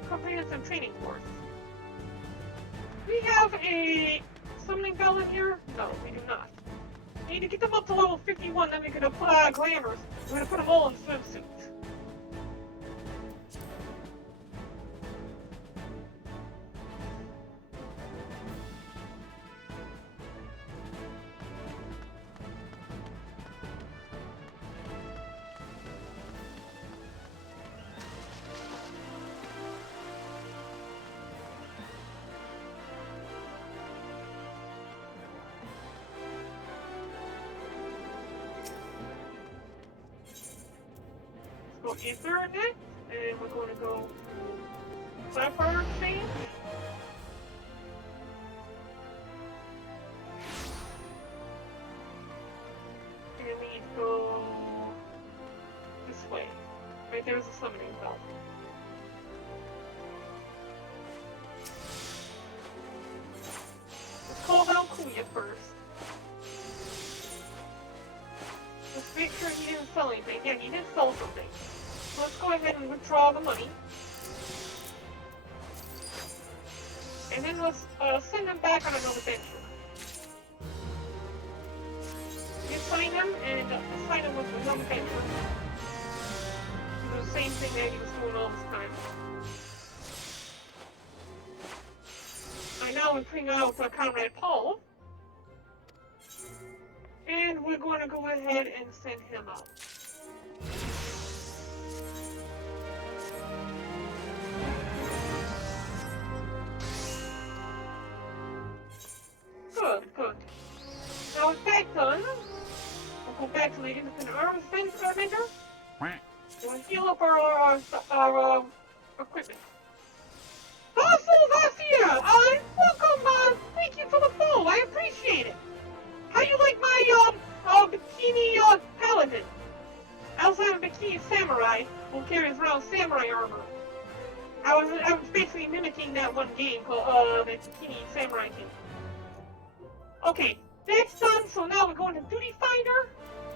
comprehensive training course. We have a summoning bell in here? No, we do not. We need to get them up to level 51, then we're gonna put glamours. We're gonna put them all in swimsuits. Go Ether next, and we're going to go Sapphire Exchange. And we need to go this way. Right there's the summoning bell. Let's call down Kuya first. Let's make sure he didn't sell anything. Yeah, he didn't sell something. So let's go ahead and withdraw the money. And then let's send him back on another venture. You assign him and assign him with another venture. Do the same thing that he was doing all this time. I now am bring out Comrade Paul. And we're going to go ahead and send him out. Good, good. Now with that done, we'll go back to the Independent Arms vendor. We'll heal up our equipment. Fossils Garcia! Welcome, thank you for the follow, I appreciate it. How you like my, Bikini, paladin? I also have a Bikini samurai who carries around samurai armor. I was basically mimicking that one game called, the Bikini samurai game. Okay, that's done, so now we're going to Duty Finder,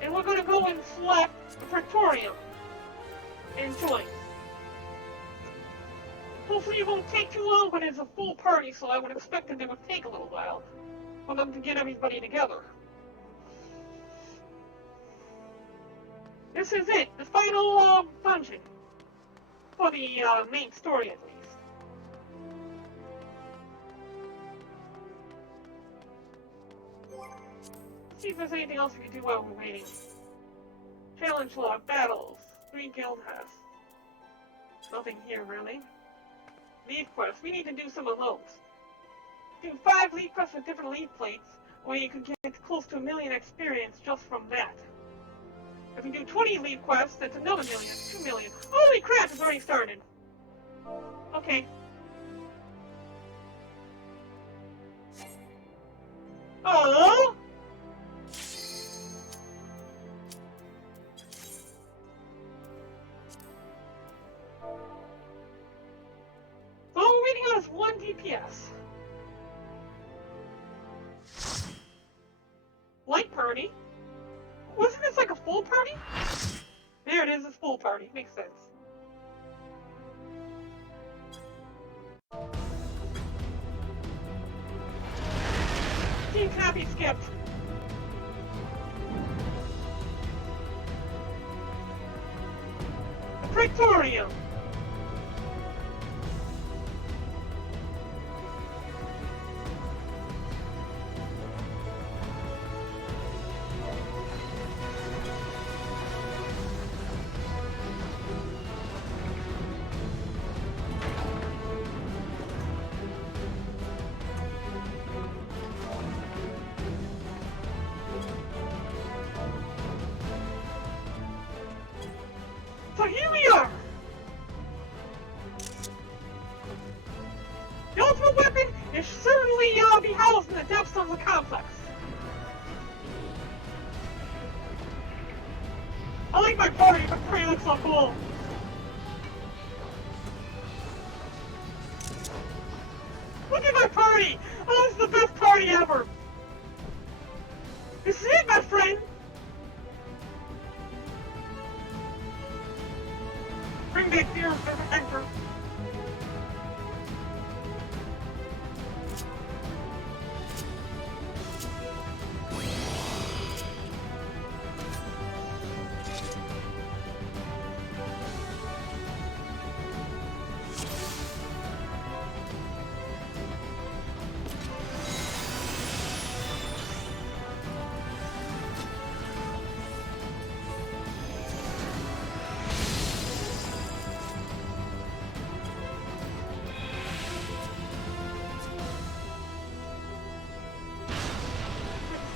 and we're going to go and select the Praetorium and join. Hopefully it won't take too long, but it's a full party, so I would expect that it would take a little while for them to get everybody together. This is it, the final dungeon, for the main story at least. See if there's anything else we can do while we're waiting. Challenge log, battles, 3 guild has. Nothing here really. Lead quests, we need to do some of those. Do 5 lead quests with different lead plates, where you can get close to 1 million experience just from that. If we do 20 lead quests, that's another 1 million, 2 million. Holy crap, it's already started. Okay. Oh! GPS. Light party? Wasn't this like a full party? There it is, it's full party. Makes sense. Team copy skipped. The Praetorium. So here we are! The ultimate weapon is certainly be housed in the depths of the complex. I like my party, but party looks so cool. Look at my party! Oh, this is the best party ever! This is it, my friend! Bring back the anchor.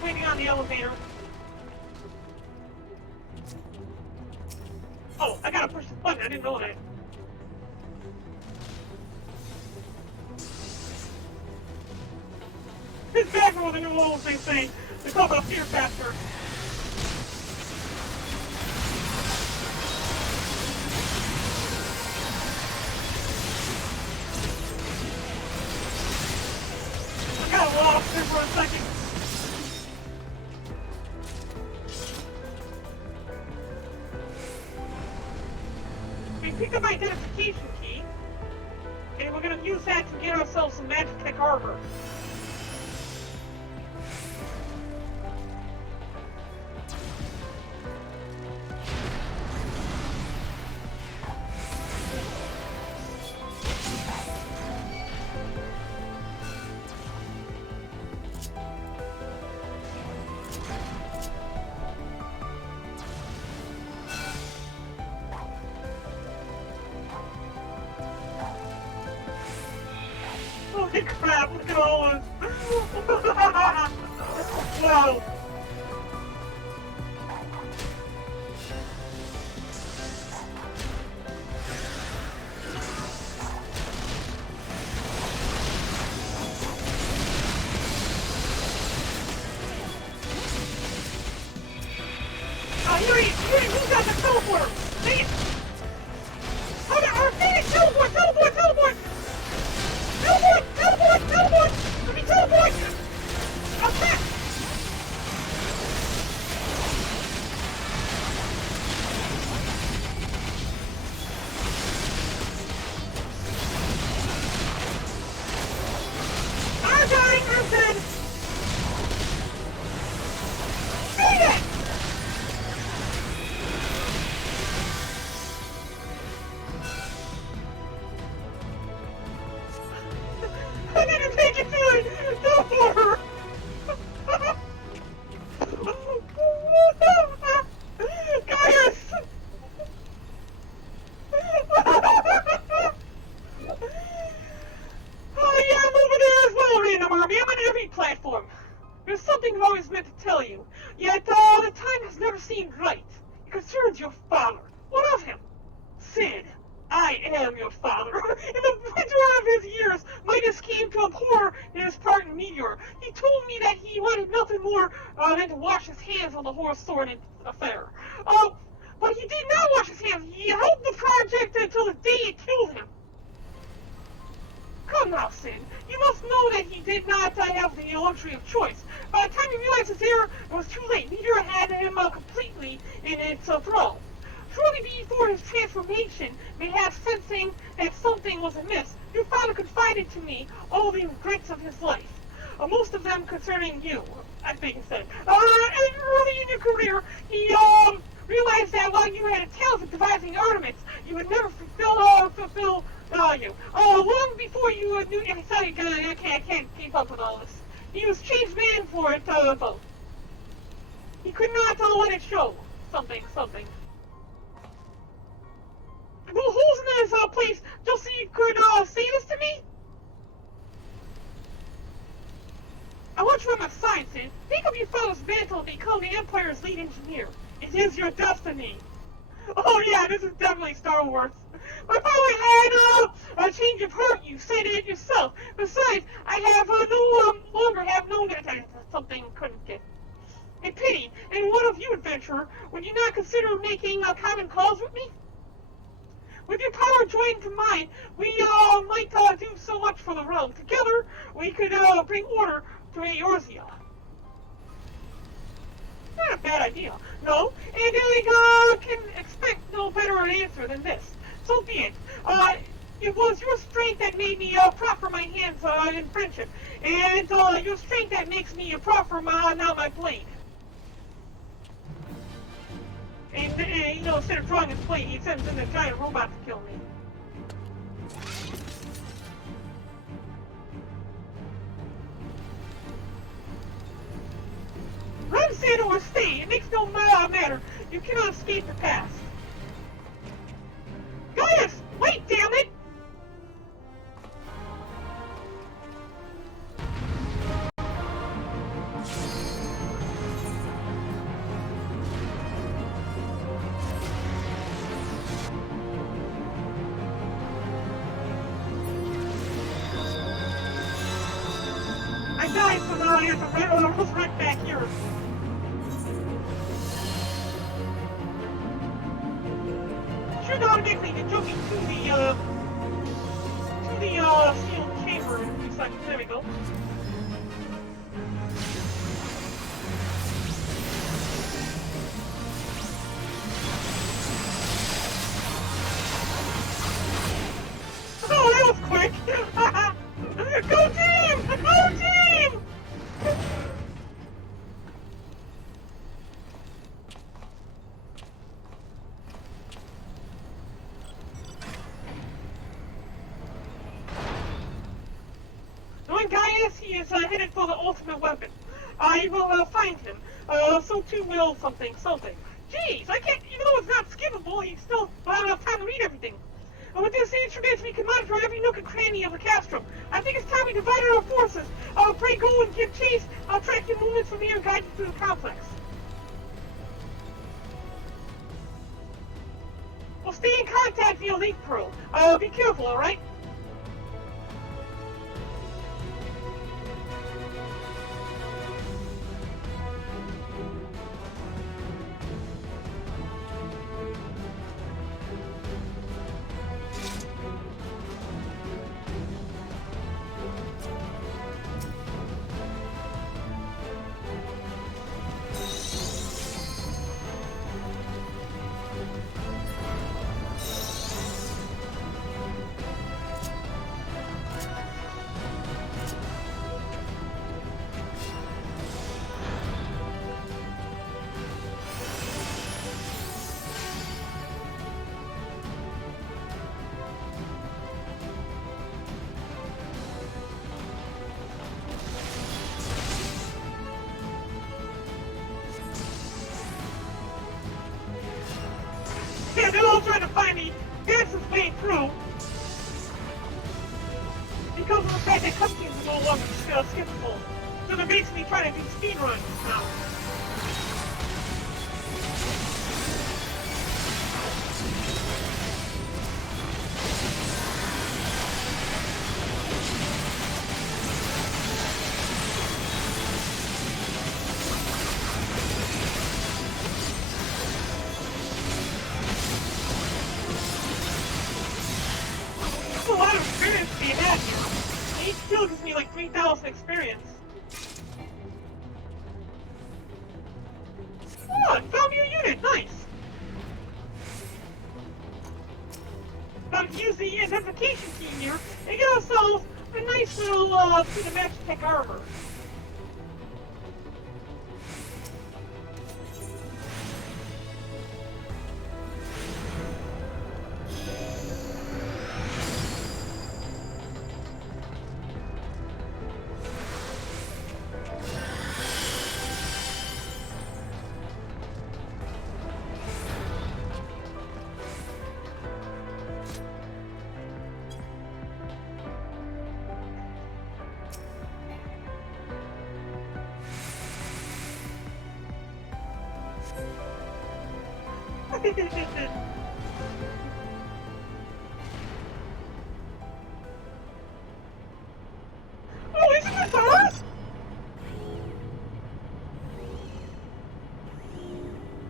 Waiting on the elevator. Oh, I gotta push the button. I didn't know that. It's bad for the new levels, they say. They talk about fear factor. I got lost there for a second. We picked up my identification key, and we're gonna use that to get ourselves some magic tech armor. Holy crap, look at all this! Wow! Yuri, who's got the teleporter? Dang it! Hold on, dang it! Teleport! Teleport! Teleport! Teleport! Teleport! Teleport! Let me teleport! I'm back! I'm dying! I'm dead! Dang it! I didn't take it to it! No! Gaius! Oh yeah, I'm over there as well, Random Army. I'm on every platform. There's something I've always meant to tell you. Yet, the time has never seemed right. It concerns your father. What of him? Sid, I am your father. In the winter of his years, Midas came to abhor his part in Meteor. He told me that he wanted nothing more than to wash his hands on the horse sword affair. But he did not wash his hands. He held the project until the day it killed him. Come on now, Sid. You must know that he did not have the luxury of choice. By the time he realized his error, it was too late. Meteor had him completely in its thrall. Shortly before his transformation, perhaps sensing that something was amiss, your father confided to me all the regrets of his life. Most of them concerning you, I think he said. Early in your career, he realized that while you had a talent for devising ornaments, you would never fulfill you. Long before you knew, I can't keep up with all this. He was changed man for it, both. He could not let it show. Something. Well, holes in this place just so you could say this to me? I want you on my side, Sid. Take up your father's mantle and become the Empire's lead engineer. It is your destiny. Oh yeah, this is definitely Star Wars. My father had a change of heart. You said it yourself. Besides, I have no longer have known that something couldn't get. A pity. And what of you, adventurer? Would you not consider making common cause with me? With your power joined to mine, we might do so much for the realm. Together, we could bring order to Eorzea. Not a bad idea. No, and I can expect no better answer than this. So be it. It was your strength that made me proffer my hands in friendship, and your strength that makes me proffer now my blade. And instead of drawing his blade, he sends in a giant robot to kill me. Run, Santa, or stay. It makes no matter. You cannot escape the past. Gaius! Wait, damn it! I died, so now I have to run back here. Should automatically get jumping to the sealed chamber in a few seconds. There we go. Oh, that was quick! Go team! Go team! Knowing Gaius, he is headed for the ultimate weapon. I will find him. So too will something. Jeez, I can't, even though it's not skippable, he still don't have enough time to read everything. And with this instrument, we can monitor every nook and cranny of the castrum. I think it's time we divided our forces. Pray go and give chase. I'll track your movements from here and guide you through the complex. We'll stay in contact via Leaf Pearl. Be careful, alright? Yeah, they're all trying to find me. That's his way through. Because of the fact that cutscenes are no longer skippable. So they're basically trying to do speedruns now. A lot of experience being had here. here and get ourselves a nice little piece of Magitech armor. Oh, isn't this us?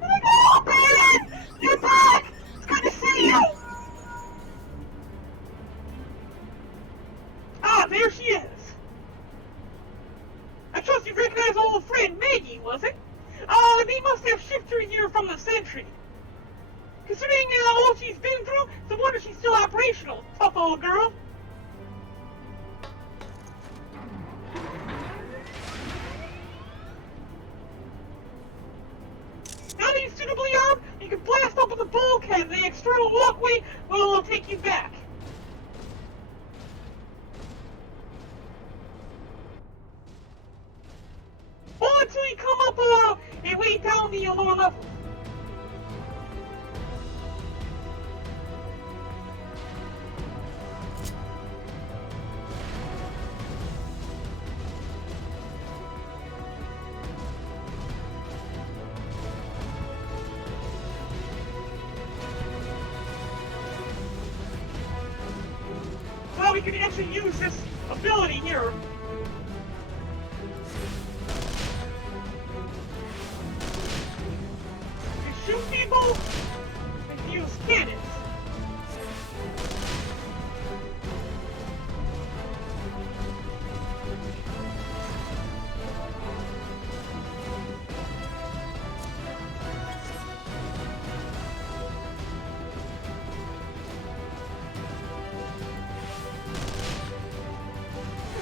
Oh, Barren! You're back! It's good to see you! Ah, there she is. I trust you recognize old friend Maggie, was it? They must have shipped her here from the Sentry. Considering all she's been through, it's a wonder she's still operational. Tough old girl. Now that you're suitably armed, you can blast open the bulkhead and the external walkway will take you back. Well, until you come up and way down the lower levels. Well, we can actually use this ability here. You shoot people and use cannons.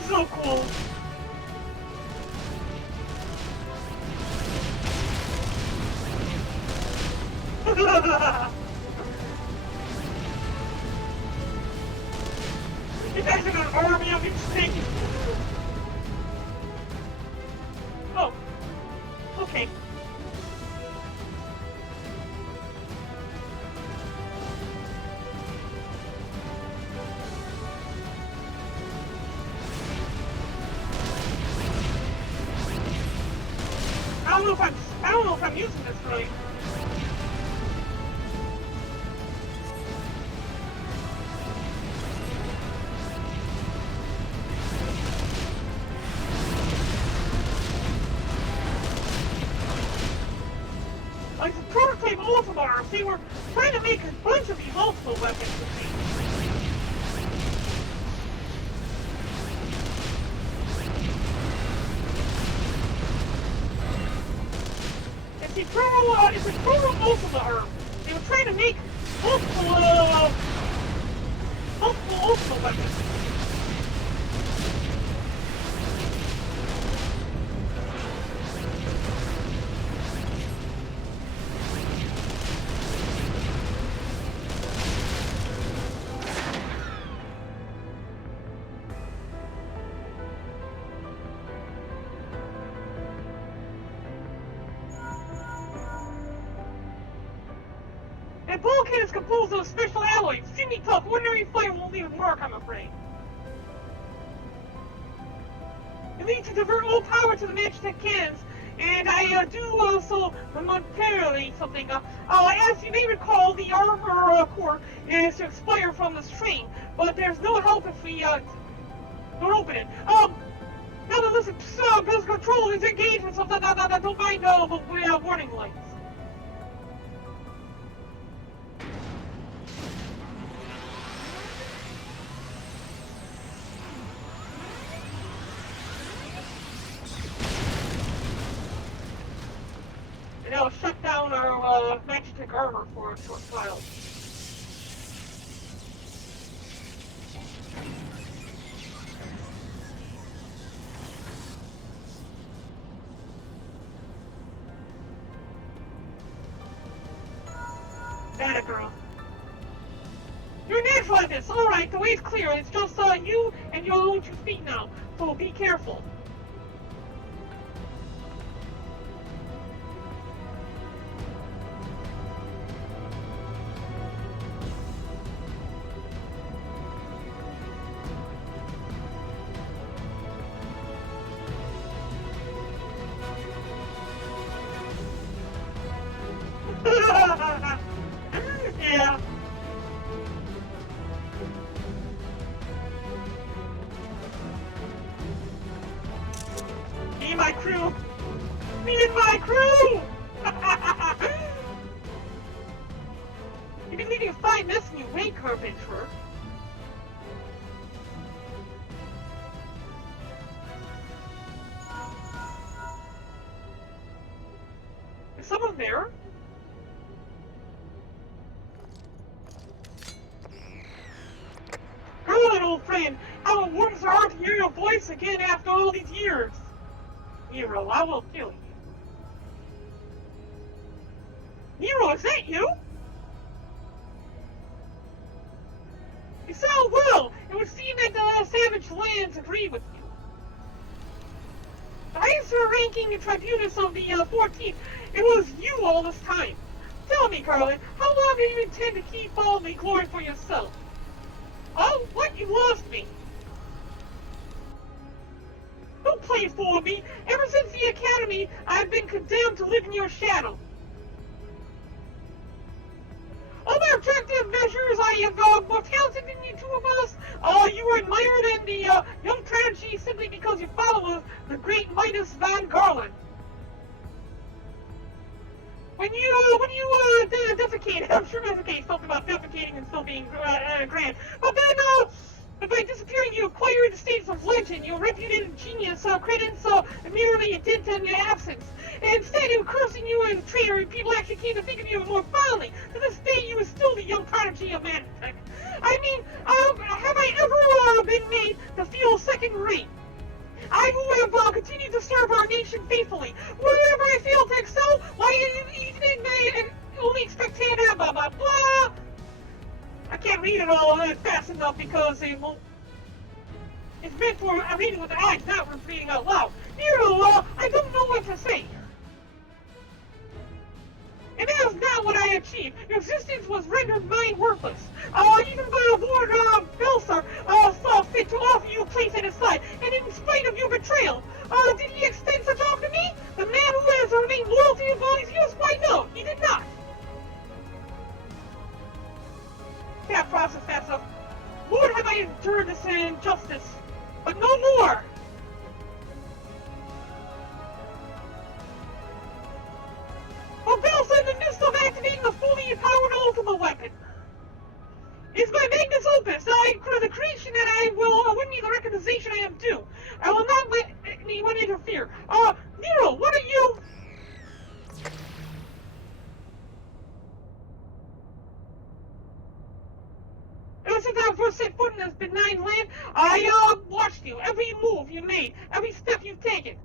So cool. You guys are an army of extinct. Oh. Okay. I don't know if I'm using this right. Like the prototype Ultramarks, they were trying to make a bunch of these multiple weapons. It's a total Ultima. They were trying to make multiple Ultima weapons. And bulkhead is composed of special alloys. Extremely tough. Ordinary fire won't leave a mark, I'm afraid. It needs to divert all power to the Magitech cannons, and I do also momentarily something. As you may recall, the armor core is to expire from this train, but there's no help if we don't open it. Now that this business control is engaged with something, don't mind the warning lights. And that'll shut down our Magitech armor for a short while. Atta girl. You're natural at this. Alright, the way's clear. It's just you and your own 2 feet now. So be careful. Yeah. Me and my crew. Me and my crew! You've been leaving a fine mess in your wake, Carpenter. Is someone there? Good, old friend. How it warms our heart to hear your voice again after all these years. Nero, I will kill you. Nero, is that you? You sound well. It would seem that the savage lands agree with you. I saw ranking in Tribunus on the 14th. It was you all this time. Tell me, Carlin, how long do you intend to keep all the glory for yourself? Oh, what? You lost me. Don't play for me. Ever since the Academy, I've been condemned to live in your shadow. All my objective measures, I am more talented than you two of us. You were admired in the young prodigy simply because you follow the great Midas Van Garland. When you defecate, I'm sure defecate spoke about defecating and still being grand. But then, by disappearing, you acquire the status of legend. Your reputed genius credence merely a dint in your absence. Instead of cursing you as a traitor, people actually came to think of you more fondly. To this day, you are still the young prodigy of Manitech. I mean, have I ever been made to feel second-rate? I who have continued to serve our nation faithfully. Wherever I fail to excel, why even may only expect to blah blah blah. I can't read it all fast enough because it won't. It's meant for reading with the eyes, not for reading out loud. Nero, I don't know what to say. And that is not what I achieved. Your existence was rendered mine worthless. Even by Lord Belsar saw fit to offer you a place at his side, and in spite of your betrayal, did he extend such offer to me? The man who has remained loyal to you all these years? Why no, he did not. Can't process that stuff. Lord, have I endured this injustice, but no more. Belsar, in the midst of activating the fully empowered ultimate weapon. It's my magnus opus. The creation that I will win me the recognition I am due. I will not let anyone interfere. Nero, what are you? Ever since I first set foot in this benign land, I watched you. Every move you made, every step you've taken.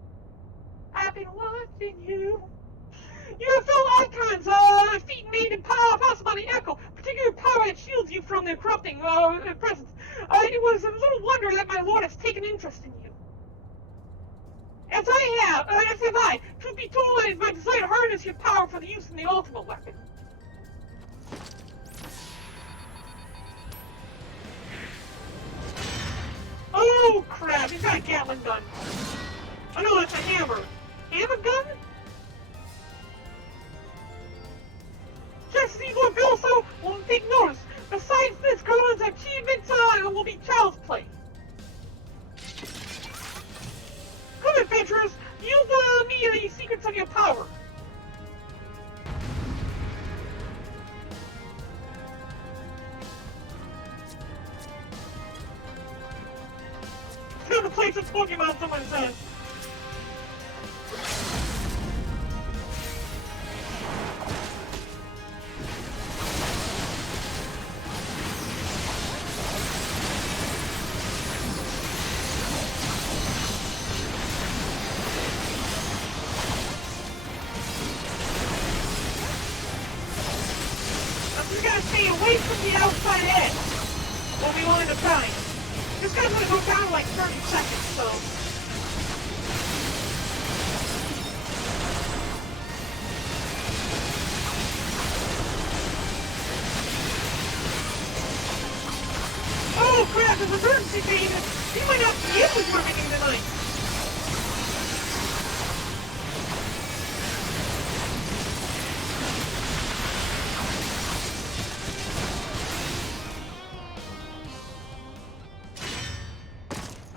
I've been watching you. Your fellow icons, feet made in power possible by the echo, particular power that shields you from their corrupting presence. It was a little wonder that my lord has taken interest in you. As have I. Truth be told, it is my desire to harness your power for the use in the ultimate weapon. Oh crap, he's got a Gatling gun. Oh no, that's a hammer. Hammer gun? Just see what Belsar won't take notice. Besides this, Garland's achievements will be child's play. Come, adventurers, yield me the secrets of your power. Time to play some Pokemon, someone says. time's gonna go down like 30 seconds, so. Oh crap, there's emergency phase. We might not be able to do everything tonight.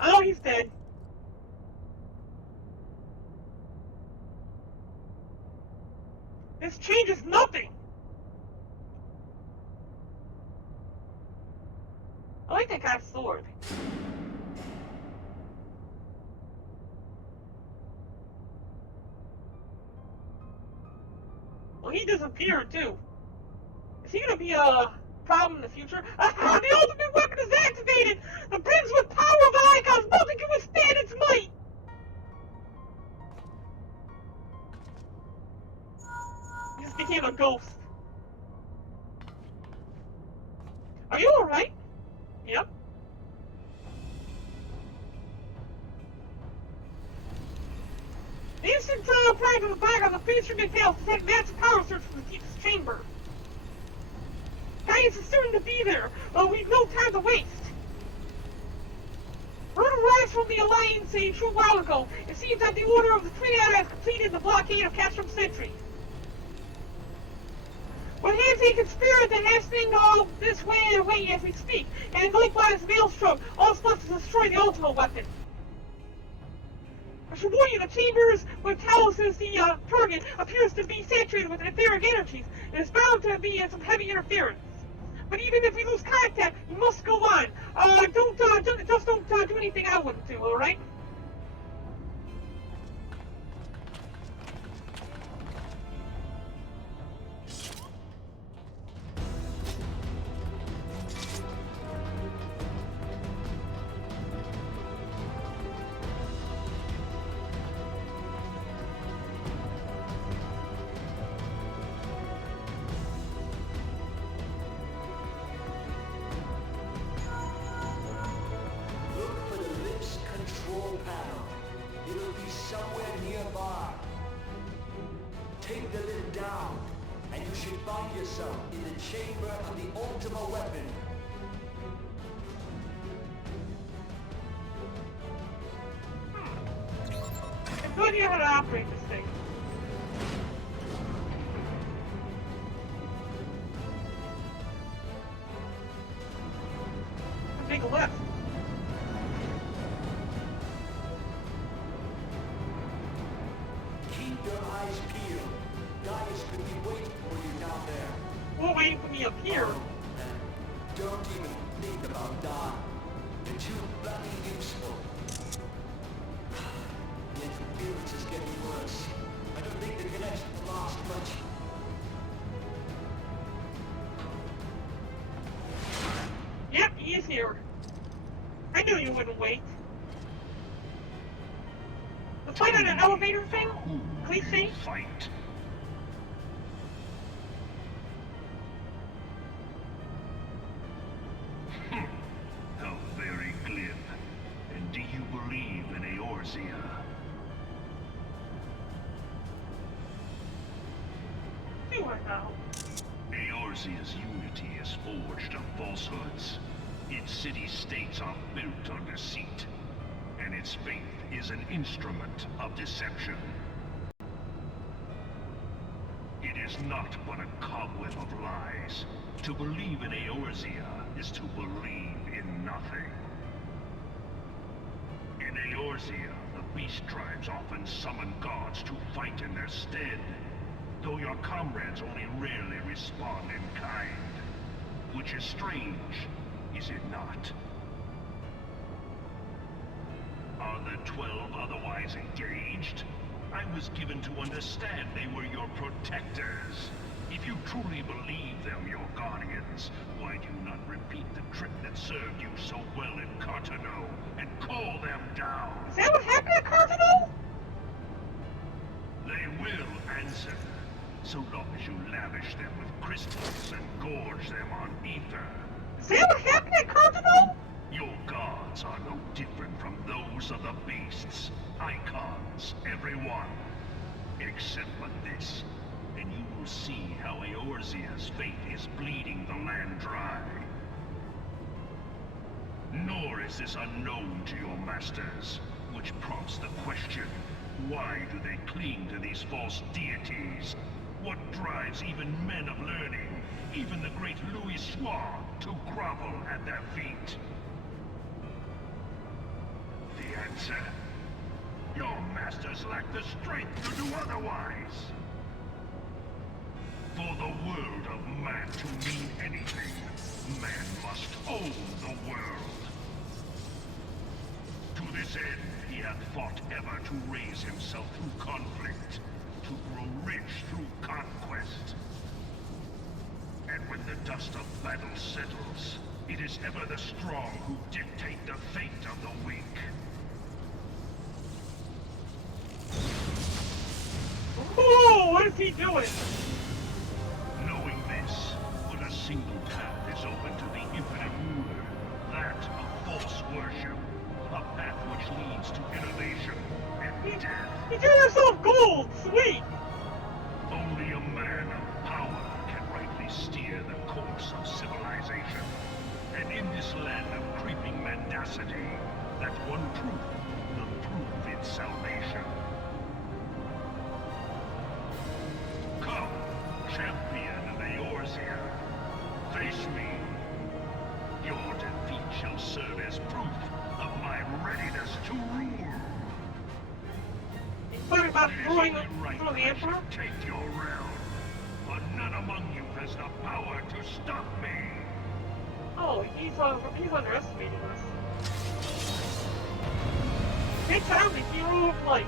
Oh, he's dead. This changes nothing. I like that guy's sword. Well, he disappeared too. Is he gonna be a problem in the future? The ultimate weapon is activated! The pins with power of the icons, nothing can withstand its might! He just became a ghost. Are you alright? Yep. The instant prior to the back on the feature details sent massive power surge from the deepest chamber. Guidance is certain to be there, but we've no time to waste. Word arrived from the Alliance a short while ago. It seems that the Order of the Triad has completed the blockade of Castrum Sentry. But here's a conspirator hastening all this way as we speak, and likewise Maelstrom, all left to destroy the ultimate weapon. I should warn you, the chambers where Talos is the target appears to be saturated with etheric energies, and is bound to be some heavy interference. But even if we lose contact, we must go on. Don't do anything I wouldn't do, alright? No idea how to operate this thing. Make a left. Keep your eyes peeled. Guys could be waiting for you down there. Well, waiting for me up here. Don't even think about dying. You're too bloody useful. The interference is getting worse. I don't think the connection will last much. Yep, he is here. I knew you wouldn't wait. Let's fight on an elevator thing? Cliche? Fight. How very glib. And do you believe in Eorzea? Do I now? Eorzea's unity is forged of falsehoods. Its city-states are built on deceit, and its faith is an instrument of deception. It is not but a cobweb of lies. To believe in Eorzea is to believe in nothing. In Eorzea, the beast tribes often summon gods to fight in their stead, though your comrades only rarely respond in kind. Which is strange, is it not? Are the 12 otherwise engaged? I was given to understand they were your protectors. If you truly believe them your guardians, why do you not repeat the trick that served you so well in Cartano and call them down? Is that what happened at Cartano? They will answer, so long as you lavish them with crystals and gorge them on ether. Is that what happened at Cartano? Your gods gods are no different from those of the beasts. Icons, everyone. Except for this, and you will see how Eorzea's fate is bleeding the land dry. Nor is this unknown to your masters, which prompts the question, why do they cling to these false deities? What drives even men of learning, even the great Louis Soir, to grovel at their feet? The answer? Your masters lack the strength to do otherwise. For the world of man to mean anything, man must own the world. To this end, he hath fought ever to raise himself through conflict, to grow rich through conquest. And when the dust of battle settles, it is ever the strong who dictate the fate of the weak. Ooh, what is he doing? Knowing this, but a single path is open to the infinite ruler, that of false worship, a path which leads to innovation and death. You give yourself gold, sweet! Only a man of power can rightly steer the course of civilization. And in this land of creeping mendacity, that one truth will prove its salvation. Come, champion of Eorzea, face me. Your defeat shall serve as proof of my readiness to rule. You thought about throwing the Emperor? Take your realm, but none among you has the power to stop me. Oh, he's underestimating us. Take down the hero of light.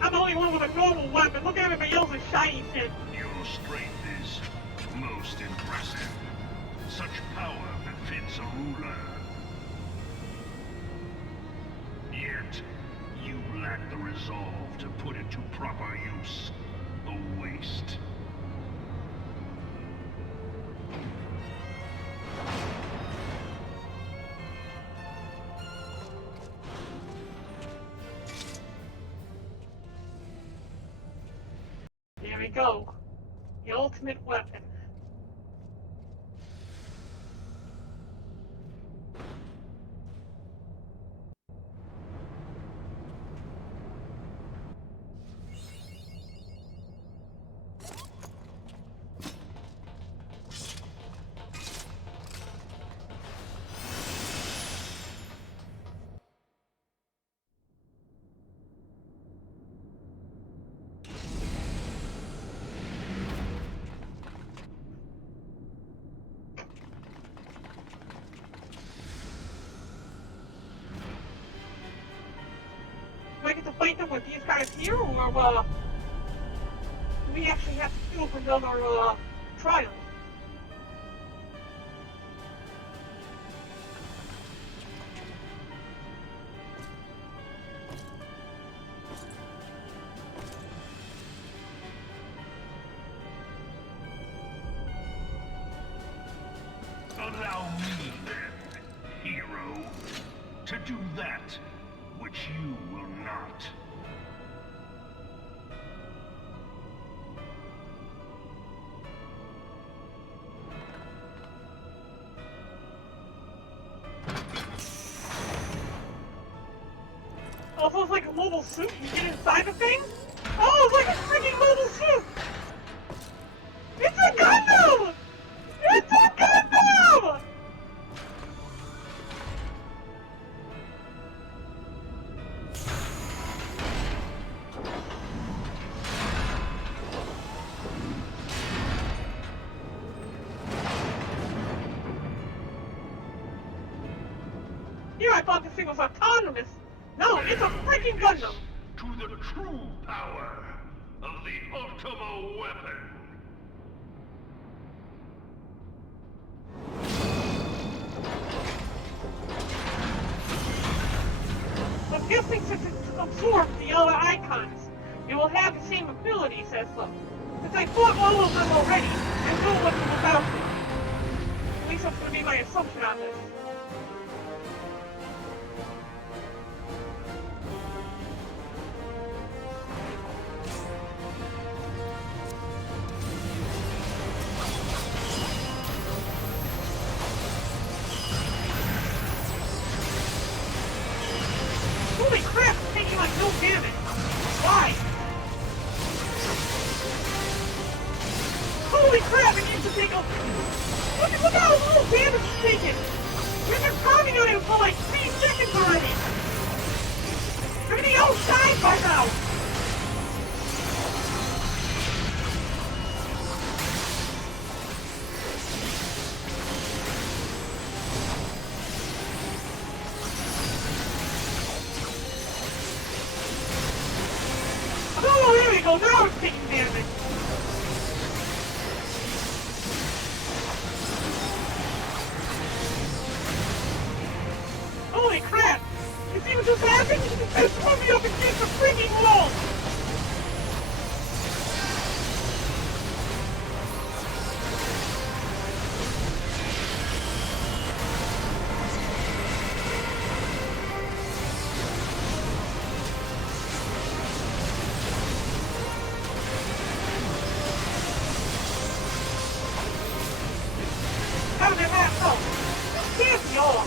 I'm the only one with a normal weapon. Look at everybody else with shiny shit. Your strength is most impressive. Such power befits a ruler. Yet, you lack the resolve to put it to proper use. A waste. Here we go. The ultimate weapon. Do I get to fight them with these guys here, or do we actually have to do another trial? Allow me then, hero, to do that which you will not. suit? You get inside the thing? Oh, it's like a freaking mobile suit! It's a Gundam! It's a Gundam! Here I thought this thing was autonomous. No, it's a freaking Gundam. To the true power of the Ultima weapon. I'm guessing since it's absorbed the other icons, it will have the same abilities as them. Since I fought all of them already, I know what to look out for. At least that's going to be my assumption on this. Holy crap, it's taking like no damage. Why? Holy crap, it needs to take a... Look how little damage it's taken. We've been pounding on him for like 3 seconds already. Everything else died by now. Oh, there we go. Now it's taking damage. Holy crap! You see what just happened? It threw me up against the freaking wall! How did that help? Damn y'all!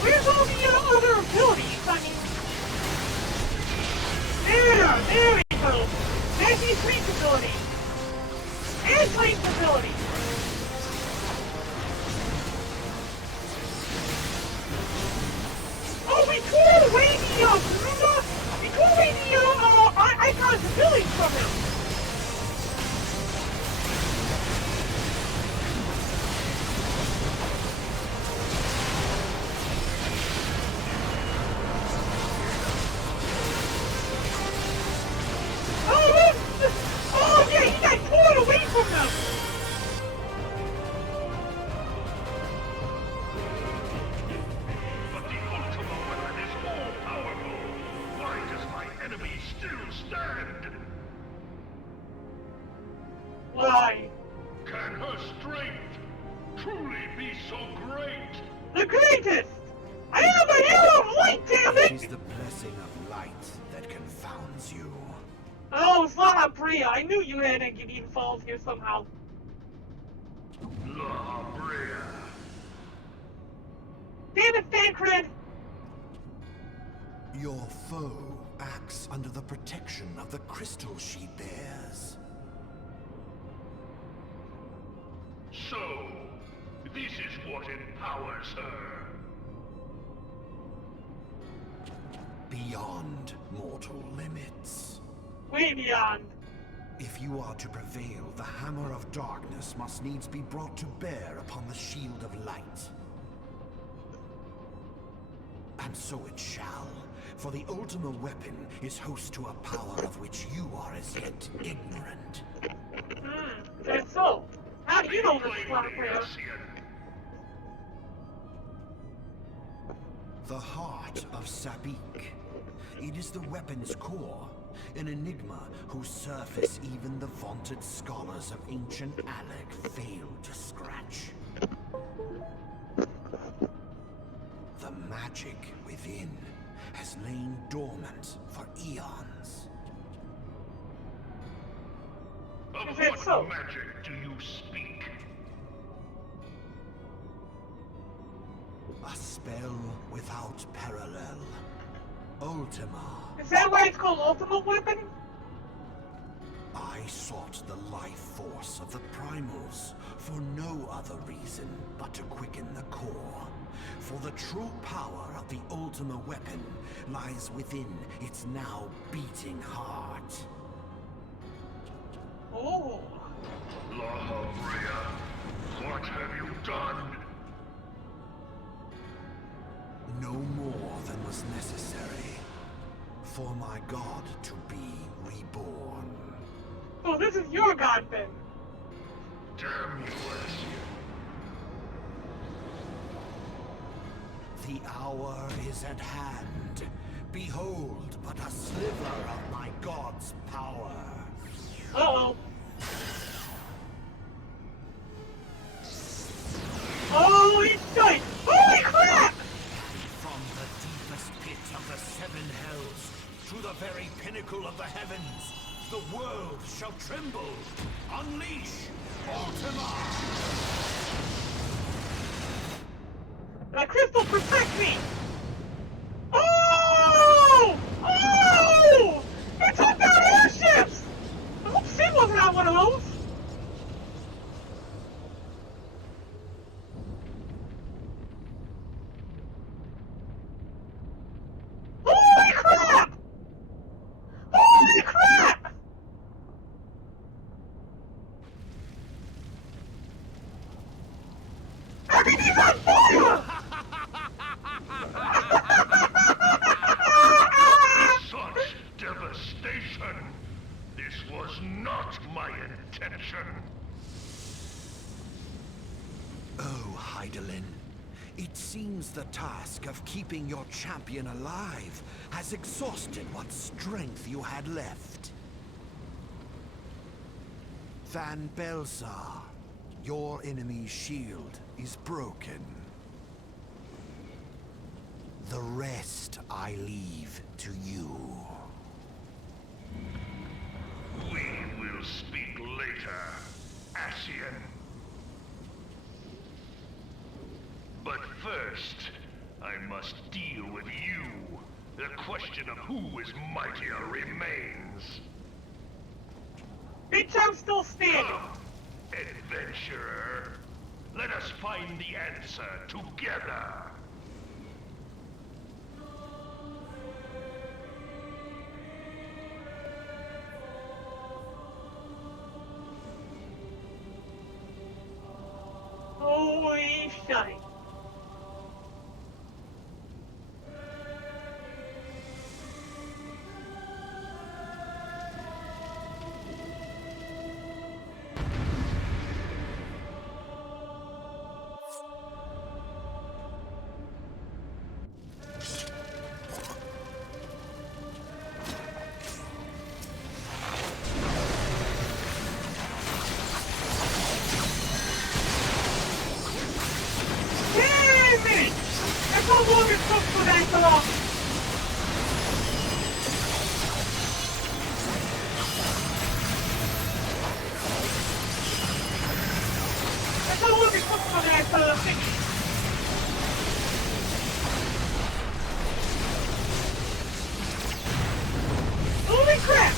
Where's all the other abilities? I mean... There we go! That's his reach ability! And Clay's ability! Oh, we tore away we tore away the, Icon's abilities from him! Oh yeah, he got torn away from them! But the Ultima weapon is more powerful. Why does my enemy still stand? Why? Can her strength truly be so great? The greatest! I am a hero of light, damn it! It is the blessing of light that confounds you. Oh, it's not Bria. I knew you had to get involved here somehow. La Brea. Damn it, Thancred! Your foe acts under the protection of the crystal she bears. So, this is what empowers her. Beyond mortal limits. Way beyond. If you are to prevail, the hammer of darkness must needs be brought to bear upon the shield of light. And so it shall, for the Ultima weapon is host to a power of which you are as yet ignorant. That's so. How do you know this, Bria? The heart of Sabik. It is the weapon's core, an enigma whose surface even the vaunted scholars of ancient Alag failed to scratch. The magic within has lain dormant for eons. Of what magic do you speak? A spell without parallel. Ultima. Is that why it's called Ultima Weapon? I sought the life force of the primals for no other reason but to quicken the core. For the true power of the Ultima Weapon lies within its now beating heart. Oh. Lahavria, what have you done? No more than was necessary for my god to be reborn. Oh, this is your god then. Damn you, Alessia. The hour is at hand. Behold but a sliver of my god's power. Uh-oh. Holy shit! Holy crap! From the deepest pit of the seven hells to the very pinnacle of the heavens, the world shall tremble. Unleash Ultima! The crystal protects me! Oh! Oh! It took down airships! I hope she wasn't on one of those. Holy crap! Holy crap! Everything's on fire! Such devastation! This was not my intention! Oh, Heidelin. It seems the task of keeping your champion alive has exhausted what strength you had left. Van Belsar, your enemy's shield is broken. The rest I leave to you. We will speak later, Ascian. But first, I must deal with you. The question of who is mightier remains. Bitch, I'm still standing. Adventurer, let us find the answer together. Holy shite. Holy crap!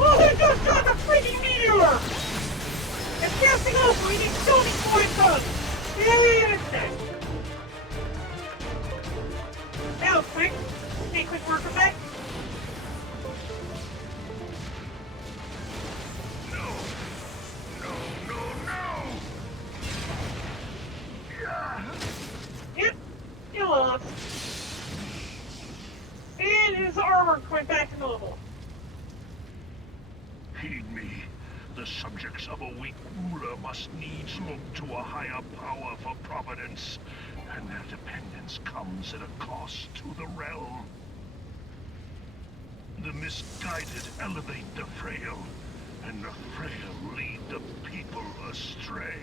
Oh, they just got the freaking meteor! It's casting over! We need Stony points on! Alien attack! That was quick. Hey, quick work of that. No! Yeah. Yep, you lost. going back to normal. Heed me. The subjects of a weak ruler must needs look to a higher power for providence, and their dependence comes at a cost to the realm. The misguided elevate the frail, and the frail lead the people astray.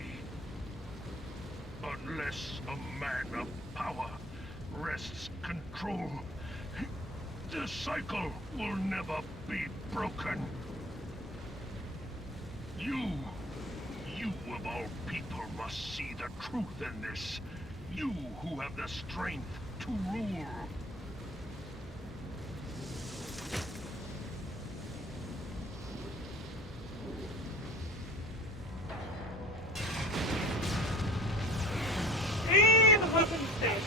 Unless a man of power wrests control, the cycle will never be broken. You of all people must see the truth in this. You who have the strength to rule. And the weapon dead.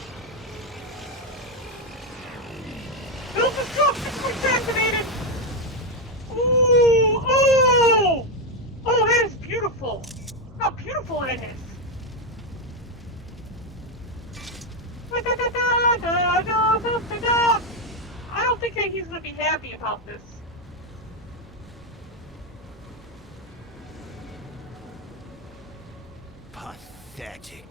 Build the truck! It's assassinated! Ooh! Oh! Oh, that is beautiful! How beautiful it is! I don't think that he's gonna be happy about this. Pathetic.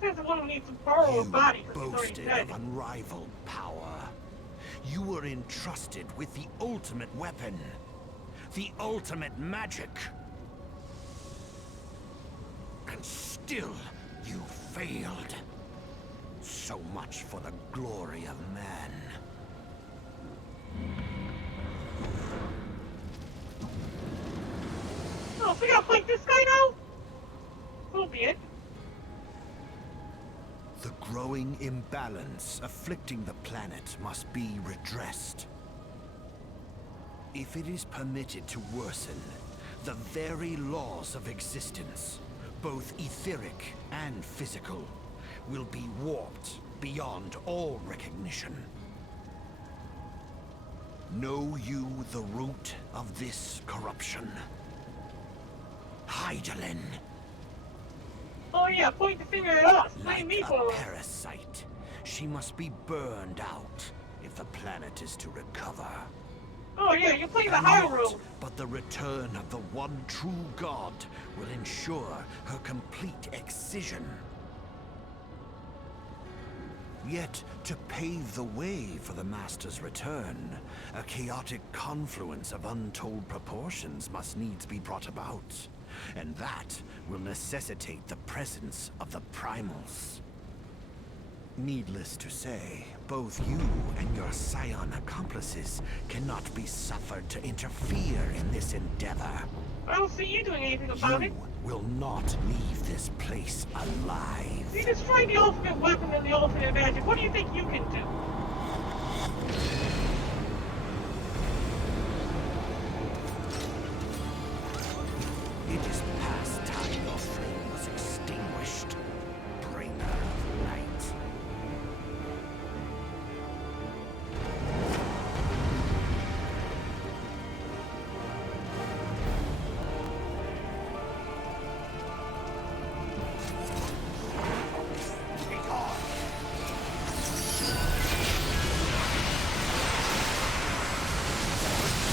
Says the one who needs to borrow a body because he's already Boasted dead. of unrivaled power. You were entrusted with the ultimate weapon. The ultimate magic. And still, you failed. So much for the glory of man. Oh, so we gotta fight this guy now? So be it. The growing imbalance afflicting the planet must be redressed. If it is permitted to worsen, the very laws of existence, both etheric and physical, will be warped beyond all recognition. Know you the root of this corruption? Hydaelyn. Oh yeah, point the finger at us. Like Me a for parasite, she must be burned out if the planet is to recover. Oh yeah, you play the And high naught road. but the return of the one true god will ensure her complete excision. Yet, to pave the way for the Master's return, a chaotic confluence of untold proportions must needs be brought about. And that will necessitate the presence of the primals. Needless to say, both you and your scion accomplices cannot be suffered to interfere in this endeavor. I don't see you doing anything about it. You will not leave this place alive. You destroyed the ultimate weapon and the ultimate magic. What do you think you can do? It is past time your flame was extinguished, bringer of light.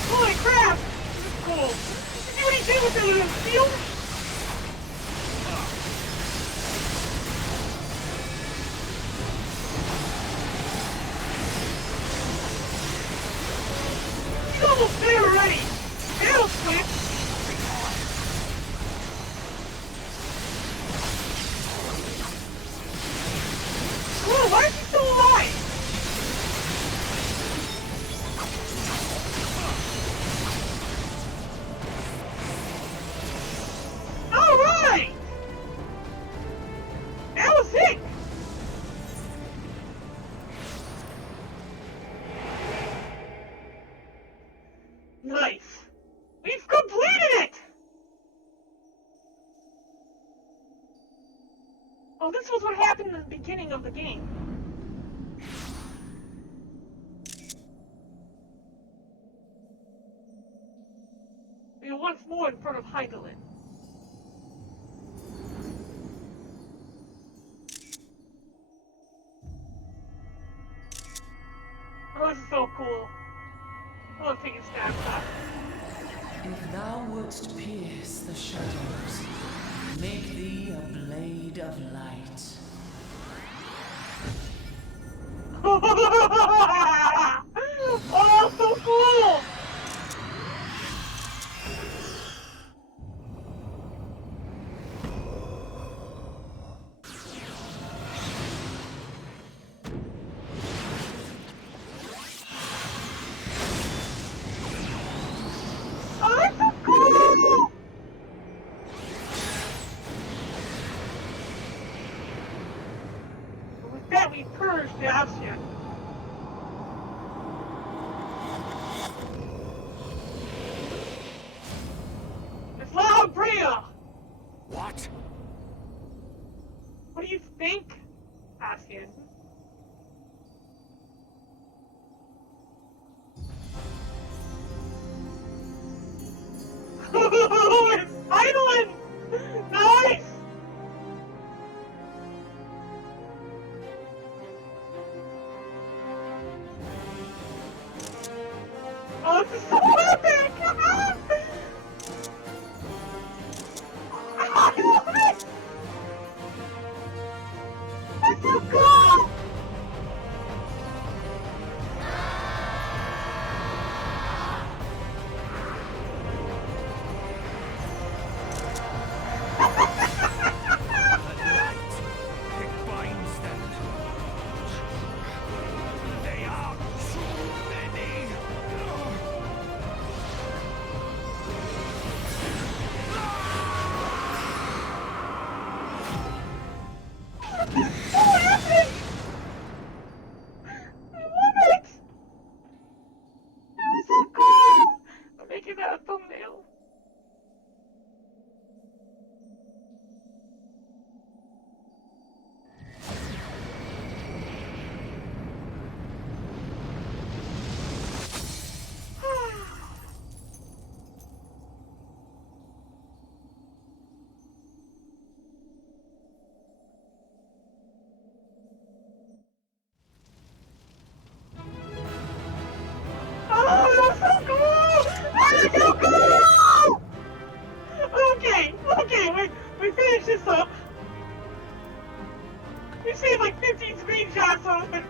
Holy crap! This is cool. See what he did with the shield? He's almost there already. That'll switch. Whoa, why is he still alive? Alright! That was it! Nice. We've completed it! Oh, this was what happened in the beginning of the game. We are once more in front of Hydaelyn. Oh, this is so cool. I love taking snapshots. If thou wouldst pierce the shadows, make thee a blade of light. Oh, so cool! Oh, that's so cool! With that, we purge the option. It's loud, Bria! What? What do you think, Asien? It's idling! Nice! Oh, this is so epic! I love it! That's so cool! Okay, we finished this up. We saved like 15 screenshots of it.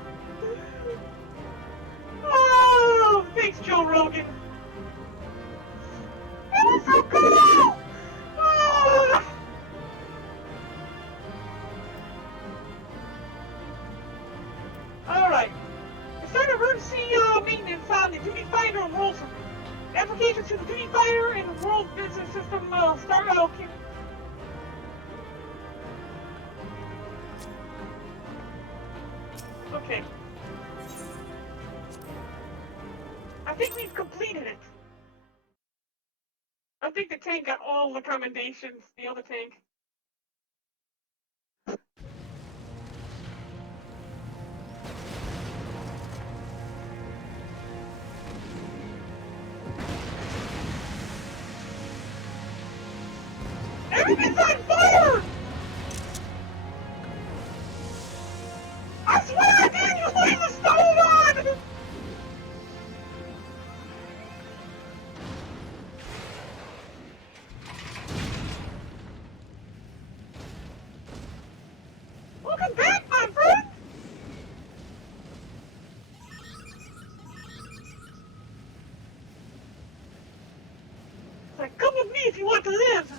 Oh, thanks, Joe Rogan. That was so cool! Oh. Alright. Start emergency maintenance on the Duty Fighter and World applications to the Duty Fighter and World Business System start out. Okay. I think we've completed it. I think the tank got all the commendations, the other tank. Everything's on fire! I swear I didn't just leave the stove on! Welcome back, my friend! It's like, come with me if you want to live!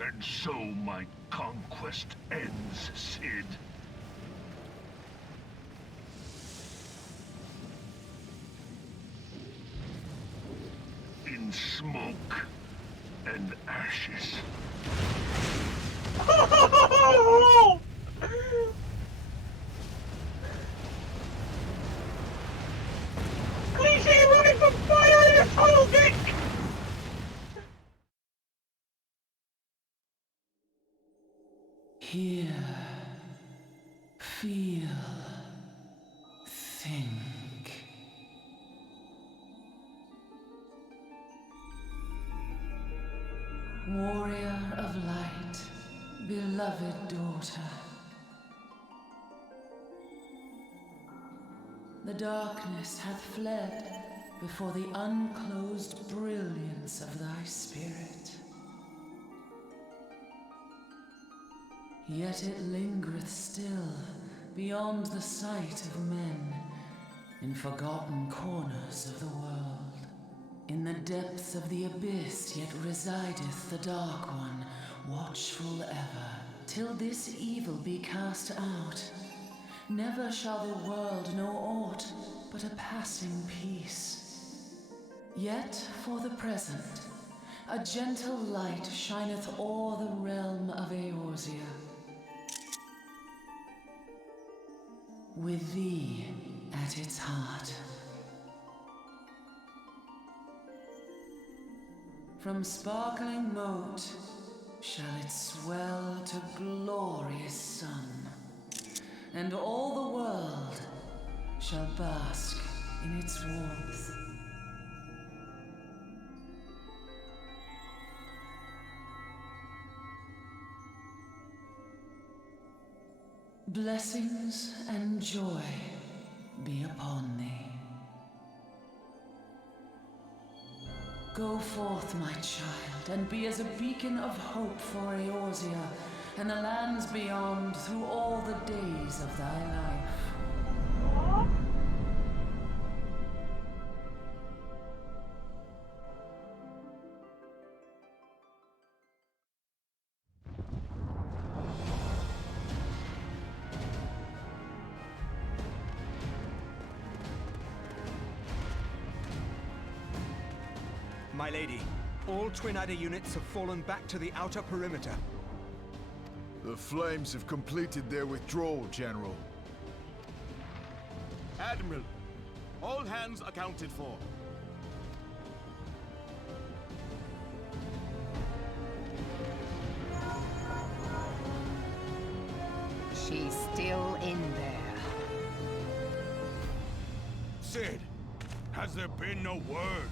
And so my conquest ends, Cid. In smoke and ashes. Cliche running from fire in a total dick! Hear, feel, think. Warrior of light, beloved daughter. The darkness hath fled before the unclosed brilliance of thy spirit. Yet it lingereth still beyond the sight of men, in forgotten corners of the world. In the depths of the abyss yet resideth the Dark One, watchful ever, till this evil be cast out. Never shall the world know aught but a passing peace. Yet for the present, a gentle light shineth o'er the realm of Eorzea. With thee at its heart. From sparkling moat shall it swell to glorious sun, and all the world shall bask in its warmth. Blessings and joy be upon thee. Go forth, my child, and be as a beacon of hope for Eorzea and the lands beyond through all the days of thy life. My lady, all Twin Adder units have fallen back to the outer perimeter. The Flames have completed their withdrawal, General. Admiral, all hands accounted for. She's still in there. Sid, has there been no word?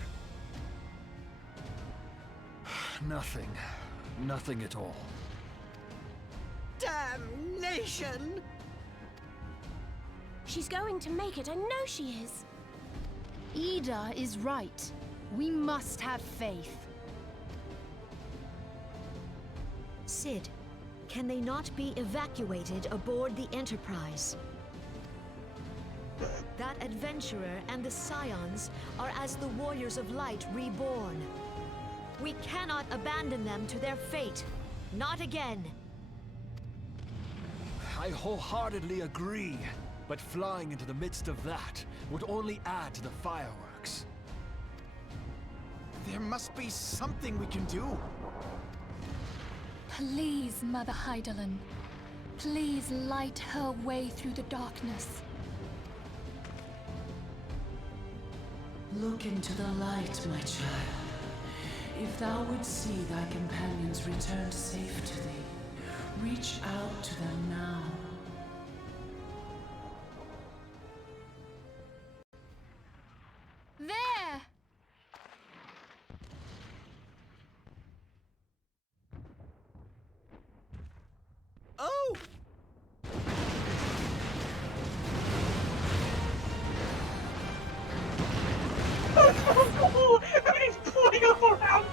Nothing. Nothing at all. Damnation! She's going to make it, I know she is. Ida is right. We must have faith. Sid, can they not be evacuated aboard the Enterprise? That adventurer and the Scions are as the Warriors of Light reborn. We cannot abandon them to their fate. Not again. I wholeheartedly agree, but flying into the midst of that would only add to the fireworks. There must be something we can do. Please, Mother Hydaelyn. Please light her way through the darkness. Look into the light, my child. If thou wouldst see thy companions return safe to thee, reach out to them now. There! Oh! That's so cool! Everything's pulling up around me!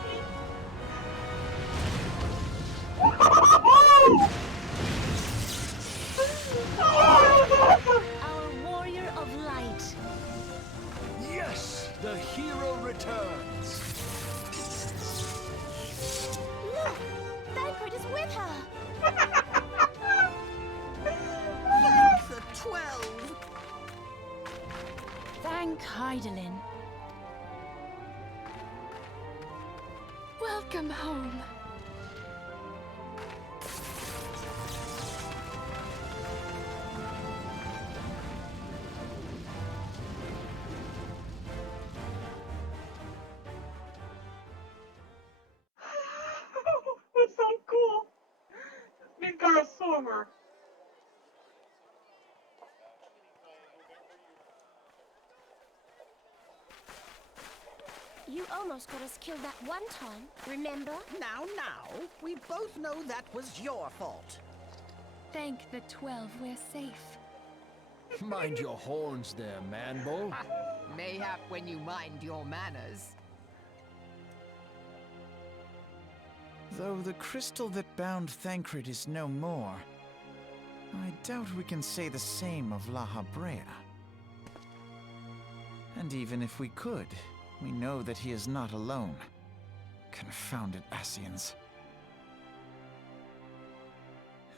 Our warrior of light. Yes! The hero returns! Look! Thancred is with her! Thank the 12! Thank Hydaelyn. Welcome home. That's so cool! Midgar is so rumor. You almost got us killed that one time, remember? Now, we both know that was your fault. Thank the 12 we're safe. Mind your horns there, man-bull. Mayhap when you mind your manners. Though the crystal that bound Thancred is no more, I doubt we can say the same of La Habrea. And even if we could, we know that he is not alone. Confounded Ascians.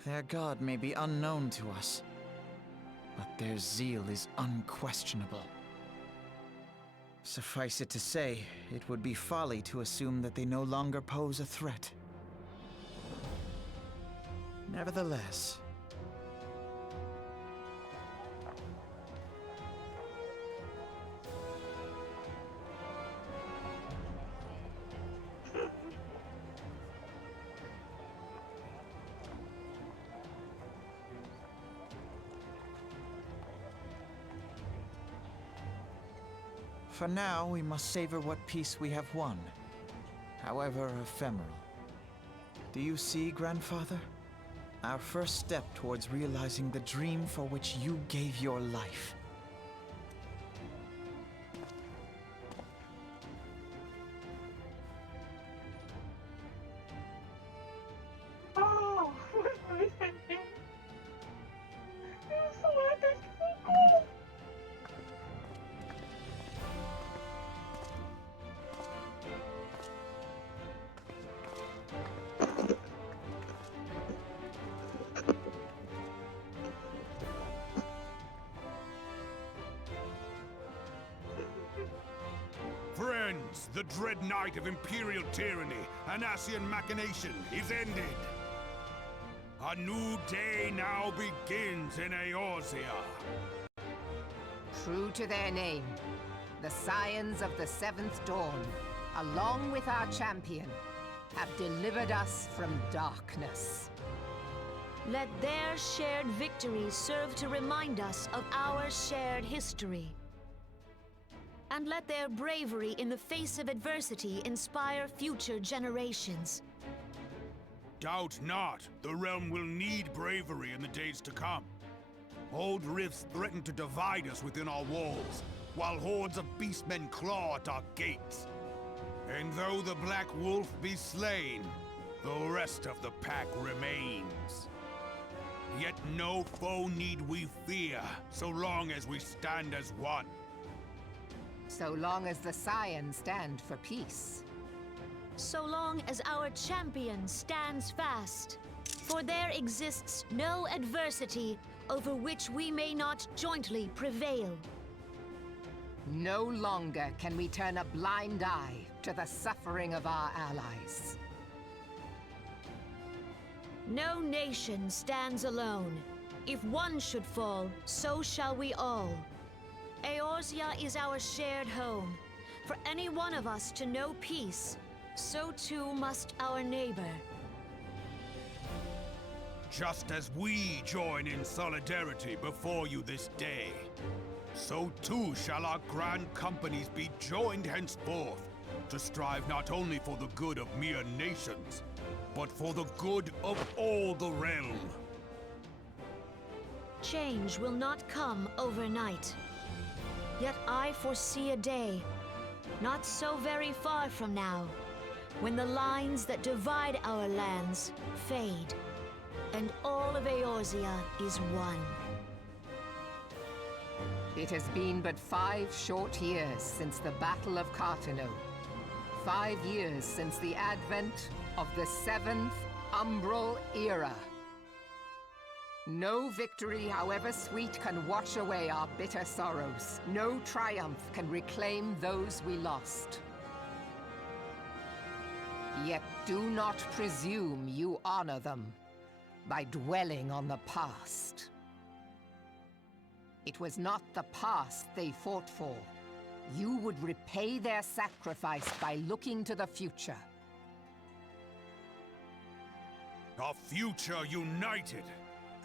Their god may be unknown to us, but their zeal is unquestionable. Suffice it to say, it would be folly to assume that they no longer pose a threat. Nevertheless, for now, we must savor what peace we have won, however ephemeral. Do you see, Grandfather? Our first step towards realizing the dream for which you gave your life. Oh, what was I thinking? It was so epic, so cool. Friends, the dread night of Imperial tyranny and Ascian machination is ended. A new day now begins in Eorzea. True to their name, the Scions of the Seventh Dawn, along with our champion, have delivered us from darkness. Let their shared victory serve to remind us of our shared history. And let their bravery in the face of adversity inspire future generations. Doubt not, the realm will need bravery in the days to come. Old rifts threaten to divide us within our walls, while hordes of beastmen claw at our gates. And though the Black Wolf be slain, the rest of the pack remains. Yet no foe need we fear, so long as we stand as one. So long as the Scions stand for peace. So long as our champion stands fast. For there exists no adversity over which we may not jointly prevail. No longer can we turn a blind eye to the suffering of our allies. No nation stands alone. If one should fall, so shall we all. Eorzea is our shared home. For any one of us to know peace, so too must our neighbor. Just as we join in solidarity before you this day, so too shall our grand companies be joined henceforth to strive not only for the good of mere nations, but for the good of all the realm. Change will not come overnight. Yet I foresee a day, not so very far from now, when the lines that divide our lands fade, and all of Eorzea is one. It has been but 5 short years since the Battle of Cartano. 5 years since the advent of the 7th Umbral Era. No victory, however sweet, can wash away our bitter sorrows. No triumph can reclaim those we lost. Yet do not presume you honor them by dwelling on the past. It was not the past they fought for. You would repay their sacrifice by looking to the future. A future united,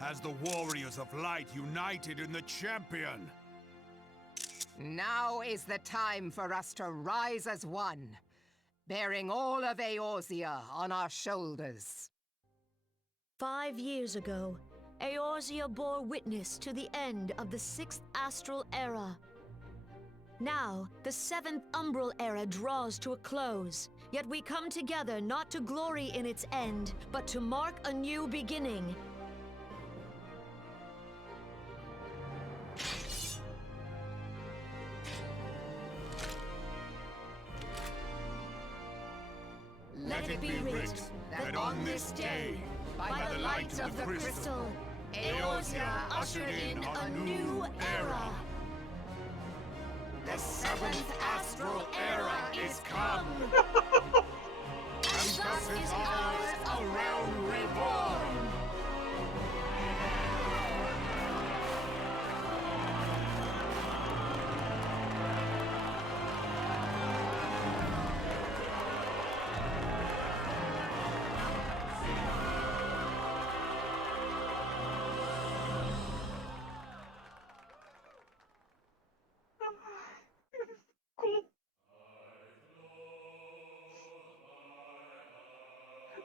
as the warriors of light united in the champion. Now is the time for us to rise as one, bearing all of Eorzea on our shoulders. 5 years ago, Eorzea bore witness to the end of the 6th Astral Era. Now, the 7th Umbral Era draws to a close, yet we come together not to glory in its end, but to mark a new beginning. Let it be writ that on this day, by the light of the crystal, Eorzea ushered in a new era. The 7th Astral Era is come! And thus is ours a realm reborn! Cool.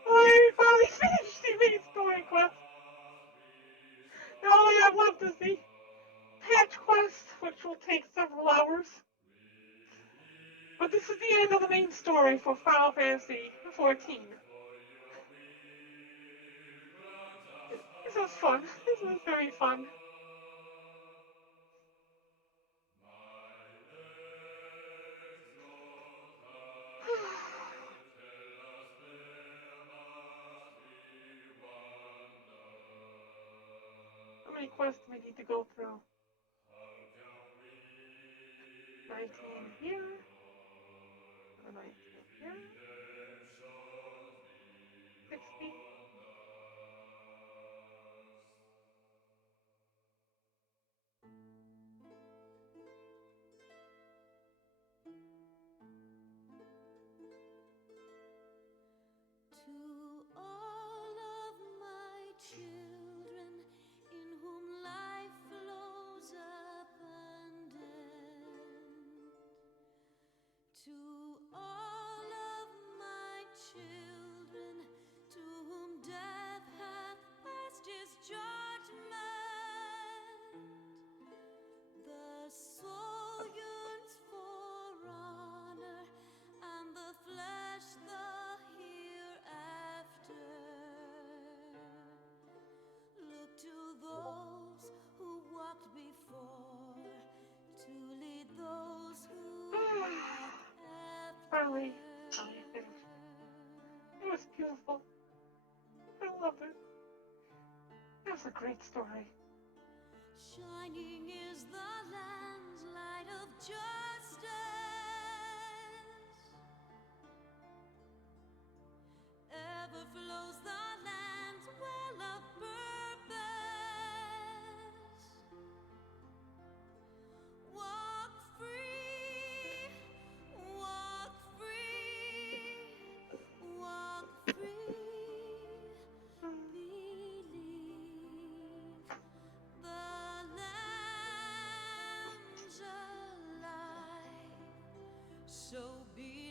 I finally finished the main story quest. Now I have left is the patch quest, which will take several hours. But this is the end of the main story for Final Fantasy XIV. This was fun. This was very fun. How many quests do we need to go through? 19 here. 19 here. 60. To all of my children, in whom life flows abundant, to all of my children, to whom death hath passed his judgment, the soul yearns for honor, and the flesh the hereafter. Look to those who walked before, to lead those who walk after. Finally finished. It was beautiful. I loved it. It was a great story. Shining is the land's light of justice. Ever flows the land's well of purpose. Walk free, walk free, walk free. Believe the lamb's alive, so believe.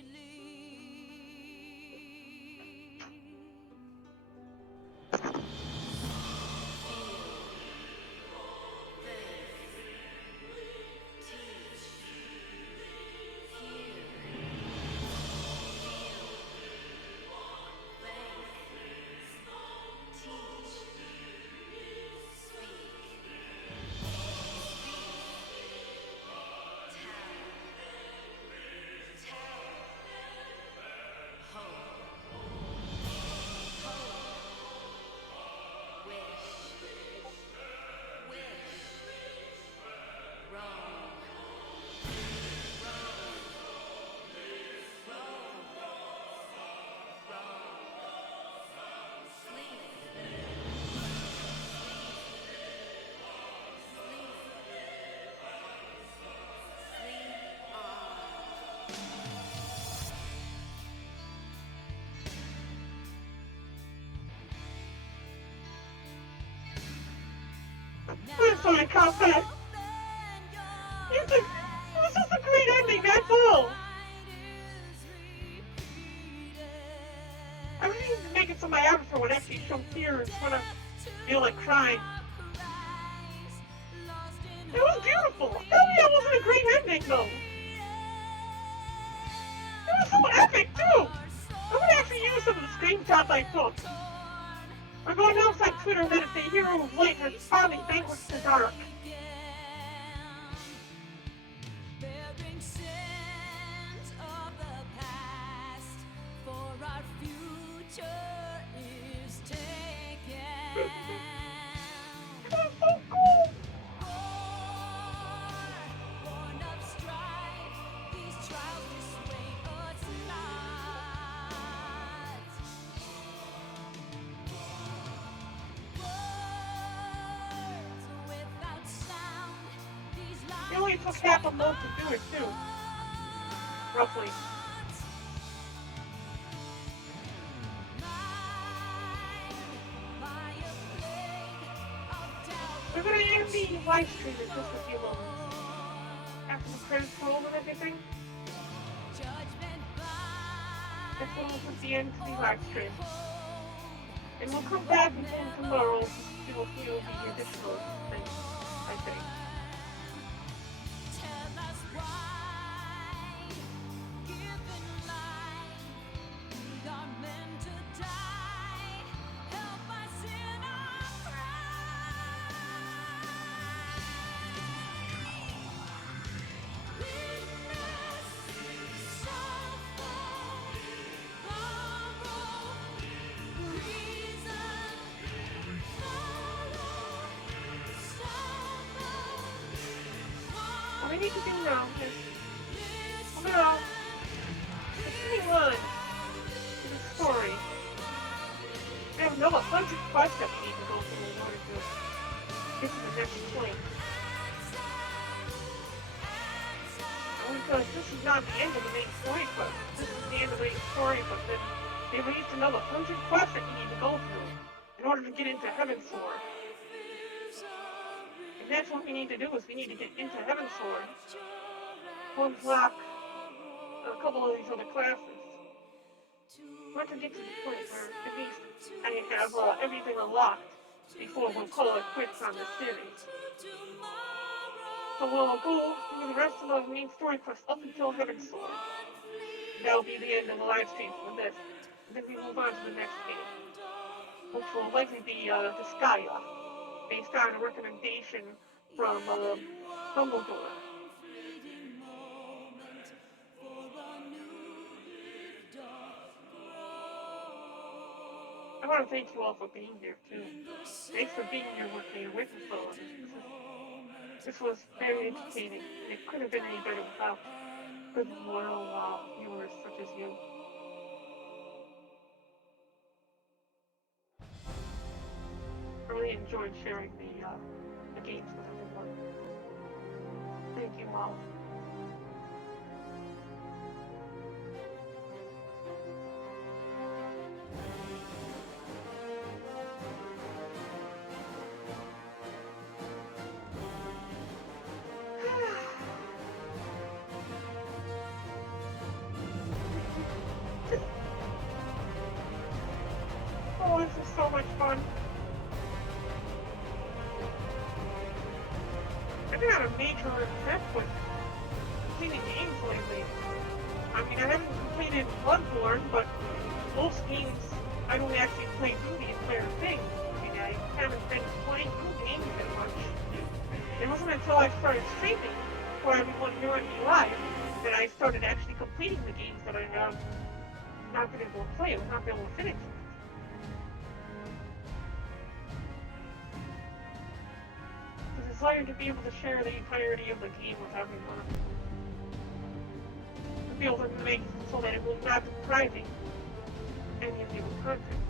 sorry, I can't say it. It was just a great ending, that's all. I really need to make it so my avatar would actually show tears when I feel like crying. It was beautiful. Tell me it wasn't a great ending, though. It was so epic, too. I'm gonna actually use some of the screenshots I took. I'm going to announce on Twitter that if the hero of light has finally vanquished the dark. It only took half a month to do it, too. Roughly. We're gonna end the live stream in just a few moments. After the credits roll and everything. That's when we'll put the end to the live stream. And we'll come back again tomorrow to do a few of the additional things, I think. What we need to do now is, continue on to the story. We have another 100 quests that we need to go through in order to get to the next point. And because this is not the end of the main story quest, this is the end of the main story, but then they released another 100 quests that we need to go through in order to get into Heaven's Sword. And that's what we need to do, is we need to get into Heaven's Sword to unlock a couple of these other classes. I want to get to the point where at least I have everything unlocked before we'll call it quits on this series. So we'll go through the rest of the main story quest up until Heaven's Sword. That'll be the end of the live stream for this. And then we move on to the next game, which will likely be Disgaea, based on a recommendation from Dumbledore. I want to thank you all for being here, too. Thanks for being here with me and witness all of this. This was very entertaining. It couldn't have been any better without good, loyal viewers such as you. I really enjoyed sharing the games with everyone. Thank you all. Oh, this is so much fun. I've been on a major trip with completing games lately. I mean, I haven't completed Bloodborne, but most games I don't actually play through the entire thing. I mean, I haven't been playing through games that much. It wasn't until I started streaming for everyone here at me live that I started actually completing the games that I have not been able to play, or not been able to finish. The desire to be able to share the entirety of the game with everyone. To be able to make it so that it will not be depriving any of you of content.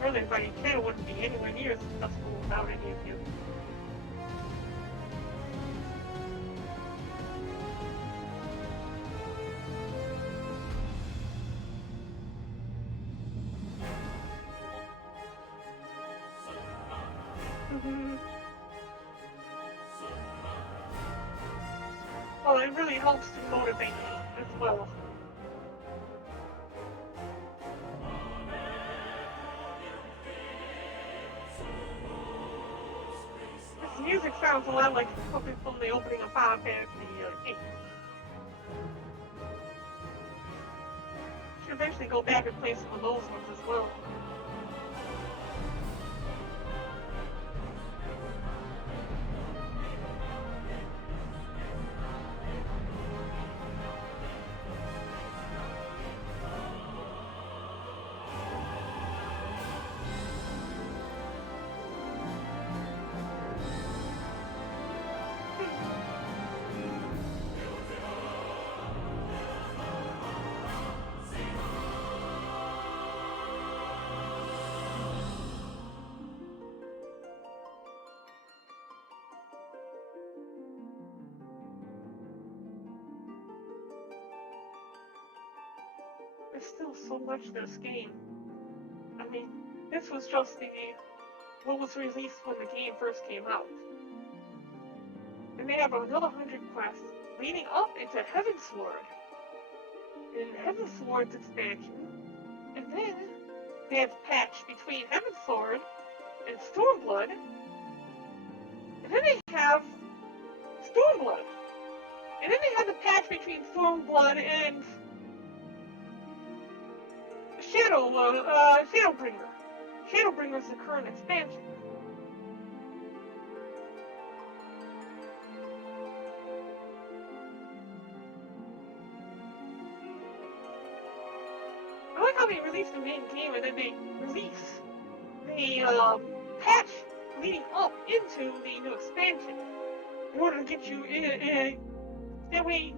Really, if I can, it wouldn't be anywhere near as successful without any of you. Well, it really helps to motivate me as well. This music sounds a lot like something from the opening of Final Fantasy VIII. Should eventually go back and play some of those ones as well. There's still so much to this game. I mean, this was just what was released when the game first came out. And they have another 100 quests leading up into Heavensward. And Heavensward's expansion. And then they have a patch between Heavensward and Stormblood. And then they have Stormblood. And then they have the patch between Stormblood and Shadowbringer. Shadowbringer is the current expansion. I like how they release the main game and then they release the patch leading up into the new expansion in order to get you in. That way,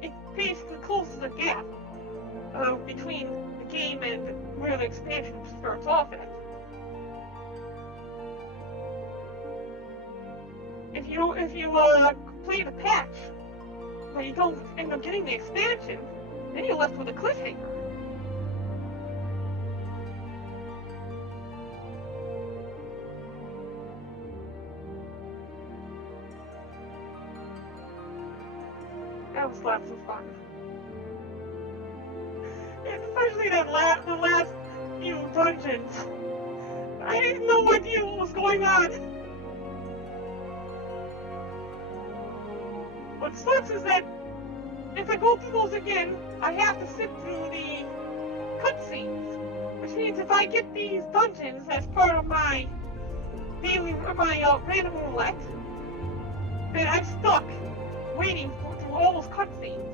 it basically closes the gap between the game and where the expansion starts off at. If you play the patch, but you don't end up getting the expansion, then you're left with a cliffhanger. That was lots of fun. Especially the last few dungeons. I had no idea what was going on. What sucks is that if I go through those again, I have to sit through the cutscenes. Which means if I get these dungeons as part of my random roulette, then I'm stuck waiting through all those cutscenes.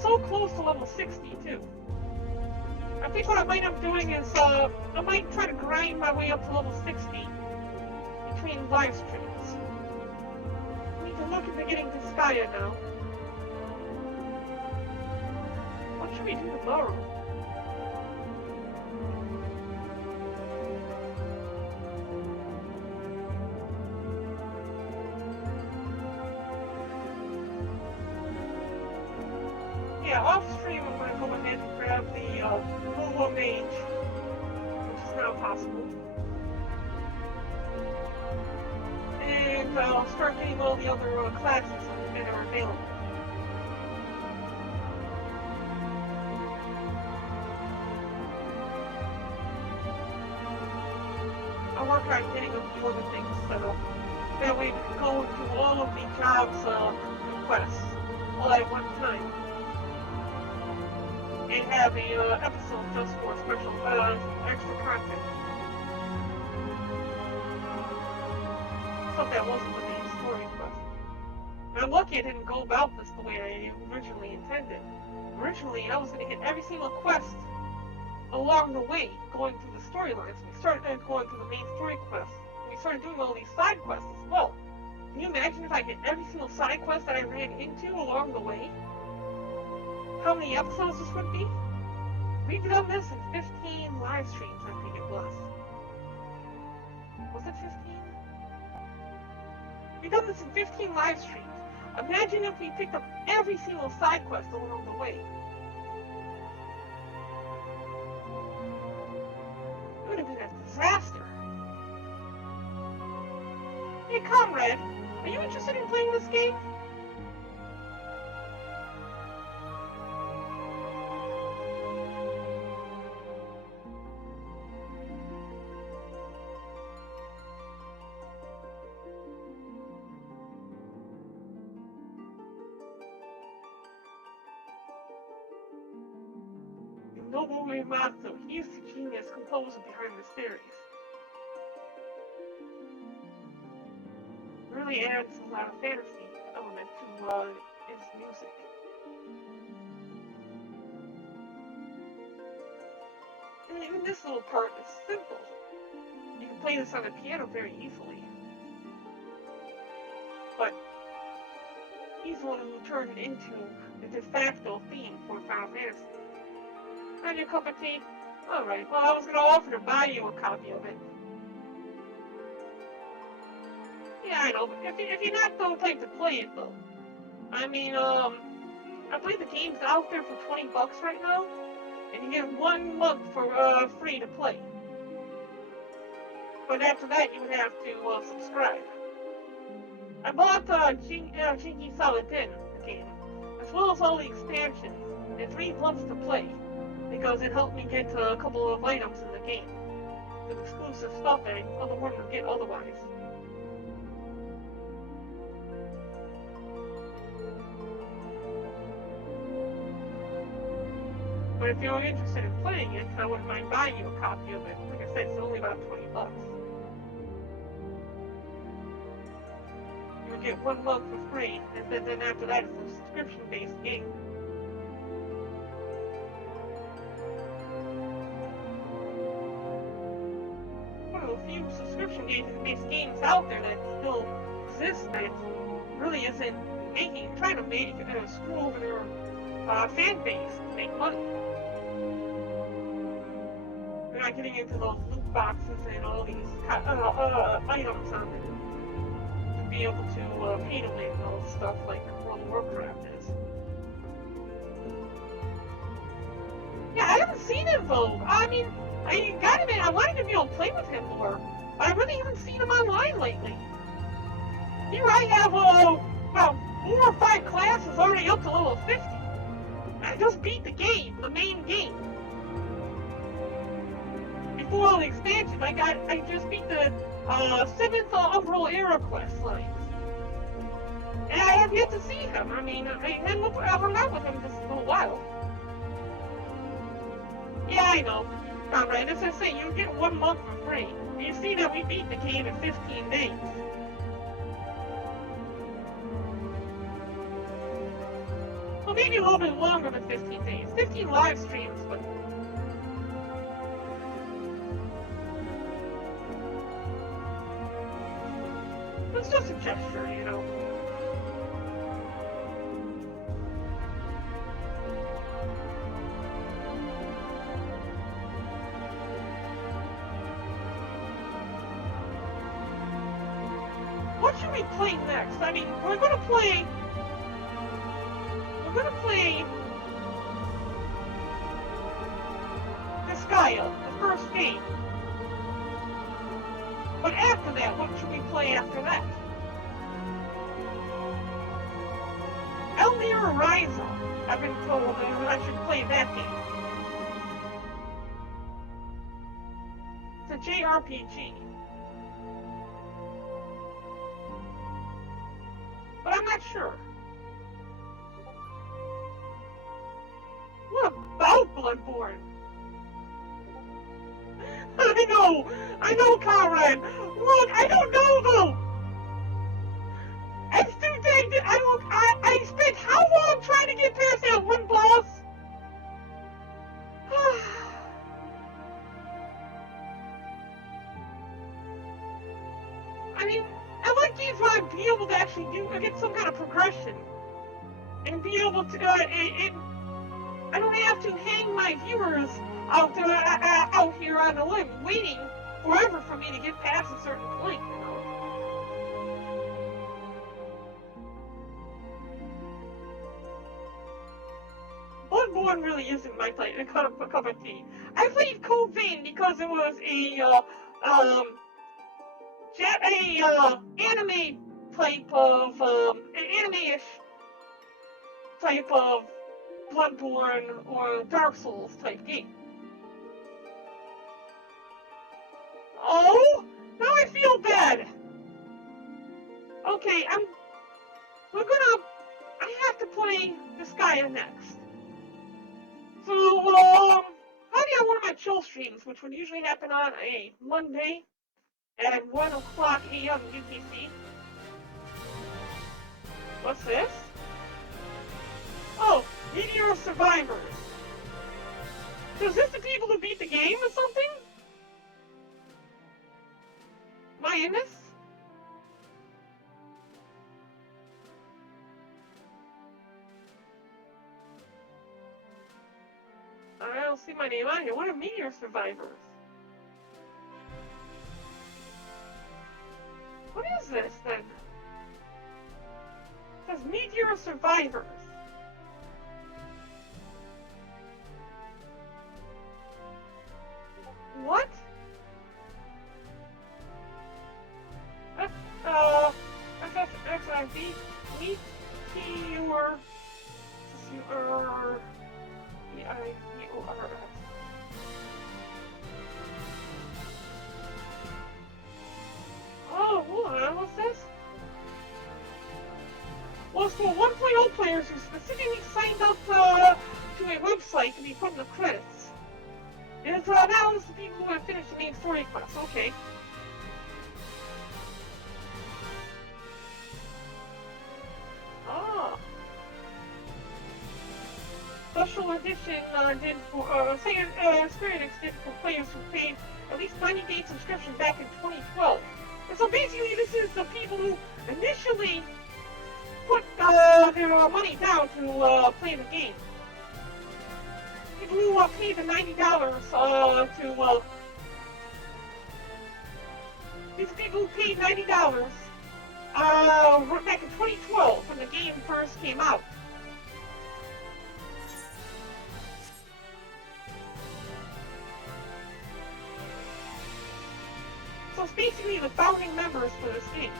So close to level 60 too. I think what I might end up doing is I might try to grind my way up to level 60 between live streams. I need to look into getting to Skya now. What should we do tomorrow? Yeah, off stream I'm going to go ahead and grab the Movo Mage, which is now possible. And I'll start getting all the other classes that are available. I'll work on getting a few other things set up. That way we can go and do all of the jobs requests all at one time. And have a episode just for special extra content. Stuff that wasn't the main story quest. And I'm lucky I didn't go about this the way I originally intended. Originally, I was going to hit every single quest along the way, going through the storylines. We started going through the main story quests. We started doing all these side quests as well. Can you imagine if I hit every single side quest that I ran into along the way? how many episodes this would be. We've done this in 15 live streams, I think it was. Was it 15? We've done this in 15 live streams. Imagine if we picked up every single side quest along the way. It would have been a disaster. Hey, comrade, are you interested in playing this game? Nobuo Uematsu, he's the genius composer behind the series. Really adds a lot of fantasy element to his music. And even this little part is simple. You can play this on the piano very easily. But he's the one who turned it into the de facto theme for Final Fantasy. And your cup of tea? Alright, well, I was going to offer to buy you a copy of it. Yeah, I know, but if you're not the type to play it, though. I mean, I believe the game's out there for $20 right now, and you get 1 month for free to play. But after that, you would have to subscribe. I bought Jinki Saladin, the game, as well as all the expansions, and 3 months to play, because it helped me get a couple of items in the game. The exclusive stuff that I wouldn't get otherwise. But if you're interested in playing it, I wouldn't mind buying you a copy of it. Like I said, it's only about $20. You would get 1 month for free, and then after that, it's a subscription-based game. One of the few subscription-based games out there that still exist that really isn't trying to screw over their fan base to make money. They're not getting into those loot boxes and all these items on it to be able to pay to win and all this stuff like World of Warcraft is. Yeah, I haven't seen him though. I mean, I wanted to be able to play with him more, but I really haven't seen him online lately. Here I have about 4 or 5 classes already up to level 50. I just beat the game, the main game. Before all the expansions, I just beat the 7th overall era quest lines. And I have yet to see him. I mean, I hung out with him just a little while. Yeah, I know. Comrade, as I say, you get 1 month for free. You see that we beat the game in 15 days. Well, maybe a little bit longer than 15 days. 15 live streams, but... It's just a gesture, you know. What should we play next? I mean, we're gonna play Disgaea, the first game. But after that, what should we play after that? Elmir Ryza, I've been told that I should play that game. It's a JRPG. But I'm not sure. What about Bloodborne? I know, Conrad. Look, I don't know though. It's too dang. I spent how long trying to get past that one boss? I mean, I like games where I'd be able to actually get some kind of progression and be able to I don't have to hang my viewers out here on the limb, waiting forever for me to get past a certain point, you know. Bloodborne really isn't my cup of tea. I played Code Vein because it was anime type of anime-ish type of Bloodborne or Dark Souls type game. Oh, now I feel bad. Okay, I have to play Disgaea next. So, I got one of my chill streams, which would usually happen on a Monday at 1 o'clock a.m. UTC. What's this? Oh, Meteor Survivors. So is this the people who beat the game or something? Am I in this? I don't see my name on here. What are Meteor Survivors? What is this then? It says Meteor Survivors. What? FFXIV Meteor P-I-E-O-R-S. Oh, hold on, what's this? Well, it's for 1.0 players who specifically signed up to a website to be put in the credits. It's now it's the people who have finished the main story quest. Okay. Ah. Special edition did for Square Enix did for players who paid at least 90-day subscription back in 2012. And so basically, this is the people who initially put their money down to play the game. People who paid the $90 to these people who paid $90 back in 2012 when the game first came out. So it's basically the founding members for this game.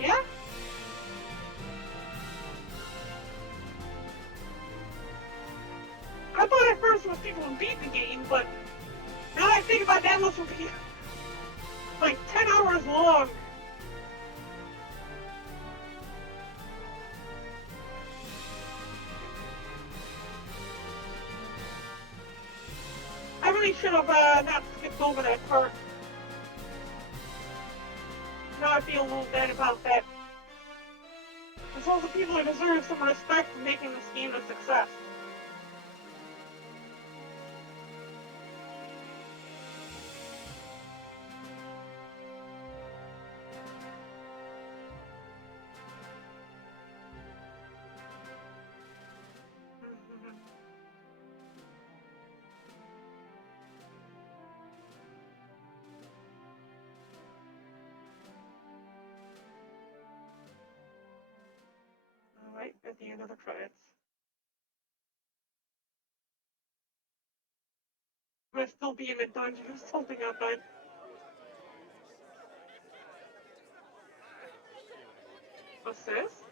Yeah? I thought at first it was people who beat the game, but now I think about that list will be like 10 hours long. I really should have not skipped over that part. Now I feel a little bad about that. There's also people who deserve some respect for making this game a success. Alright, at the end of the credits. I'm gonna still be in the dungeon or something outside. What's this?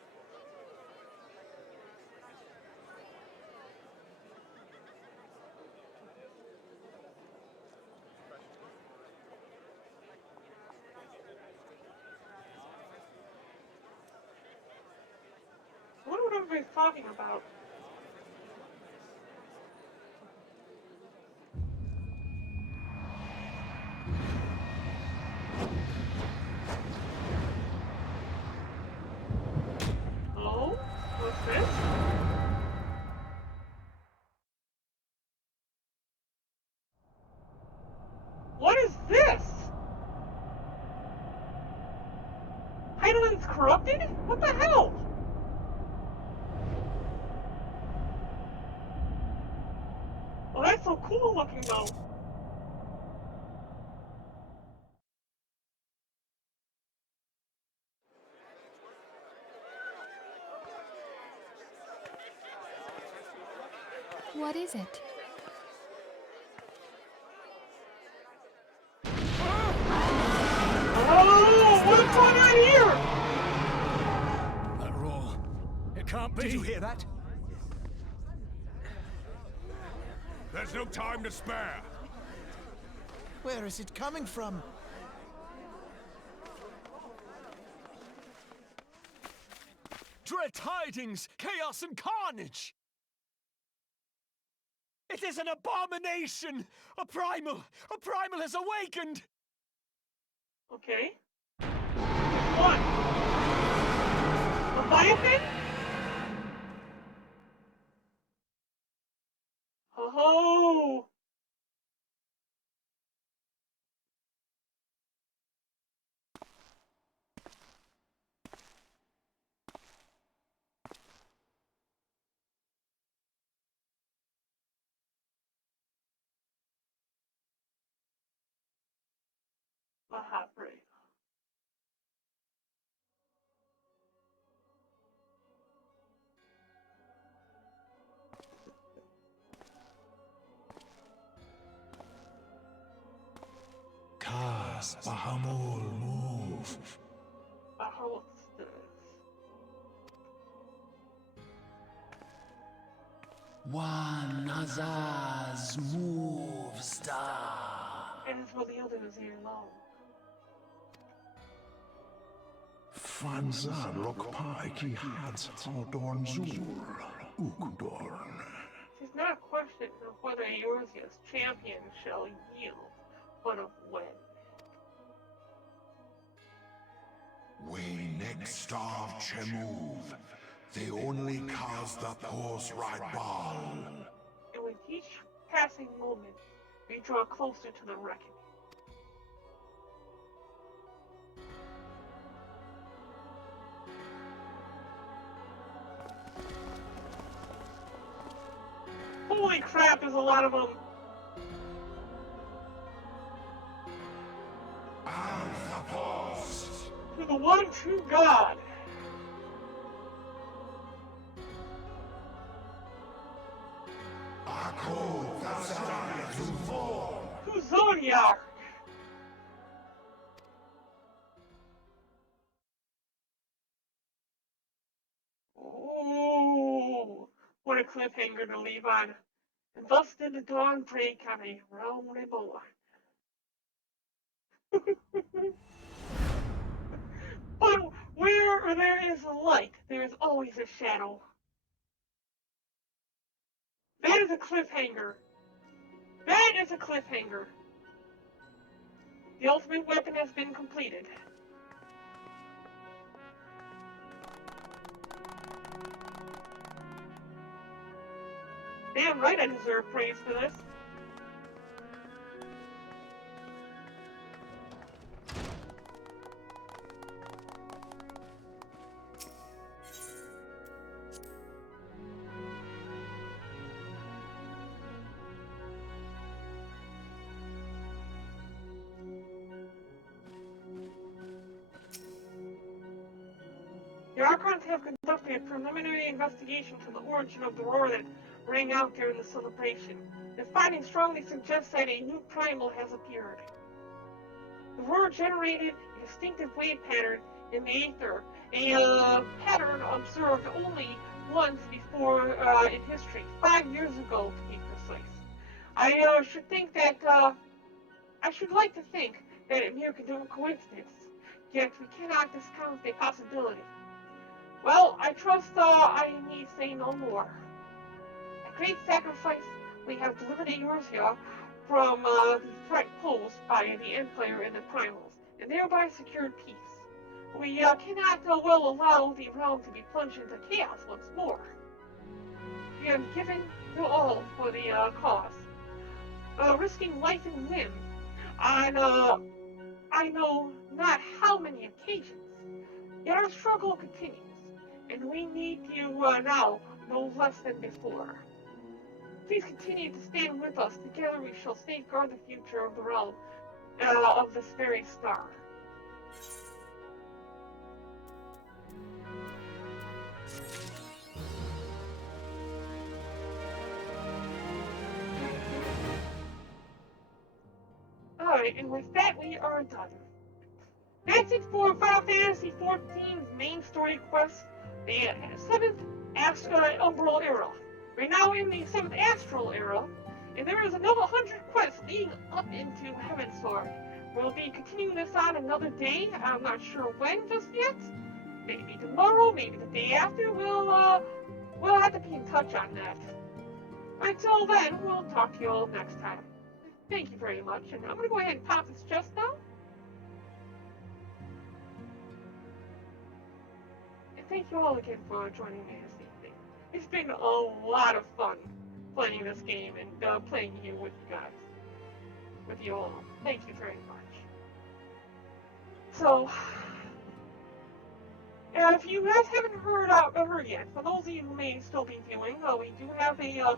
I wonder what everybody's talking about. Oh? What's this? What is this? Heidelman's corrupted? What the hell? cool looking though. What is it? Oh, what's going on here? That roar. It can't be. Did you hear that? There's no time to spare. Where is it coming from? Dread tidings, chaos and carnage! It is an abomination! A primal has awakened! Okay. What? Leviathan? Oh. A heartbreak. Cast Bahamul move. One Azaz move star. And it's what the other is here alone. Fanza Lokpai ki Hats Haldorn Zul Ukdorn. It is not a question of whether Eorzea's champion shall yield, but of when. We next starve Chemuv. They only cause the pause right ball. And with each passing moment, we draw closer to the reckoning. Holy crap, there's a lot of them. Alpha Post. To the one true God. To Zodiac. Oh, what a cliffhanger to leave on. And thus did the dawn break on a realm reborn. But where there is a light, there is always a shadow. That is a cliffhanger. That is a cliffhanger. The ultimate weapon has been completed. Damn right I deserve praise for this. The Archons have conducted a preliminary investigation to the origin of the roar that rang out during the celebration. Their findings strongly suggest that a new primal has appeared. The roar generated a distinctive wave pattern in the aether, a pattern observed only once before in history, 5 years ago to be precise. I should like to think that it mere coincidence, yet we cannot discount the possibility. Well, I trust I need say no more. At great sacrifice, we have delivered Eorzea from the threat posed by the Empire and the Primals, and thereby secured peace. We cannot well allow the realm to be plunged into chaos once more. We have given your all for the cause, risking life and limb on I know not how many occasions. Yet our struggle continues, and we need you now no less than before. Please continue to stand with us. Together we shall safeguard the future of the realm, of this very star. Alright, and with that we are done. That's it for Final Fantasy XIV's main story quest, the 7th Umbral Era. We're now in the 7th Astral Era, and there is another 100 quests leading up into Heaven's Sword. We'll be continuing this on another day. I'm not sure when just yet. Maybe tomorrow, maybe the day after. We'll have to be in touch on that. Until then, we'll talk to you all next time. Thank you very much, and I'm going to go ahead and pop this chest now. And thank you all again for joining me this evening. It's been a lot of fun playing this game and playing here with you guys. With you all. Thank you very much. So, if you guys haven't heard yet, for those of you who may still be viewing, we do have a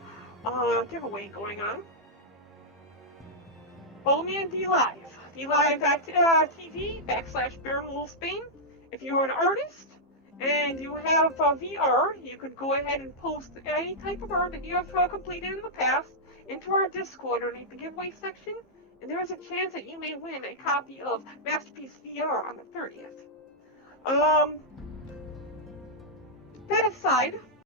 giveaway going on. Follow me on DLive. DLive.tv/Barren Spain. If you're an artist and you have VR, you can go ahead and post any type of art that you have completed in the past into our Discord underneath the giveaway section, and there is a chance that you may win a copy of Masterpiece VR on the 30th. That aside,